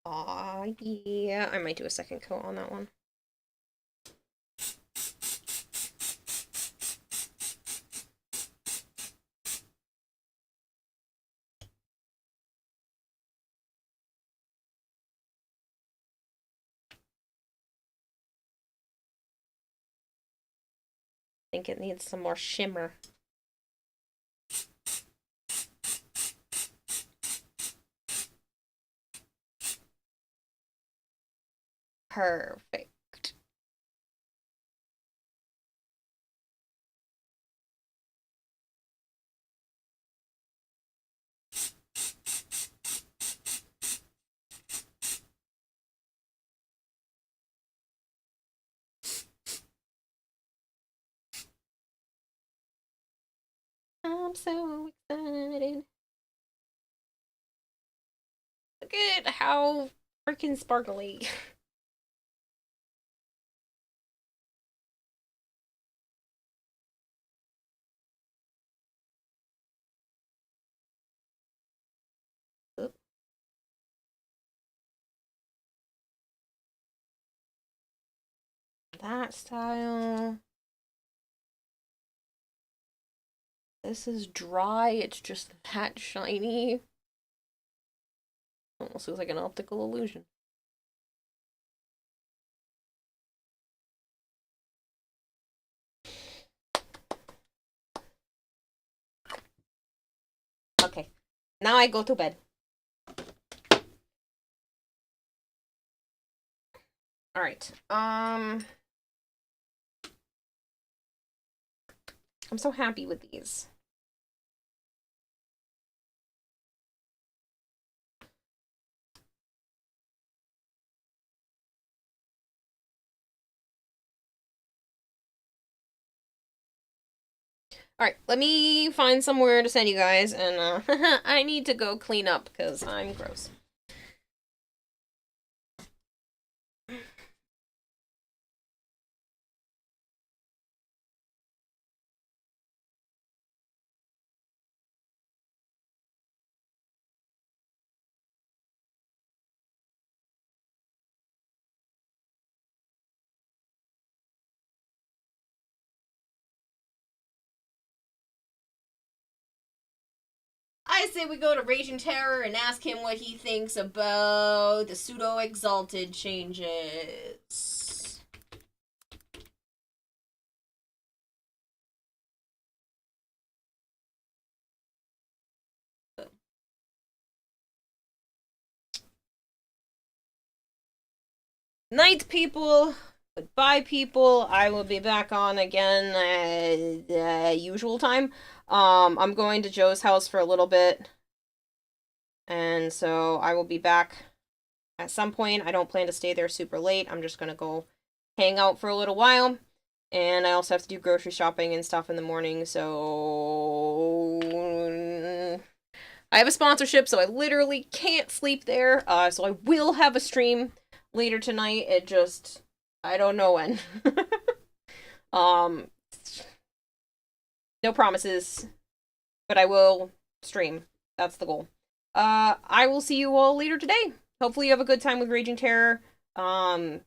Aw, yeah. I might do a second coat on that one. I think it needs some more shimmer. Perfect. I'm so excited. Look at how freaking sparkly. Oop. That style. This is dry, it's just that shiny. Almost looks like an optical illusion. Okay, now I go to bed. Alright, I'm so happy with these. Alright, let me find somewhere to send you guys, and I need to go clean up, because I'm gross. I say we go to Raging Terror and ask him what he thinks about the pseudo-exalted changes. Night, people. Goodbye, people. I will be back on again at usual time. I'm going to Joe's house for a little bit. And so I will be back at some point. I don't plan to stay there super late. I'm just going to go hang out for a little while. And I also have to do grocery shopping and stuff in the morning, so I have a sponsorship, so I literally can't sleep there. So I will have a stream later tonight. It just, I don't know when. No promises, but I will stream. That's the goal. I will see you all later today. Hopefully you have a good time with Raging Terror. Yeah,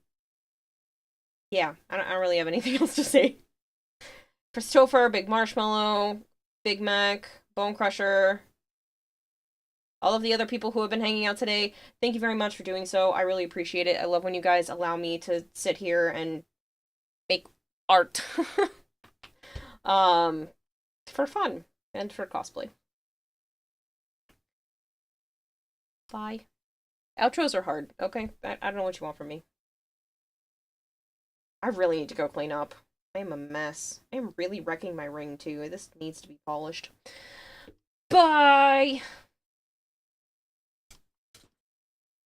I don't really have anything else to say. Christopher, Big Marshmallow, Big Mac, Bone Crusher, all of the other people who have been hanging out today, thank you very much for doing so. I really appreciate it. I love when you guys allow me to sit here and make art. For fun and for cosplay. Bye. Outros are hard, okay? I don't know what you want from me. I really need to go clean up. I am a mess. I am really wrecking my ring, too. This needs to be polished. Bye!